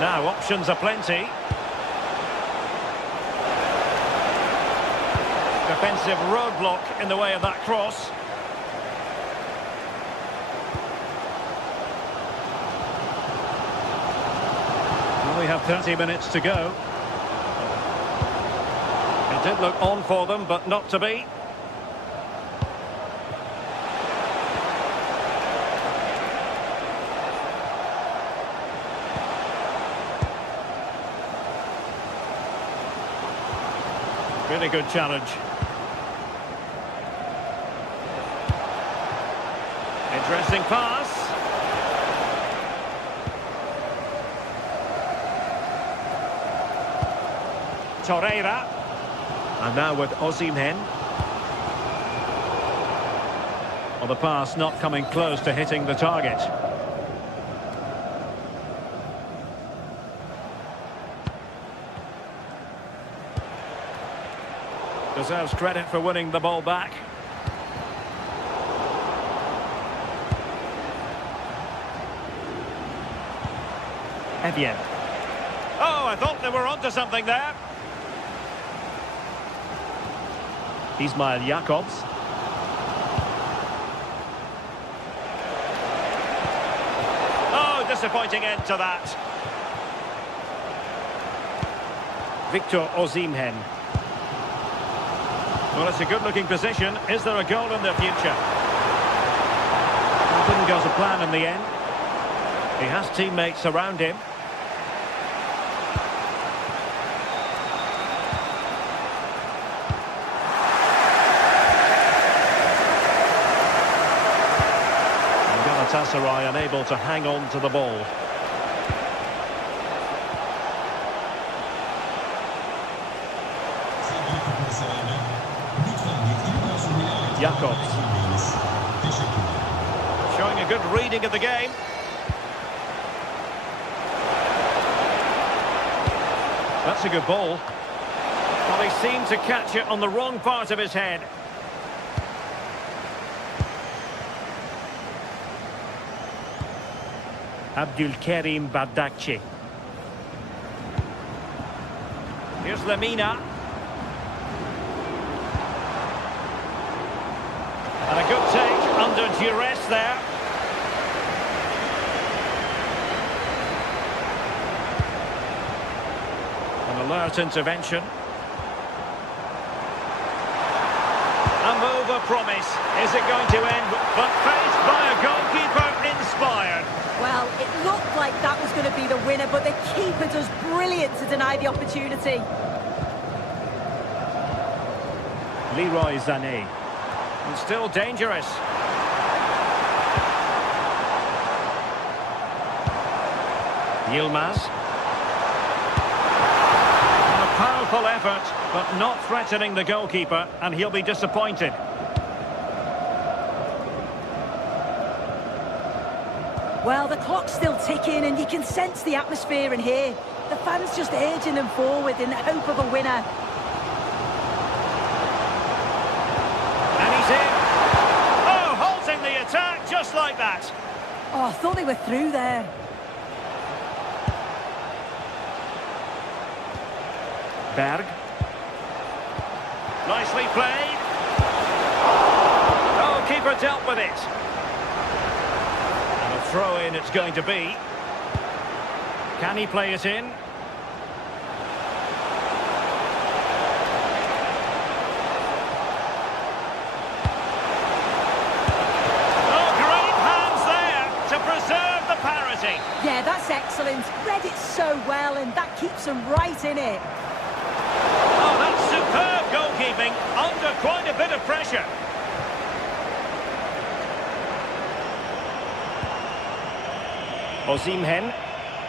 Now, options are plenty. Defensive roadblock in the way of that cross. We have 30 minutes to go. It did look on for them, but not to be. Really good challenge. Interesting pass. Torreira. And now with Osimhen. Well, the pass not coming close to hitting the target. Deserves credit for winning the ball back. Evian. Oh, I thought they were onto something there. Ismail Jakobs. Oh, disappointing end to that. Victor Osimhen. Well, it's a good-looking position. Is there a goal in the future? It didn't go to plan in the end. He has teammates around him. And Galatasaray unable to hang on to the ball. Jakobs. Showing a good reading of the game. That's a good ball. Well, he seemed to catch it on the wrong part of his head. Abdulkarim Bardakci. Here's Lemina. And a good take under duress there. An alert intervention. A move of promise. Is it going to end? But faced by a goalkeeper inspired. Well, it looked like that was going to be the winner, but the keeper does brilliant to deny the opportunity. Leroy Sané. And still dangerous. Yilmaz. And a powerful effort, but not threatening the goalkeeper, and he'll be disappointed. Well, the clock's still ticking, and you can sense the atmosphere in here. The fans just urging them forward in the hope of a winner. Just like that. Oh, I thought they were through there. Berg. Nicely played. Oh, keeper dealt with it. And a throw-in it's going to be. Can he play it in? Yeah, that's excellent. Read it so well, and that keeps them right in it. Oh, that's superb goalkeeping under quite a bit of pressure. Osimhen.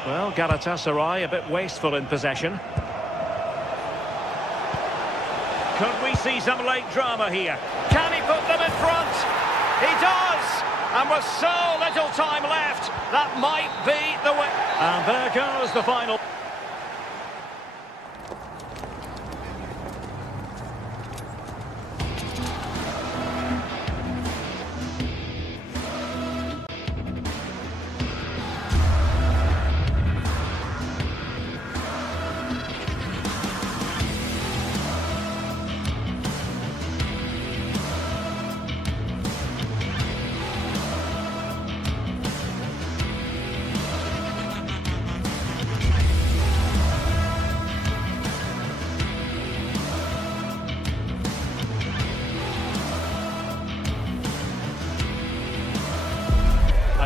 Well, Galatasaray a bit wasteful in possession. Could we see some late drama here? Can he put them in front? He does! And with so little time left, that might be the way. And there goes the final.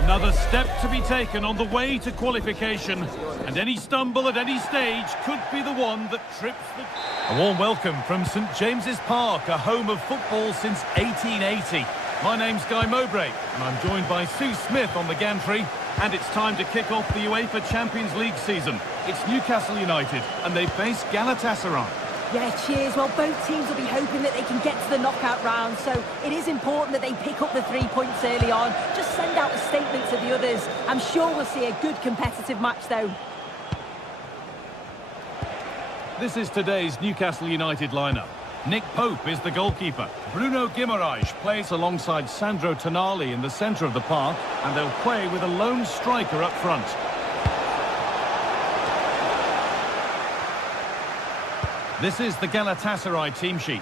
Another step to be taken on the way to qualification, and any stumble at any stage could be the one that trips the... A warm welcome from St James's Park, a home of football since 1880. My name's Guy Mowbray, and I'm joined by Sue Smith on the gantry, and it's time to kick off the UEFA Champions League season. It's Newcastle United, and they face Galatasaray. Yeah, cheers. Well, both teams will be hoping that they can get to the knockout round, so it is important that they pick up the 3 points early on. Just send out a statement to the others. I'm sure we'll see a good competitive match, though. This is today's Newcastle United lineup. Nick Pope is the goalkeeper. Bruno Guimaraes plays alongside Sandro Tonali in the centre of the park, and they'll play with a lone striker up front. This is the Galatasaray team sheet.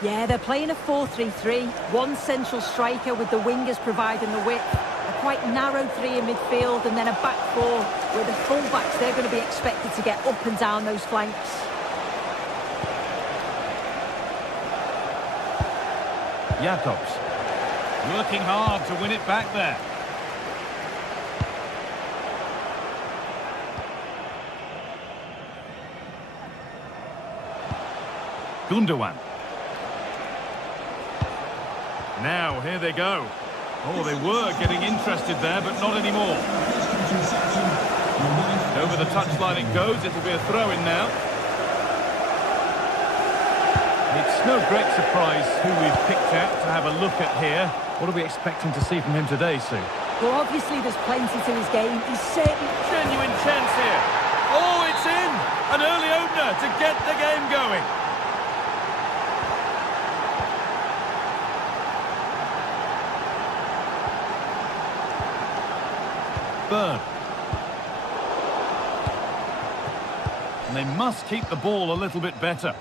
Yeah, they're playing a 4-3-3. One central striker with the wingers providing the width. A quite narrow three in midfield, and then a back four where the full-backs, they're going to be expected to get up and down those flanks. Jacobs. Working hard to win it back there. Gundogan. Now, here they go. Oh, they were getting interested there, but not anymore. Over the touchline it goes. It'll be a throw-in now. It's no great surprise who we've picked out to have a look at here. What are we expecting to see from him today, Sue? Well, obviously there's plenty to his game. He's certainly... Genuine chance here. Oh, it's in! An early opener to get the game going. Burn. And they must keep the ball a little bit better.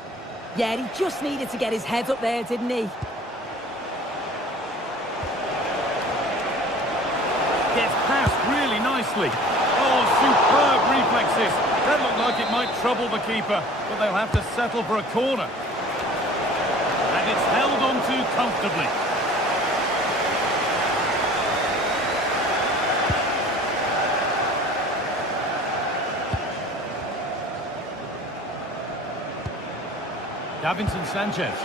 Yeah, he just needed to get his head up there, didn't he? Gets past really nicely. Oh, superb reflexes. That looked like it might trouble the keeper, but they'll have to settle for a corner. And it's held on to comfortably. Davinson Sanchez.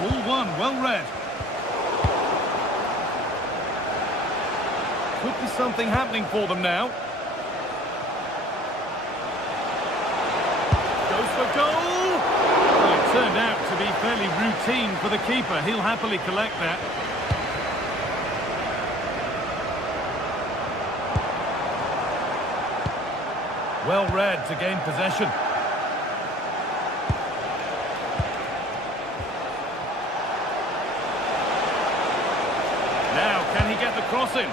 Ball one, well read. Could be something happening for them now. Goes for goal! Well, it turned out to be fairly routine for the keeper. He'll happily collect that. Well read to gain possession. Now, can he get the cross in?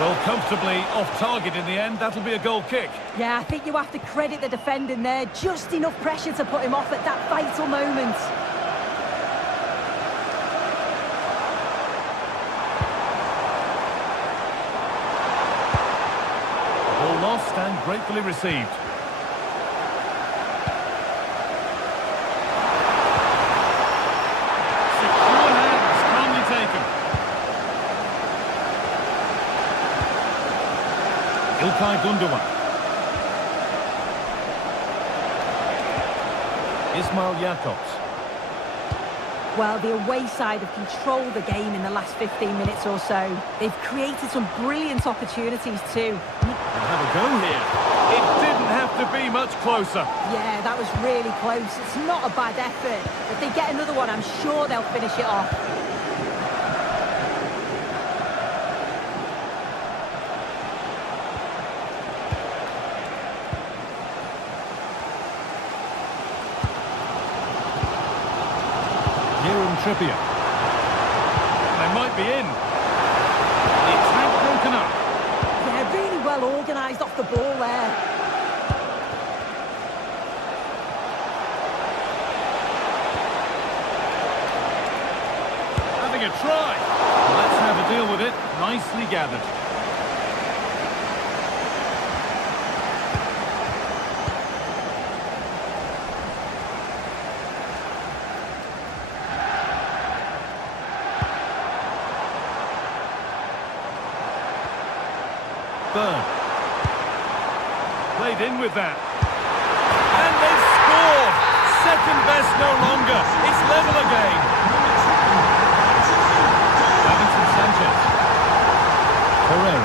Well, comfortably off target in the end. That'll be a goal kick. Yeah, I think you have to credit the defending there. Just enough pressure to put him off at that vital moment. Lost and gratefully received. Secure hands, calmly taken. İlkay Gundogan. Ismail Jacobs. Well, the away side have controlled the game in the last 15 minutes or so. They've created some brilliant opportunities too. Have a go here. It didn't have to be much closer. Yeah, that was really close. It's not a bad effort. If they get another one, I'm sure they'll finish it off. Trippier. They might be in. The attack broken up. Yeah, really well organised off the ball there. Having a try. Let's have a deal with it. Nicely gathered. Burn. Played in with that. And they've scored! Second best no longer. It's level again. Davinson Sanchez. Herrera.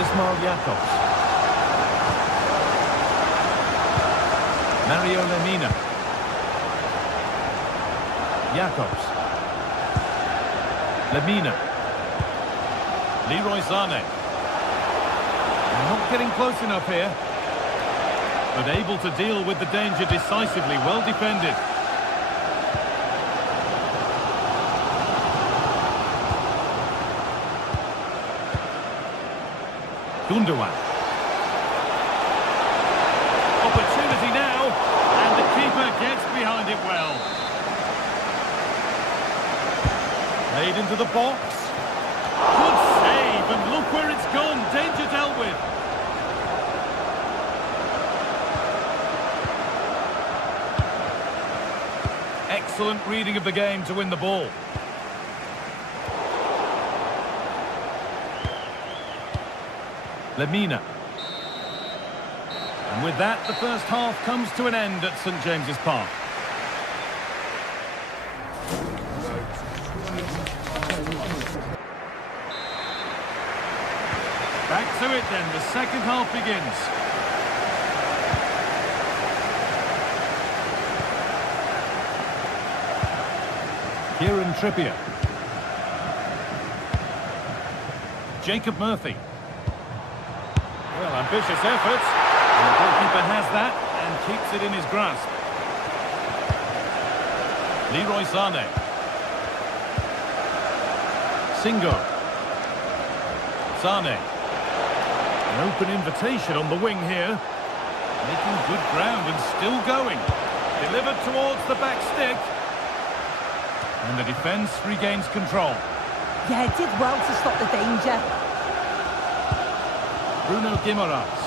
Ismail Jakobs. Mario Lemina. Jakobs. Lemina. Leroy Sané. Not getting close enough here. But able to deal with the danger decisively. Well defended. Gundogan. Opportunity now, and the keeper gets behind it well. Played into the box. Good save, and look where it's gone. Danger dealt with. Excellent reading of the game to win the ball. Lemina. And with that, the first half comes to an end at St James's Park. Back to it then, the second half begins. Kieran Trippier. Jacob Murphy. Well, ambitious effort. And the goalkeeper has that and keeps it in his grasp. Leroy Sané. Singo. Sané. An open invitation on the wing here. Making good ground and still going. Delivered towards the back stick. And the defence regains control. Yeah, did well to stop the danger. Bruno Guimaraes.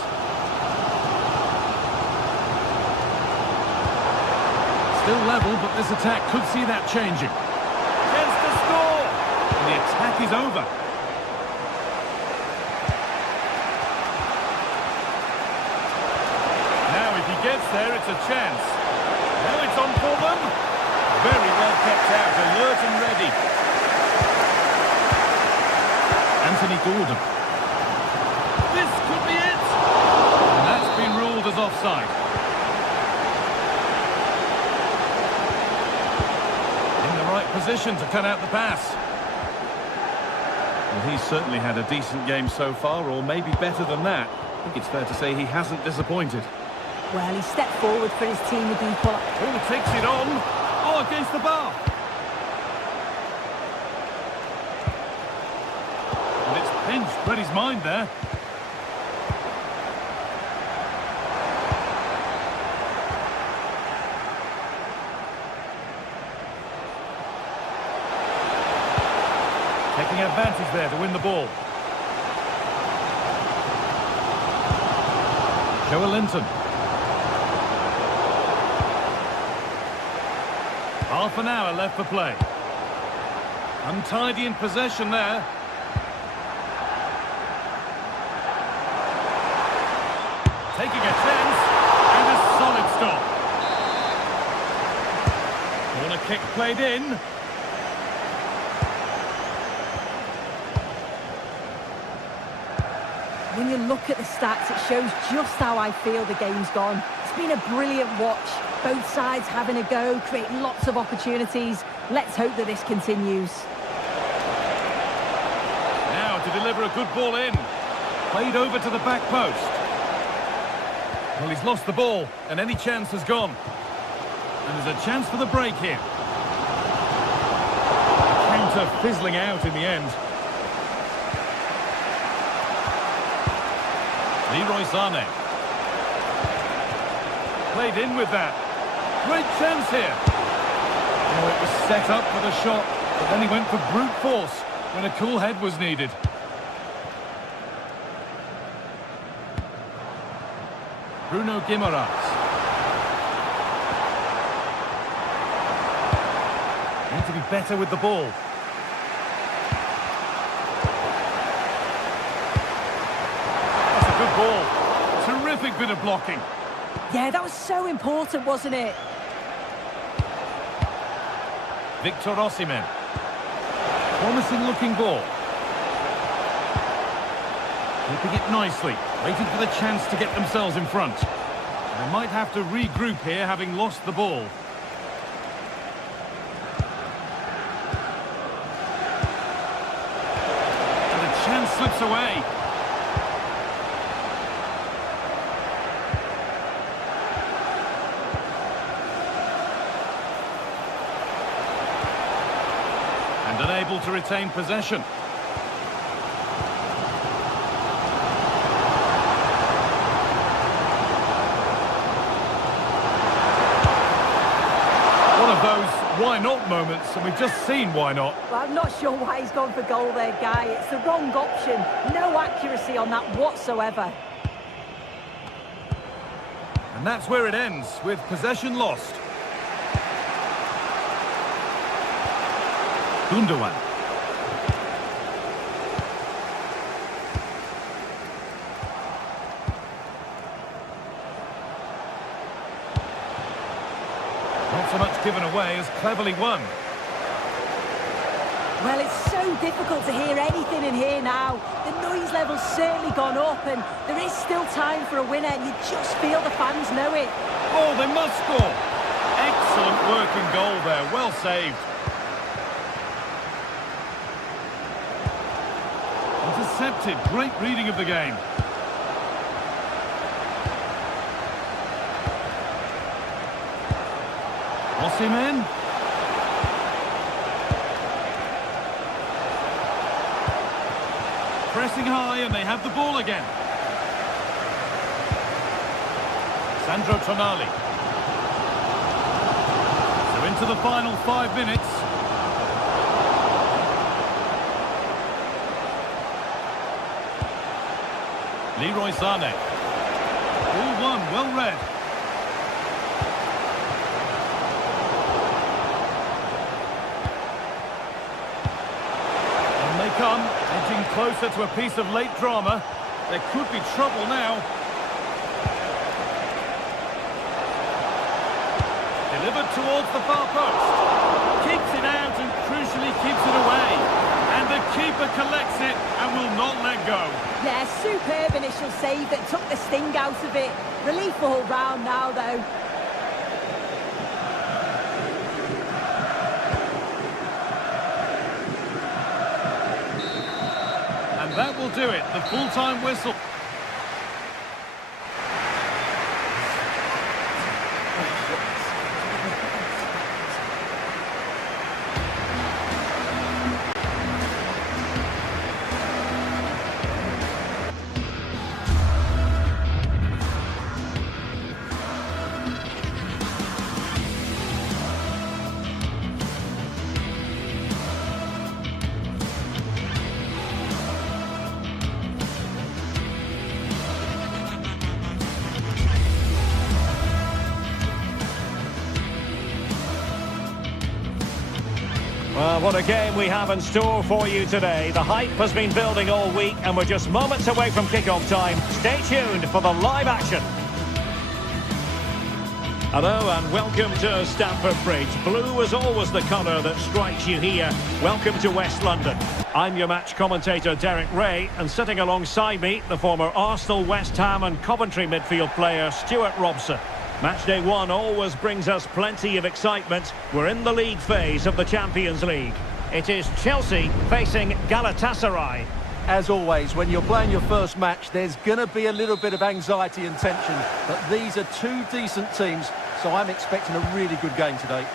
Still level, but this attack could see that changing. Chance to score! And the attack is over. Now, if he gets there, it's a chance. Now it's on for them. Very well kept out, alert and ready. Anthony Gordon. This could be it! And that's been ruled as offside. In the right position to cut out the pass. Well, he's certainly had a decent game so far, or maybe better than that. I think it's fair to say he hasn't disappointed. Well, he stepped forward for his team with the equal. Oh, takes it on. Oh, against the bar. And it's pinched, read his mind there. Taking advantage there to win the ball. Joelinton. Half an hour left for play. Untidy in possession there. Taking a chance, and a solid stop. Corner kick played in. When you look at the stats, it shows just how I feel the game's gone. It's been a brilliant watch. Both sides having a go, creating lots of opportunities. Let's hope that this continues. Now to deliver a good ball in. Played over to the back post. Well, he's lost the ball, and any chance has gone. And there's a chance for the break here. Counter fizzling out in the end. Leroy Sané. Played in with that. Great chance here. Oh, it was set up for the shot, but then he went for brute force when a cool head was needed. Bruno Guimaraes. Need to be better with the ball. That's a good ball. Terrific bit of blocking. Yeah, that was so important, wasn't it? Victor Osimhen. Promising looking ball. Keeping it nicely, waiting for the chance to get themselves in front. They might have to regroup here, having lost the ball. And the chance slips away. And unable to retain possession. Why not moments, and we've just seen why not. Well, I'm not sure why he's gone for goal there, Guy. It's the wrong option. No accuracy on that whatsoever. And that's where it ends, with possession lost. Gundogan. Not so much given away as cleverly won. Well, it's so difficult to hear anything in here now. The noise level's certainly gone up, and there is still time for a winner, and you just feel the fans know it. Oh, they must score. Excellent work in goal there, well saved. Intercepted, great reading of the game. Osimhen. Pressing high, and they have the ball again. Sandro Tonali. So into the final 5 minutes. Leroy Sané. Ball won, well read. Come, edging closer to a piece of late drama. There could be trouble now. Delivered towards the far post. Keeps it out and crucially keeps it away. And the keeper collects it and will not let go. Yeah, superb initial save that took the sting out of it. Relief all round now, though. That will do it, the full-time whistle. Well, what a game we have in store for you today. The hype has been building all week, and we're just moments away from kick-off time. Stay tuned for the live action. Hello and welcome to Stamford Bridge. Blue is always the colour that strikes you here. Welcome to West London. I'm your match commentator Derek Ray, and sitting alongside me, the former Arsenal, West Ham and Coventry midfield player Stuart Robson. Matchday 1 always brings us plenty of excitement. We're in the league phase of the Champions League. It is Chelsea facing Galatasaray. As always, when you're playing your first match, there's going to be a little bit of anxiety and tension. But these are two decent teams, so I'm expecting a really good game today.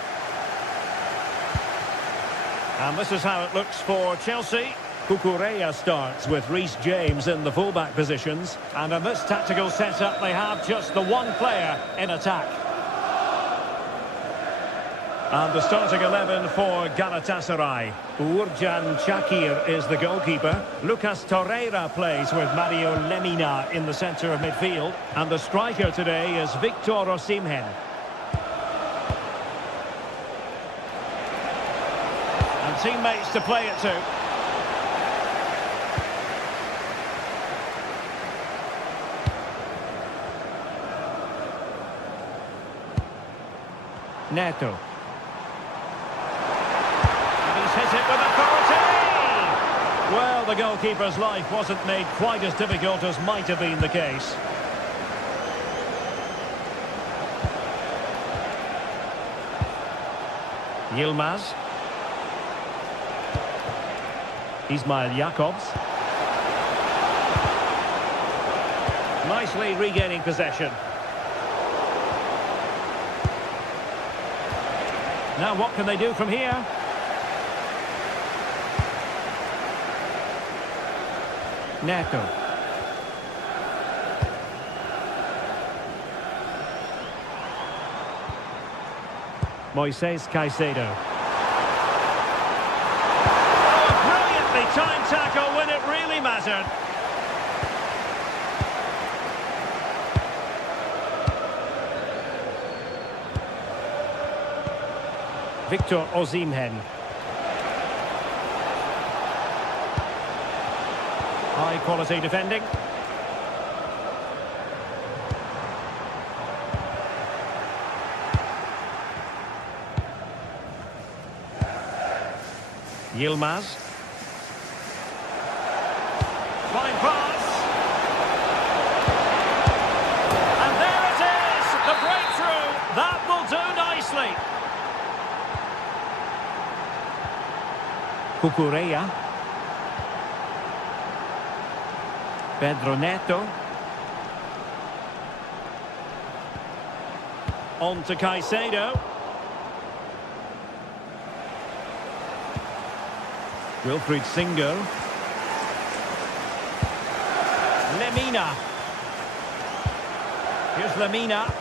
And this is how it looks for Chelsea. Cucurella starts with Reece James in the fullback positions. And in this tactical setup, they have just the one player in attack. And the starting 11 for Galatasaray. Uğurcan Çakır is the goalkeeper. Lucas Torreira plays with Mario Lemina in the centre of midfield. And the striker today is Victor Osimhen. And teammates to play it to. Neto. And he's hit it with authority! Well, the goalkeeper's life wasn't made quite as difficult as might have been the case. Yilmaz. Ismail Jakobs. Nicely regaining possession. Now what can they do from here? Neto. Moises Caicedo. Oh, a brilliantly timed tackle when it really mattered. Victor Osimhen. High quality defending. Yilmaz. Fine pass. And there it is! The breakthrough! That will do nicely. Cucurella. Pedro Neto. On to Caicedo. Wilfried Singo. Lemina. Here's Lemina.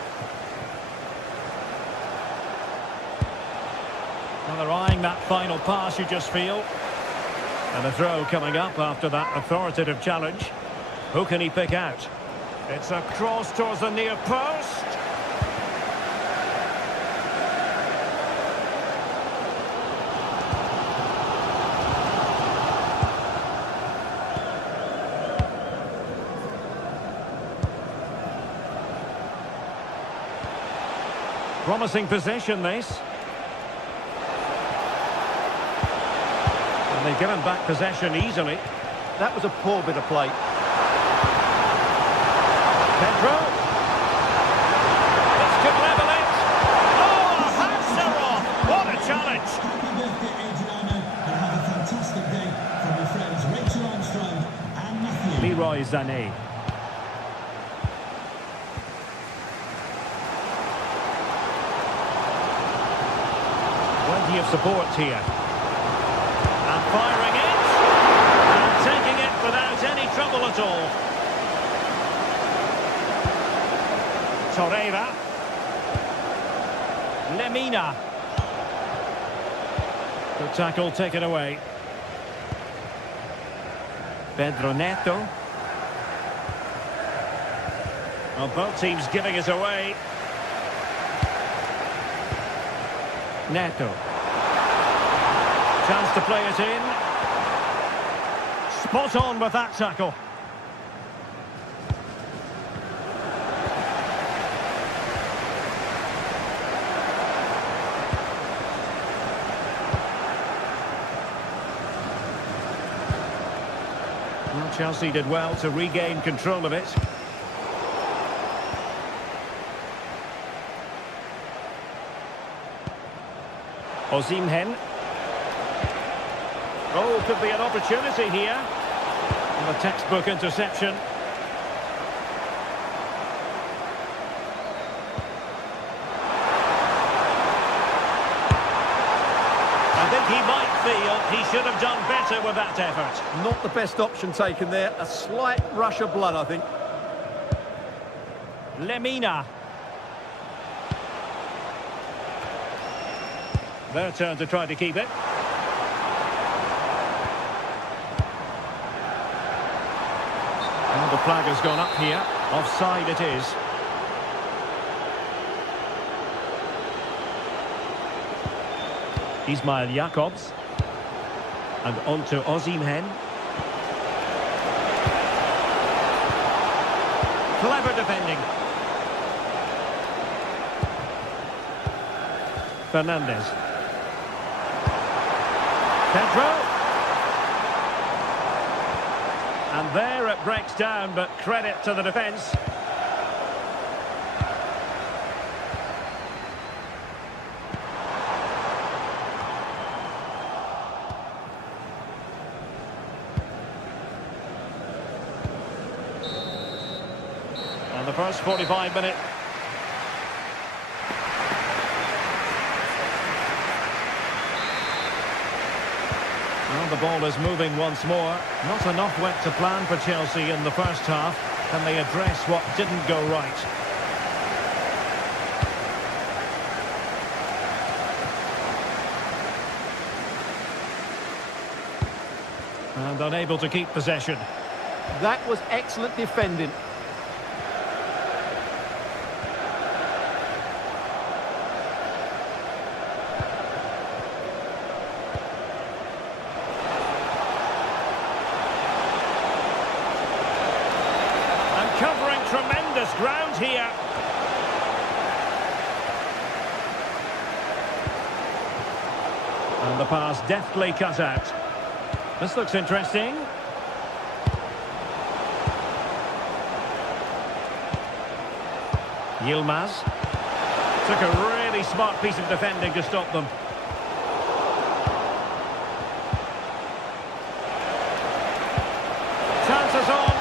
Well, they're eyeing that final pass, you just feel. And a throw coming up after that authoritative challenge. Who can he pick out? It's a cross towards the near post. Promising possession, this. And they've given back possession easily. That was a poor bit of play. Pedro. This could level it. Oh, a hamster off. What a challenge. Happy birthday, Adriana, and have a fantastic day from your friends Rachel Armstrong and Matthew. Leroy Sané. Plenty of support here. And firing it. And taking it without any trouble at all. Torreira. Lemina. Good tackle taken away. Pedro Neto. Well, both teams giving it away. Neto. Chance to play it in. Spot on with that tackle. Well, Chelsea did well to regain control of it. Osimhen. Oh, could be an opportunity here. And a textbook interception. I think he might feel he should have done better with that effort. Not the best option taken there. A slight rush of blood, I think. Lemina. Their turn to try to keep it. And the flag has gone up here. Offside it is. Ismail Jakobs. And on to Osimhen. Clever defending. Fernandez. Pedro. There it breaks down, but credit to the defence. And the first 45 minutes. Well, the ball is moving once more. Not enough went to plan for Chelsea in the first half. Can they address what didn't go right? And unable to keep possession. That was excellent defending. Covering tremendous ground here. And the pass deftly cut out. This looks interesting. Yilmaz. Took a really smart piece of defending to stop them. Chances on.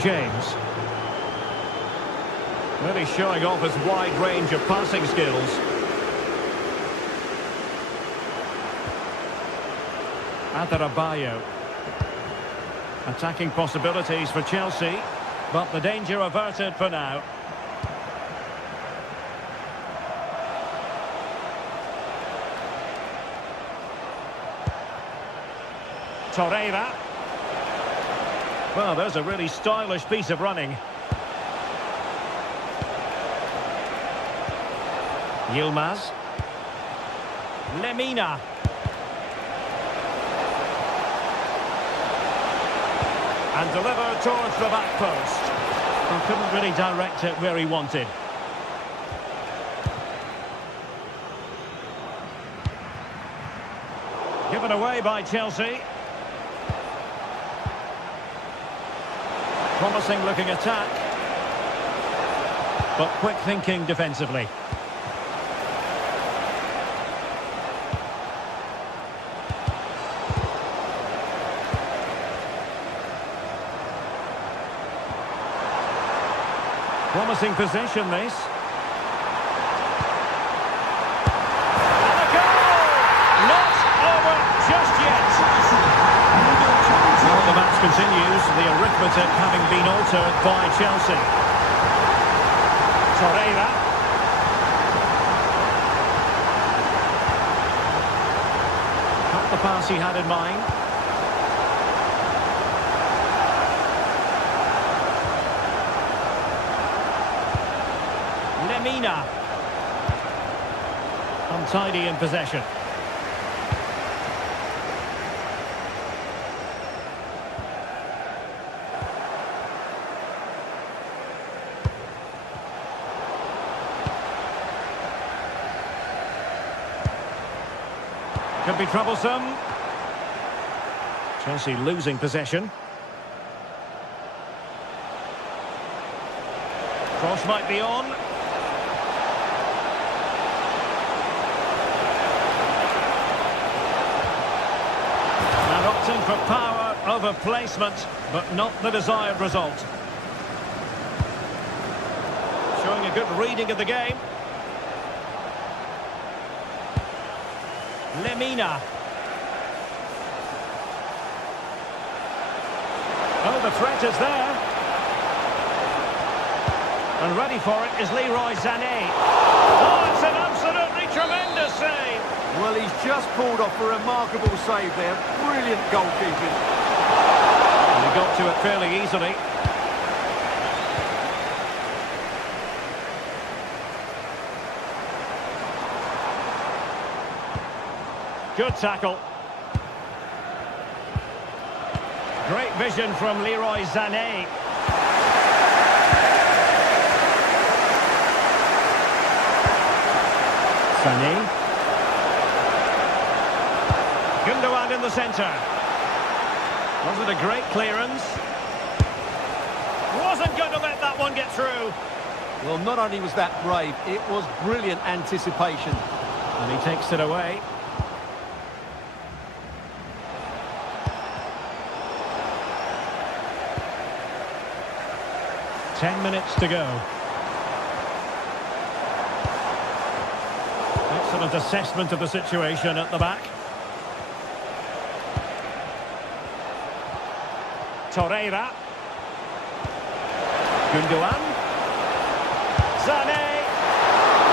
James. Really showing off his wide range of passing skills. Adarabioyo. Attacking possibilities for Chelsea, but the danger averted for now. Torreira. Well, there's a really stylish piece of running. Yilmaz. Lemina. And delivered towards the back post. Well, couldn't really direct it where he wanted. Given away by Chelsea. Promising looking attack, but quick thinking defensively. Promising possession this. And a goal! Not over just yet. Well, the match continues, the arithmetic having been altered by Chelsea. Torreira. Not the pass he had in mind. Lemina. Untidy in possession. Could be troublesome. Chelsea losing possession. Cross might be on. And opting for power over placement, but not the desired result. Showing a good reading of the game. Lemina. Oh, the threat is there. And ready for it is Leroy Sané. Oh, it's an absolutely tremendous save. Well, he's just pulled off a remarkable save there. Brilliant goalkeeping. And he got to it fairly easily. Good tackle. Great vision from Leroy Sané. Sané. Gundogan in the centre. Was it a great clearance? Wasn't going to let that one get through. Well, not only was that brave, it was brilliant anticipation. And he takes it away. Ten minutes to go. Excellent assessment of the situation at the back. Torreira. Gundogan. Sané.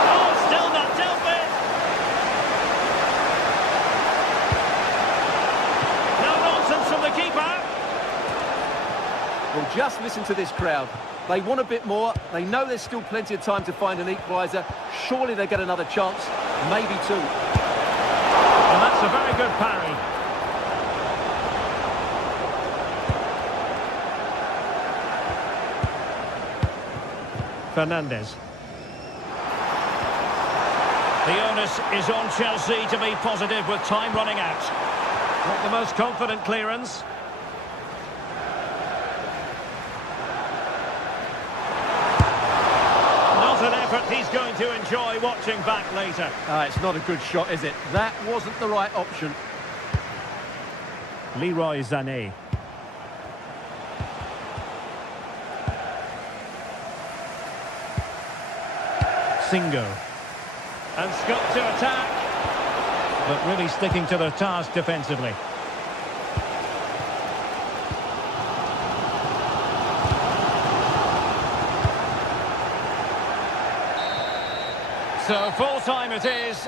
Oh, still not dealt with. No nonsense from the keeper. Well, just listen to this crowd. They want a bit more. They know there's still plenty of time to find an equaliser. Surely they get another chance, maybe two. And that's a very good parry. Fernandes. The onus is on Chelsea to be positive with time running out. Not the most confident clearance. Not an effort he's going to enjoy watching back later. It's not a good shot, is it? That wasn't the right option. Leroy Sané. Singo. And Scott to attack. But really sticking to their task defensively. So full time it is.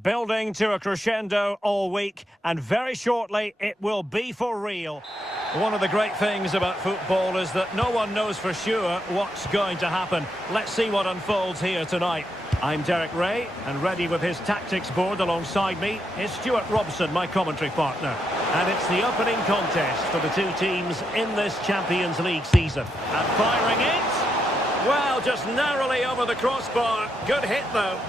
Building to a crescendo all week, and very shortly it will be for real. One of the great things about football is that no one knows for sure what's going to happen. Let's see what unfolds here tonight. I'm Derek Ray, and ready with his tactics board alongside me is Stuart Robson, my commentary partner. And it's the opening contest for the two teams in this Champions League season. And firing it, well, just narrowly over the crossbar. Good hit, though.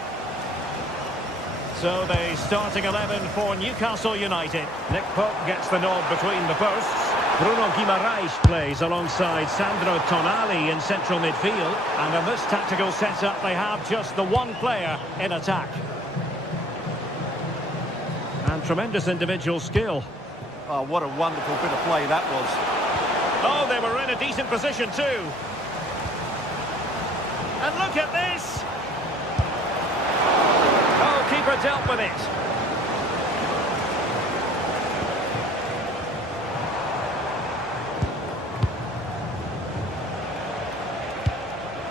So the starting 11 for Newcastle United. Nick Pope gets the nod between the posts. Bruno Guimaraes plays alongside Sandro Tonali in central midfield. And in this tactical setup, they have just the one player in attack. And tremendous individual skill. Oh, what a wonderful bit of play that was. Oh, they were in a decent position too. And look at this. Oh, keeper dealt with it.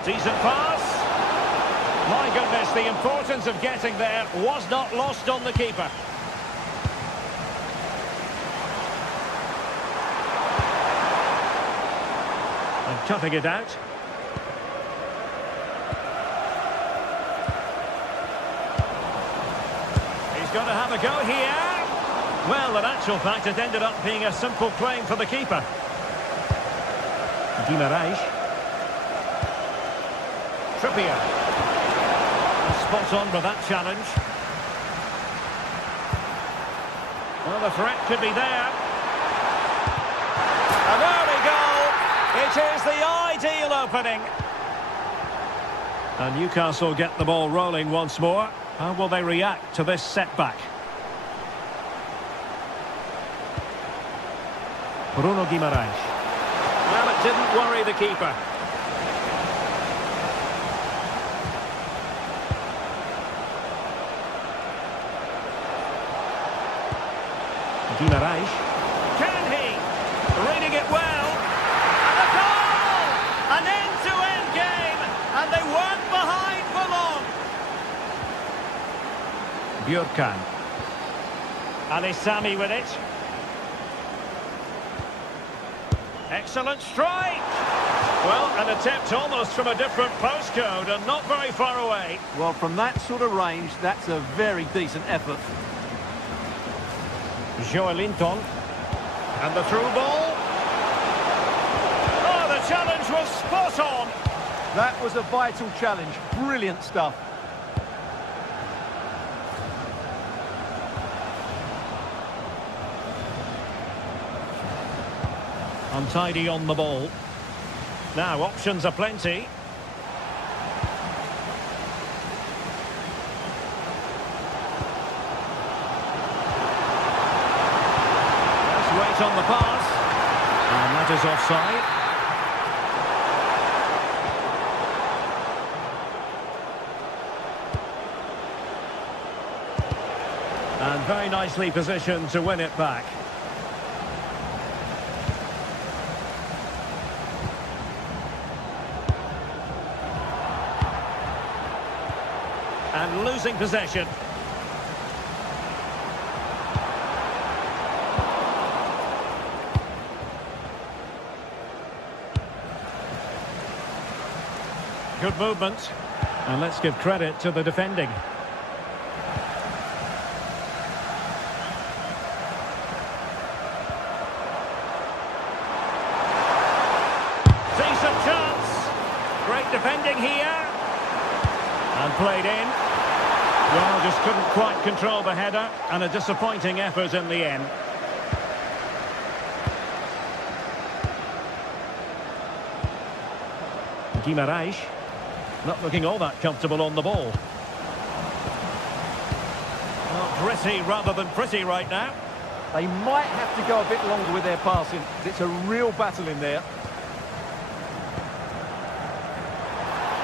Decent pass. My goodness, the importance of getting there was not lost on the keeper. And cutting it out. He's got to have a go here. Well, in actual fact, it ended up being a simple claim for the keeper. Guimaraes. Trippier. Spot on with that challenge. Well, the threat could be there. And there we go. It is the ideal opening. And Newcastle get the ball rolling once more. How will they react to this setback? Bruno Guimaraes. Well, it didn't worry the keeper. Guimaraes. Can he? Reading it well. And a goal! An end-to-end game, and they weren't behind for long. Björkan. Alisami with it. Excellent strike! Well, an attempt almost from a different postcode and not very far away. Well, from that sort of range, that's a very decent effort. Joelinton. And the through ball. Oh, the challenge was spot on. That was a vital challenge. Brilliant stuff. Untidy on the ball. Now, options are plenty. Let's wait on the pass. And that is offside. And very nicely positioned to win it back. And losing possession. Good movement. And let's give credit to the defending. Decent chance. Great defending here. And played in. Well, just couldn't quite control the header, and a disappointing effort in the end. Guimaraes, not looking all that comfortable on the ball. Well, gritty rather than pretty right now. They might have to go a bit longer with their passing. It's a real battle in there.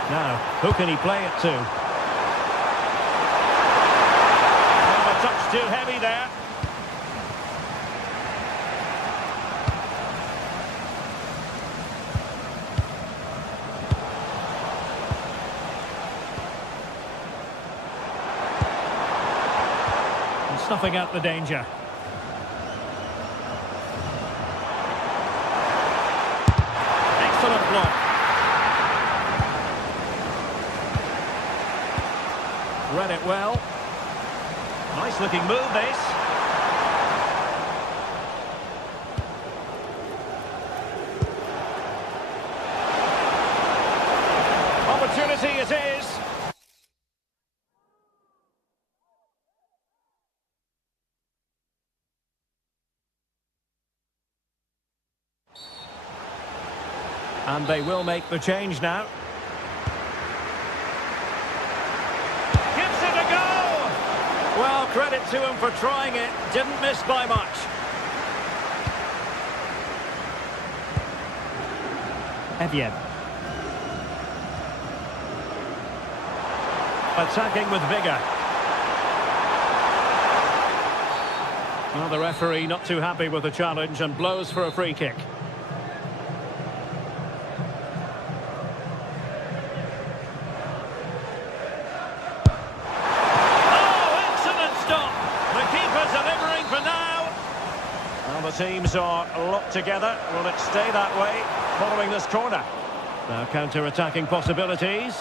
Now, who can he play it to? Touch too heavy there. And snuffing out the danger. Excellent block. Read it well. Nice looking move, this. Opportunity it is. And they will make the change now. Well, credit to him for trying it. Didn't miss by much. Evian. Attacking with vigour. Well, the referee not too happy with the challenge and blows for a free kick. Well, the teams are locked together. Will it stay that way following this corner? Now counter-attacking possibilities.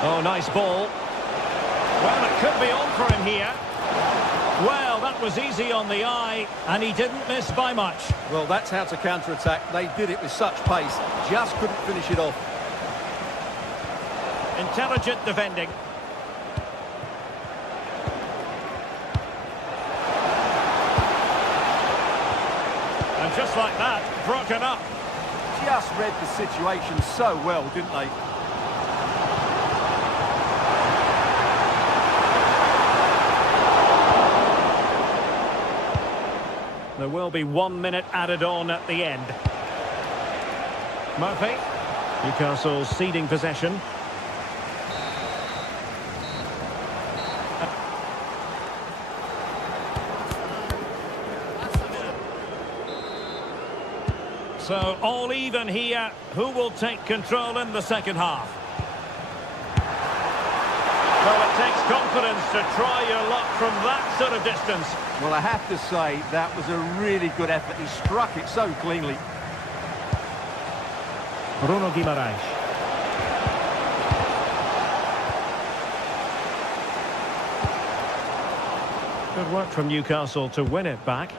Oh, nice ball. Well, it could be on for him here. Well, that was easy on the eye, and he didn't miss by much. Well, that's how to counter-attack. They did it with such pace. Just couldn't finish it off. Intelligent defending. And just like that, broken up. Just read the situation so well, didn't they? There will be 1 minute added on at the end. Murphy. Newcastle ceding possession. So all even here. Who will take control in the second half? Well, it takes confidence to try your luck from that sort of distance. Well, I have to say, that was a really good effort. He struck it so cleanly. Bruno Guimaraes. Good work from Newcastle to win it back.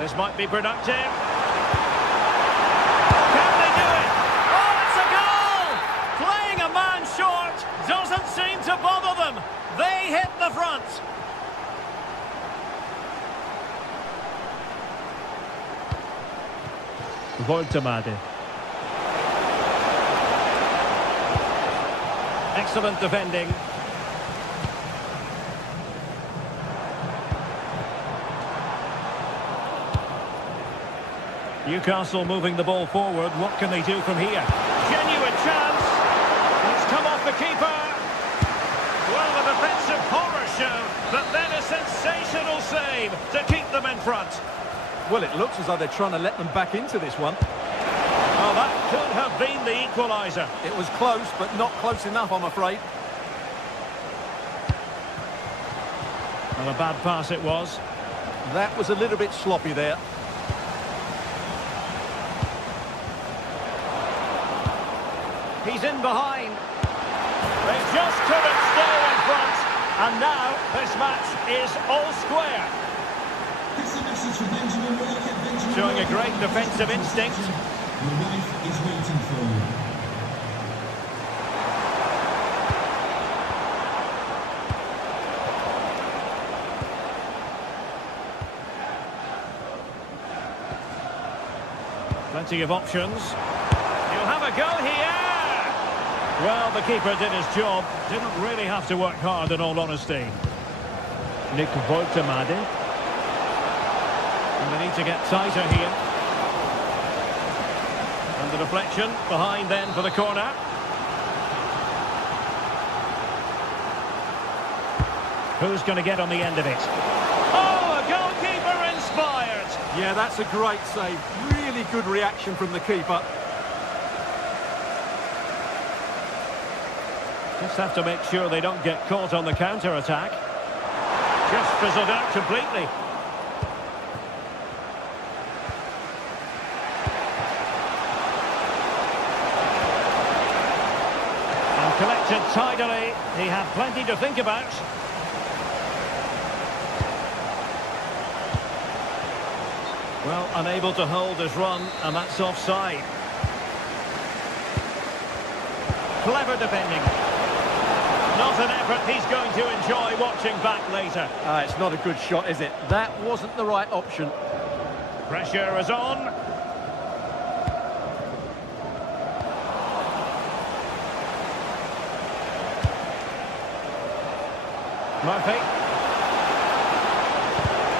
This might be productive. Can they do it? Oh, it's a goal! Playing a man short doesn't seem to bother them. They hit the front. Voltemade. Excellent defending. Newcastle moving the ball forward. What can they do from here? Genuine chance. It's come off the keeper. Well, a defensive horror show, but then a sensational save to keep them in front. Well, it looks as though they're trying to let them back into this one. Oh, that could have been the equaliser. It was close, but not close enough, I'm afraid. Well, a bad pass it was. That was a little bit sloppy there. He's in behind. They just couldn't stay in front. And now this match is all square. This is a message for Benjamin Willock. Showing a great defensive instinct. Your wife is waiting for you. Plenty of options. He'll have a go here. Well, the keeper did his job. Didn't really have to work hard, in all honesty. Nick Voltemade. And they need to get tighter here. And the deflection behind then for the corner. Who's going to get on the end of it? Oh, a goalkeeper inspired. Yeah, that's a great save. Really good reaction from the keeper. Just have to make sure they don't get caught on the counter-attack. Just fizzled out completely. And collected tidily. He had plenty to think about. Well, unable to hold his run, and that's offside. Clever defending. Not an effort he's going to enjoy watching back later. It's not a good shot, is it? That wasn't the right option. Pressure is on. Murphy.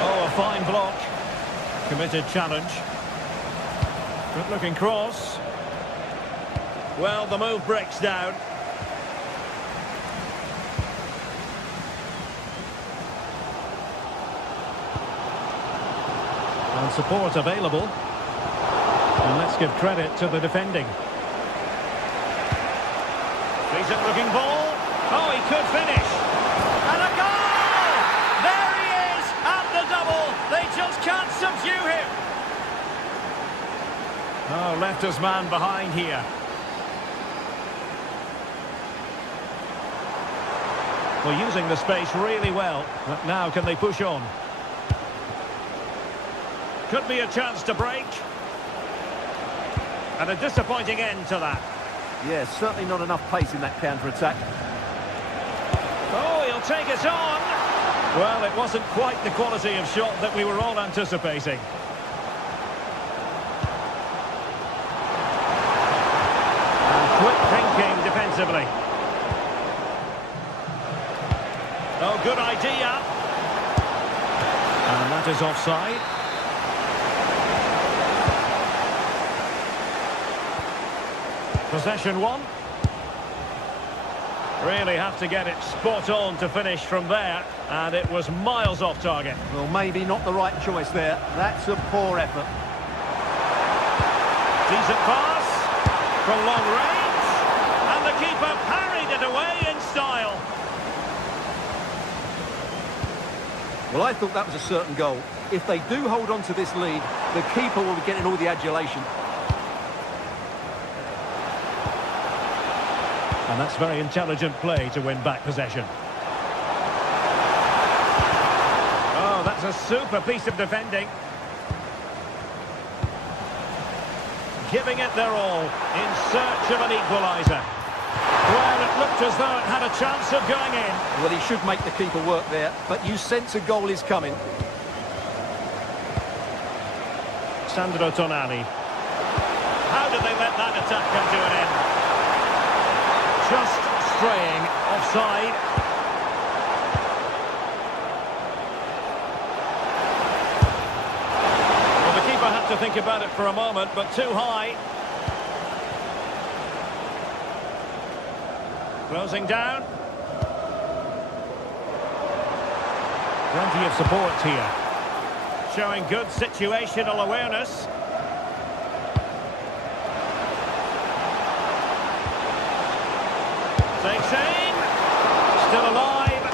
Oh, a fine block. Committed challenge. Good looking cross. Well, the move breaks down. And support available. And let's give credit to the defending. Promising-looking ball. Oh, he could finish. And a goal! There he is at the double. They just can't subdue him. Oh, left his man behind here. Well, using the space really well. But now can they push on? Could be a chance to break. And a disappointing end to that. Yeah, certainly not enough pace in that counter-attack. Oh, he'll take it on. Well, it wasn't quite the quality of shot that we were all anticipating. And quick thinking defensively. Oh, good idea. And that is offside. Possession one. Really have to get it spot on to finish from there, and it was miles off target. Well, maybe not the right choice there. That's a poor effort. Decent pass from long range, and the keeper parried it away in style. Well, I thought that was a certain goal. If they do hold on to this lead, the keeper will be getting all the adulation. And that's very intelligent play to win back possession. Oh, that's a super piece of defending. Giving it their all in search of an equaliser. Well, it looked as though it had a chance of going in. Well, he should make the keeper work there, but you sense a goal is coming. Sandro Tonali. How did they let that attack come to an end? Just straying offside. Well, the keeper had to think about it for a moment, but too high. Closing down. Plenty of support here. Showing good situational awareness. Safe save. Still alive.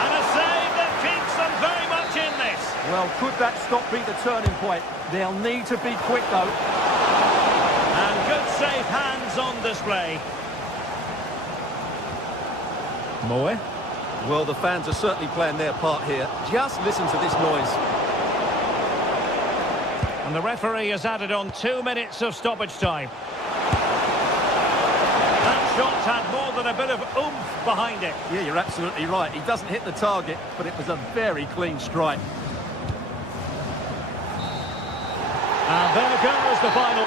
And a save that keeps them very much in this. Well, could that stop be the turning point? They'll need to be quick, though. And good safe hands on display. Moe. Well, the fans are certainly playing their part here. Just listen to this noise. And the referee has added on 2 minutes of stoppage time. That shot had more than a bit of oomph behind it. Yeah, you're absolutely right. He doesn't hit the target, but it was a very clean strike. And there goes the final.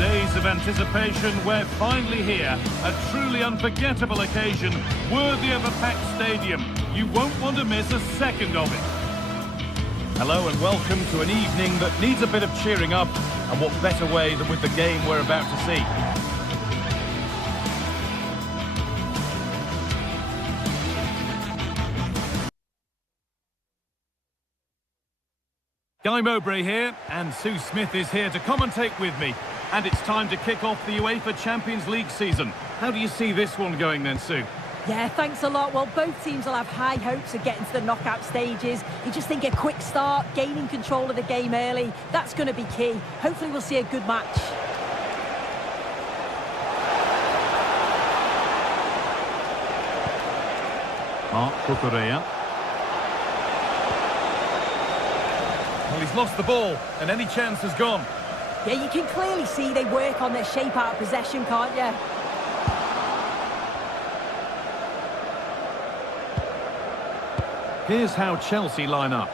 Days of anticipation, we're finally here. A truly unforgettable occasion, worthy of a packed stadium. You won't want to miss a second of it. Hello and welcome to an evening that needs a bit of cheering up, and what better way than with the game we're about to see. Guy Mowbray here, and Sue Smith is here to commentate with me. And it's time to kick off the UEFA Champions League season. How do you see this one going then, Sue? Yeah, thanks a lot. Well, both teams will have high hopes of getting to the knockout stages. You just think a quick start, gaining control of the game early, that's going to be key. Hopefully we'll see a good match. Mark Cucurella. Well, he's lost the ball, and any chance has gone. Yeah, you can clearly see they work on their shape out of possession, can't you? Here's how Chelsea line up.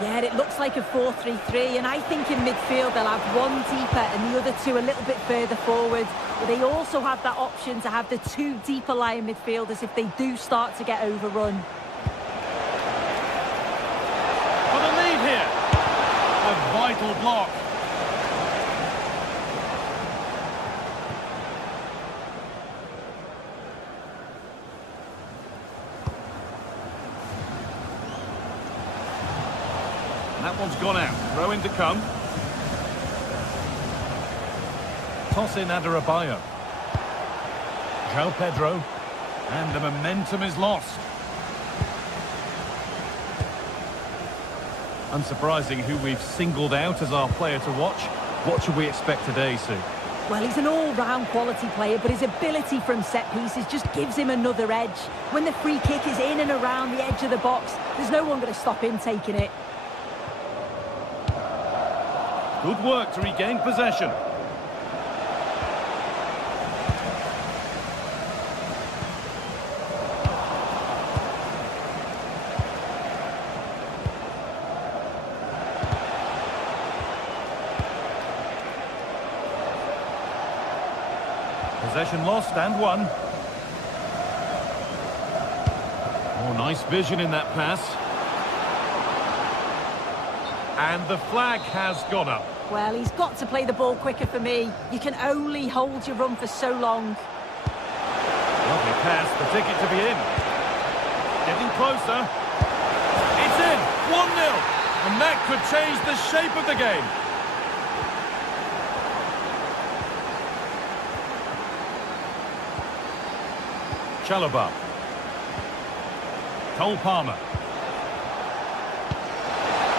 Yeah, it looks like a 4-3-3, and I think in midfield they'll have one deeper and the other two a little bit further forward. But they also have that option to have the two deeper lying midfielders if they do start to get overrun. For the lead here. A vital block. That one's gone out. Throw in to come. Toss in Adarabayo. João Pedro. And the momentum is lost. Unsurprising who we've singled out as our player to watch. What should we expect today, Sue? Well, he's an all-round quality player, but his ability from set pieces just gives him another edge. When the free kick is in and around the edge of the box, there's no one going to stop him taking it. Good work to regain possession. Possession lost and won. Oh, nice vision in that pass. And the flag has gone up. Well, he's got to play the ball quicker for me. You can only hold your run for so long. Lovely pass, the ticket to be in. Getting closer. It's in, 1-0. And that could change the shape of the game. Chalobah. Cole Palmer.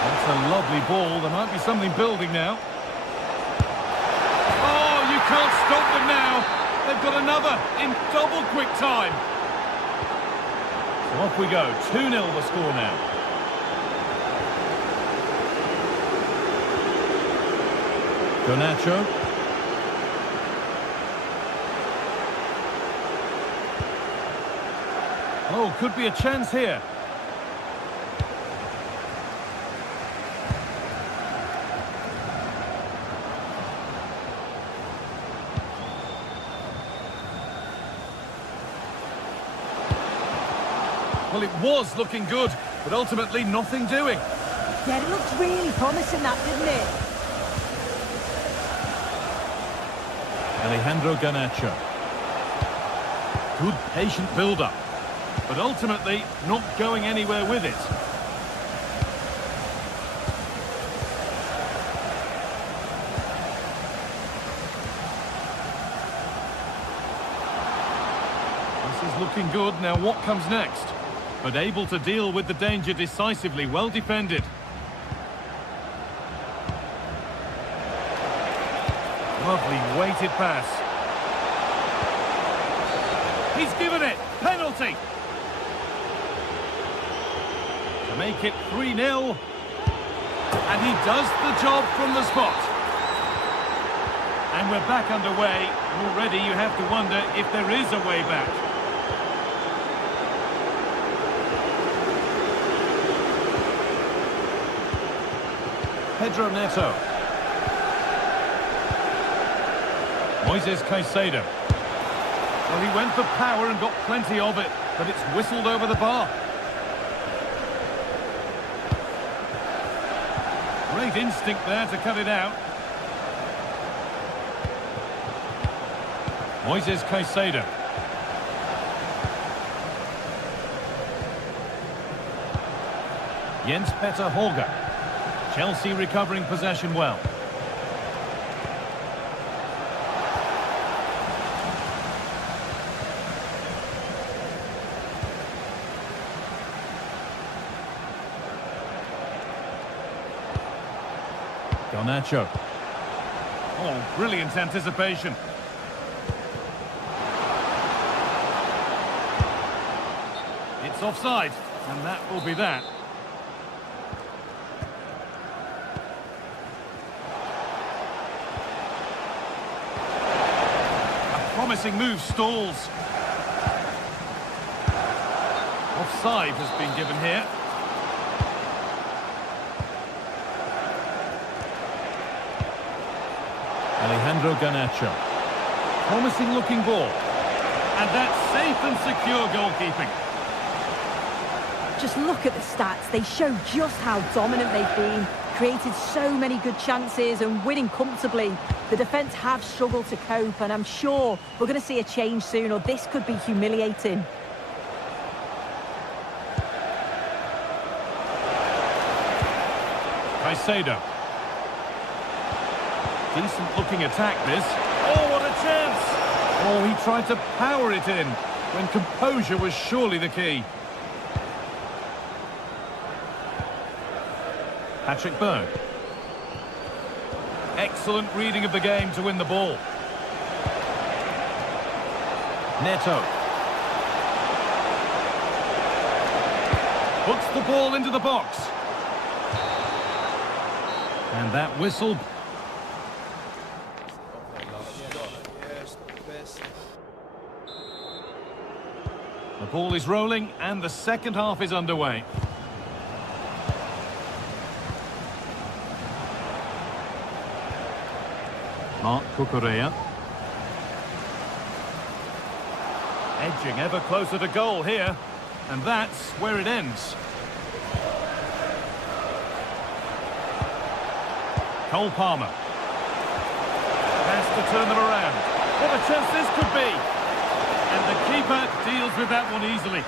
That's a lovely ball. There might be something building now. Oh, you can't stop them now. They've got another in double quick time. So off we go. 2-0 the score now. Garnacho. Oh, could be a chance here. Well, it was looking good, but ultimately nothing doing. Yeah, it looked really promising, that, didn't it? Alejandro Garnacho. Good patient build-up, but ultimately not going anywhere with it. This is looking good. Now what comes next? But able to deal with the danger decisively. Well defended. Lovely weighted pass. He's given it. Penalty. To make it 3-0. And he does the job from the spot. And we're back underway. Already you have to wonder if there is a way back. Pedro Neto. Moises Caicedo. Well, he went for power and got plenty of it, but it's whistled over the bar. Great instinct there to cut it out. Moises Caicedo. Jens Petter Holger. Chelsea recovering possession well. Garnacho. Oh, brilliant anticipation. It's offside, and that will be that. Promising move stalls. Offside has been given here. Alejandro Garnacho. Promising looking ball. And that's safe and secure goalkeeping. Just look at the stats. They show just how dominant they've been. Created so many good chances and winning comfortably. The defence have struggled to cope, and I'm sure we're going to see a change soon, or this could be humiliating. Caicedo. Decent looking attack this. Oh, what a chance! Oh, he tried to power it in when composure was surely the key. Patrick Berg. Excellent reading of the game to win the ball. Neto. Puts the ball into the box. And that whistle. The ball is rolling and the second half is underway. Mark Cucurella. Edging ever closer to goal here. And that's where it ends. Cole Palmer. Has to turn them around. What a chance this could be. And the keeper deals with that one easily.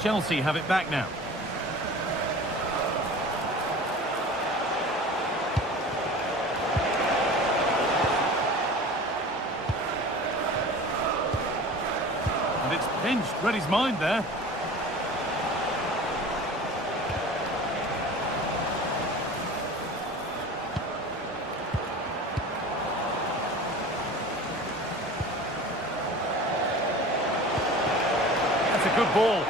Chelsea have it back now. And it's pinched, read his mind there. That's a good ball.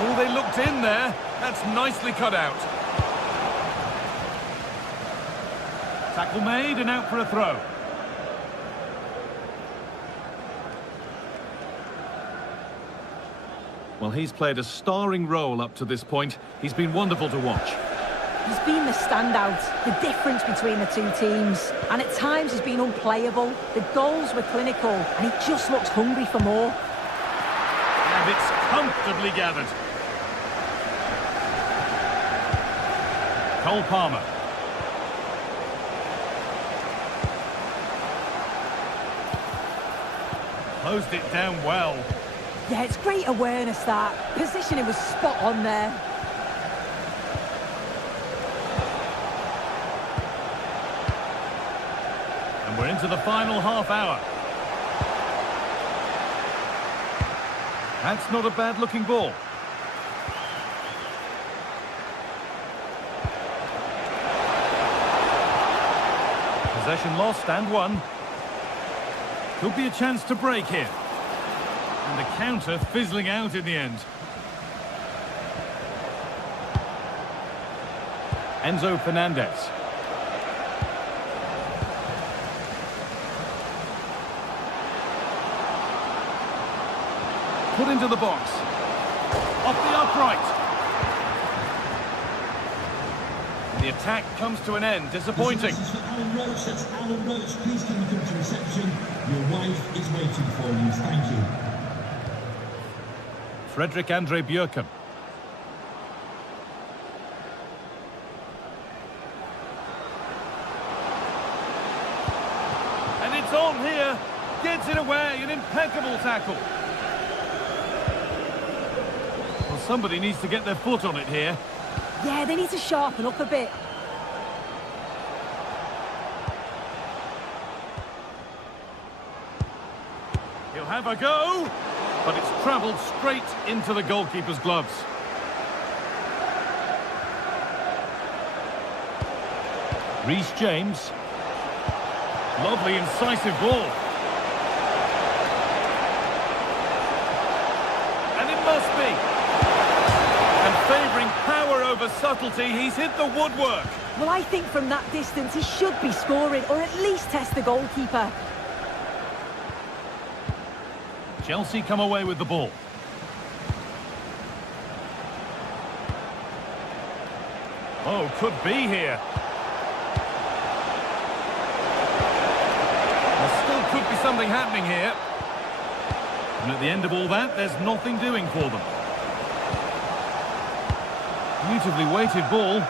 Oh, they looked in there. That's nicely cut out. Tackle made and out for a throw. Well, he's played a starring role up to this point. He's been wonderful to watch. He's been the standout, the difference between the two teams. And at times he's been unplayable. The goals were clinical and he just looks hungry for more. And it's comfortably gathered. Cole Palmer. Closed it down well. Yeah, it's great awareness that. Positioning was spot on there. And we're into the final half hour. That's not a bad looking ball. Possession lost and won. Could be a chance to break here. And the counter fizzling out in the end. Enzo Fernandez. Put into the box. Off the upright. The attack comes to an end. Disappointing. This is for Alan Roach. That's Alan Roach. Please can you come to reception? Your wife is waiting for you. Thank you. Frederick Andre Björken. And it's on here. Gets it away. An impeccable tackle. Well, somebody needs to get their foot on it here. Yeah, they need to sharpen up a bit. He'll have a go, but it's travelled straight into the goalkeeper's gloves. Reece James. Lovely, incisive ball. And it must be. And favouring power over subtlety, he's hit the woodwork. Well, I think from that distance he should be scoring, or at least test the goalkeeper. Chelsea come away with the ball. Oh, could be here. There still could be something happening here. And at the end of all that, there's nothing doing for them. Beautifully weighted ball.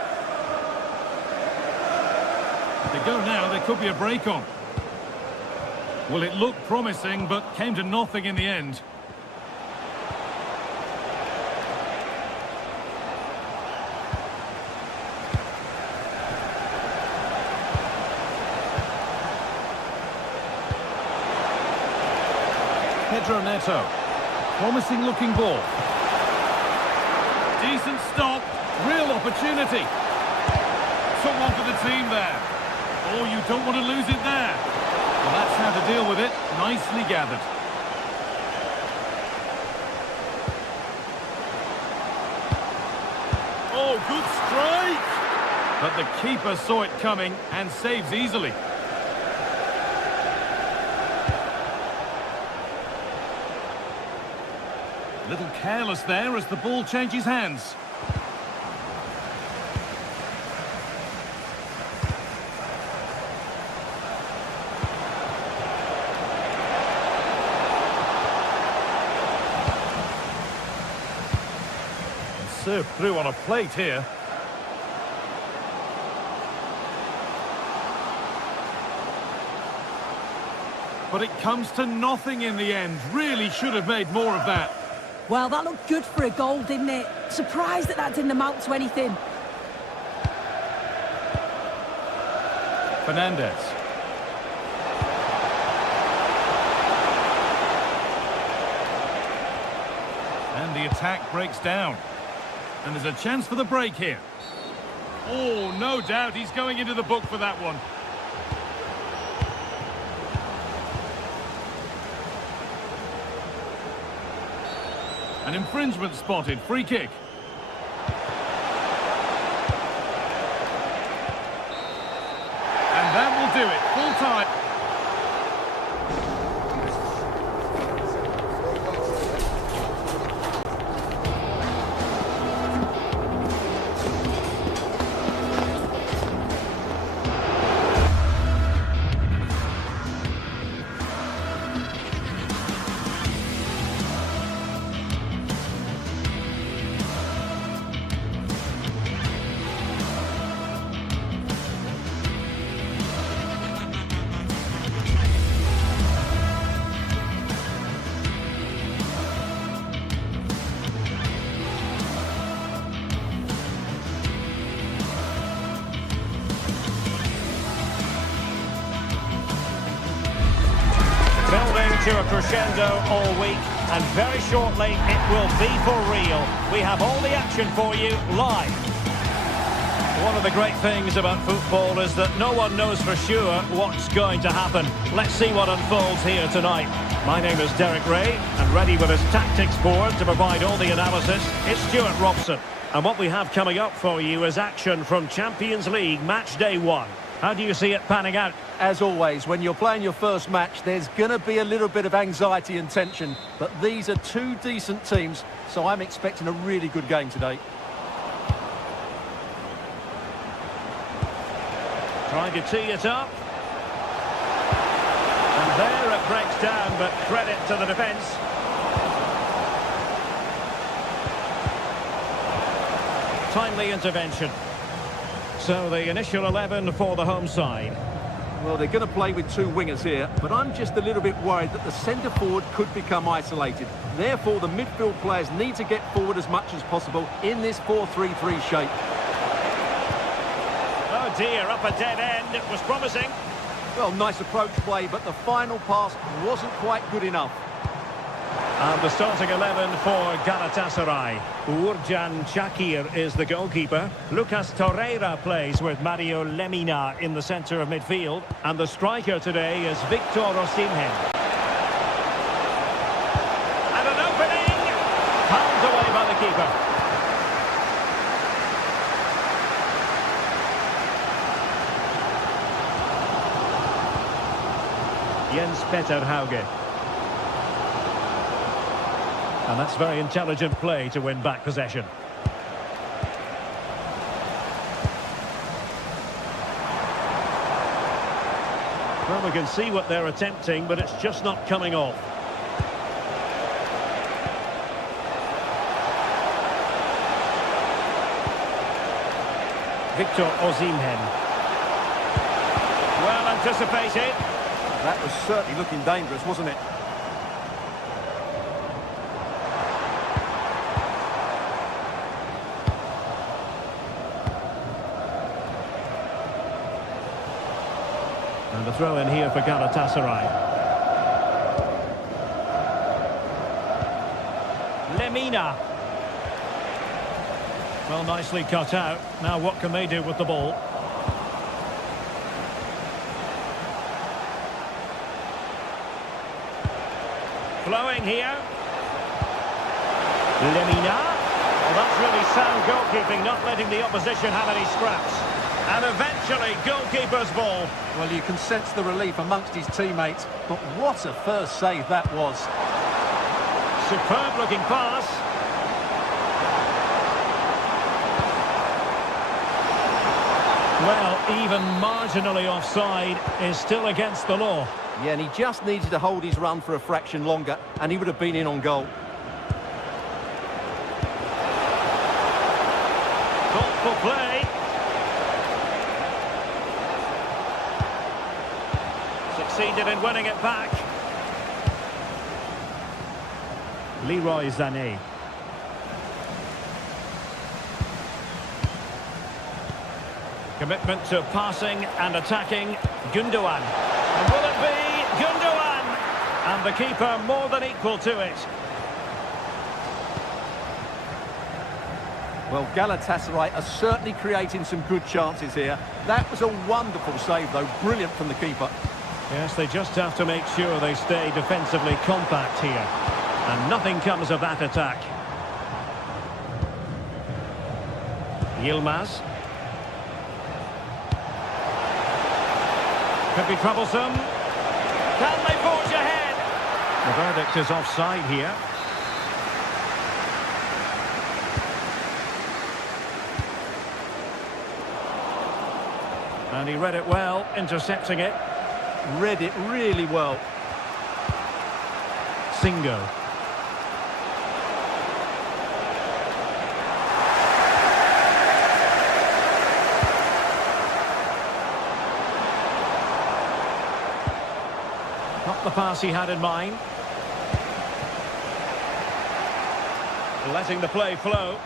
If they go now, there could be a break on. Well, it looked promising, but came to nothing in the end. Pedro Neto. Promising looking ball. Decent stop. Real opportunity. Took one for the team there. Oh, you don't want to lose it there. Well, that's how to deal with it. Nicely gathered. Oh, good strike! But the keeper saw it coming and saves easily. A little careless there as the ball changes hands. Served through on a plate here. But it comes to nothing in the end. Really should have made more of that. Well, that looked good for a goal, didn't it? Surprised that didn't amount to anything. Fernandez. And the attack breaks down. And there's a chance for the break here. Oh, no doubt he's going into the book for that one. An infringement spotted. Free kick. And that will do it. Full time. Building to a crescendo all week, and very shortly it will be for real. We have all the action for you live. One of the great things about football is that no one knows for sure what's going to happen. Let's see what unfolds here tonight. My name is Derek Ray, and ready with his tactics board to provide all the analysis, it's Stuart Robson. And what we have coming up for you is action from Champions League Match Day 1. How do you see it panning out? As always, when you're playing your first match, there's going to be a little bit of anxiety and tension. But these are two decent teams, so I'm expecting a really good game today. Trying to tee it up. And there it breaks down, but credit to the defence. Timely intervention. So the initial 11 for the home side. Well, they're going to play with two wingers here, but I'm just a little bit worried that the centre forward could become isolated. Therefore, the midfield players need to get forward as much as possible in this 4-3-3 shape. Oh dear, up a dead end. It was promising. Well, nice approach play, but the final pass wasn't quite good enough. And the starting 11 for Galatasaray. Uğurcan Çakır is the goalkeeper. Lucas Torreira plays with Mario Lemina in the centre of midfield. And the striker today is Victor Osimhen. And an opening! Pounded away by the keeper. Jens Peter Hauge. And that's very intelligent play to win back possession. Well, we can see what they're attempting, but it's just not coming off. Victor Osimhen. Well anticipated. That was certainly looking dangerous, wasn't it? And the throw in here for Galatasaray. Lemina. Well, nicely cut out. Now what can they do with the ball? Flowing here. Lemina. Well, that's really sound goalkeeping, not letting the opposition have any scraps. And eventually, goalkeeper's ball. Well, you can sense the relief amongst his teammates, but what a first save that was. Superb looking pass. Well, even marginally offside is still against the law. Yeah, and he just needed to hold his run for a fraction longer, and he would have been in on goal. Thoughtful play. Succeeded in winning it back. Leroy Sané. Commitment to passing and attacking. Gundogan. And will it be Gundogan? And the keeper more than equal to it. Well, Galatasaray are certainly creating some good chances here. That was a wonderful save, though. Brilliant from the keeper. Yes, they just have to make sure they stay defensively compact here. And nothing comes of that attack. Yilmaz. Could be troublesome. Can they forge ahead? The verdict is offside here. And he read it well, intercepting it. Read it really well. Singo. Not the pass he had in mind. Letting the play flow.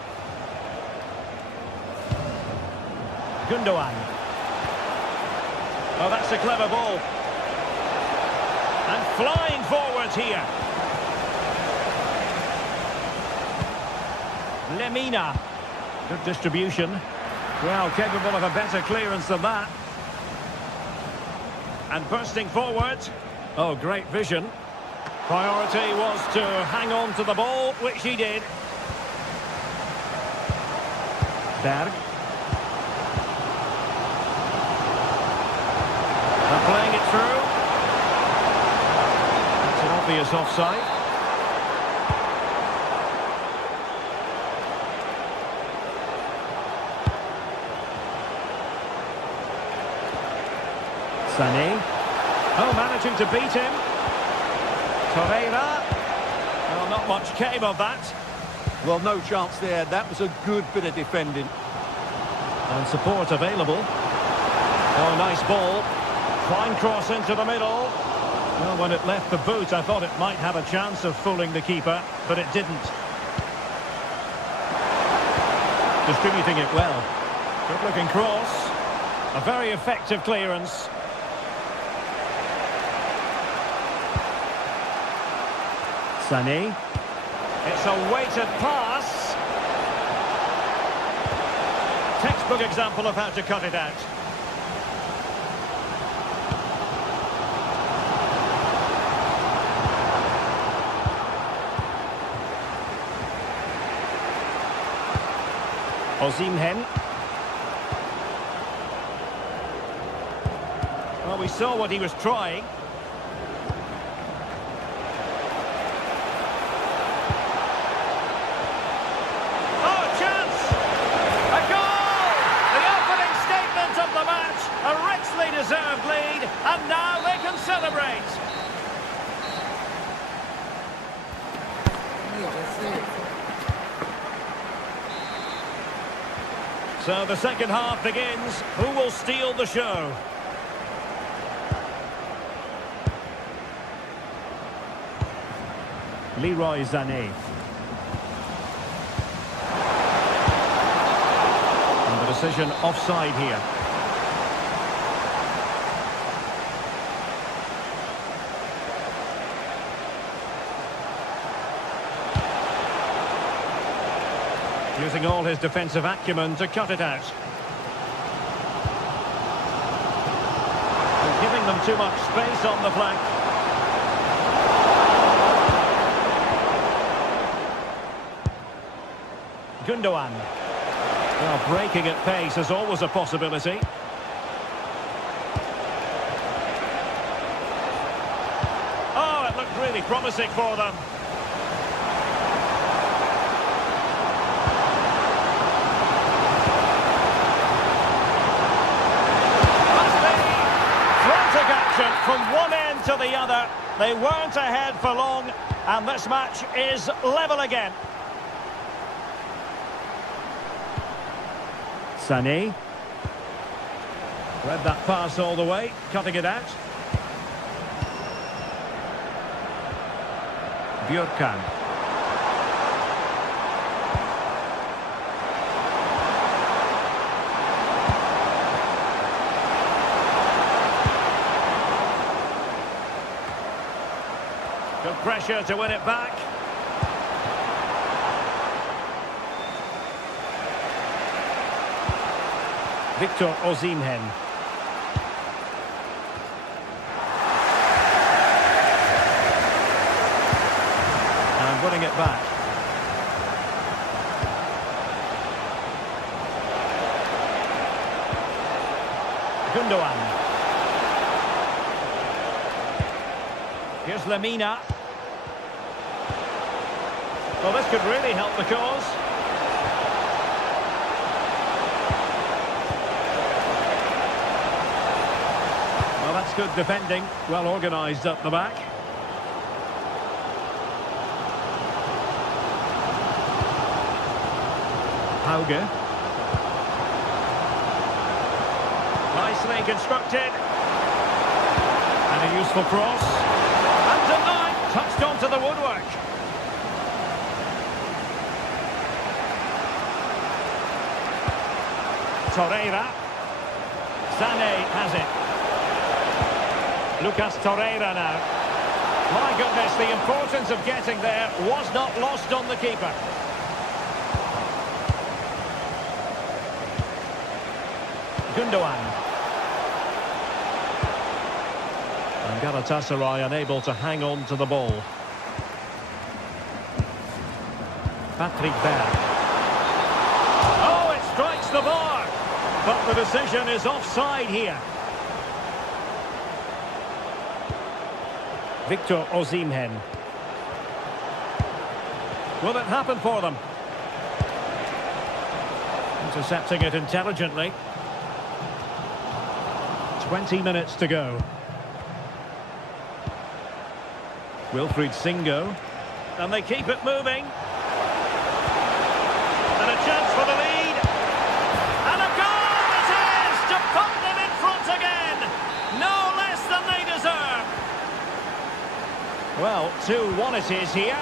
Gundogan. Oh, that's a clever ball. And flying forwards here. Lemina. Good distribution. Well, capable of a better clearance than that. And bursting forward. Oh, great vision. Priority was to hang on to the ball, which he did. Berg. And playing it through. That's an obvious offside. Sané. Oh, managing to beat him. Torreira. Well, not much came of that. Well, no chance there. That was a good bit of defending. And support available. Oh, nice ball. Fine cross into the middle. Well, when it left the boot, I thought it might have a chance of fooling the keeper, but it didn't. Distributing it well. Good-looking cross. A very effective clearance. Sané. It's a weighted pass. Textbook example of how to cut it out. Osimhen. Well, we saw what he was trying. So the second half begins. Who will steal the show? Leroy Sané. And the decision offside here. Using all his defensive acumen to cut it out. And giving them too much space on the flank. Gundogan. Well, breaking at pace is always a possibility. Oh, it looked really promising for them. From one end to the other, they weren't ahead for long, and this match is level again. Sané. Read that pass all the way, cutting it out. Björkan. Good pressure to win it back. Victor Osimhen. And winning it back. Gundogan. Here's Lamina. Well, this could really help the cause. Well, that's good defending. Well organised up the back. Hauge. Nicely constructed. And a useful cross. And denied. Touched onto the woodwork. Torreira. Sané has it. Lucas Torreira now. My goodness, the importance of getting there was not lost on the keeper. Gundogan. And Galatasaray unable to hang on to the ball. Patrick Berg. Oh, it strikes the bar. But the decision is offside here. Victor Osimhen. Will it happen for them? Intercepting it intelligently. 20 minutes to go. Wilfried Singo. And they keep it moving. And a chance for the lead. And a goal it is to put them in front again. No less than they deserve. Well, 2-1 it is here.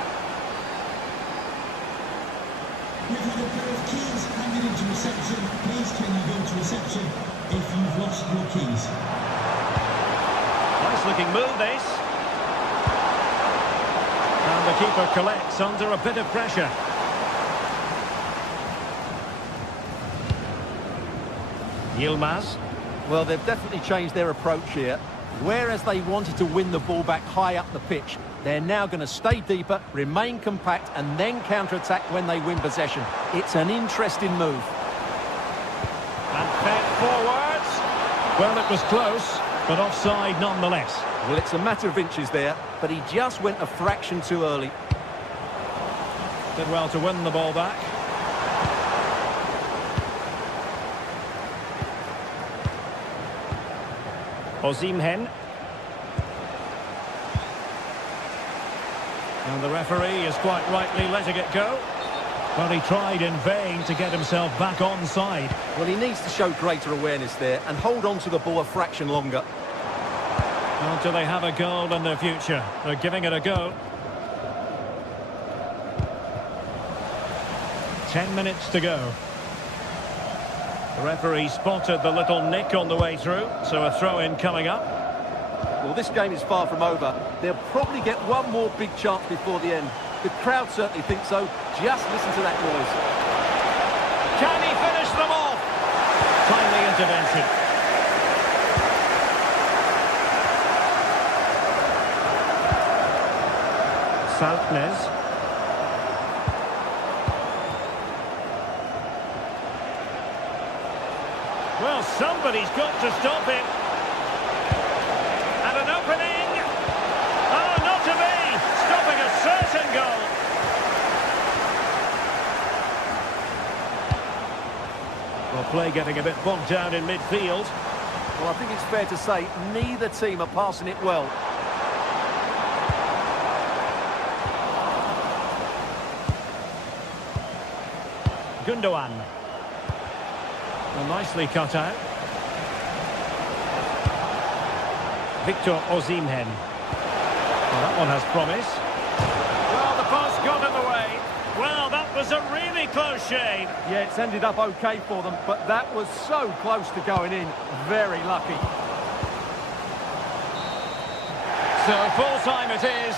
We've had a pair of keys handed into reception. Please can you go to reception if you've lost your keys? Nice looking move this. And the keeper collects under a bit of pressure. Yilmaz. Well, they've definitely changed their approach here. Whereas they wanted to win the ball back high up the pitch, they're now going to stay deeper, remain compact, and then counter-attack when they win possession. It's an interesting move. And fed forwards. Well, it was close, but offside nonetheless. Well, it's a matter of inches there, but he just went a fraction too early. Did well to win the ball back. Osimhen. And the referee is quite rightly letting it go. But he tried in vain to get himself back onside. Well, he needs to show greater awareness there and hold on to the ball a fraction longer. Well, do they have a goal in their future? They're giving it a go. 10 minutes to go. The referee spotted the little nick on the way through, so a throw-in coming up. Well, this game is far from over. They'll probably get one more big chance before the end. The crowd certainly think so. Just listen to that noise. Can he finish them off? Timely intervention. Saltnes. Well, somebody's got to stop him. And an opening. Oh, not to be. Stopping a certain goal. Well, play getting a bit bogged down in midfield. Well, I think it's fair to say neither team are passing it well. Gundogan. Well, nicely cut out. Victor Osimhen. Well, that one has promise. Well, the pass got in the way. Well, that was a really close shave. Yeah, it's ended up okay for them, but that was so close to going in. Very lucky. So full time it is.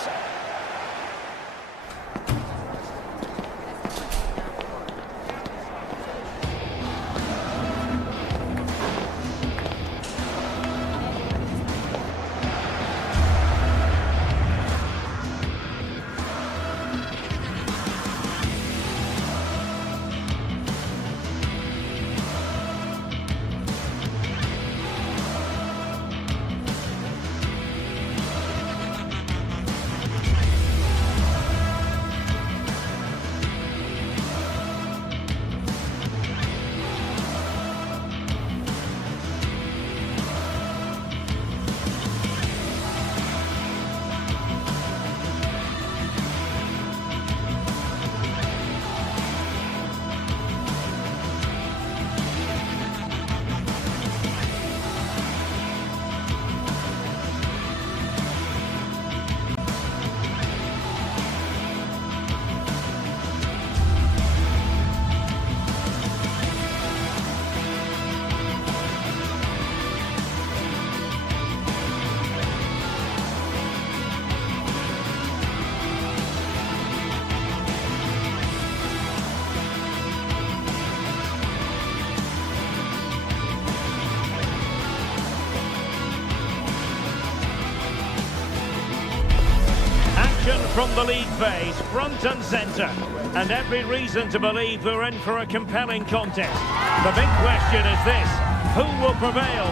From the league phase, front and centre. And every reason to believe we're in for a compelling contest. The big question is this: who will prevail?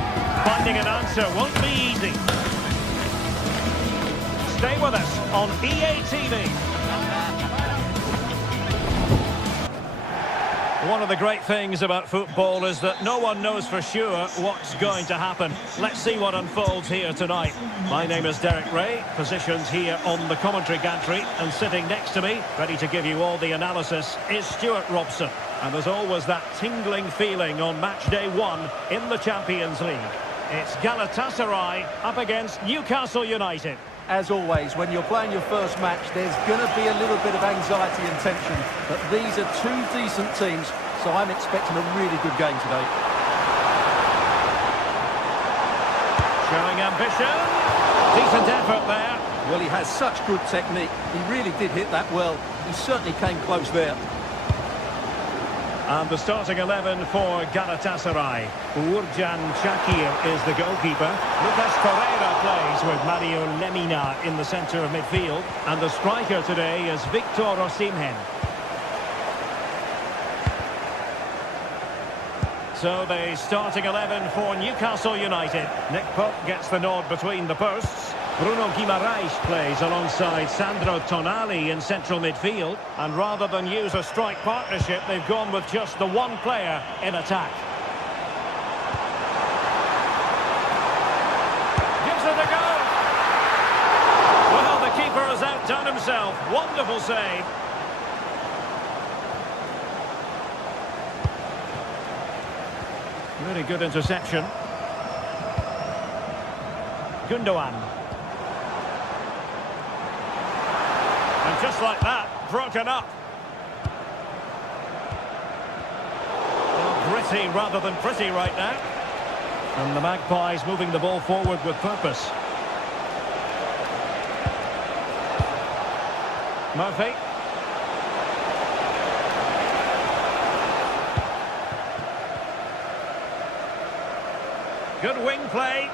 Finding an answer won't be easy. Stay with us on EA TV. One of the great things about football is that no one knows for sure what's going to happen. Let's see what unfolds here tonight. My name is Derek Ray, positioned here on the commentary gantry, and sitting next to me, ready to give you all the analysis, is Stuart Robson. And there's always that tingling feeling on match day 1 in the Champions League. It's Galatasaray up against Newcastle United. As always, when you're playing your first match, there's going to be a little bit of anxiety and tension. But these are two decent teams, so I'm expecting a really good game today. Showing ambition. Decent effort there. Well, he has such good technique. He really did hit that well. He certainly came close there. And the starting 11 for Galatasaray. Uğurcan Çakır is the goalkeeper. Lucas Torreira plays with Mario Lemina in the centre of midfield. And the striker today is Victor Osimhen. So the starting 11 for Newcastle United. Nick Pope gets the nod between the posts. Bruno Guimaraes plays alongside Sandro Tonali in central midfield. And rather than use a strike partnership, they've gone with just the one player in attack. Gives it a go. Well, the keeper has outdone himself. Wonderful save. Really good interception. Gundogan. And just like that, broken up. Well, gritty rather than pretty right now. And the Magpies moving the ball forward with purpose. Murphy. Good wing play.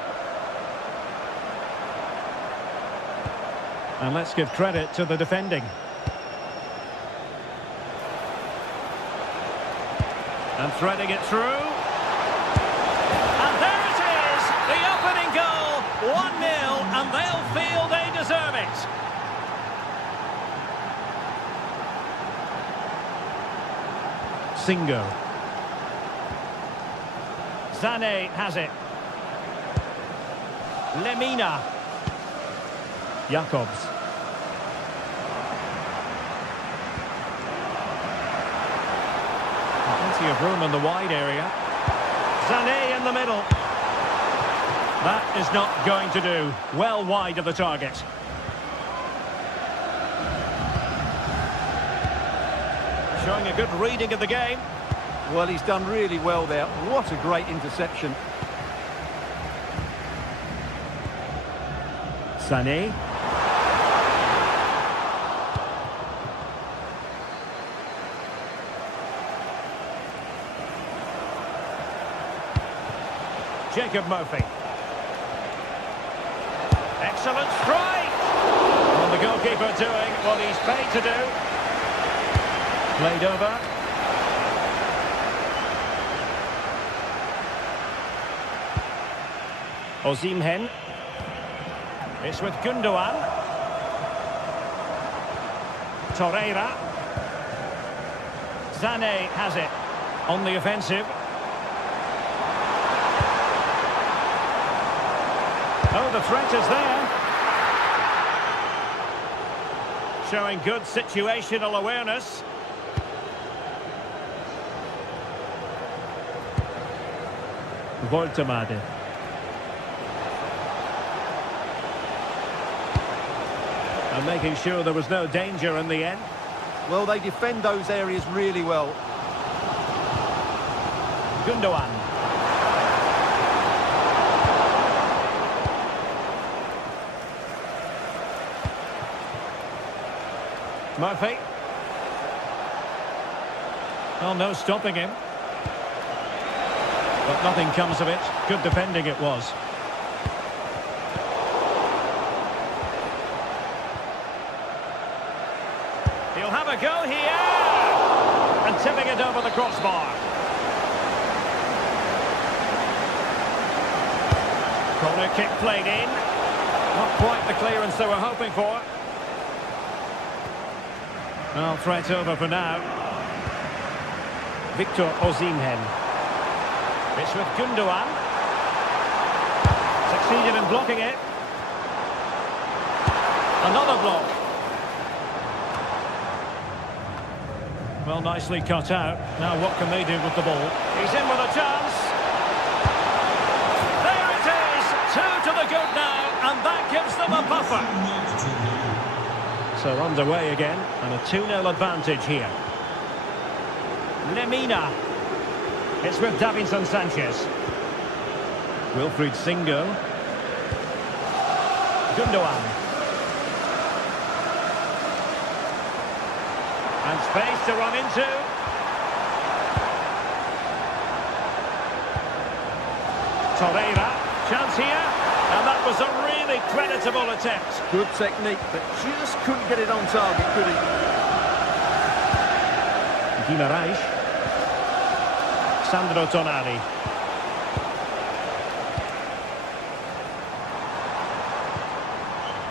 And let's give credit to the defending. And threading it through. And there it is! The opening goal! 1-0, and they'll feel they deserve it. Singo. Sané has it. Lemina. Jacobs. Plenty of room in the wide area. Sané in the middle. That is not going to do. Well wide of the target. Showing a good reading of the game. Well, he's done really well there. What a great interception. Sané. Jacob Murphy. Excellent strike! And the goalkeeper doing what he's paid to do. Played over. Osimhen. It's with Gundogan. Torreira. Sané has it on the offensive. Oh, the threat is there. Showing good situational awareness. Voltemade. And making sure there was no danger in the end. Well, they defend those areas really well. Gundogan. Murphy. Well, no stopping him. But nothing comes of it. Good defending it was. He'll have a go here. And tipping it over the crossbar. Corner kick played in. Not quite the clearance they were hoping for. Well, threat over for now. Victor Osimhen. It's with Gundogan. Succeeded in blocking it. Another block. Well, nicely cut out. Now what can they do with the ball? He's in with a chance. There it is! 2 to the good now, and that gives them a buffer. So underway again, and a 2-0 advantage here. Lemina. It's with Davinson Sanchez. Wilfried Singo. Gundogan. And space to run into. Torreira. Chance here. And that was a really creditable attempt. Good technique, but just couldn't get it on target, could he? Guimarães. Sandro Tonali.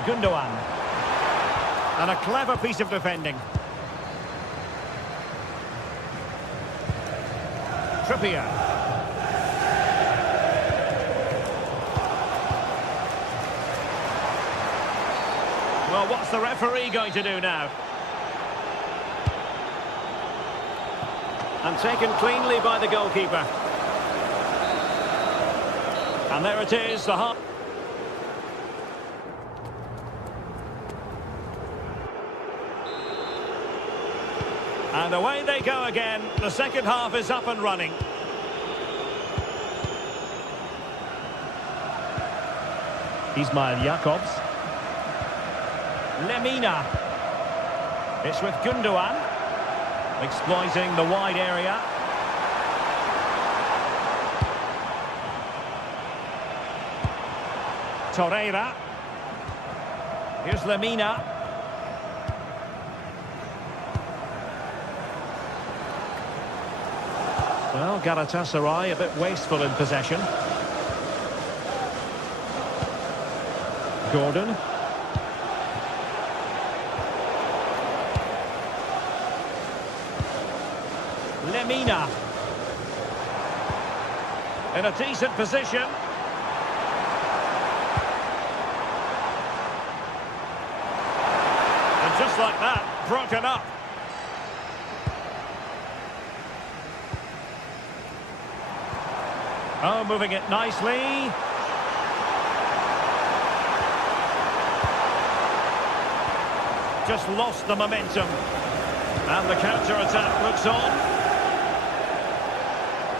Gundogan. And a clever piece of defending. Trippier. Well, what's the referee going to do now? And taken cleanly by the goalkeeper. And there it is, the half. And away they go again. The second half is up and running. Ismail Jakobs. Lemina. It's with Gundogan. Exploiting the wide area. Torreira. Here's Lemina. Well, Galatasaray a bit wasteful in possession. Gordon. Lemina. In a decent position. And just like that, broken up. Oh, moving it nicely. Just lost the momentum. And the counter-attack looks on.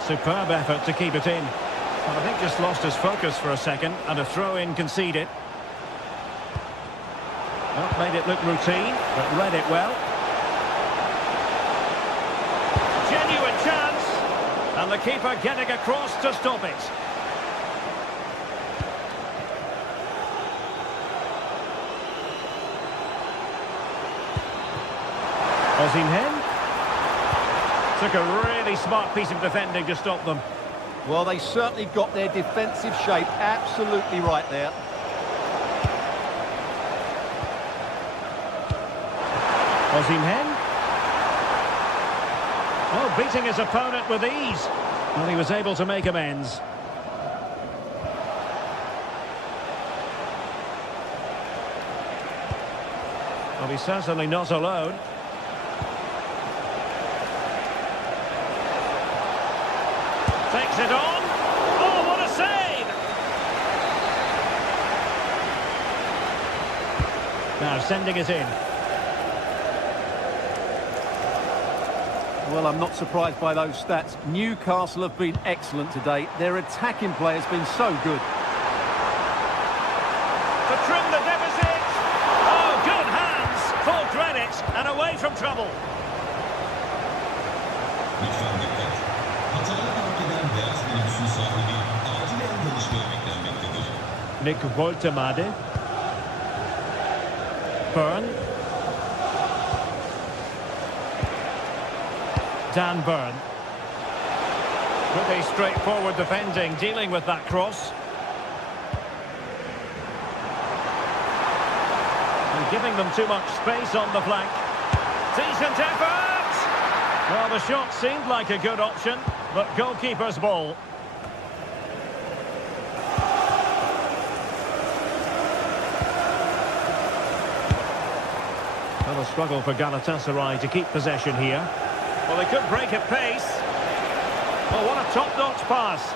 Superb effort to keep it in. Well, I think just lost his focus for a second, and a throw-in conceded. Well, made it look routine, but read it well. Genuine chance. And the keeper getting across to stop it. Osimhen. Took a really smart piece of defending to stop them. Well, they certainly got their defensive shape absolutely right there. Osimhen. Oh, beating his opponent with ease. Well, he was able to make amends. Well, he's certainly not alone. Takes it on. Oh, what a save! Now sending it in. Well, I'm not surprised by those stats. Newcastle have been excellent today. Their attacking play has been so good. To trim the deficit. Oh, good hands. Full credit and away from trouble. Lütfen dikkat. Hatalı fark eden beyaz minibüsün sahibi acilen görüşmeyi beklenmektedir. Nick Woltemade. Byrne. Dan Byrne. Pretty straightforward defending, dealing with that cross. And giving them too much space on the flank. Decent effort! Well, the shot seemed like a good option, but goalkeeper's ball. Well, a struggle for Galatasaray to keep possession here. Well, they could break at pace. Oh, what a top-notch pass.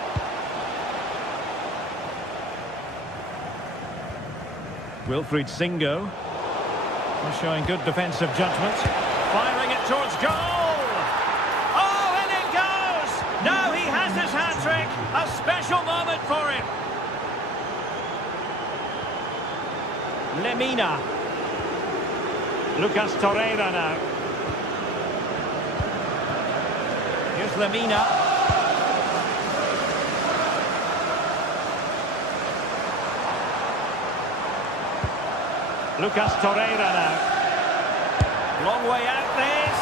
Wilfried Singo. Showing good defensive judgment. Firing it towards goal. Oh, and it goes! Now he has his hat-trick. A special moment for him. Lemina. Lucas Torreira now. Here's Lemina. Lucas Torreira now. Long way out this.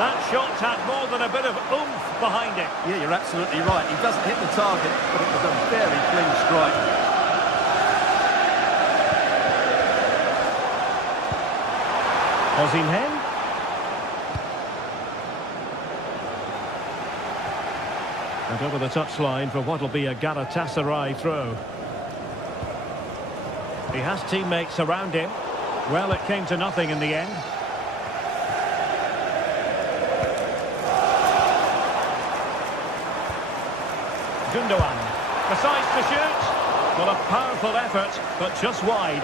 That shot had more than a bit of oomph behind it. Yeah, you're absolutely right. He doesn't hit the target, but it was a very clean strike. Osimhen. And over the touchline for what will be a Galatasaray throw. He has teammates around him. Well, it came to nothing in the end. Gundogan. decides to shoot. Well, a powerful effort, but just wide.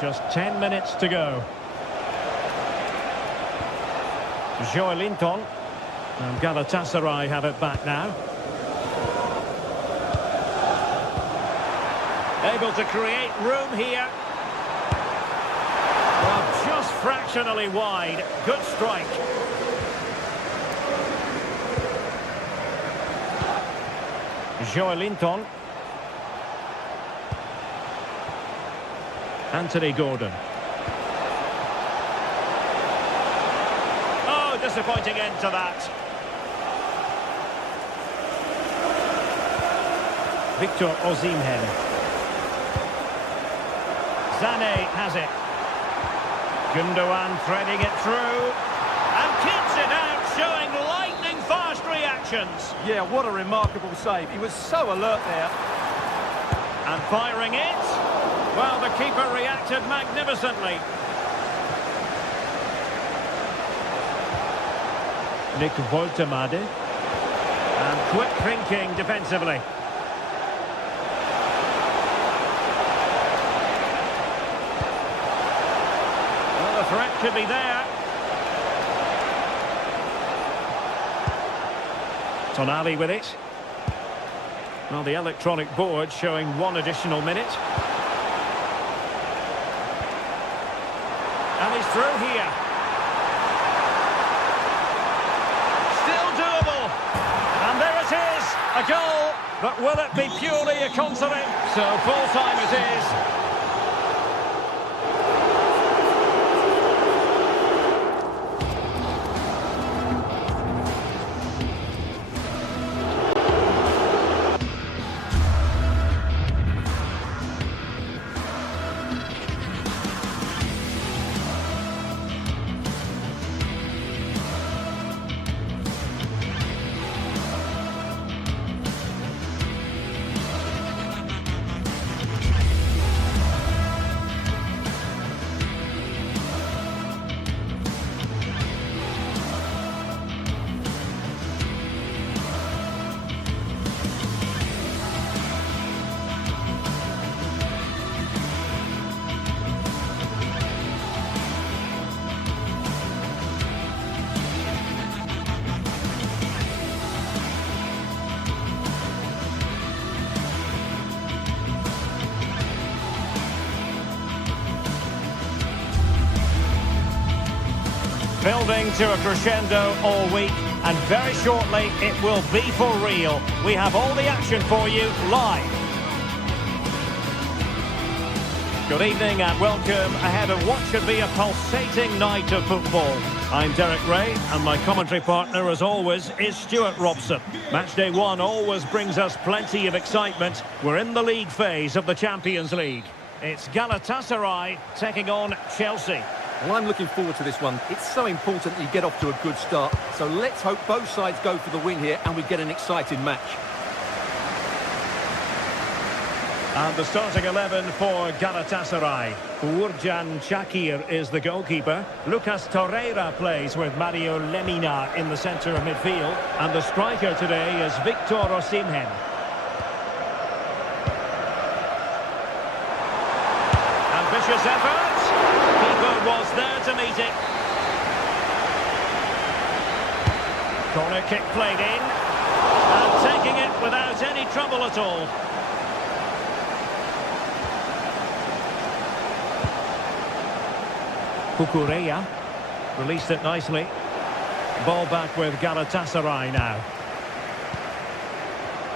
Just 10 minutes to go. Joelinton. And Galatasaray have it back now. Able to create room here. Well, just fractionally wide. Good strike. Joelinton. Anthony Gordon. Oh, disappointing end to that. Victor Osimhen. Sané has it. Gundogan threading it through. And keeps it out, showing lightning-fast reactions. Yeah, what a remarkable save. He was so alert there. And firing it. Well, the keeper reacted magnificently. Nick Woltemade. And quick thinking defensively. Well, the threat could be there. Tonali with it. Well, the electronic board showing 1 additional minute. And he's through here. Still doable. And there it is, a goal. But will it be purely a consolation? So full time it is. Building to a crescendo all week, and very shortly it will be for real. We have all the action for you live. Good evening and welcome ahead of what should be a pulsating night of football. I'm Derek Ray, and my commentary partner, as always, is Stuart Robson. Matchday 1 always brings us plenty of excitement. We're in the league phase of the Champions League. It's Galatasaray taking on Chelsea. Well, I'm looking forward to this one. It's so important that you get off to a good start. So let's hope both sides go for the win here and we get an exciting match. And the starting 11 for Galatasaray. Uğurcan Çakır is the goalkeeper. Lucas Torreira plays with Mario Lemina in the centre of midfield. And the striker today is Victor Osimhen. Ambitious effort. Was there to meet it. Corner kick played in. And taking it without any trouble at all. Cucurella released it nicely. Ball back with Galatasaray now.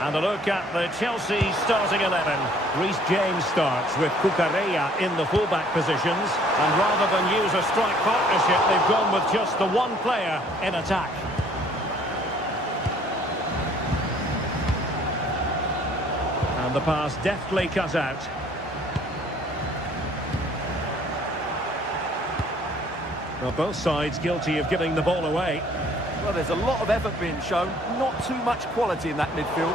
And a look at the Chelsea starting 11. Reece James starts with Cucurella in the fullback positions. And rather than use a strike partnership, they've gone with just the one player in attack. And the pass deftly cut out. Well, both sides guilty of giving the ball away. Well, there's a lot of effort being shown, not too much quality in that midfield.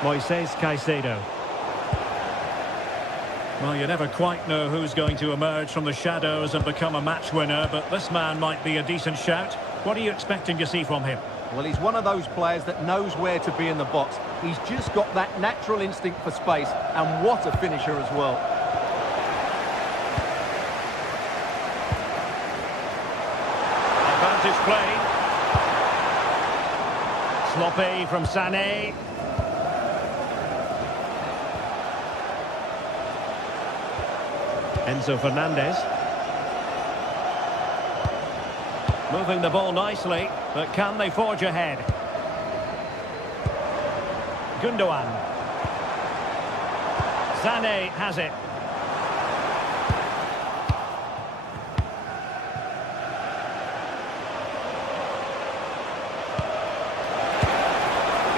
Moises Caicedo. Well, you never quite know who's going to emerge from the shadows and become a match winner, but this man might be a decent shout. What are you expecting to see from him? Well, he's one of those players that knows where to be in the box. He's just got that natural instinct for space, and what a finisher as well. Advantage play. Sloppy from Sané. Enzo Fernandez. Moving the ball nicely, but can they forge ahead? Gundogan. Sané has it.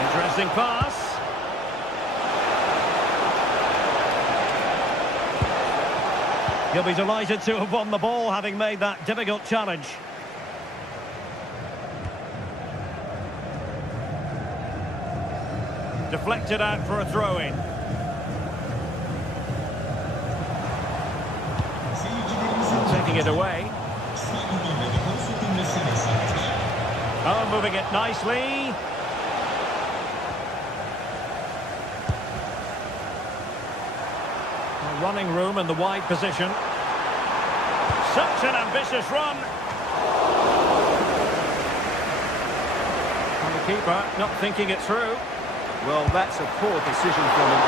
Interesting pass. He'll be delighted to have won the ball, having made that difficult challenge. Deflected out for a throw-in. Taking it away. Oh, moving it nicely. Running room in the wide position. Such an ambitious run. And the keeper not thinking it through. Well, that's a poor decision from him.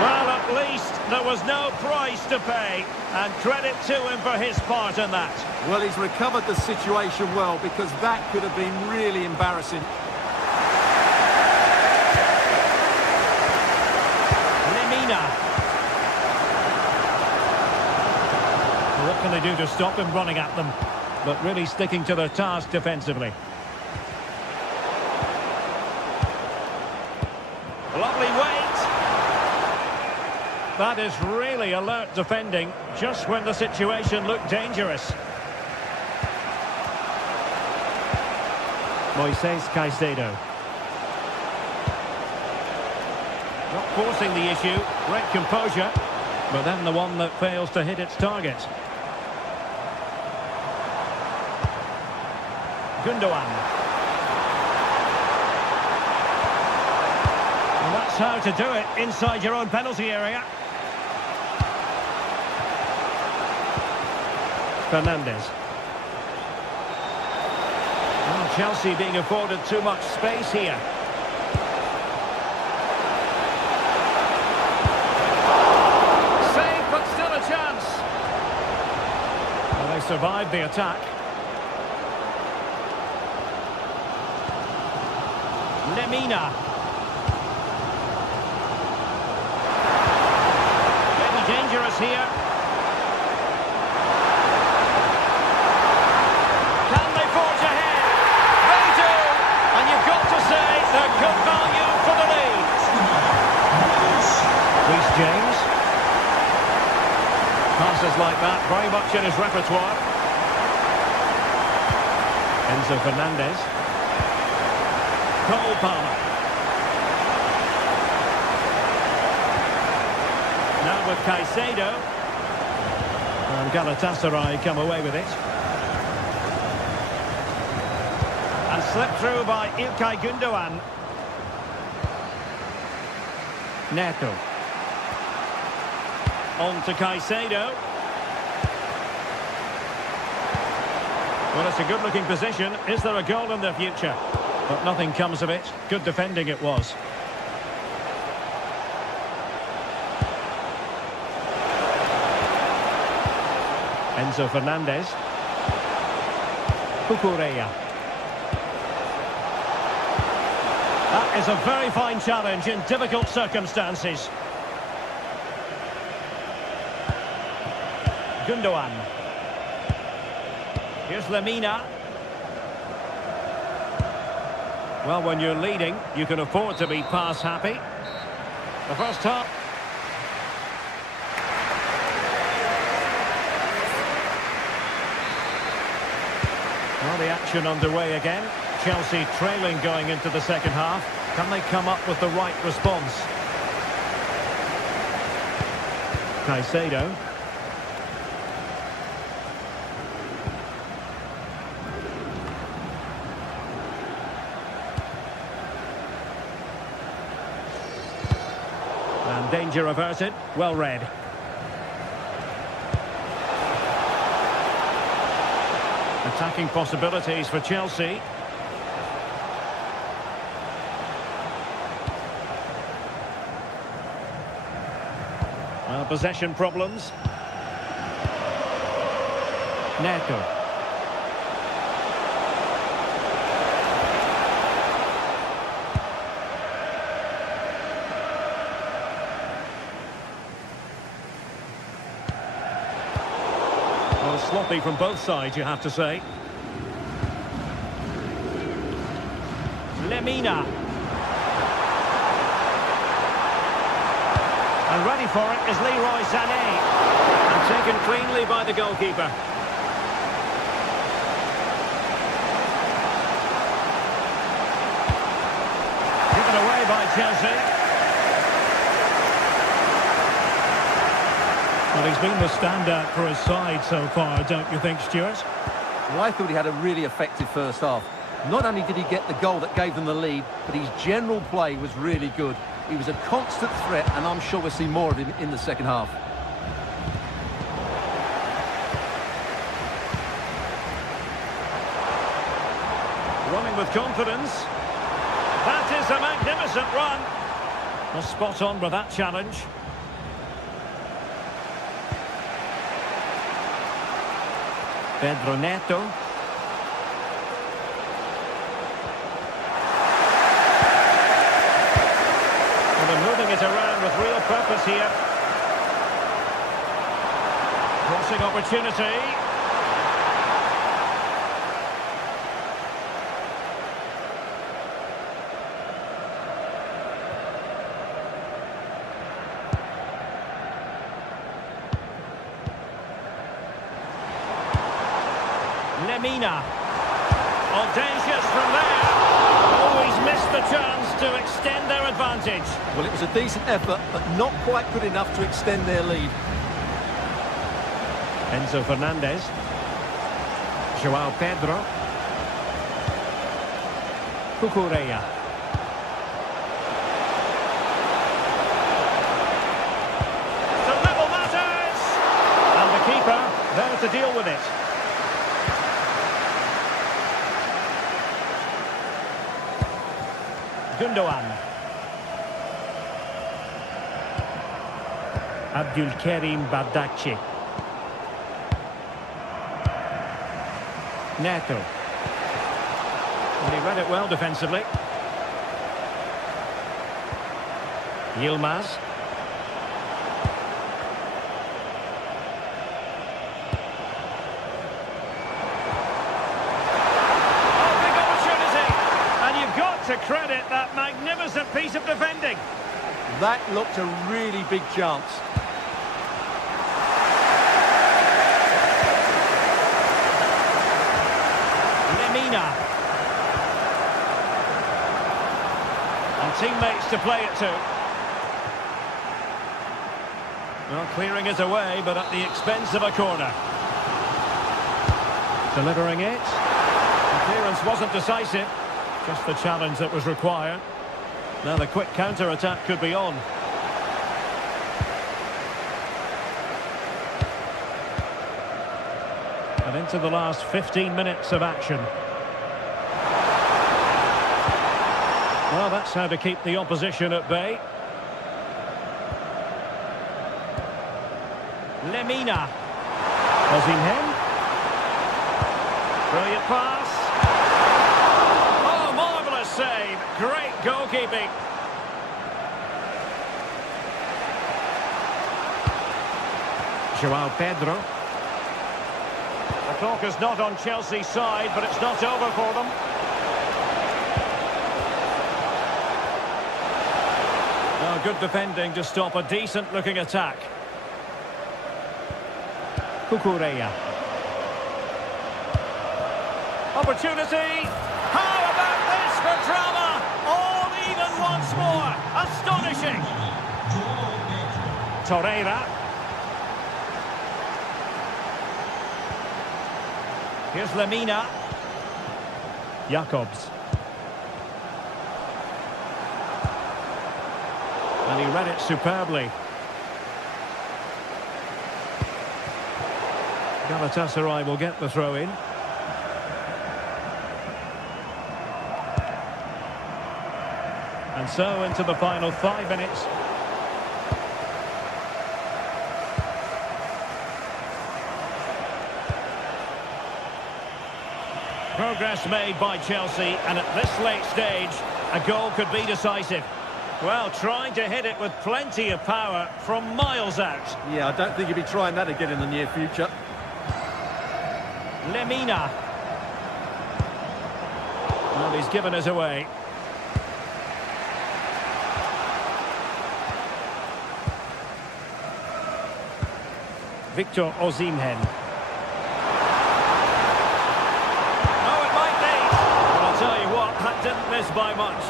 Well, at least there was no price to pay. And credit to him for his part in that. Well, he's recovered the situation well, because that could have been really embarrassing. Lemina. What can they do to stop him running at them? But really sticking to their task defensively. Lovely weight. That is really alert defending, just when the situation looked dangerous. Moises Caicedo. Not forcing the issue, great composure, but then the one that fails to hit its target. Gundogan. And that's how to do it inside your own penalty area. Fernandez. Well, Chelsea being afforded too much space here. Save, but still a chance. Well, they survived the attack. Lemina. Maybe dangerous here. Can they forge ahead? They do! And you've got to say they're good value for the lead. Reece James. Passes like that, very much in his repertoire. Enzo Fernandez. Cole Palmer. Now with Caicedo. And Galatasaray come away with it. And slipped through by İlkay Gundogan. Neto. On to Caicedo. Well, it's a good-looking position. Is there a goal in the future? But nothing comes of it. Good defending it was. Enzo Fernandez. Cucurella. That is a very fine challenge in difficult circumstances. Gundogan. Here's Lemina. Well, when you're leading, you can afford to be pass happy. The first half. Well, the action underway again. Chelsea trailing going into the second half. Can they come up with the right response? Caicedo. And danger averted. Well read. Attacking possibilities for Chelsea. Possession problems. Neto. Well, sloppy from both sides, you have to say. Lemina. And ready for it is Leroy Sané. And taken cleanly by the goalkeeper. Given away by Chelsea. Well, he's been the standout for his side so far, don't you think, Stuart? Well, I thought he had a really effective first half. Not only did he get the goal that gave them the lead, but his general play was really good. He was a constant threat, and I'm sure we'll see more of him in the second half. Running with confidence. That is a magnificent run. Well, spot on with that challenge. Pedro Neto. Moving it around with real purpose here. Crossing opportunity. Lemina. Audacious from there. Oh, he's missed the chance to extend their advantage. Well, it was a decent effort, but not quite good enough to extend their lead. Enzo Fernandez. João Pedro. Cucurella. To level matters! And the keeper there to deal with it. Gundogan. Abdulkarim Bardakci. Neto. And he read it well defensively. Yilmaz. Oh, big opportunity! And you've got to credit that magnificent piece of defending. That looked a really big chance. And teammates to play it to. Well, clearing it away, but at the expense of a corner. Delivering it. The clearance wasn't decisive. Just the challenge that was required. Now the quick counter-attack could be on. And into the last 15 minutes of action. Well, that's how to keep the opposition at bay. Lemina. Osimhen. Brilliant pass. Oh, marvellous save. Great goalkeeping. João Pedro. The clock is not on Chelsea's side, but it's not over for them. Oh, good defending to stop a decent-looking attack. Cucurella. Opportunity. How about this for drama? All even once more. Astonishing. Torreira. Here's Lemina. Jacobs. And he read it superbly. Galatasaray will get the throw in. And so into the final 5 minutes. Progress made by Chelsea, and at this late stage, a goal could be decisive. Well, trying to hit it with plenty of power from miles out. Yeah, I don't think he'll be trying that again in the near future. Lemina. Well, he's given us away. Victor Osimhen. Oh, it might be. But I'll tell you what, that didn't miss by much.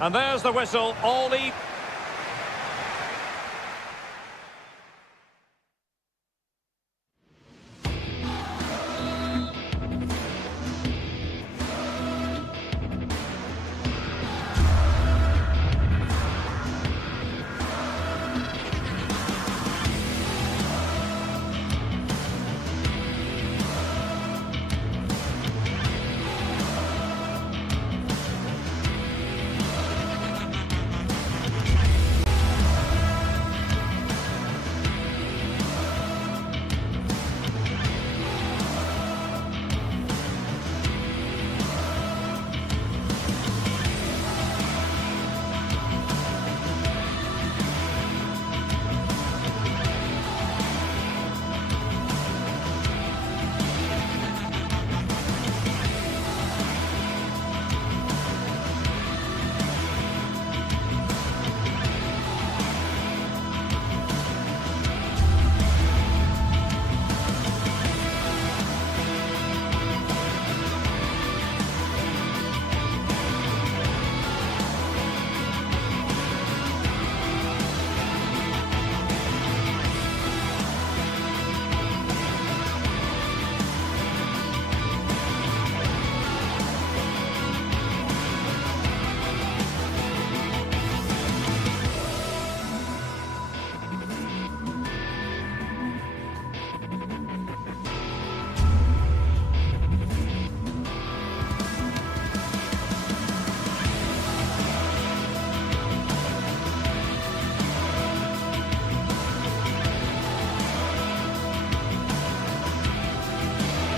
And there's the whistle. All the...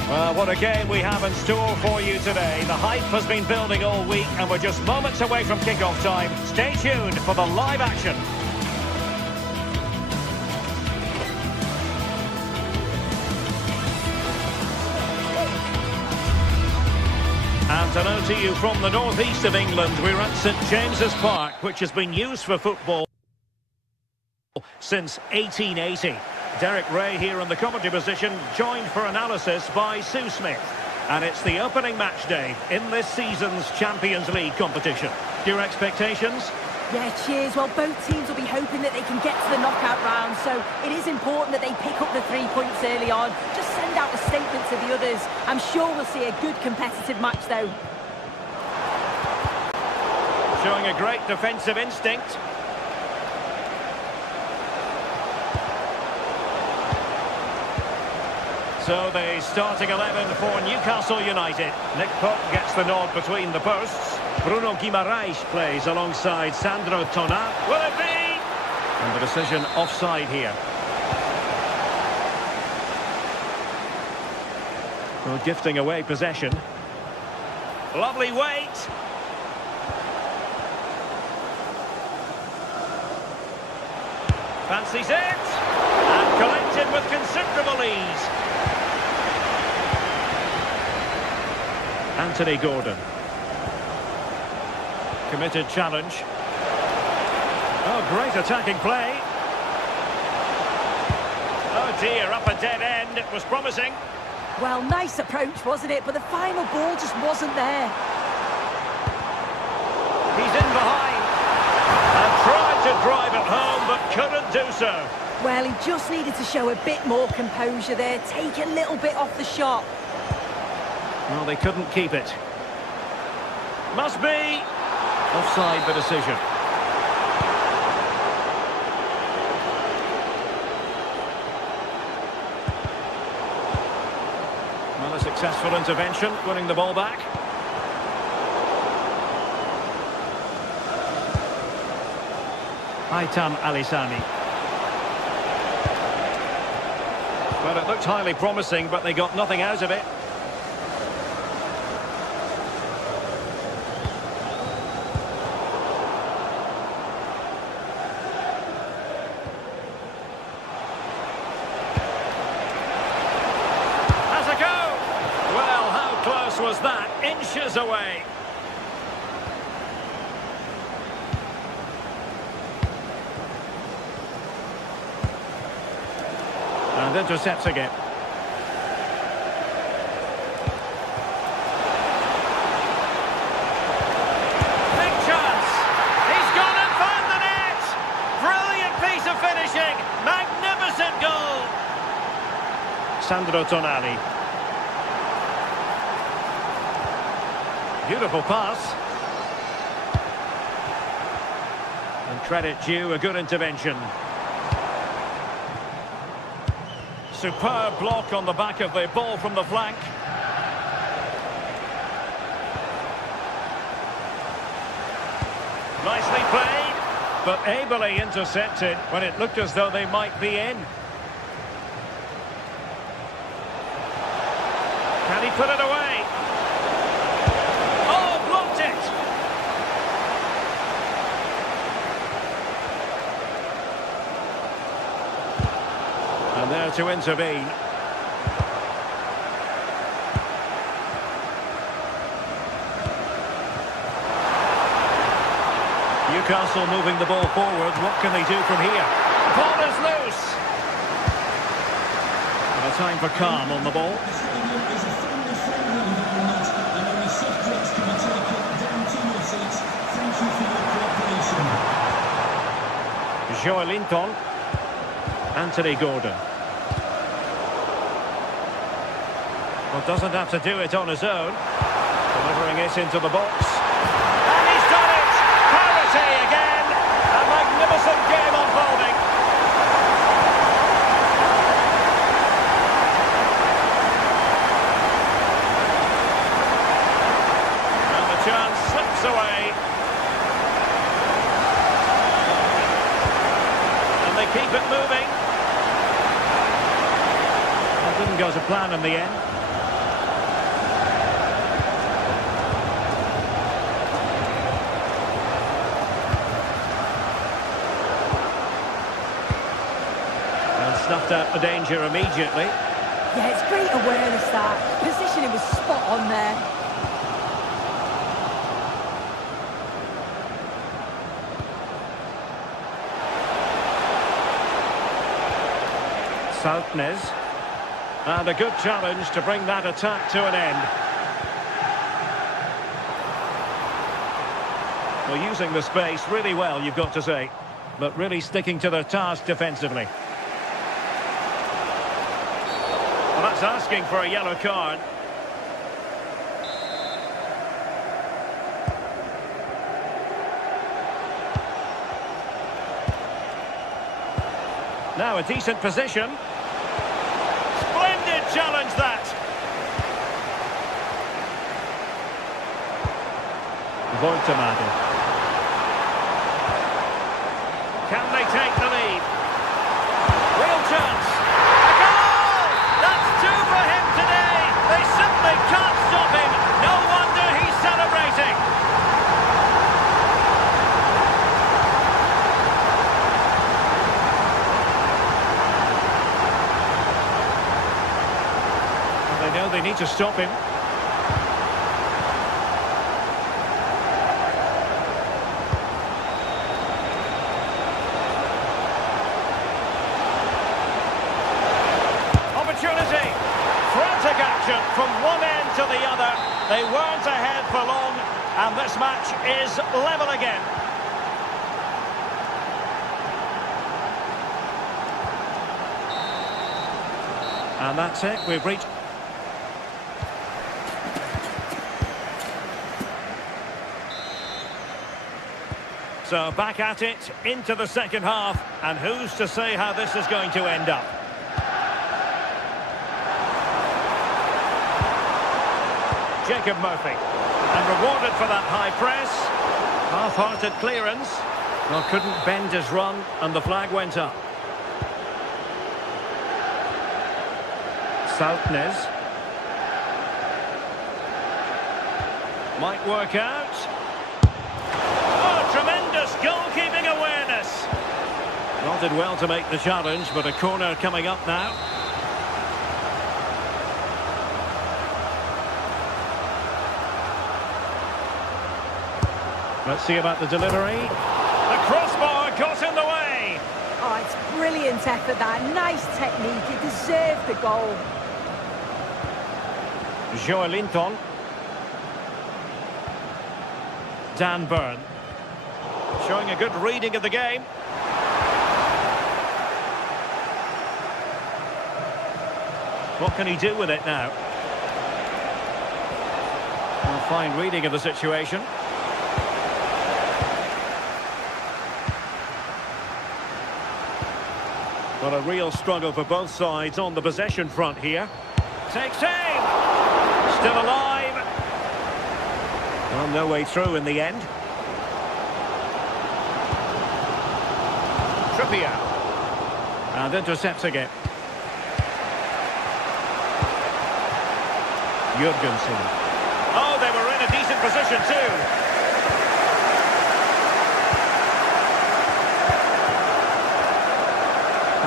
Well, what a game we have in store for you today. The hype has been building all week, and we're just moments away from kickoff time. Stay tuned for the live action. And to note to you from the northeast of England, we're at St James's Park, which has been used for football since 1880. Derek Ray here in the commentary position, joined for analysis by Sue Smith. And it's the opening match day in this season's Champions League competition. Your expectations? Yeah, cheers. Well, both teams will be hoping that they can get to the knockout round, so it is important that they pick up the 3 points early on. Just send out a statement to the others. I'm sure we'll see a good competitive match, though. Showing a great defensive instinct. So the starting 11 for Newcastle United. Nick Pope gets the nod between the posts. Bruno Guimaraes plays alongside Sandro Tonà. Will it be? And the decision offside here. Well, gifting away possession. Lovely weight. Fancies it. And collected with considerable ease. Anthony Gordon. Committed challenge. Oh, great attacking play. Oh dear, up a dead end. It was promising. Well, nice approach, wasn't it? But the final ball just wasn't there. He's in behind. And tried to to drive it home, but couldn't do so. Well, he just needed to show a bit more composure there, take a little bit off the shot. Well, they couldn't keep it. Must be offside, the decision. Well, a successful intervention, winning the ball back. Aitam Alisani. Well, it looked highly promising, but they got nothing out of it. Has a go! Well, how close was that? Inches away. And intercepting it. Big chance. He's gone and found the net. Brilliant piece of finishing. Magnificent goal. Sandro Tonali. Beautiful pass. And credit due, a good intervention. Superb block on the back of the ball from the flank. Nicely played, but ably intercepted when it looked as though they might be in. Can he put it away? Oh, blocked it! And there to intervene. Newcastle moving the ball forward. What can they do from here? Ball is loose. And a time for calm on the ball. Joelinton. Anthony Gordon. Well, doesn't have to do it on his own. Delivering it into the box. And he's done it! Parity again! A magnificent game unfolding. And the chance slips away. And they keep it moving. That didn't go to plan in the end. Snuffed out the danger immediately. Yeah, it's great awareness that. Positioning was spot on there. Saltnes. And a good challenge to bring that attack to an end. Well, using the space really well, you've got to say. But really sticking to their task defensively. Well, that's asking for a yellow card. Now a decent position. Splendid challenge that. Voitamada. Can they take the lead? Real chance. A goal! That's two for him today. They simply can't stop him. No wonder he's celebrating. And they know they need to stop him. Opportunity. Frantic action from one end to the other. They weren't ahead for long, and this match is level again. And that's it, we've reached... So back at it, into the second half, and who's to say how this is going to end up? Jacob Murphy, and rewarded for that high press. Half-hearted clearance. Well, couldn't bend his run, and the flag went up. Soutnes. Might work out. Oh, tremendous goalkeeping awareness. Not did well to make the challenge, but a corner coming up now. Let's see about the delivery. The crossbar got in the way. Oh, it's brilliant effort, that. Nice technique. It deserved the goal. Joelinton. Dan Burn. Showing a good reading of the game. What can he do with it now? A fine reading of the situation. Well, a real struggle for both sides on the possession front here. Takes aim! Still alive! Well, no way through in the end. Trippier. And intercepting it. Jurgensen. Oh, they were in a decent position too.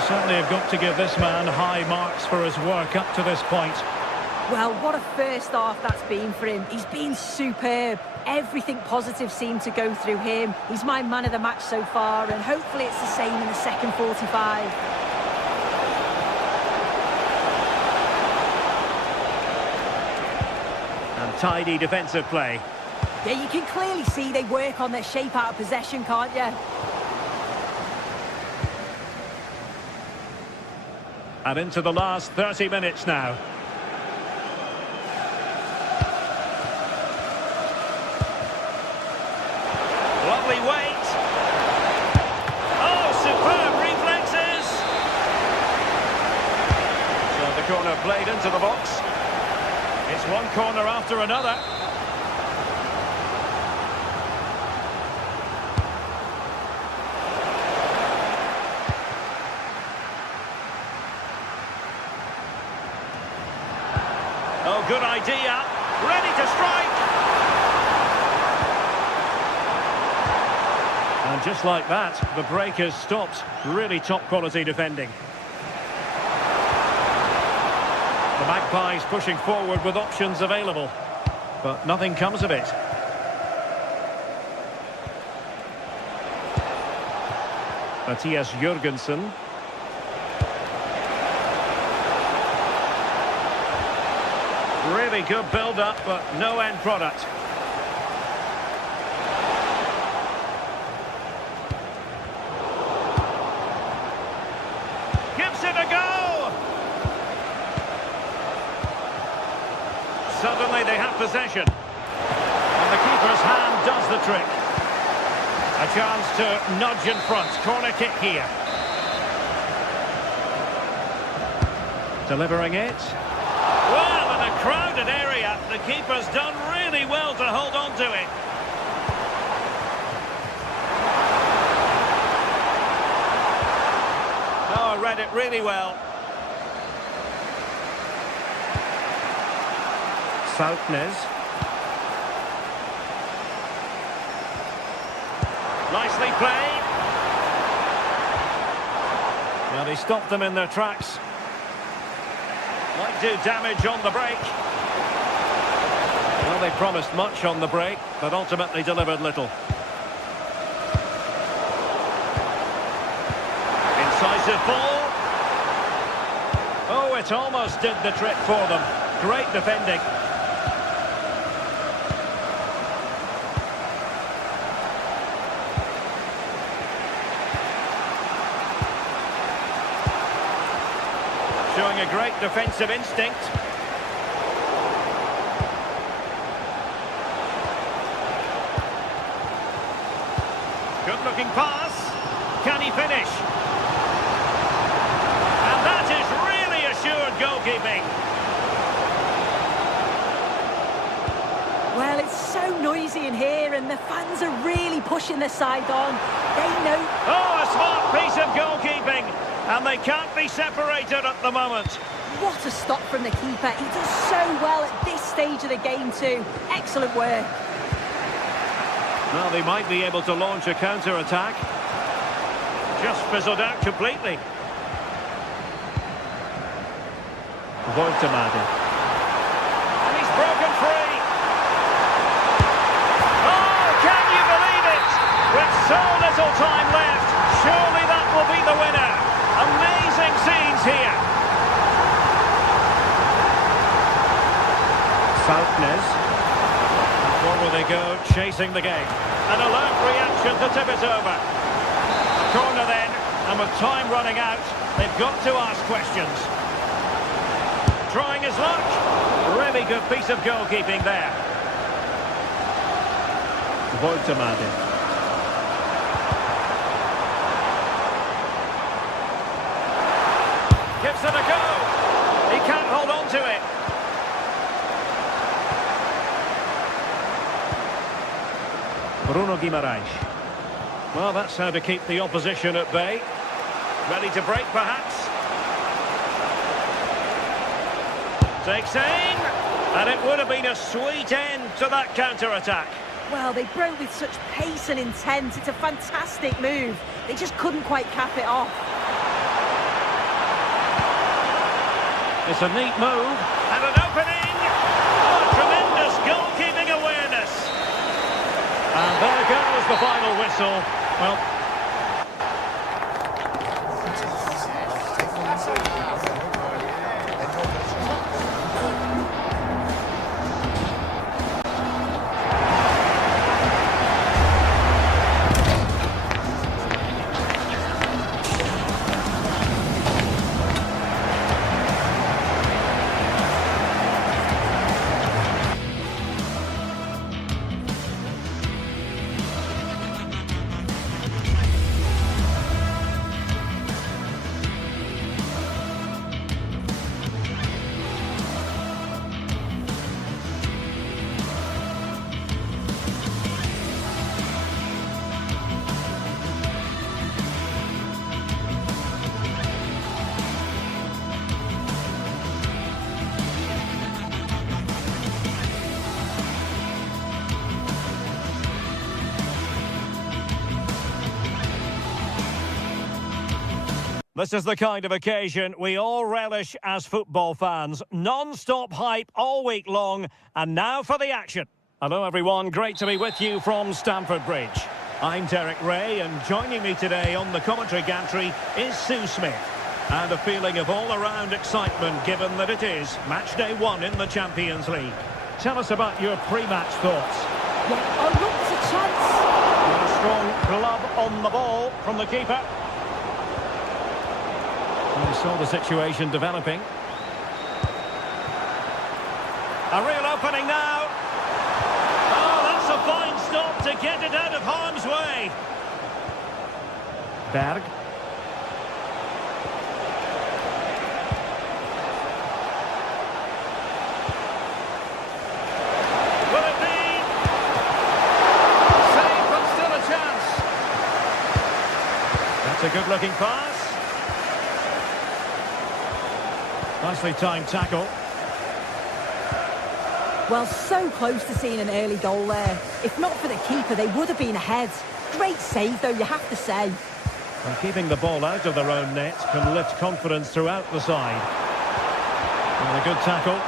Certainly have got to give this man high marks for his work up to this point. Well, what a first half that's been for him. He's been superb. Everything positive seemed to go through him. He's my man of the match so far, and hopefully it's the same in the second 45. And tidy defensive play. Yeah, you can clearly see they work on their shape out of possession, can't you? And into the last 30 minutes now. Lovely weight. Oh, superb reflexes. So the corner played into the box. It's one corner after another. Oh, good idea. Ready to strike. And just like that, the break has stopped. Really top quality defending. The Magpies pushing forward with options available. But nothing comes of it. Matthias Jurgensen. Really good build-up, but no end product. Gives it a go! Suddenly they have possession. And the keeper's hand does the trick. A chance to nudge in front. Corner kick here. Delivering it. Well, in a crowded area, the keeper's done really well to hold on to it. Oh, read it really well. Soutnes. Nicely played. Well, he stopped them in their tracks. Might do damage on the break. Well, they promised much on the break, but ultimately delivered little. Incisive ball. Oh, it almost did the trick for them. Great defending. Showing a a great defensive instinct. Good-looking pass. Can he finish? And that is really assured goalkeeping. Well, it's so noisy in here, and the fans are really pushing their side on. They know... Oh, a smart piece of goalkeeping. And they can't be separated at the moment. What a stop from the keeper. He does so well at this stage of the game too. Excellent work. Well, they might be able to launch a counter-attack. Just fizzled out completely. Voitamadi. And he's broken free. Oh, can you believe it? With so little time left, surely that will be the winner. Amazing scenes here. Southness. Forward they go, chasing the game. An alert reaction to tip it over. A corner then, and with time running out, they've got to ask questions. Trying his luck. Really good piece of goalkeeping there. Voitamadi. Gives it a go. He can't hold on to it. Bruno Guimaraes. Well, that's how to keep the opposition at bay. Ready to break, perhaps. Takes aim. And it would have been a sweet end to that counter-attack. Well, they broke with such pace and intent. It's a fantastic move. They just couldn't quite cap it off. It's a neat move. And an opening. Oh, tremendous goalkeeping awareness. And there goes the final whistle. Well... This is the kind of occasion we all relish as football fans. Non-stop hype all week long, and now for the action. Hello everyone, great to be with you from Stamford Bridge. I'm Derek Ray, and joining me today on the commentary gantry is Sue Smith. And a feeling of all-around excitement given that it is match day 1 in the Champions League. Tell us about your pre-match thoughts. Yeah, oh look, there's a chance. And a strong glove on the ball from the keeper. We saw the situation developing. A real opening now. Oh, that's a fine stop to get it out of harm's way. Berg. Will it be? Save, but still a chance. That's a good-looking pass. Nicely timed tackle. Well, so close to seeing an early goal there. If not for the keeper, they would have been ahead. Great save, though, you have to say. And keeping the ball out of their own net can lift confidence throughout the side. And a good tackle.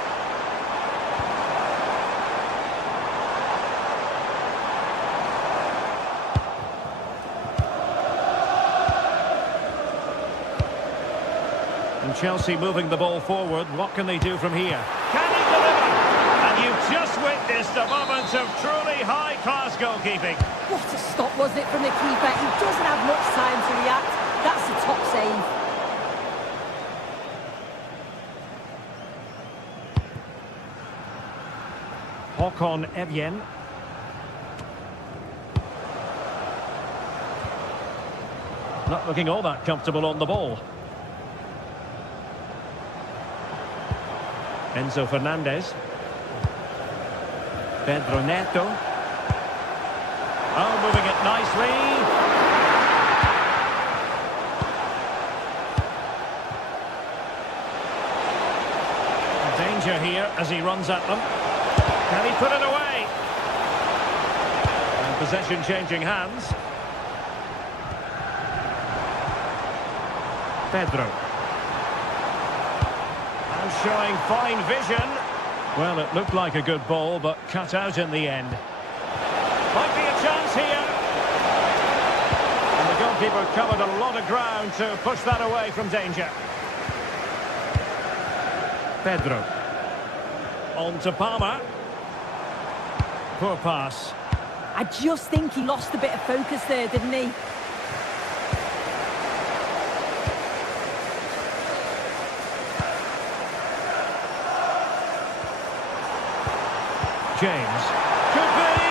And Chelsea moving the ball forward. What can they do from here? Can he deliver? And you've just witnessed a moment of truly high-class goalkeeping. What a stop, wasn't it, from the keeper? He doesn't have much time to react. That's a top save. Håkon Evjen. Not looking all that comfortable on the ball. Enzo Fernandez. Pedro Neto. Oh, moving it nicely. Danger here as he runs at them. Can he put it away? And possession changing hands. Pedro. And showing fine vision. Well, it looked like a good ball, but cut out in the end. Might be a chance here. And the goalkeeper covered a lot of ground to push that away from danger. Pedro. On to Palmer. Poor pass. I just think he lost a bit of focus there, didn't he? James. Could be.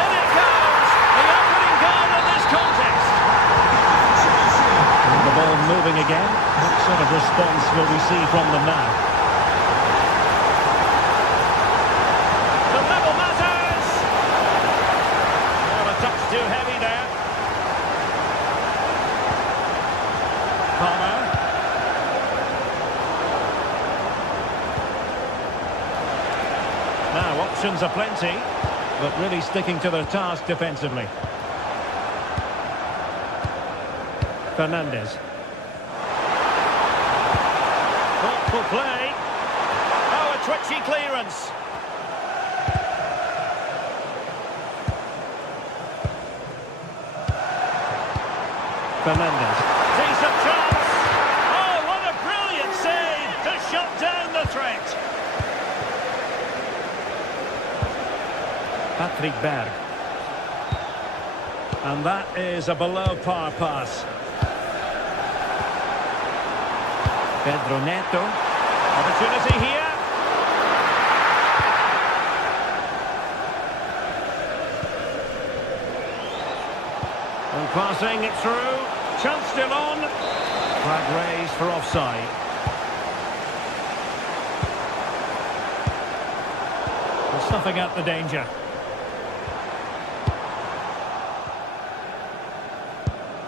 And it goes! The opening goal in this contest. And the ball moving again. What sort of response will we see from them now? The level matters! Oh, a touch too heavy there. Palmer. Now, options are plenty, but really sticking to their task defensively. Fernandez. Thoughtful play. Oh, a twitchy clearance. Fernandez. Decent chance. Oh, what a brilliant save to shut down the threat. Patrick Berg. And that is a below-par pass. Pedro Neto. Opportunity here. And passing it through. Chance still on. Flag raised for offside. And snuffing out the danger.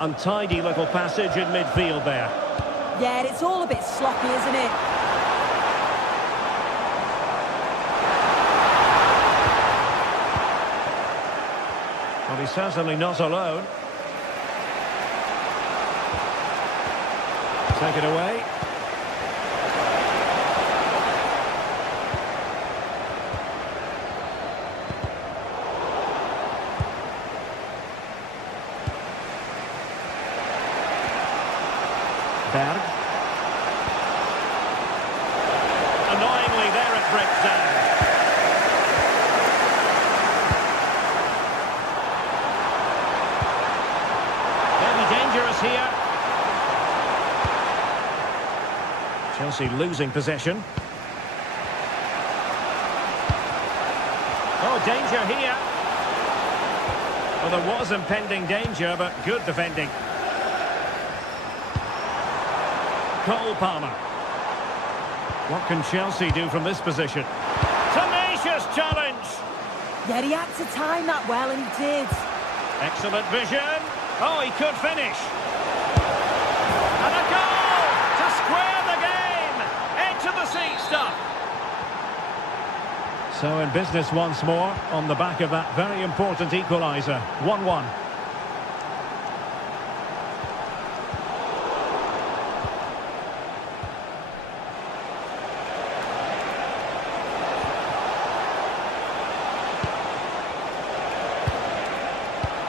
Untidy little passage in midfield there. Yeah, it's all a bit sloppy, isn't it? Well, he's certainly not alone. Take it away. Berg. Annoyingly, there it breaks down. Very dangerous here. Chelsea losing possession. Oh, danger here. Well, there was impending danger, but good defending. Cole Palmer. What can Chelsea do from this position? Tenacious challenge! Yeah, he had to time that well, and he did. Excellent vision. Oh, he could finish. And a goal to square the game. Edge of the seat stuff. So in business once more on the back of that very important equaliser. 1-1.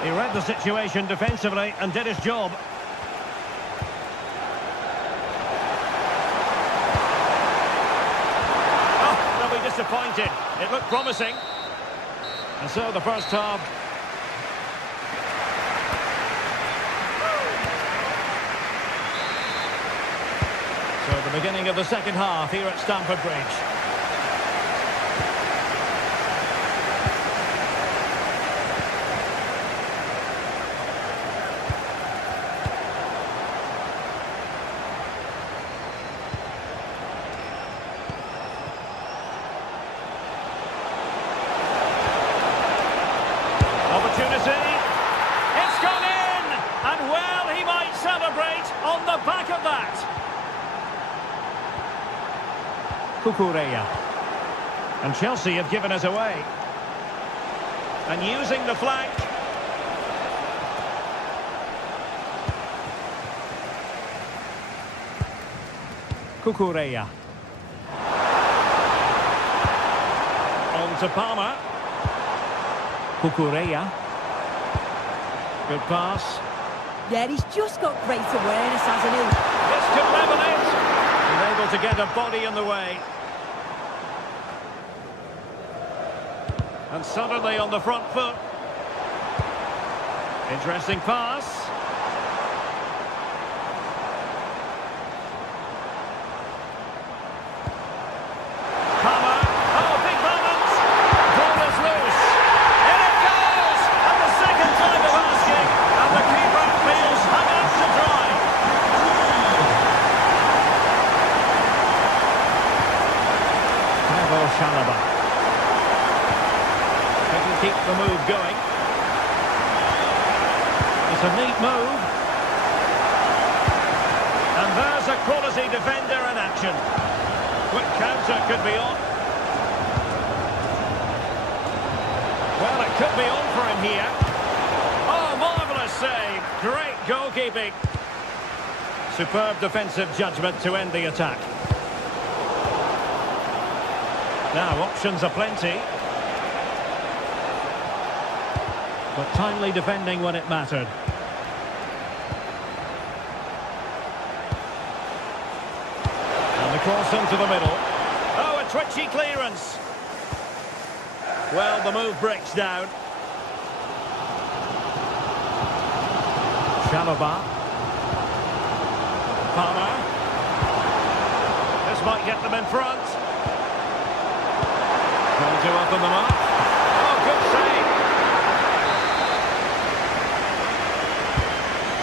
He read the situation defensively and did his job. Oh, they'll be disappointed. It looked promising. And so the first half. So the beginning of the second half here at Stamford Bridge. opportunity. It's gone in! And well, he might celebrate on the back of that. Cucurella. And Chelsea have given us away. And using the flank. Cucurella. On to Palmer. Cucurella. Good pass. Yeah, he's just got great awareness, hasn't he? This could level it. He's able to get a body in the way. And suddenly on the front foot. Interesting pass. Palmer. Oh, big moment. Ball is loose. In it goes. And the second time of asking. And the keeper feels hung out to dry. Nevo Chalobah. Keep the move going. It's a neat move. And there's a quality defender in action. Quick counter could be on. Well, it could be on for him here. Oh, marvellous save. Great goalkeeping. Superb defensive judgment to end the attack. Now, options are plenty. But timely defending when it mattered. And the cross into the middle. Oh, a twitchy clearance. Well, the move breaks down. Chalobah. Palmer. This might get them in front. Trying to open them up. Oh, good save.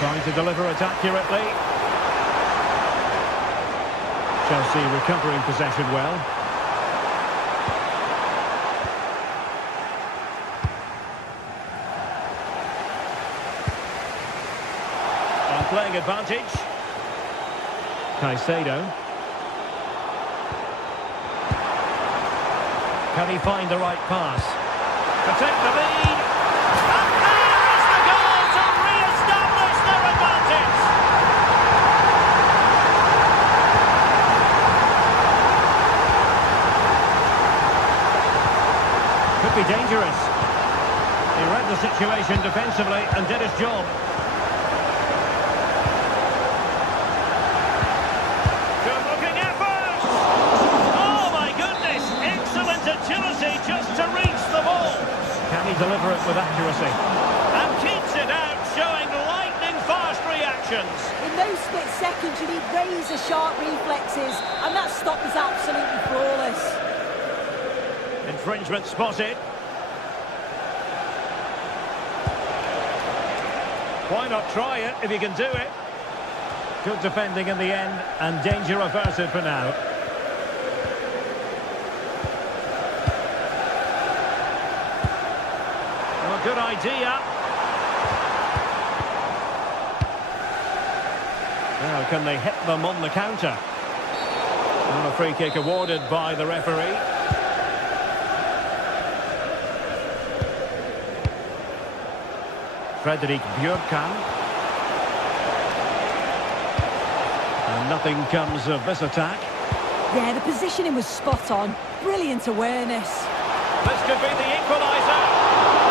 Trying to deliver it accurately. Chelsea recovering possession well. And playing advantage. Caicedo. Can he find the right pass? To take the lead. Be dangerous. He read the situation defensively and did his job. Good looking effort! Oh my goodness! Excellent agility just to reach the ball. Can he deliver it with accuracy? And keeps it out, showing lightning fast reactions. In those split seconds you need razor-sharp reflexes, and that stop is absolutely flawless. Infringement spotted. Why not try it if you can do it? Good defending in the end, and danger averted for now. Well, good idea. Now, can they hit them on the counter? And a free kick awarded by the referee. Fredrik Björkan. And nothing comes of this attack. Yeah, the positioning was spot on. Brilliant awareness. This could be the equaliser.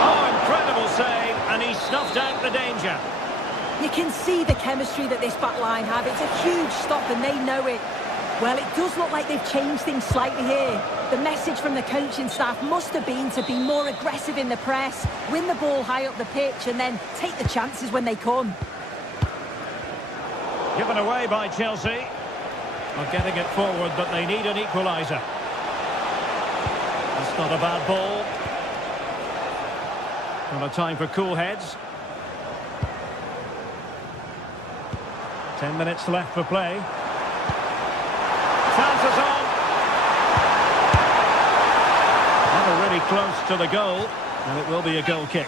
Oh, incredible save, and he snuffed out the danger. You can see the chemistry that this back line have. It's a huge stop and they know it. Well, it does look like they've changed things slightly here. The message from the coaching staff must have been to be more aggressive in the press, win the ball high up the pitch, and then take the chances when they come. Given away by Chelsea. Not getting it forward, but they need an equaliser. That's not a bad ball. Not a time for cool heads. 10 minutes left for play. Chances on. Never really close to the goal, and it will be a goal kick.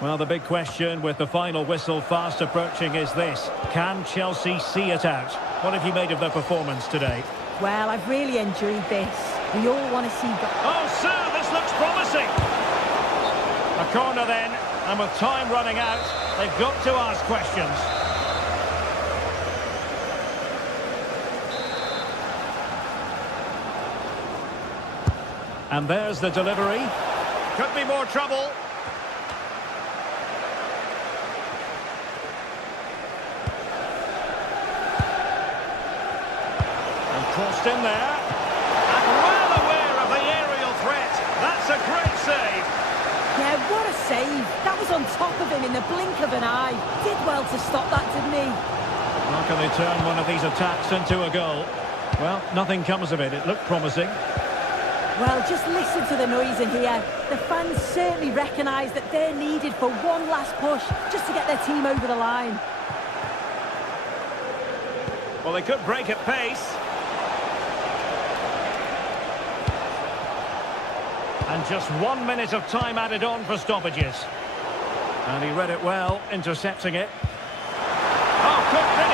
Well, the big question with the final whistle fast approaching is this. Can Chelsea see it out? What have you made of their performance today? Well, I've really enjoyed this. We all want to see... Oh, sir, this looks promising. A corner then, and with time running out, they've got to ask questions. And there's the delivery. Could be more trouble. And crossed in there. And well aware of the aerial threat. That's a great save. Yeah, what a save. That was on top of him in the blink of an eye. Did well to stop that, didn't he? How can they turn one of these attacks into a goal? Well, nothing comes of it. It looked promising. Well, just listen to the noise in here. The fans certainly recognise that they're needed for one last push just to get their team over the line. Well, they could break at pace. And just 1 minute of time added on for stoppages. And he read it well, intercepting it. Oh, good finish!